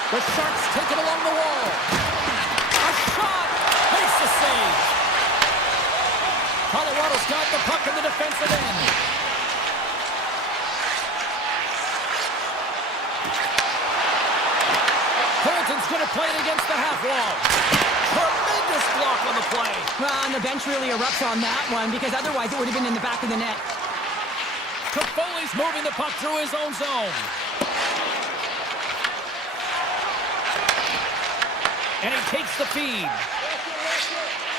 The Sharks take it along the wall. A shot. Makes the save. Colorado's got the puck in the defensive end. Colton's going to play it against the half wall. Tremendous block on the play. Well, and the bench really erupts on that one because otherwise it would have been in the back of the net. Toffoli's moving the puck through his own zone. And he takes the feed.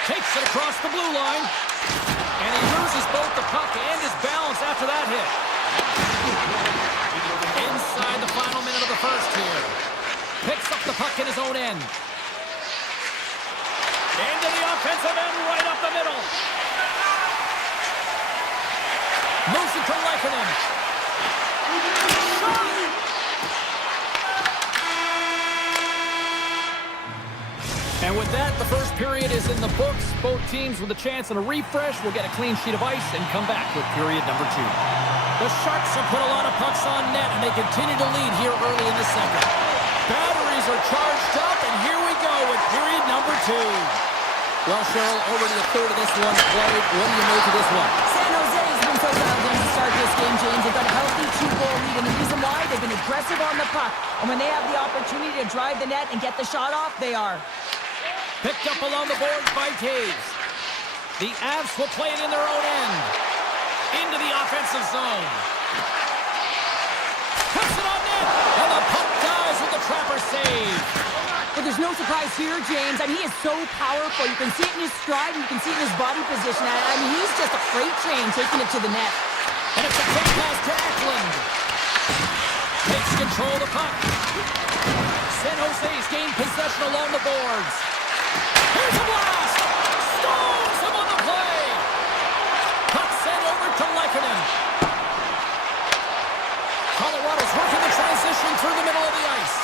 Takes it across the blue line. And he loses both the puck and his balance after that hit. Inside the final minute of the first here. Picks up the puck in his own end. Into the offensive end, right up the middle. Moves it to Lehkonen. Shot! And with that, the first period is in the books. Both teams with a chance and a refresh will get a clean sheet of ice and come back with period number 2. The Sharks have put a lot of pucks on net, and they continue to lead here early in the second. Batteries are charged up, and two. Well, Cheryl, already a third of this one played. What do you make of this one? San Jose's been so dialed in to start this game, James. They've got a healthy 2-goal lead, and the reason why, they've been aggressive on the puck. And when they have the opportunity to drive the net and get the shot off, they are. Picked up along the boards by Taves. The Avs will play it in their own end. Into the offensive zone. Puts it on net, and the puck dies with the trapper save. But there's no surprise here, James. I mean, he is so powerful. You can see it in his stride, and you can see it in his body position. I mean, he's just a freight train taking it to the net. And it's a quick pass to Eklund. Takes control of the puck. San Jose's gained possession along the boards. Here's a blast! Stones him on the play! Puck sent over to Lehkonen. Colorado's working the transition through the middle of the ice.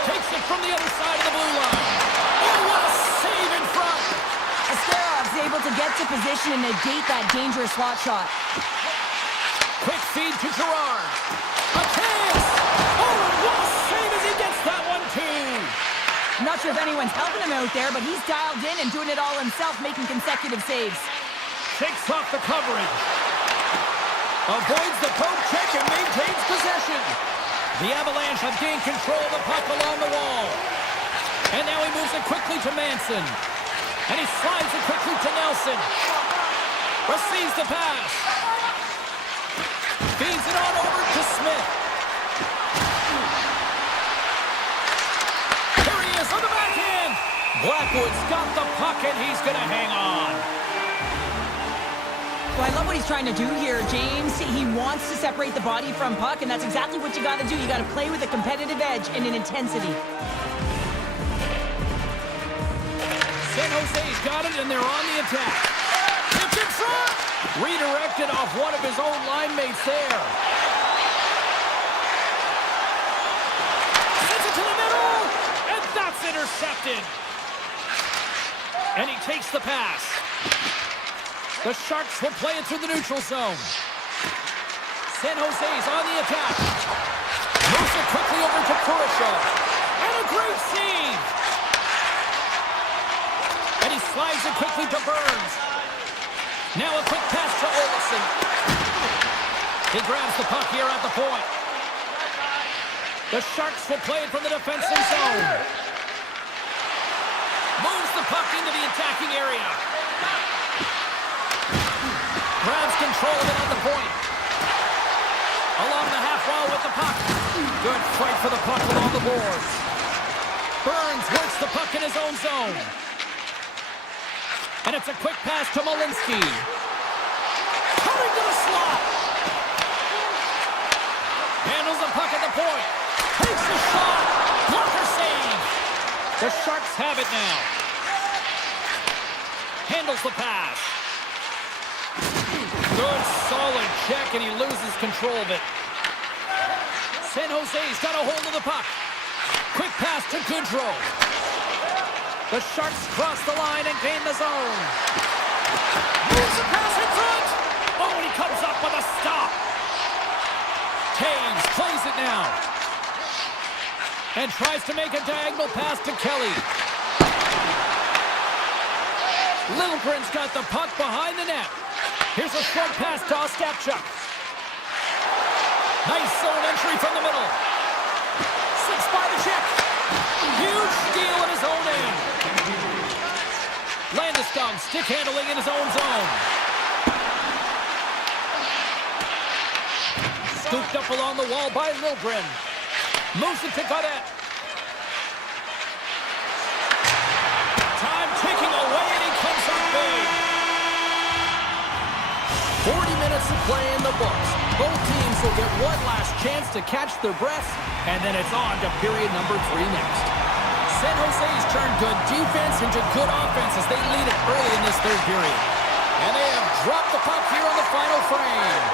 Takes it from the other side of the blue line. Oh, what a save in front! Asterov's able to get to position and negate that dangerous slot shot. Quick feed to Gerard. A chance! Oh, what a save as he gets that one, too! I'm not sure if anyone's helping him out there, but he's dialed in and doing it all himself, making consecutive saves. Shakes off the coverage. Avoids the poke check and maintains possession. The Avalanche have gained control of the puck along the wall. And now he moves it quickly to Manson. And he slides it quickly to Nelson. Receives the pass. Feeds it on over to Smith. Here he is on the backhand. Blackwood's got the puck and he's going to hang on. Well, I love what he's trying to do here, James. He wants to separate the body from puck, and that's exactly what you got to do. You got to play with a competitive edge and an intensity. San Jose's got it, and they're on the attack. It's in front! Redirected off one of his own line mates there. Sends it to the middle, and that's intercepted. And he takes the pass. The Sharks will play it through the neutral zone. San Jose's on the attack. Moves it quickly over to Kurashev. And a great save! And he slides it quickly to Burns. Now a quick pass to Olsen. He grabs the puck here at the point. The Sharks will play it from the defensive zone. Moves the puck into the attacking area. Grabs control of it at the point. Along the half wall with the puck. Good fight for the puck along the boards. Burns works the puck in his own zone. And it's a quick pass to Malinsky. Cutting to the slot. Handles the puck at the point. Takes the shot. Blocker save. The Sharks have it now. Handles the pass. Good, solid check, and he loses control of it. San Jose's got a hold of the puck. Quick pass to Goodrow. The Sharks cross the line and gain the zone. Moves the pass in front. Oh, and he comes up with a stop. Taves plays it now. And tries to make a diagonal pass to Kelly. Liljegren's got the puck behind the net. Here's a short pass to Ostapchuk. Nice zone entry from the middle. Six by the check. Huge steal in his own end. Landeskog stick handling in his own zone. Scooped up along the wall by Liljegren. Moves it to Gaudette. Time ticking away and he comes up big. 40 minutes of play in the books. Both teams will get one last chance to catch their breaths, and then it's on to period number 3 next. San Jose's turned good defense into good offense as they lead it early in this third period. And they have dropped the puck here on the final frame.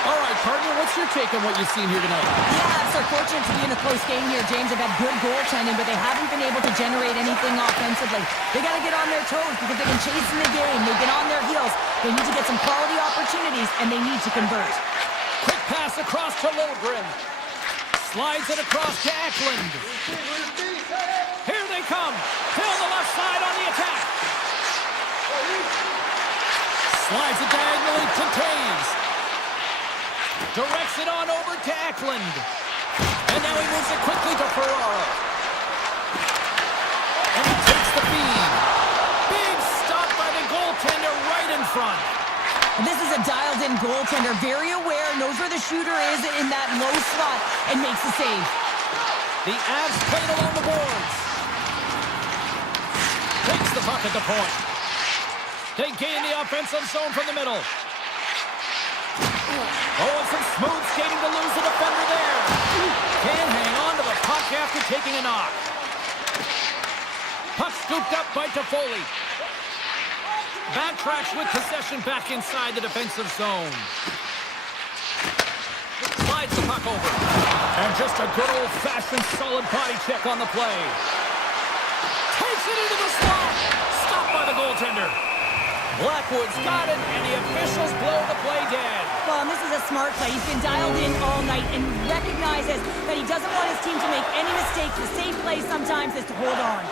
All right, partner, what's your take on what you've seen here tonight? Yeah, it's unfortunate to be in a close game here, James. They've had good goaltending, but they haven't been able to generate anything offensively. They got to get on their toes because they've been chasing the game. They've been on their heels. They need to get some quality opportunities, and they need to convert. Quick pass across to Liljegren. Slides it across to Eklund. Here they come. Fill the left side on the attack. Slides it diagonally to Taves. Directs it on over to Eklund. And now he moves it quickly to Ferraro. And he takes the feed. Big stop by the goaltender right in front. And this is a dialed-in goaltender, very aware, knows where the shooter is in that low slot, and makes the save. The Avs played along the boards. Takes the puck at the point. They gain the offensive zone from the middle. Oh, and some smooth skating to lose the defender there. Can't hang on to the puck after taking a knock. Puck scooped up by Toffoli. Backtracks with possession back inside the defensive zone. Slides the puck over. And just a good old-fashioned solid body check on the play. Takes it into the slot. Stopped by the goaltender. Blackwood's got it, and the officials blow the play dead. Well, and this is a smart play. He's been dialed in all night and recognizes that he doesn't want his team to make any mistakes. The safe play sometimes is to hold on.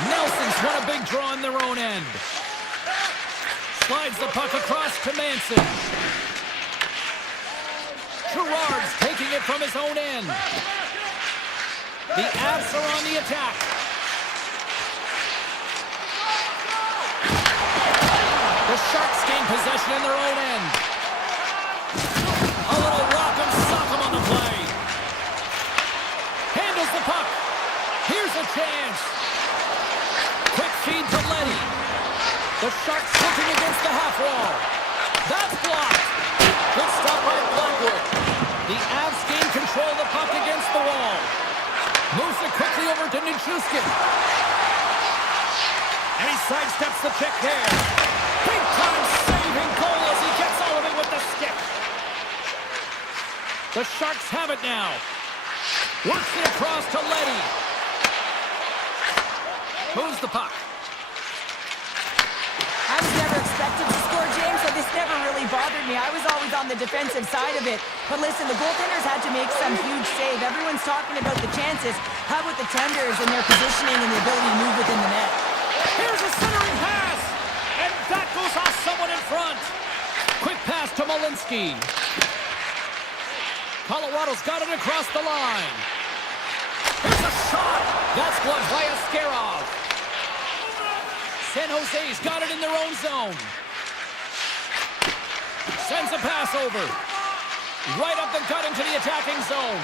Nelson's won a big draw on their own end. Slides the puck across to Manson. Gerard's taking it from his own end. The Avs are on the attack. The Sharks gain possession in their own end. A little rock'em sock'em on the play. Handles the puck. Here's a chance. Quick feed to Letty. The Sharks looking against the half wall. That's blocked. Good stop by Blackwood. The Avs gain control of the puck against the wall. Moves it quickly over to Nichushkin. And he sidesteps the check there. Big time saving goal as he gets all of it with the stick. The Sharks have it now. Works it across to Letty. Moves the puck. I was never expected to score, James, so this never really bothered me. I was always on the defensive side of it. But listen, the goaltenders had to make some huge save. Everyone's talking about the chances. How about the tenders and their positioning and the ability to move within the net? Here's a centering pass. And that goes off someone in front. Quick pass to Malinsky. Colorado's got it across the line. Here's a shot. That's blocked by Askarov. San Jose's got it in their own zone. Sends a pass over. Right up the gut into the attacking zone.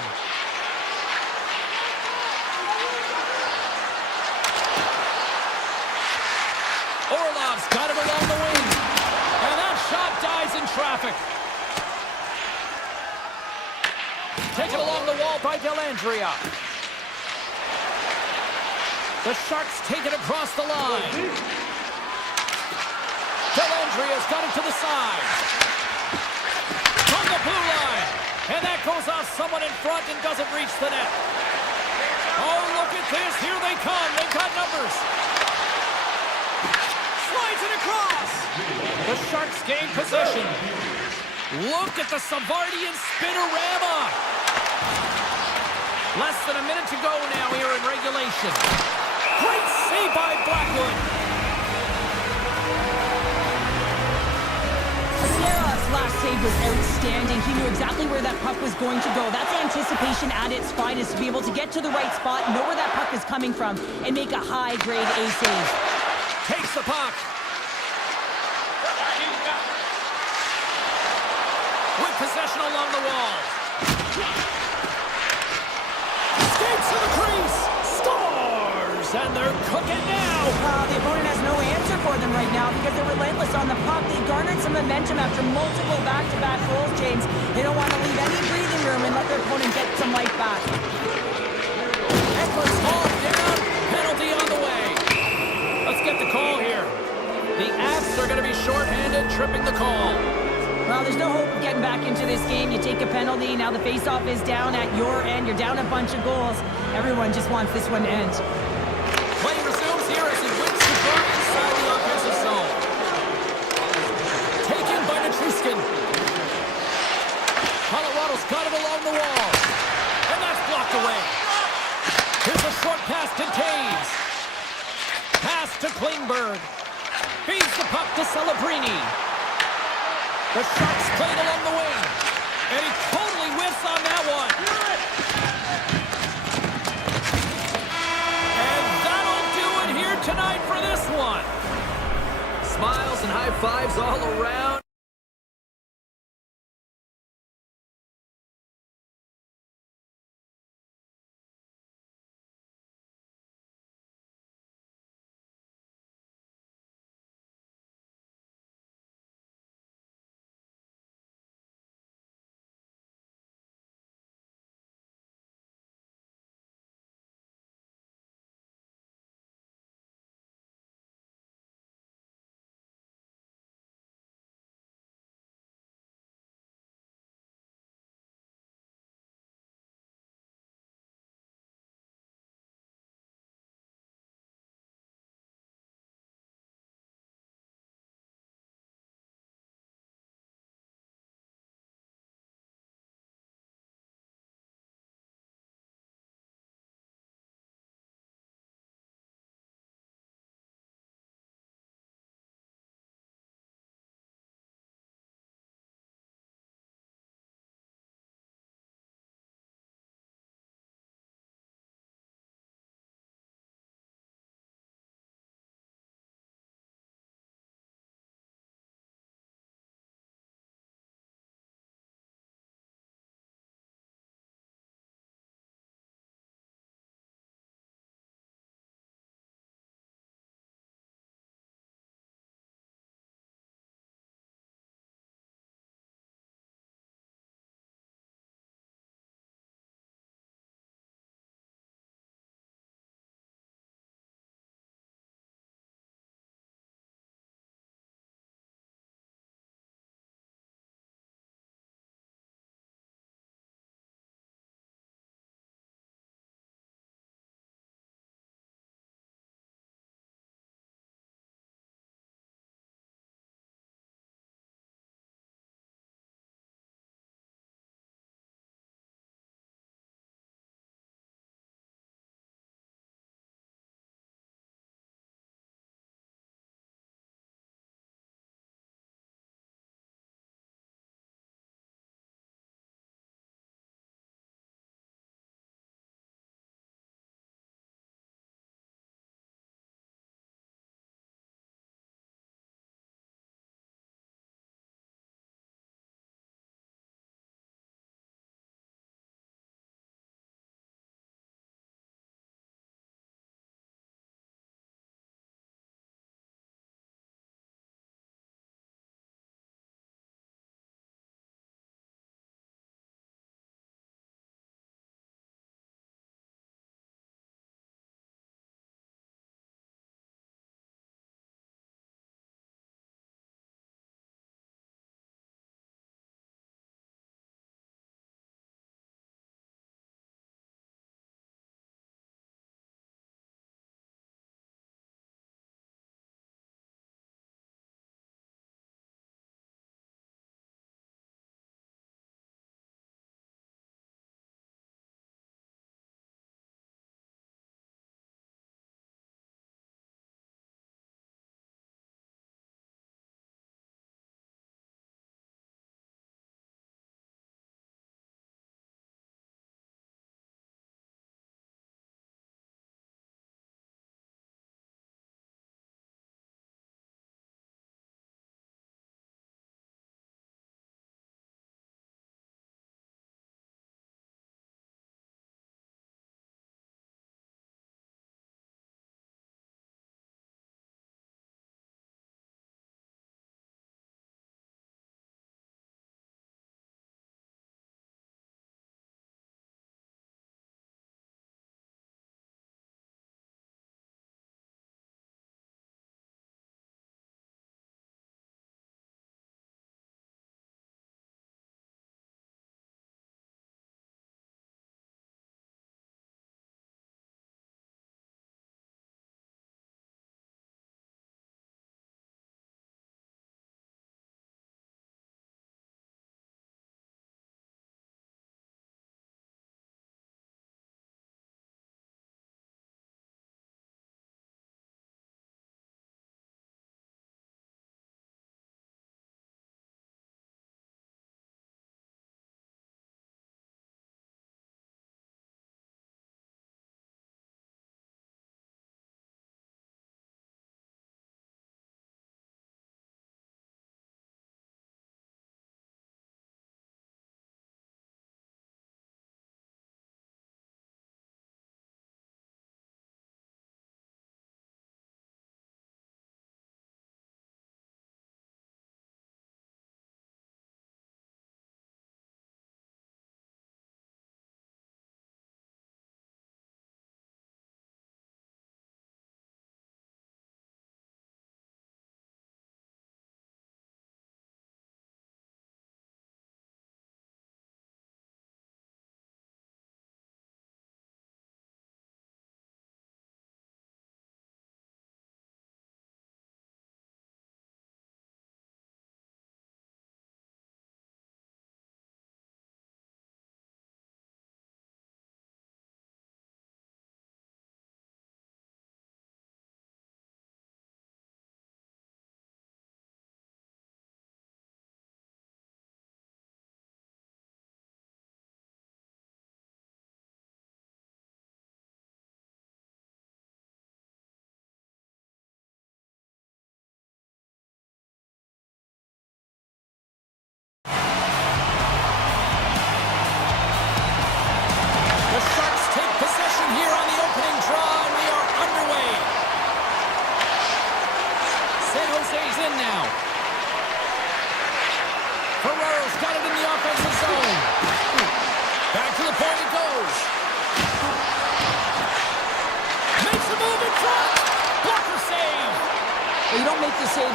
Orlov's got it along the wing. And that shot dies in traffic. Taken along the wall by Dellandrea. The Sharks take it across the line. Dellandrea's got it to the side. From the blue line. And that goes off someone in front and doesn't reach the net. Oh, look at this. Here they come. They've got numbers. Slides it across. The Sharks gain possession. Look at the Savardian spinorama. Less than a minute to go now here in regulation. Great save by Blackwood. Askarov's last save was outstanding. He knew exactly where that puck was going to go. That's anticipation at its finest, to be able to get to the right spot, know where that puck is coming from, and make a high-grade A save. Takes the puck. With possession along the wall. Skates to the crease. Scores! And they're cooking now. The opponent has no answer for them right now because they're relentless on the puck. They garnered some momentum after multiple back-to-back goals, James. They don't want to leave any breathing room and let their opponent get some life back. Eckler's hauled down. Penalty on the way. Let's get the call here. The Avs are going to be shorthanded, tripping the call. Well, there's no hope of getting back into this game. You take a penalty. Now the faceoff is down at your end. You're down a bunch of goals. Everyone just wants this one to end. Play resumes here as he wins the draw inside the offensive zone. Taken by Nichushkin. Colorado Miles got it along the wall. And that's blocked away. Here's a short pass to Taves. Pass to Klingberg. Feeds the puck to Celebrini. The shot's played along the wing. And he totally whiffs on that one. And that'll do it here tonight for this one. Smiles and high fives all around.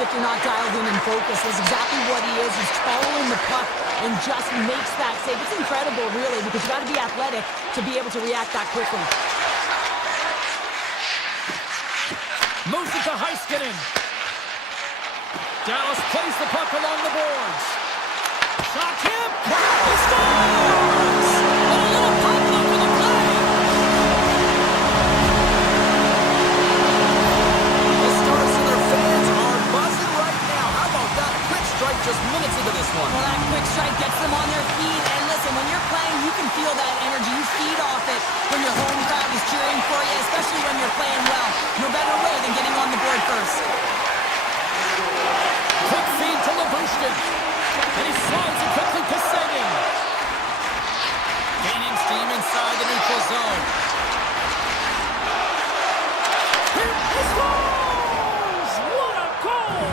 if you're not dialed in and focused. That's exactly what he is. He's following the puck and just makes that save. It's incredible, really, because you got to be athletic to be able to react that quickly. Moves it to Heiskanen. Dallas plays the puck along the boards. Shot tip. He scores! A little pop up with a play. The Stars and their fans are buzzing right now. How about that? A quick strike just minutes into this one. Well, that quick strike gets them on their feet. And listen, when you're playing, you can feel that energy. You feed off it when your home crowd is cheering for you, especially when you're playing well. No better way than getting on the board first. Quick feed to Labushkin. And he slides it quickly to Seguin. Gaining steam inside the neutral zone. He scores! What a goal!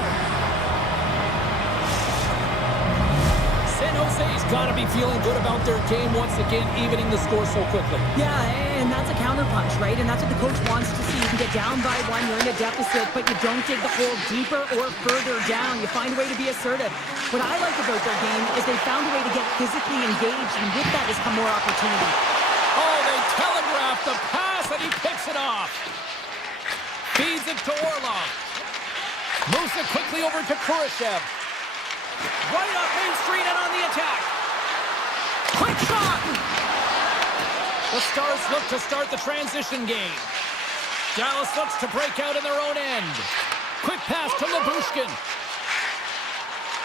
San Jose's got to be feeling good about their game once again, evening the score so quickly. Yeah, and that's a counterpunch, right? And that's what the coach wants to see. You can get down by one, you're in a deficit, but you don't dig the hole deeper or further down. You find a way to be assertive. What I like about their game is they found a way to get physically engaged, and with that has come more opportunity. Oh, they telegraphed the pass, and he picks it off. Feeds it to Orlov. Moves it quickly over to Kurashev. Right up Main Street and on the attack. Quick shot! The Stars look to start the transition game. Dallas looks to break out in their own end. Quick pass to Labushkin.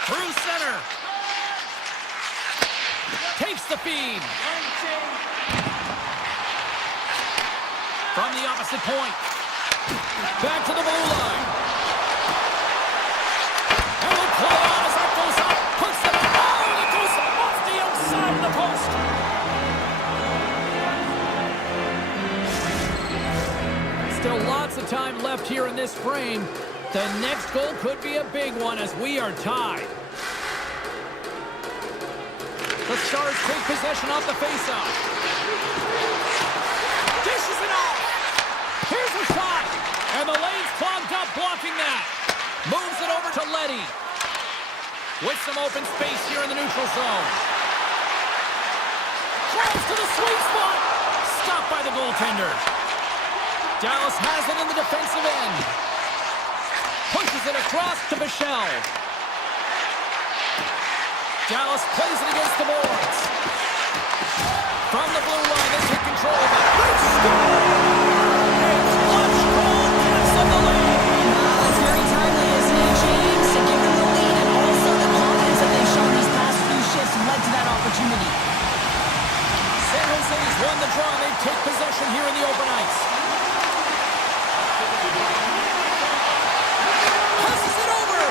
Through center. Takes the feed. From the opposite point. Back to the blue line. And we'll play on as that goes up. Puts the ball, and it goes off the outside of the post. Still lots of time left here in this frame. The next goal could be a big one as we are tied. The Stars take possession off the faceoff. Dishes it off. Here's a shot. And the lane's clogged up blocking that. Moves it over to Leddy. With some open space here in the neutral zone. Drives to the sweet spot. Stopped by the goaltender. Dallas has it in the defensive end. Pushes it across to Bichelle. Dallas plays it against the boards. From the blue line, they take control of it. They score! A clutch goal gives them the lead. It's very timely, isn't it, James? To give them the lead and also the confidence that they've shown these past few shifts led to that opportunity. San Jose's won the draw. They take possession here in the open ice. Passes it over.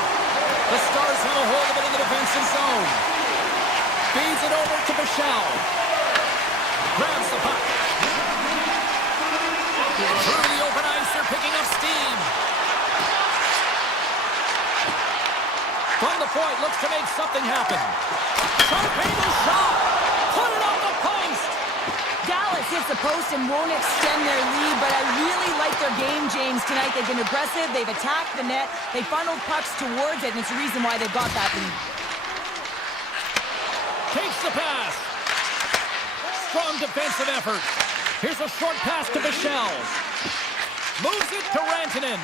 The Stars have a hold of it in the defensive zone. Feeds it over to Bichelle. Grabs the puck. Through the open ice, they're picking up steam. From the point, looks to make something happen. Sharp angle shot. Put it on the post. Dallas hits the post and won't extend their lead, but I really like their game, James, tonight. They've been aggressive. They've attacked the net. They funneled pucks towards it, and it's the reason why they've got that lead. Takes the pass. Strong defensive effort. Here's a short pass to Bichelle. Moves it to Rantanen.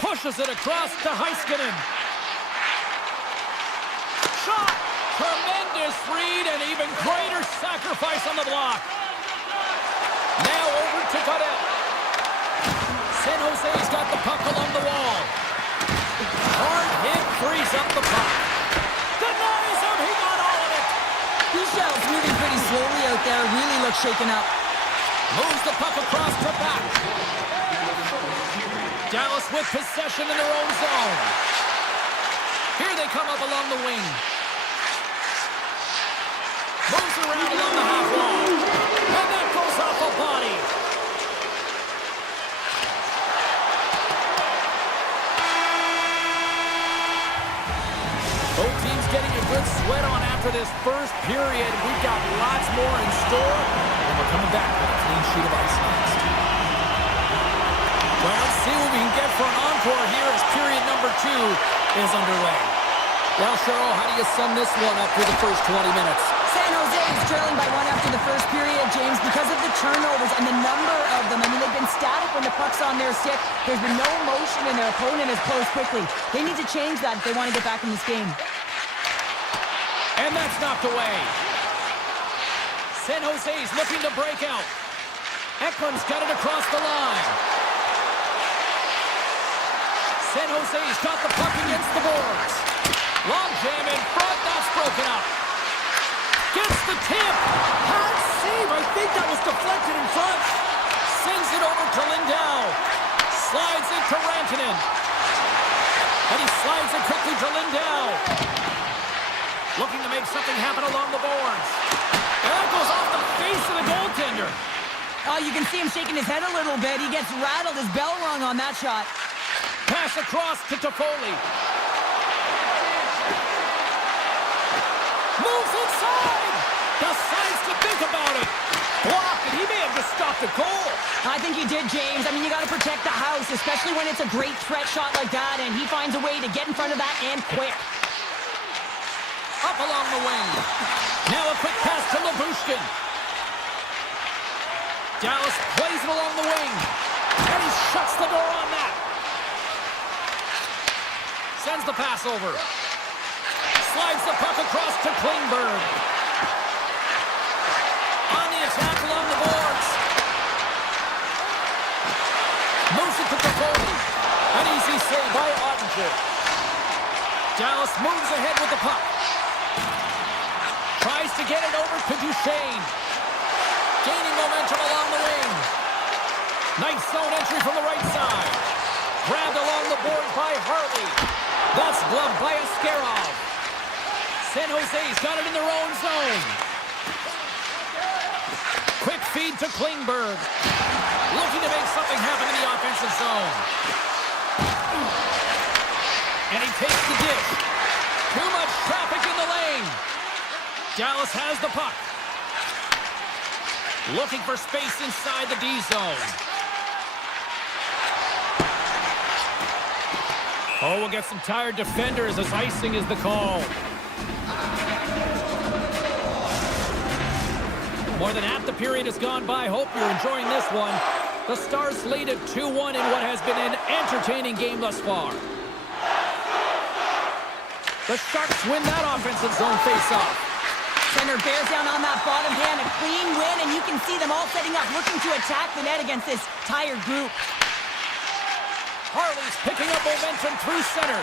Pushes it across to Heiskanen. Shot. Tremendous read and even greater sacrifice on the block. Now over to Cadet. San Jose's got the puck along the wall. Hard hit frees up the puck. Denies him. He got all of it. Bichelle's moving pretty slowly out there. Really looks shaken up. Moves the puck across to back. Dallas with possession in their own zone. Here they come up along the wing. Moves around along the half wall. And that goes off a body. Both teams getting a good sweat on after this first period. We've got lots more in store. And we're coming back with a clean sheet of ice next. Well, let's see what we can get for an encore here as period number 2 is underway. Well, Cheryl, how do you sum this one up through the first 20 minutes? San Jose is trailing by 1 after the first period, James, because of the turnovers and the number of them. I mean, they've been static when the puck's on their stick. There's been no motion, and their opponent has closed quickly. They need to change that if they want to get back in this game. And that's knocked away. San Jose's looking to break out. Eklund's got it across the line. San Jose's got the puck against the boards. Long jam in front, that's broken up. Gets the tip. Hard save. I think that was deflected in front. Sends it over to Lindell. Slides it to Rantanen. And he slides it quickly to Lindell. Looking to make something happen along the boards. And that goes off the face of the goaltender. Oh, you can see him shaking his head a little bit. He gets rattled. His bell rung on that shot. Pass across to Toffoli. Moves inside. Decides to think about it. Blocked, and he may have just stopped a goal. I think he did, James. I mean, you got to protect the house, especially when it's a great threat shot like that, and he finds a way to get in front of that and quick. Up along the wing. Now a quick pass to Labushkin. Dallas plays it along the wing. And he shuts the door on that. Sends the pass over. Slides the puck across to Klingberg. On the attack along the boards. Moves it to Toffoli. An easy save by Ottinger. Dallas moves ahead with the puck. Tries to get it over to Duchesne. Gaining momentum along the wing. Nice zone entry from the right side. Grabbed along the board by Harley. That's gloved by Askarov. San Jose's got it in their own zone. Quick feed to Klingberg. Looking to make something happen in the offensive zone. And he takes the dish. Too much traffic in the lane. Dallas has the puck. Looking for space inside the D zone. Oh, we'll get some tired defenders as icing is the call. More than half the period has gone by. Hope you're enjoying this one. The Stars lead at 2-1 in what has been an entertaining game thus far. The Sharks win that offensive zone face-off. Center bears down on that bottom hand, a clean win, and you can see them all setting up, looking to attack the net against this tired group. Harley's picking up momentum through center.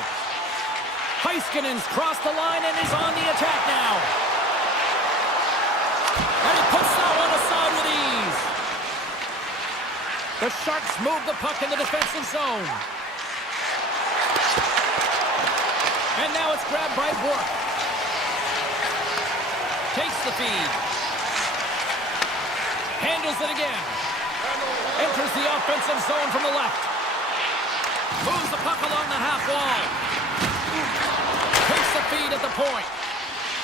Heiskanen's crossed the line and is on the attack now. And he puts that one aside with ease. The Sharks move the puck in the defensive zone. And now it's grabbed by Bork. Takes the feed. Handles it again. Enters the offensive zone from the left. Moves the puck along the half wall. Takes the feed at the point.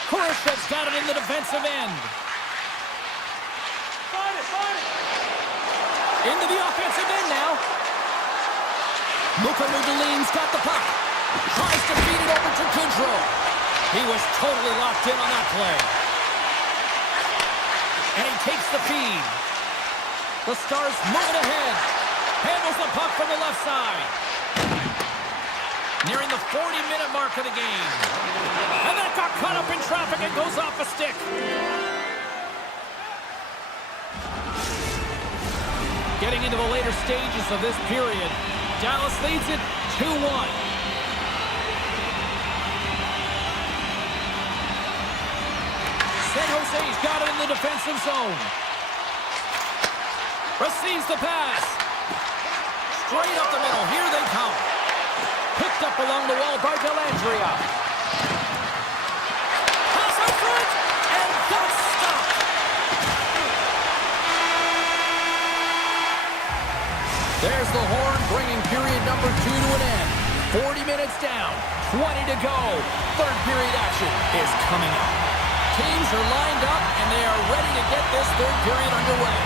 Kurashev's got it in the defensive end. Into the offensive end now. Luka Mudolin's got the puck. Tries to feed it over to Kudrow. He was totally locked in on that play. And he takes the feed. The Stars moving ahead. Handles the puck from the left side. Nearing the 40-minute mark of the game. And that got caught up in traffic and goes off a stick. Getting into the later stages of this period, Dallas leads it 2-1. San Jose's got it in the defensive zone. Receives the pass. Straight up the middle. Here they come. Picked up along the wall by Dellandrea. Pass out front, and that's stopped. There's the horn, bringing period number 2 to an end. 40 minutes down, 20 to go. Third period action is coming up. Teams are lined up, and they are ready to get this third period underway.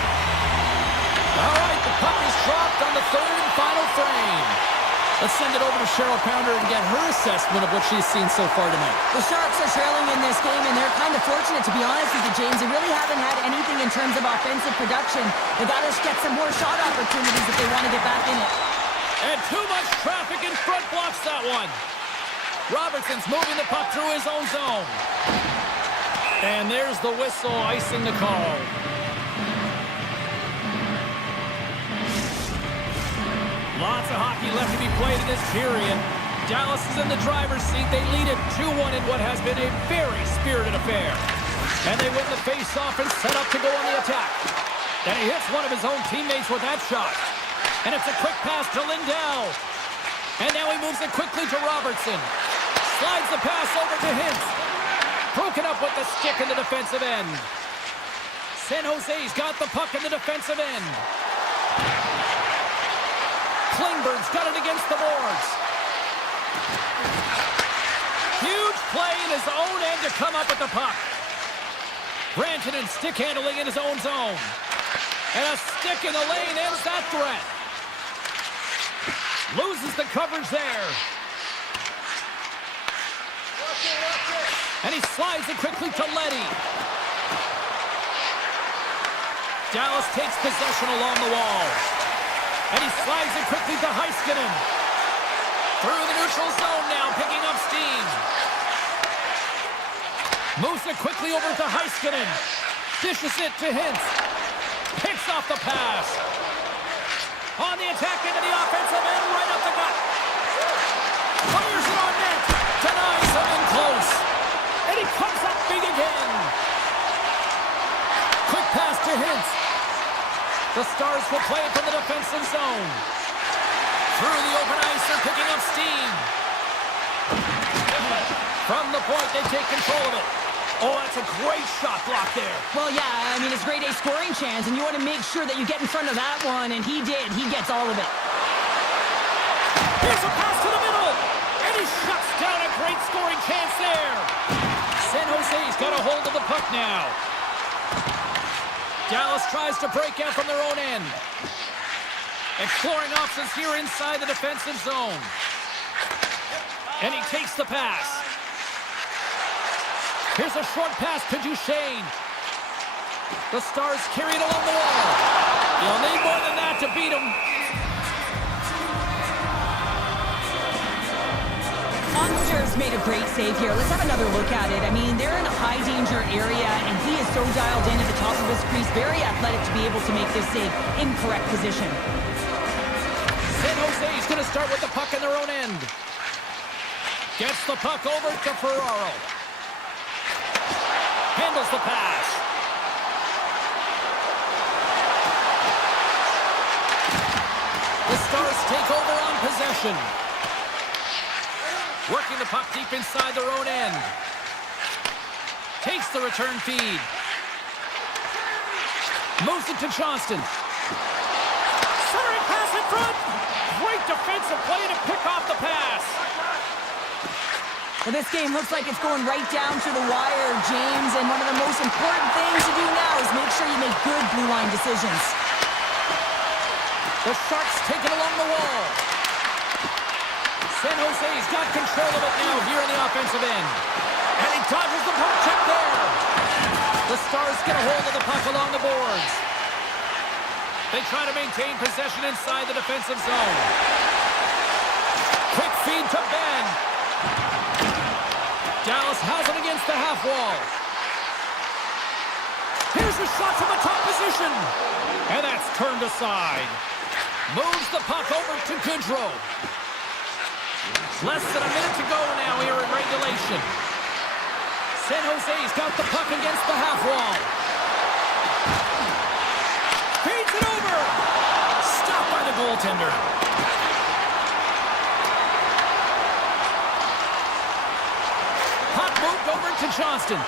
All right, the puck is dropped on the third and final frame. Let's send it over to Cheryl Pounder and get her assessment of what she's seen so far tonight. The Sharks are trailing in this game, and they're kind of fortunate, to be honest with you, James. They really haven't had anything in terms of offensive production. They got to get some more shot opportunities if they want to get back in it. And too much traffic in front blocks that one. Robertson's moving the puck through his own zone. And there's the whistle icing the call. Lots of hockey left to be played in this period. Dallas is in the driver's seat. They lead it 2-1 in what has been a very spirited affair. And they win the face-off and set up to go on the attack. And he hits one of his own teammates with that shot. And it's a quick pass to Lindell. And now he moves it quickly to Robertson. Slides the pass over to Hintz. Broken up with the stick in the defensive end. San Jose's got the puck in the defensive end. Klingberg's got it against the boards. Huge play in his own end to come up with the puck. Rantanen stick handling in his own zone. And a stick in the lane ends that threat. Loses the coverage there. And he slides it quickly to Leddy. Dallas takes possession along the wall. And he slides it quickly to Heiskanen. Through the neutral zone now, picking up steam. Moves it quickly over to Heiskanen. Dishes it to Hintz. Picks off the pass. On the attack into the offensive end, right up the gut. Fires it on net. Denies him in close. And he comes up big again. Quick pass to Hintz. The Stars will play it from the defensive zone. Through the open ice, they're picking up steam. From the point, they take control of it. Oh, that's a great shot block there. Well, yeah, I mean, it's grade A scoring chance, and you want to make sure that you get in front of that one, and he did. He gets all of it. Here's a pass to the middle, and he shuts down a great scoring chance there. San Jose's got a hold of the puck now. Dallas tries to break out from their own end. Exploring options here inside the defensive zone. And he takes the pass. Here's a short pass to Duchesne. The Stars carry it along the wall. You'll need more than that to beat him. Monsters made a great save here. Let's have another look at it. I mean, they're in a high-danger area, and he is so dialed in at the top of his crease. Very athletic to be able to make this save in correct position. San Jose's going to start with the puck in their own end. Gets the puck over to Ferraro. Handles the pass. The Stars take over on possession. Working the puck deep inside their own end. Takes the return feed. Moves it to Johnston. Centering pass in front. Great defensive play to pick off the pass. Well, this game looks like it's going right down to the wire, James, and one of the most important things to do now is make sure you make good blue line decisions. The Sharks take it along the wall. San Jose's got control of it now here in the offensive end. And he dodges the puck check there. The Stars get a hold of the puck along the boards. They try to maintain possession inside the defensive zone. Quick feed to Ben. Dallas has it against the half wall. Here's a shot from the top position. And that's turned aside. Moves the puck over to Goodrow. Less than a minute to go now here in regulation. San Jose's got the puck against the half wall. Feeds it over. Stopped by the goaltender. Puck moved over to Johnston.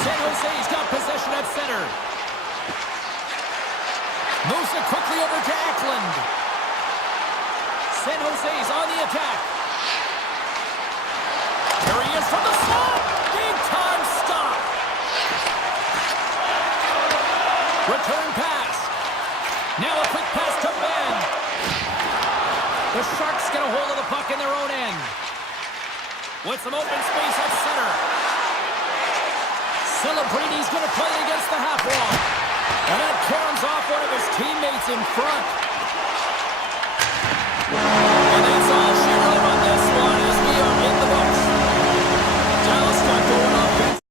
San Jose's got possession at center. Moves it quickly over to Eklund. San Jose's on the attack. There he is from the slot. Big time stop. Return pass. Now a quick pass to Ben. with some open space at center. Celebrating, he's going to play against the half wall. And that caroms off one of his teammates in front. And that's all she wrote on this one as we are in the books. Dallas got going offense.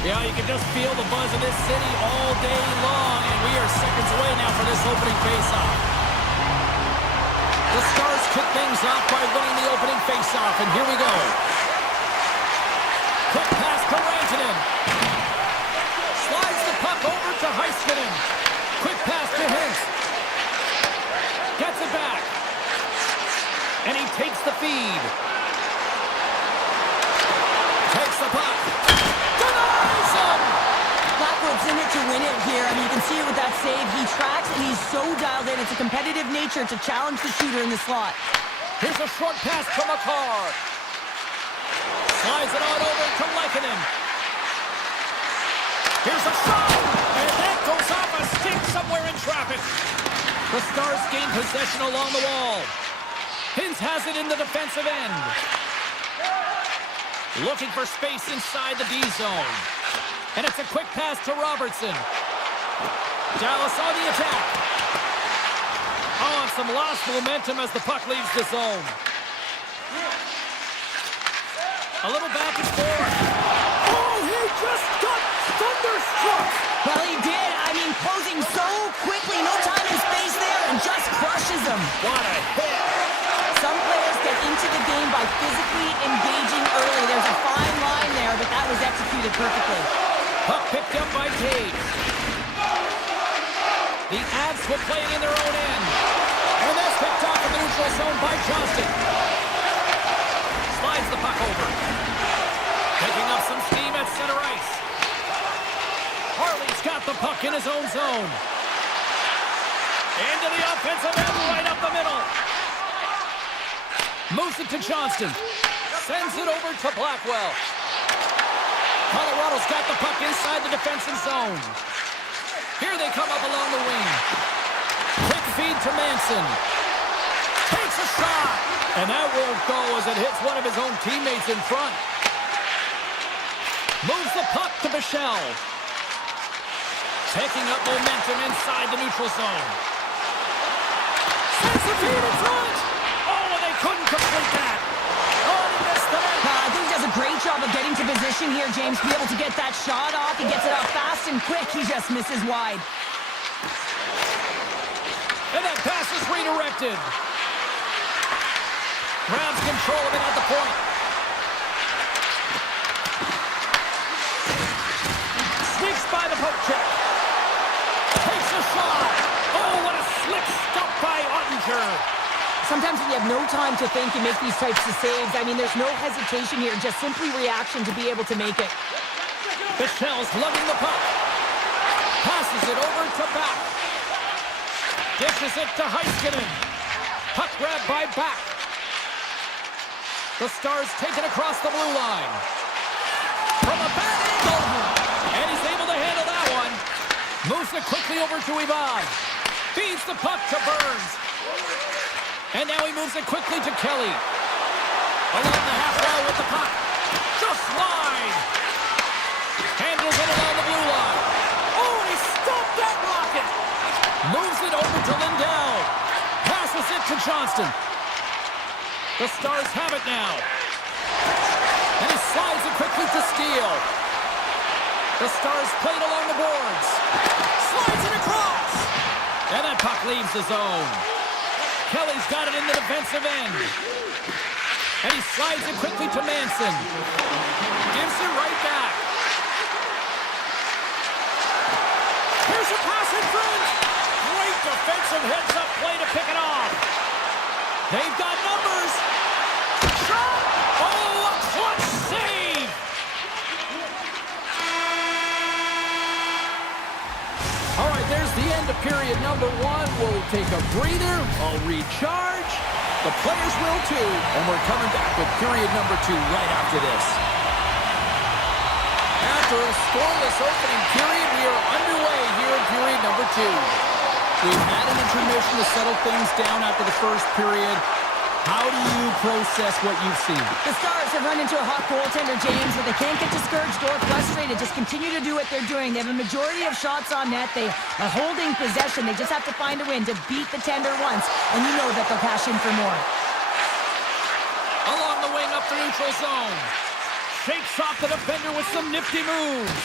Yeah, you can just feel the buzz of this city all day long, and we are seconds away now for this opening face-off. The Stars kick things off by winning the opening face-off, and here we go. Quick pass to Rantanen. Slides the puck over to Heiskanen. Quick pass to Hintz. Gets it back. And he takes the feed. Takes the puck. Denies him! Blackwood's in it to win it here. I mean, you can see it with that save. He tracks, and he's so dialed in. It's a competitive nature to challenge the shooter in the slot. Here's a short pass to Makar. Slides it on over to Lehkonen. Here's a shot, and that goes off a stick somewhere in traffic. The Stars gain possession along the wall. Hintz has it in the defensive end. Looking for space inside the D zone. And it's a quick pass to Robertson. Dallas on the attack. Oh, and some lost momentum as the puck leaves the zone. A little back and forth. Oh, he just got thunderstruck. Well, he did. I mean, closing so quickly. No time and space there, and just crushes him. What a hit. Some players get into the game by physically engaging early. There's a fine line there, but that was executed perfectly. Puck picked up by Cage. The Avs will play it in their own end. And that's picked off in the neutral zone by Johnston. Slides the puck over. Picking up some steam at center ice. Harley's got the puck in his own zone. Into the offensive end, right up the middle. Moves it to Johnston. Sends it over to Blackwell. Colorado's got the puck inside the defensive zone. Here they come up along the wing. Quick feed to Manson. Takes a shot. And that won't go as it hits one of his own teammates in front. Moves the puck to Bichelle. Taking up momentum inside the neutral zone. Sends the feed in front. Oh, and they couldn't complete that. Oh, he missed the net. I think he does a great job of getting to position here, James, to be able to get that shot off. He gets it out fast and quick. He just misses wide. And that pass is redirected. Grabs control of it at the point. Sneaks by the poke check. Takes a shot. Oh, what a slick stop by Ottinger. Sometimes when you have no time to think, you make these types of saves. I mean, there's no hesitation here, just simply reaction to be able to make it. Bichelle's lugging the puck. Passes it over to Back. Dishes it to Heiskanen. Puck grab by Back. The Stars take it across the blue line. From a bad angle. And he's able to handle that one. Moves it quickly over to Ivan. Feeds the puck to Burns. And now he moves it quickly to Kelly. Along the half wall with the puck. Just wide. Handles it along the blue line. Oh, he stopped that rocket. Moves it over to Lindell. Passes it to Johnston. The Stars have it now. And he slides it quickly to Steele. The Stars play it along the boards. Slides it across. And that puck leaves the zone. Kelly's got it in the defensive end. And he slides it quickly to Manson. Gives it right back. Here's a pass in front. Great defensive heads-up play to pick it off. They've got numbers. Shot. Oh, a clutch save. All right, there's the end of period number one. We'll take a breather. I'll recharge. The players will too. And we're coming back with period number two right after this. After a scoreless opening period, we are underway here in period number two. We've had an intermission to settle things down after the first period. How do you process what you've seen? The Stars have run into a hot goaltender, James, but they can't get discouraged or frustrated. Just continue to do what they're doing. They have a majority of shots on net. They are holding possession. They just have to find a win to beat the tender once, and you know that they'll cash in for more. Along the wing up the neutral zone. shakes off the defender with some nifty moves.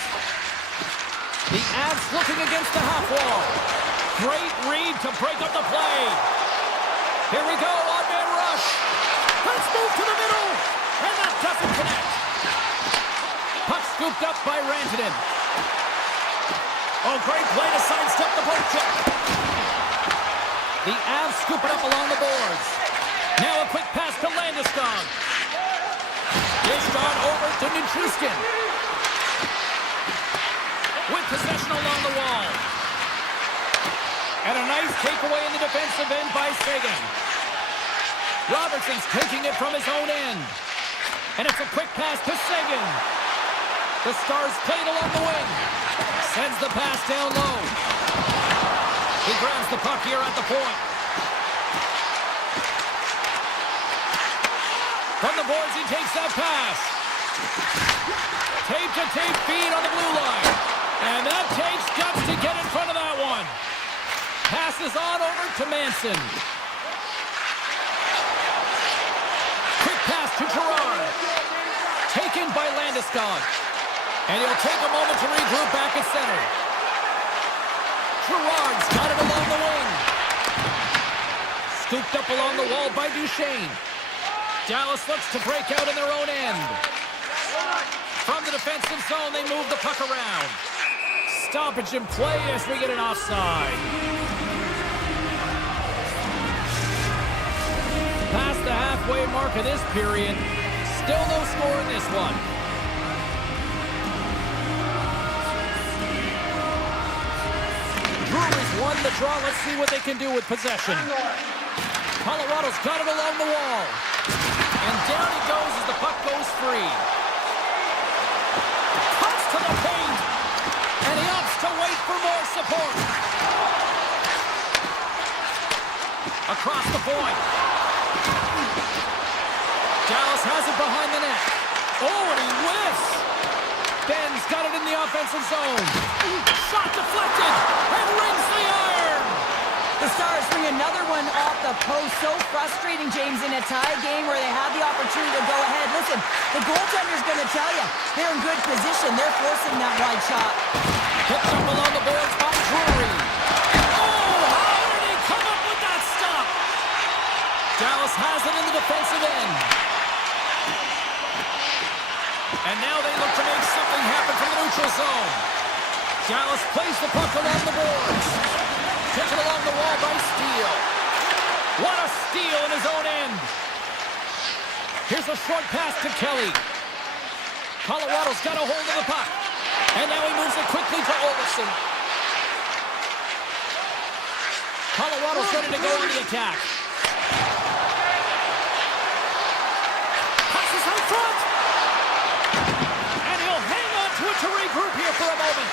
The Avs looking against the half wall. Great read to break up the play. Here we go, on-man rush. Let's move to the middle, and that doesn't connect. Puck scooped up by Rantanen. Oh, great play to sidestep the poke check. The Avs scoop it up along the boards. Now a quick pass to Landeskog. Dished on over to Nichushkin. With possession along the wall. And a nice takeaway in the defensive end by Seguin. Robertson's taking it from his own end. And it's a quick pass to Seguin. The Stars played along the wing. Sends the pass down low. He grabs the puck here at the point. From the boards, he takes that pass. Tape-to-tape feed on the blue line. And that takes guts to get in front of that one. Passes on over to Manson. Quick pass to Gerard. Taken by Landeskog. And he'll take a moment to regroup back at center. Gerard's got it along the wing. Scooped up along the wall by Duchesne. Dallas looks to break out in their own end. From the defensive zone, they move the puck around. Stoppage in play as we get an offside. Past the halfway mark of this period. Still no score in this one. Breweries won the draw. Let's see what they can do with possession. Colorado's got it along the wall. And down he goes as the puck goes free. Cuts to the paint. And he opts to wait for more support. Across the point. Dallas has it behind the net. Oh, and he whiffs. Ben's got it in the offensive zone. Shot deflected and rings the iron. The Stars bring another one off the post. So frustrating, James, in a tie game where they have the opportunity to go ahead. Listen, the goaltender's going to tell you they're in good position. They're forcing that wide shot. Picked up along the boards by Drury. Oh, how did he come up with that stop? Dallas has it in the defensive end. And now they look to make something happen from the neutral zone. Dallas plays the puck along the boards. Taken along the wall by Steele. What a steal in his own end. Here's a short pass to Kelly. Colorado's got a hold of the puck. And now he moves it quickly to Olsen. Colorado's ready to go on the attack. Passes out front. And he'll hang on to it to regroup here for a moment.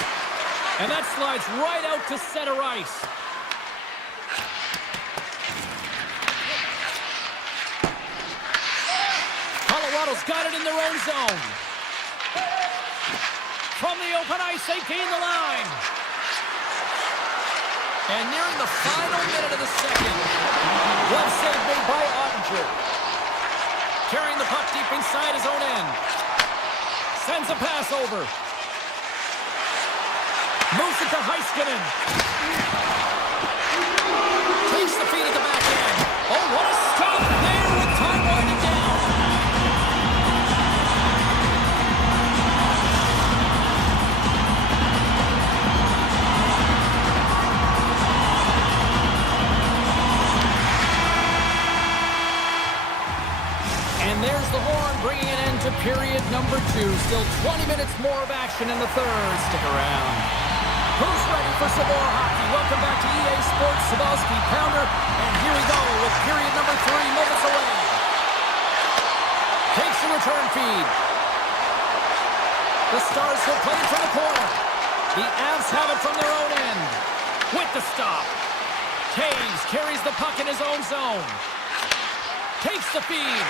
And that slides right out to center ice. Colorado's got it in their own zone. From the open ice, they gain the line. And nearing the final minute of the second. Glove save made by Ottinger. Carrying the puck deep inside his own end. Sends a pass over. Moves it to Heiskanen. Takes the feed at the back end. Oh, what a stop there with time winding down. And there's the horn, bringing an end to period number 2. Still 20 minutes more of action in the third. Stick around. Who's ready for some more hockey? Welcome back to EA Sports Sabowski Pounder. And here we go with period number 3 moments away. Takes the return feed. The Stars will play it from the corner. The Avs have it from their own end. With the stop. Taves carries the puck in his own zone. Takes the feed.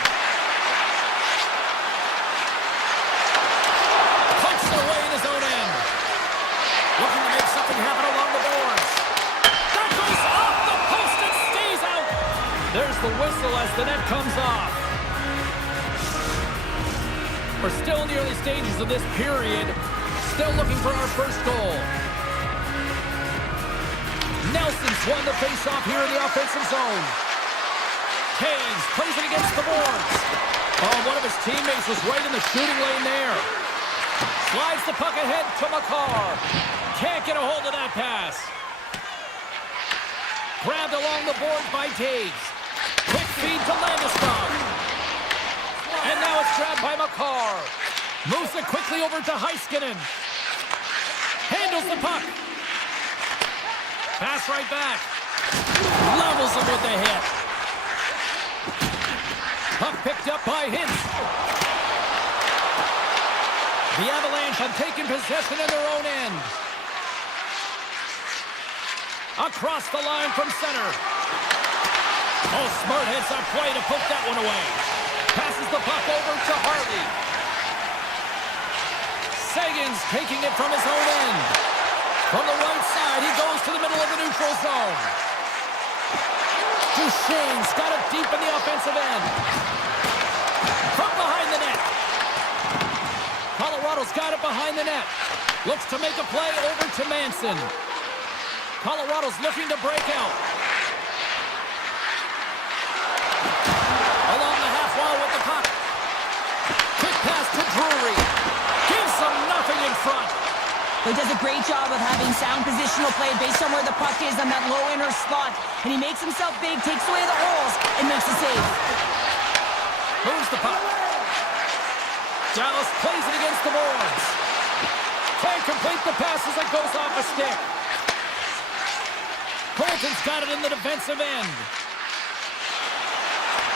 Punched away in his own end. Looking to make something happen along the boards. That goes off the post and stays out. There's the whistle as the net comes off. We're still in the early stages of this period. Still looking for our first goal. Nelson's won the face-off here in the offensive zone. Taves plays it against the boards. Oh, one of his teammates was right in the shooting lane there. Slides the puck ahead to McCarr. Can't get a hold of that pass. Grabbed along the boards by Taves. Quick feed to Landeskog. And now it's grabbed by McCarr. Moves it quickly over to Heiskanen. Handles the puck. Pass right back. Levels him with the hit. Puck picked up by Hintz. The Avalanche have taken possession in their own end. Across the line from center. Oh, smart heads-up play to poke that one away. Passes the puck over to Harley. Sagan's taking it from his own end. From the right side, he goes to the middle of the neutral zone. Duchesne's got it deep in the offensive end. From behind the net. Colorado's got it behind the net. Looks to make a play over to Manson. Colorado's looking to break out. Along the half wall with the puck. Quick pass to Drury. Gives them nothing in front. He does a great job of having sound positional play based on where the puck is on that low inner spot. And he makes himself big, takes away the holes, and makes a save. Moves the puck. Dallas plays it against the boards. Can't complete the pass as it goes off a stick. Colton's got it in the defensive end.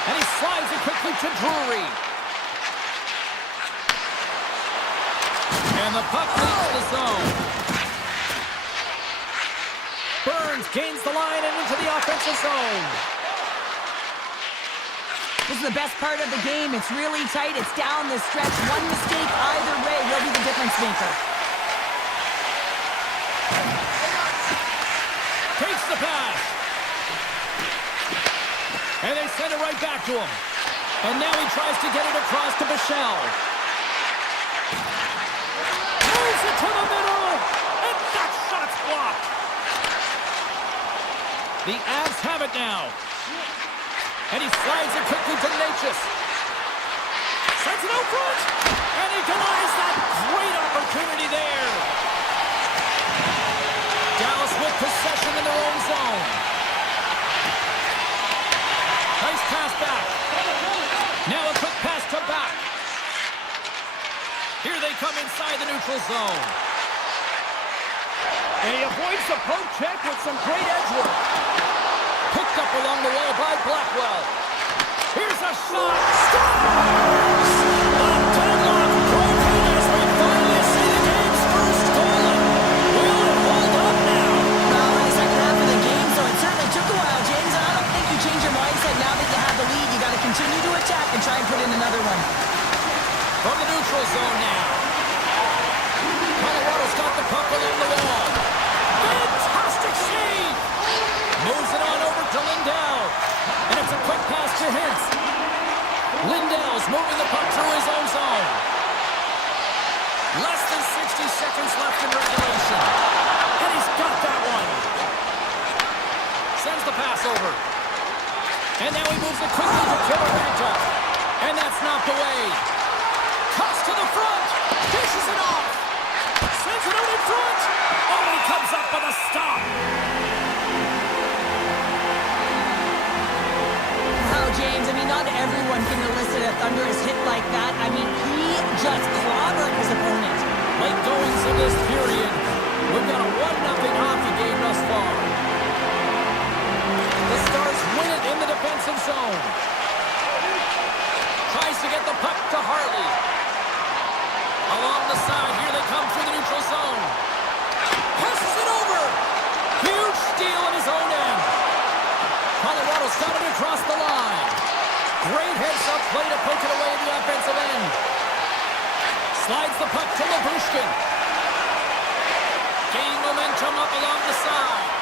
And he slides it quickly to Drury. And the puck leaves the zone. Burns gains the line and into the offensive zone. This is the best part of the game. It's really tight. It's down the stretch. One mistake either way will be the difference maker. Takes the pass. And they send it right back to him. And now he tries to get it across to Bichelle. Moves it to the middle. And that shot's blocked. The Avs have it now. And he slides it quickly to Natchez. Sends it out front. And he denies that great opportunity there. Dallas with possession in their own zone. Nice pass back. Now a quick pass to back. Here they come inside the neutral zone. And he avoids the poke check with some great edge work. Picked up along the wall by Blackwell. Here's a shot. Scores! A deadlock broken as we finally see the game's first goal. Will it hold up now? Well, in the second half of the game, so it certainly took a while, James. And I don't think you change your mindset now that you have the lead. You got to continue to attack and try and put in another one. From the neutral zone now. Colorado's got the puck along the wall. Fantastic save! Moves it on over to Lindell. And it's a quick pass to Hintz. Lindell's moving the puck through his own zone. Less than 60 seconds left in regulation. And he's got that one. Sends the pass over. And now he moves it quickly to Kivaranta. And that's knocked away. Cuts to the front. Dishes it off. Sends it out in front. Oh, he comes up with a stop. James, I mean, not everyone can elicit a thunderous hit like that. I mean, he just clobbered his opponent. Late goings of this period. We've got a 1-0 hockey game thus far. The Stars win it in the defensive zone. Tries to get the puck to Harley. Along the side, here they come through the neutral zone. Passes it over. Huge steal in his own end. Colorado's got it across the line. Great heads-up play to poke it away in the offensive end. Slides the puck to Labushkin. Gaining momentum up along the side.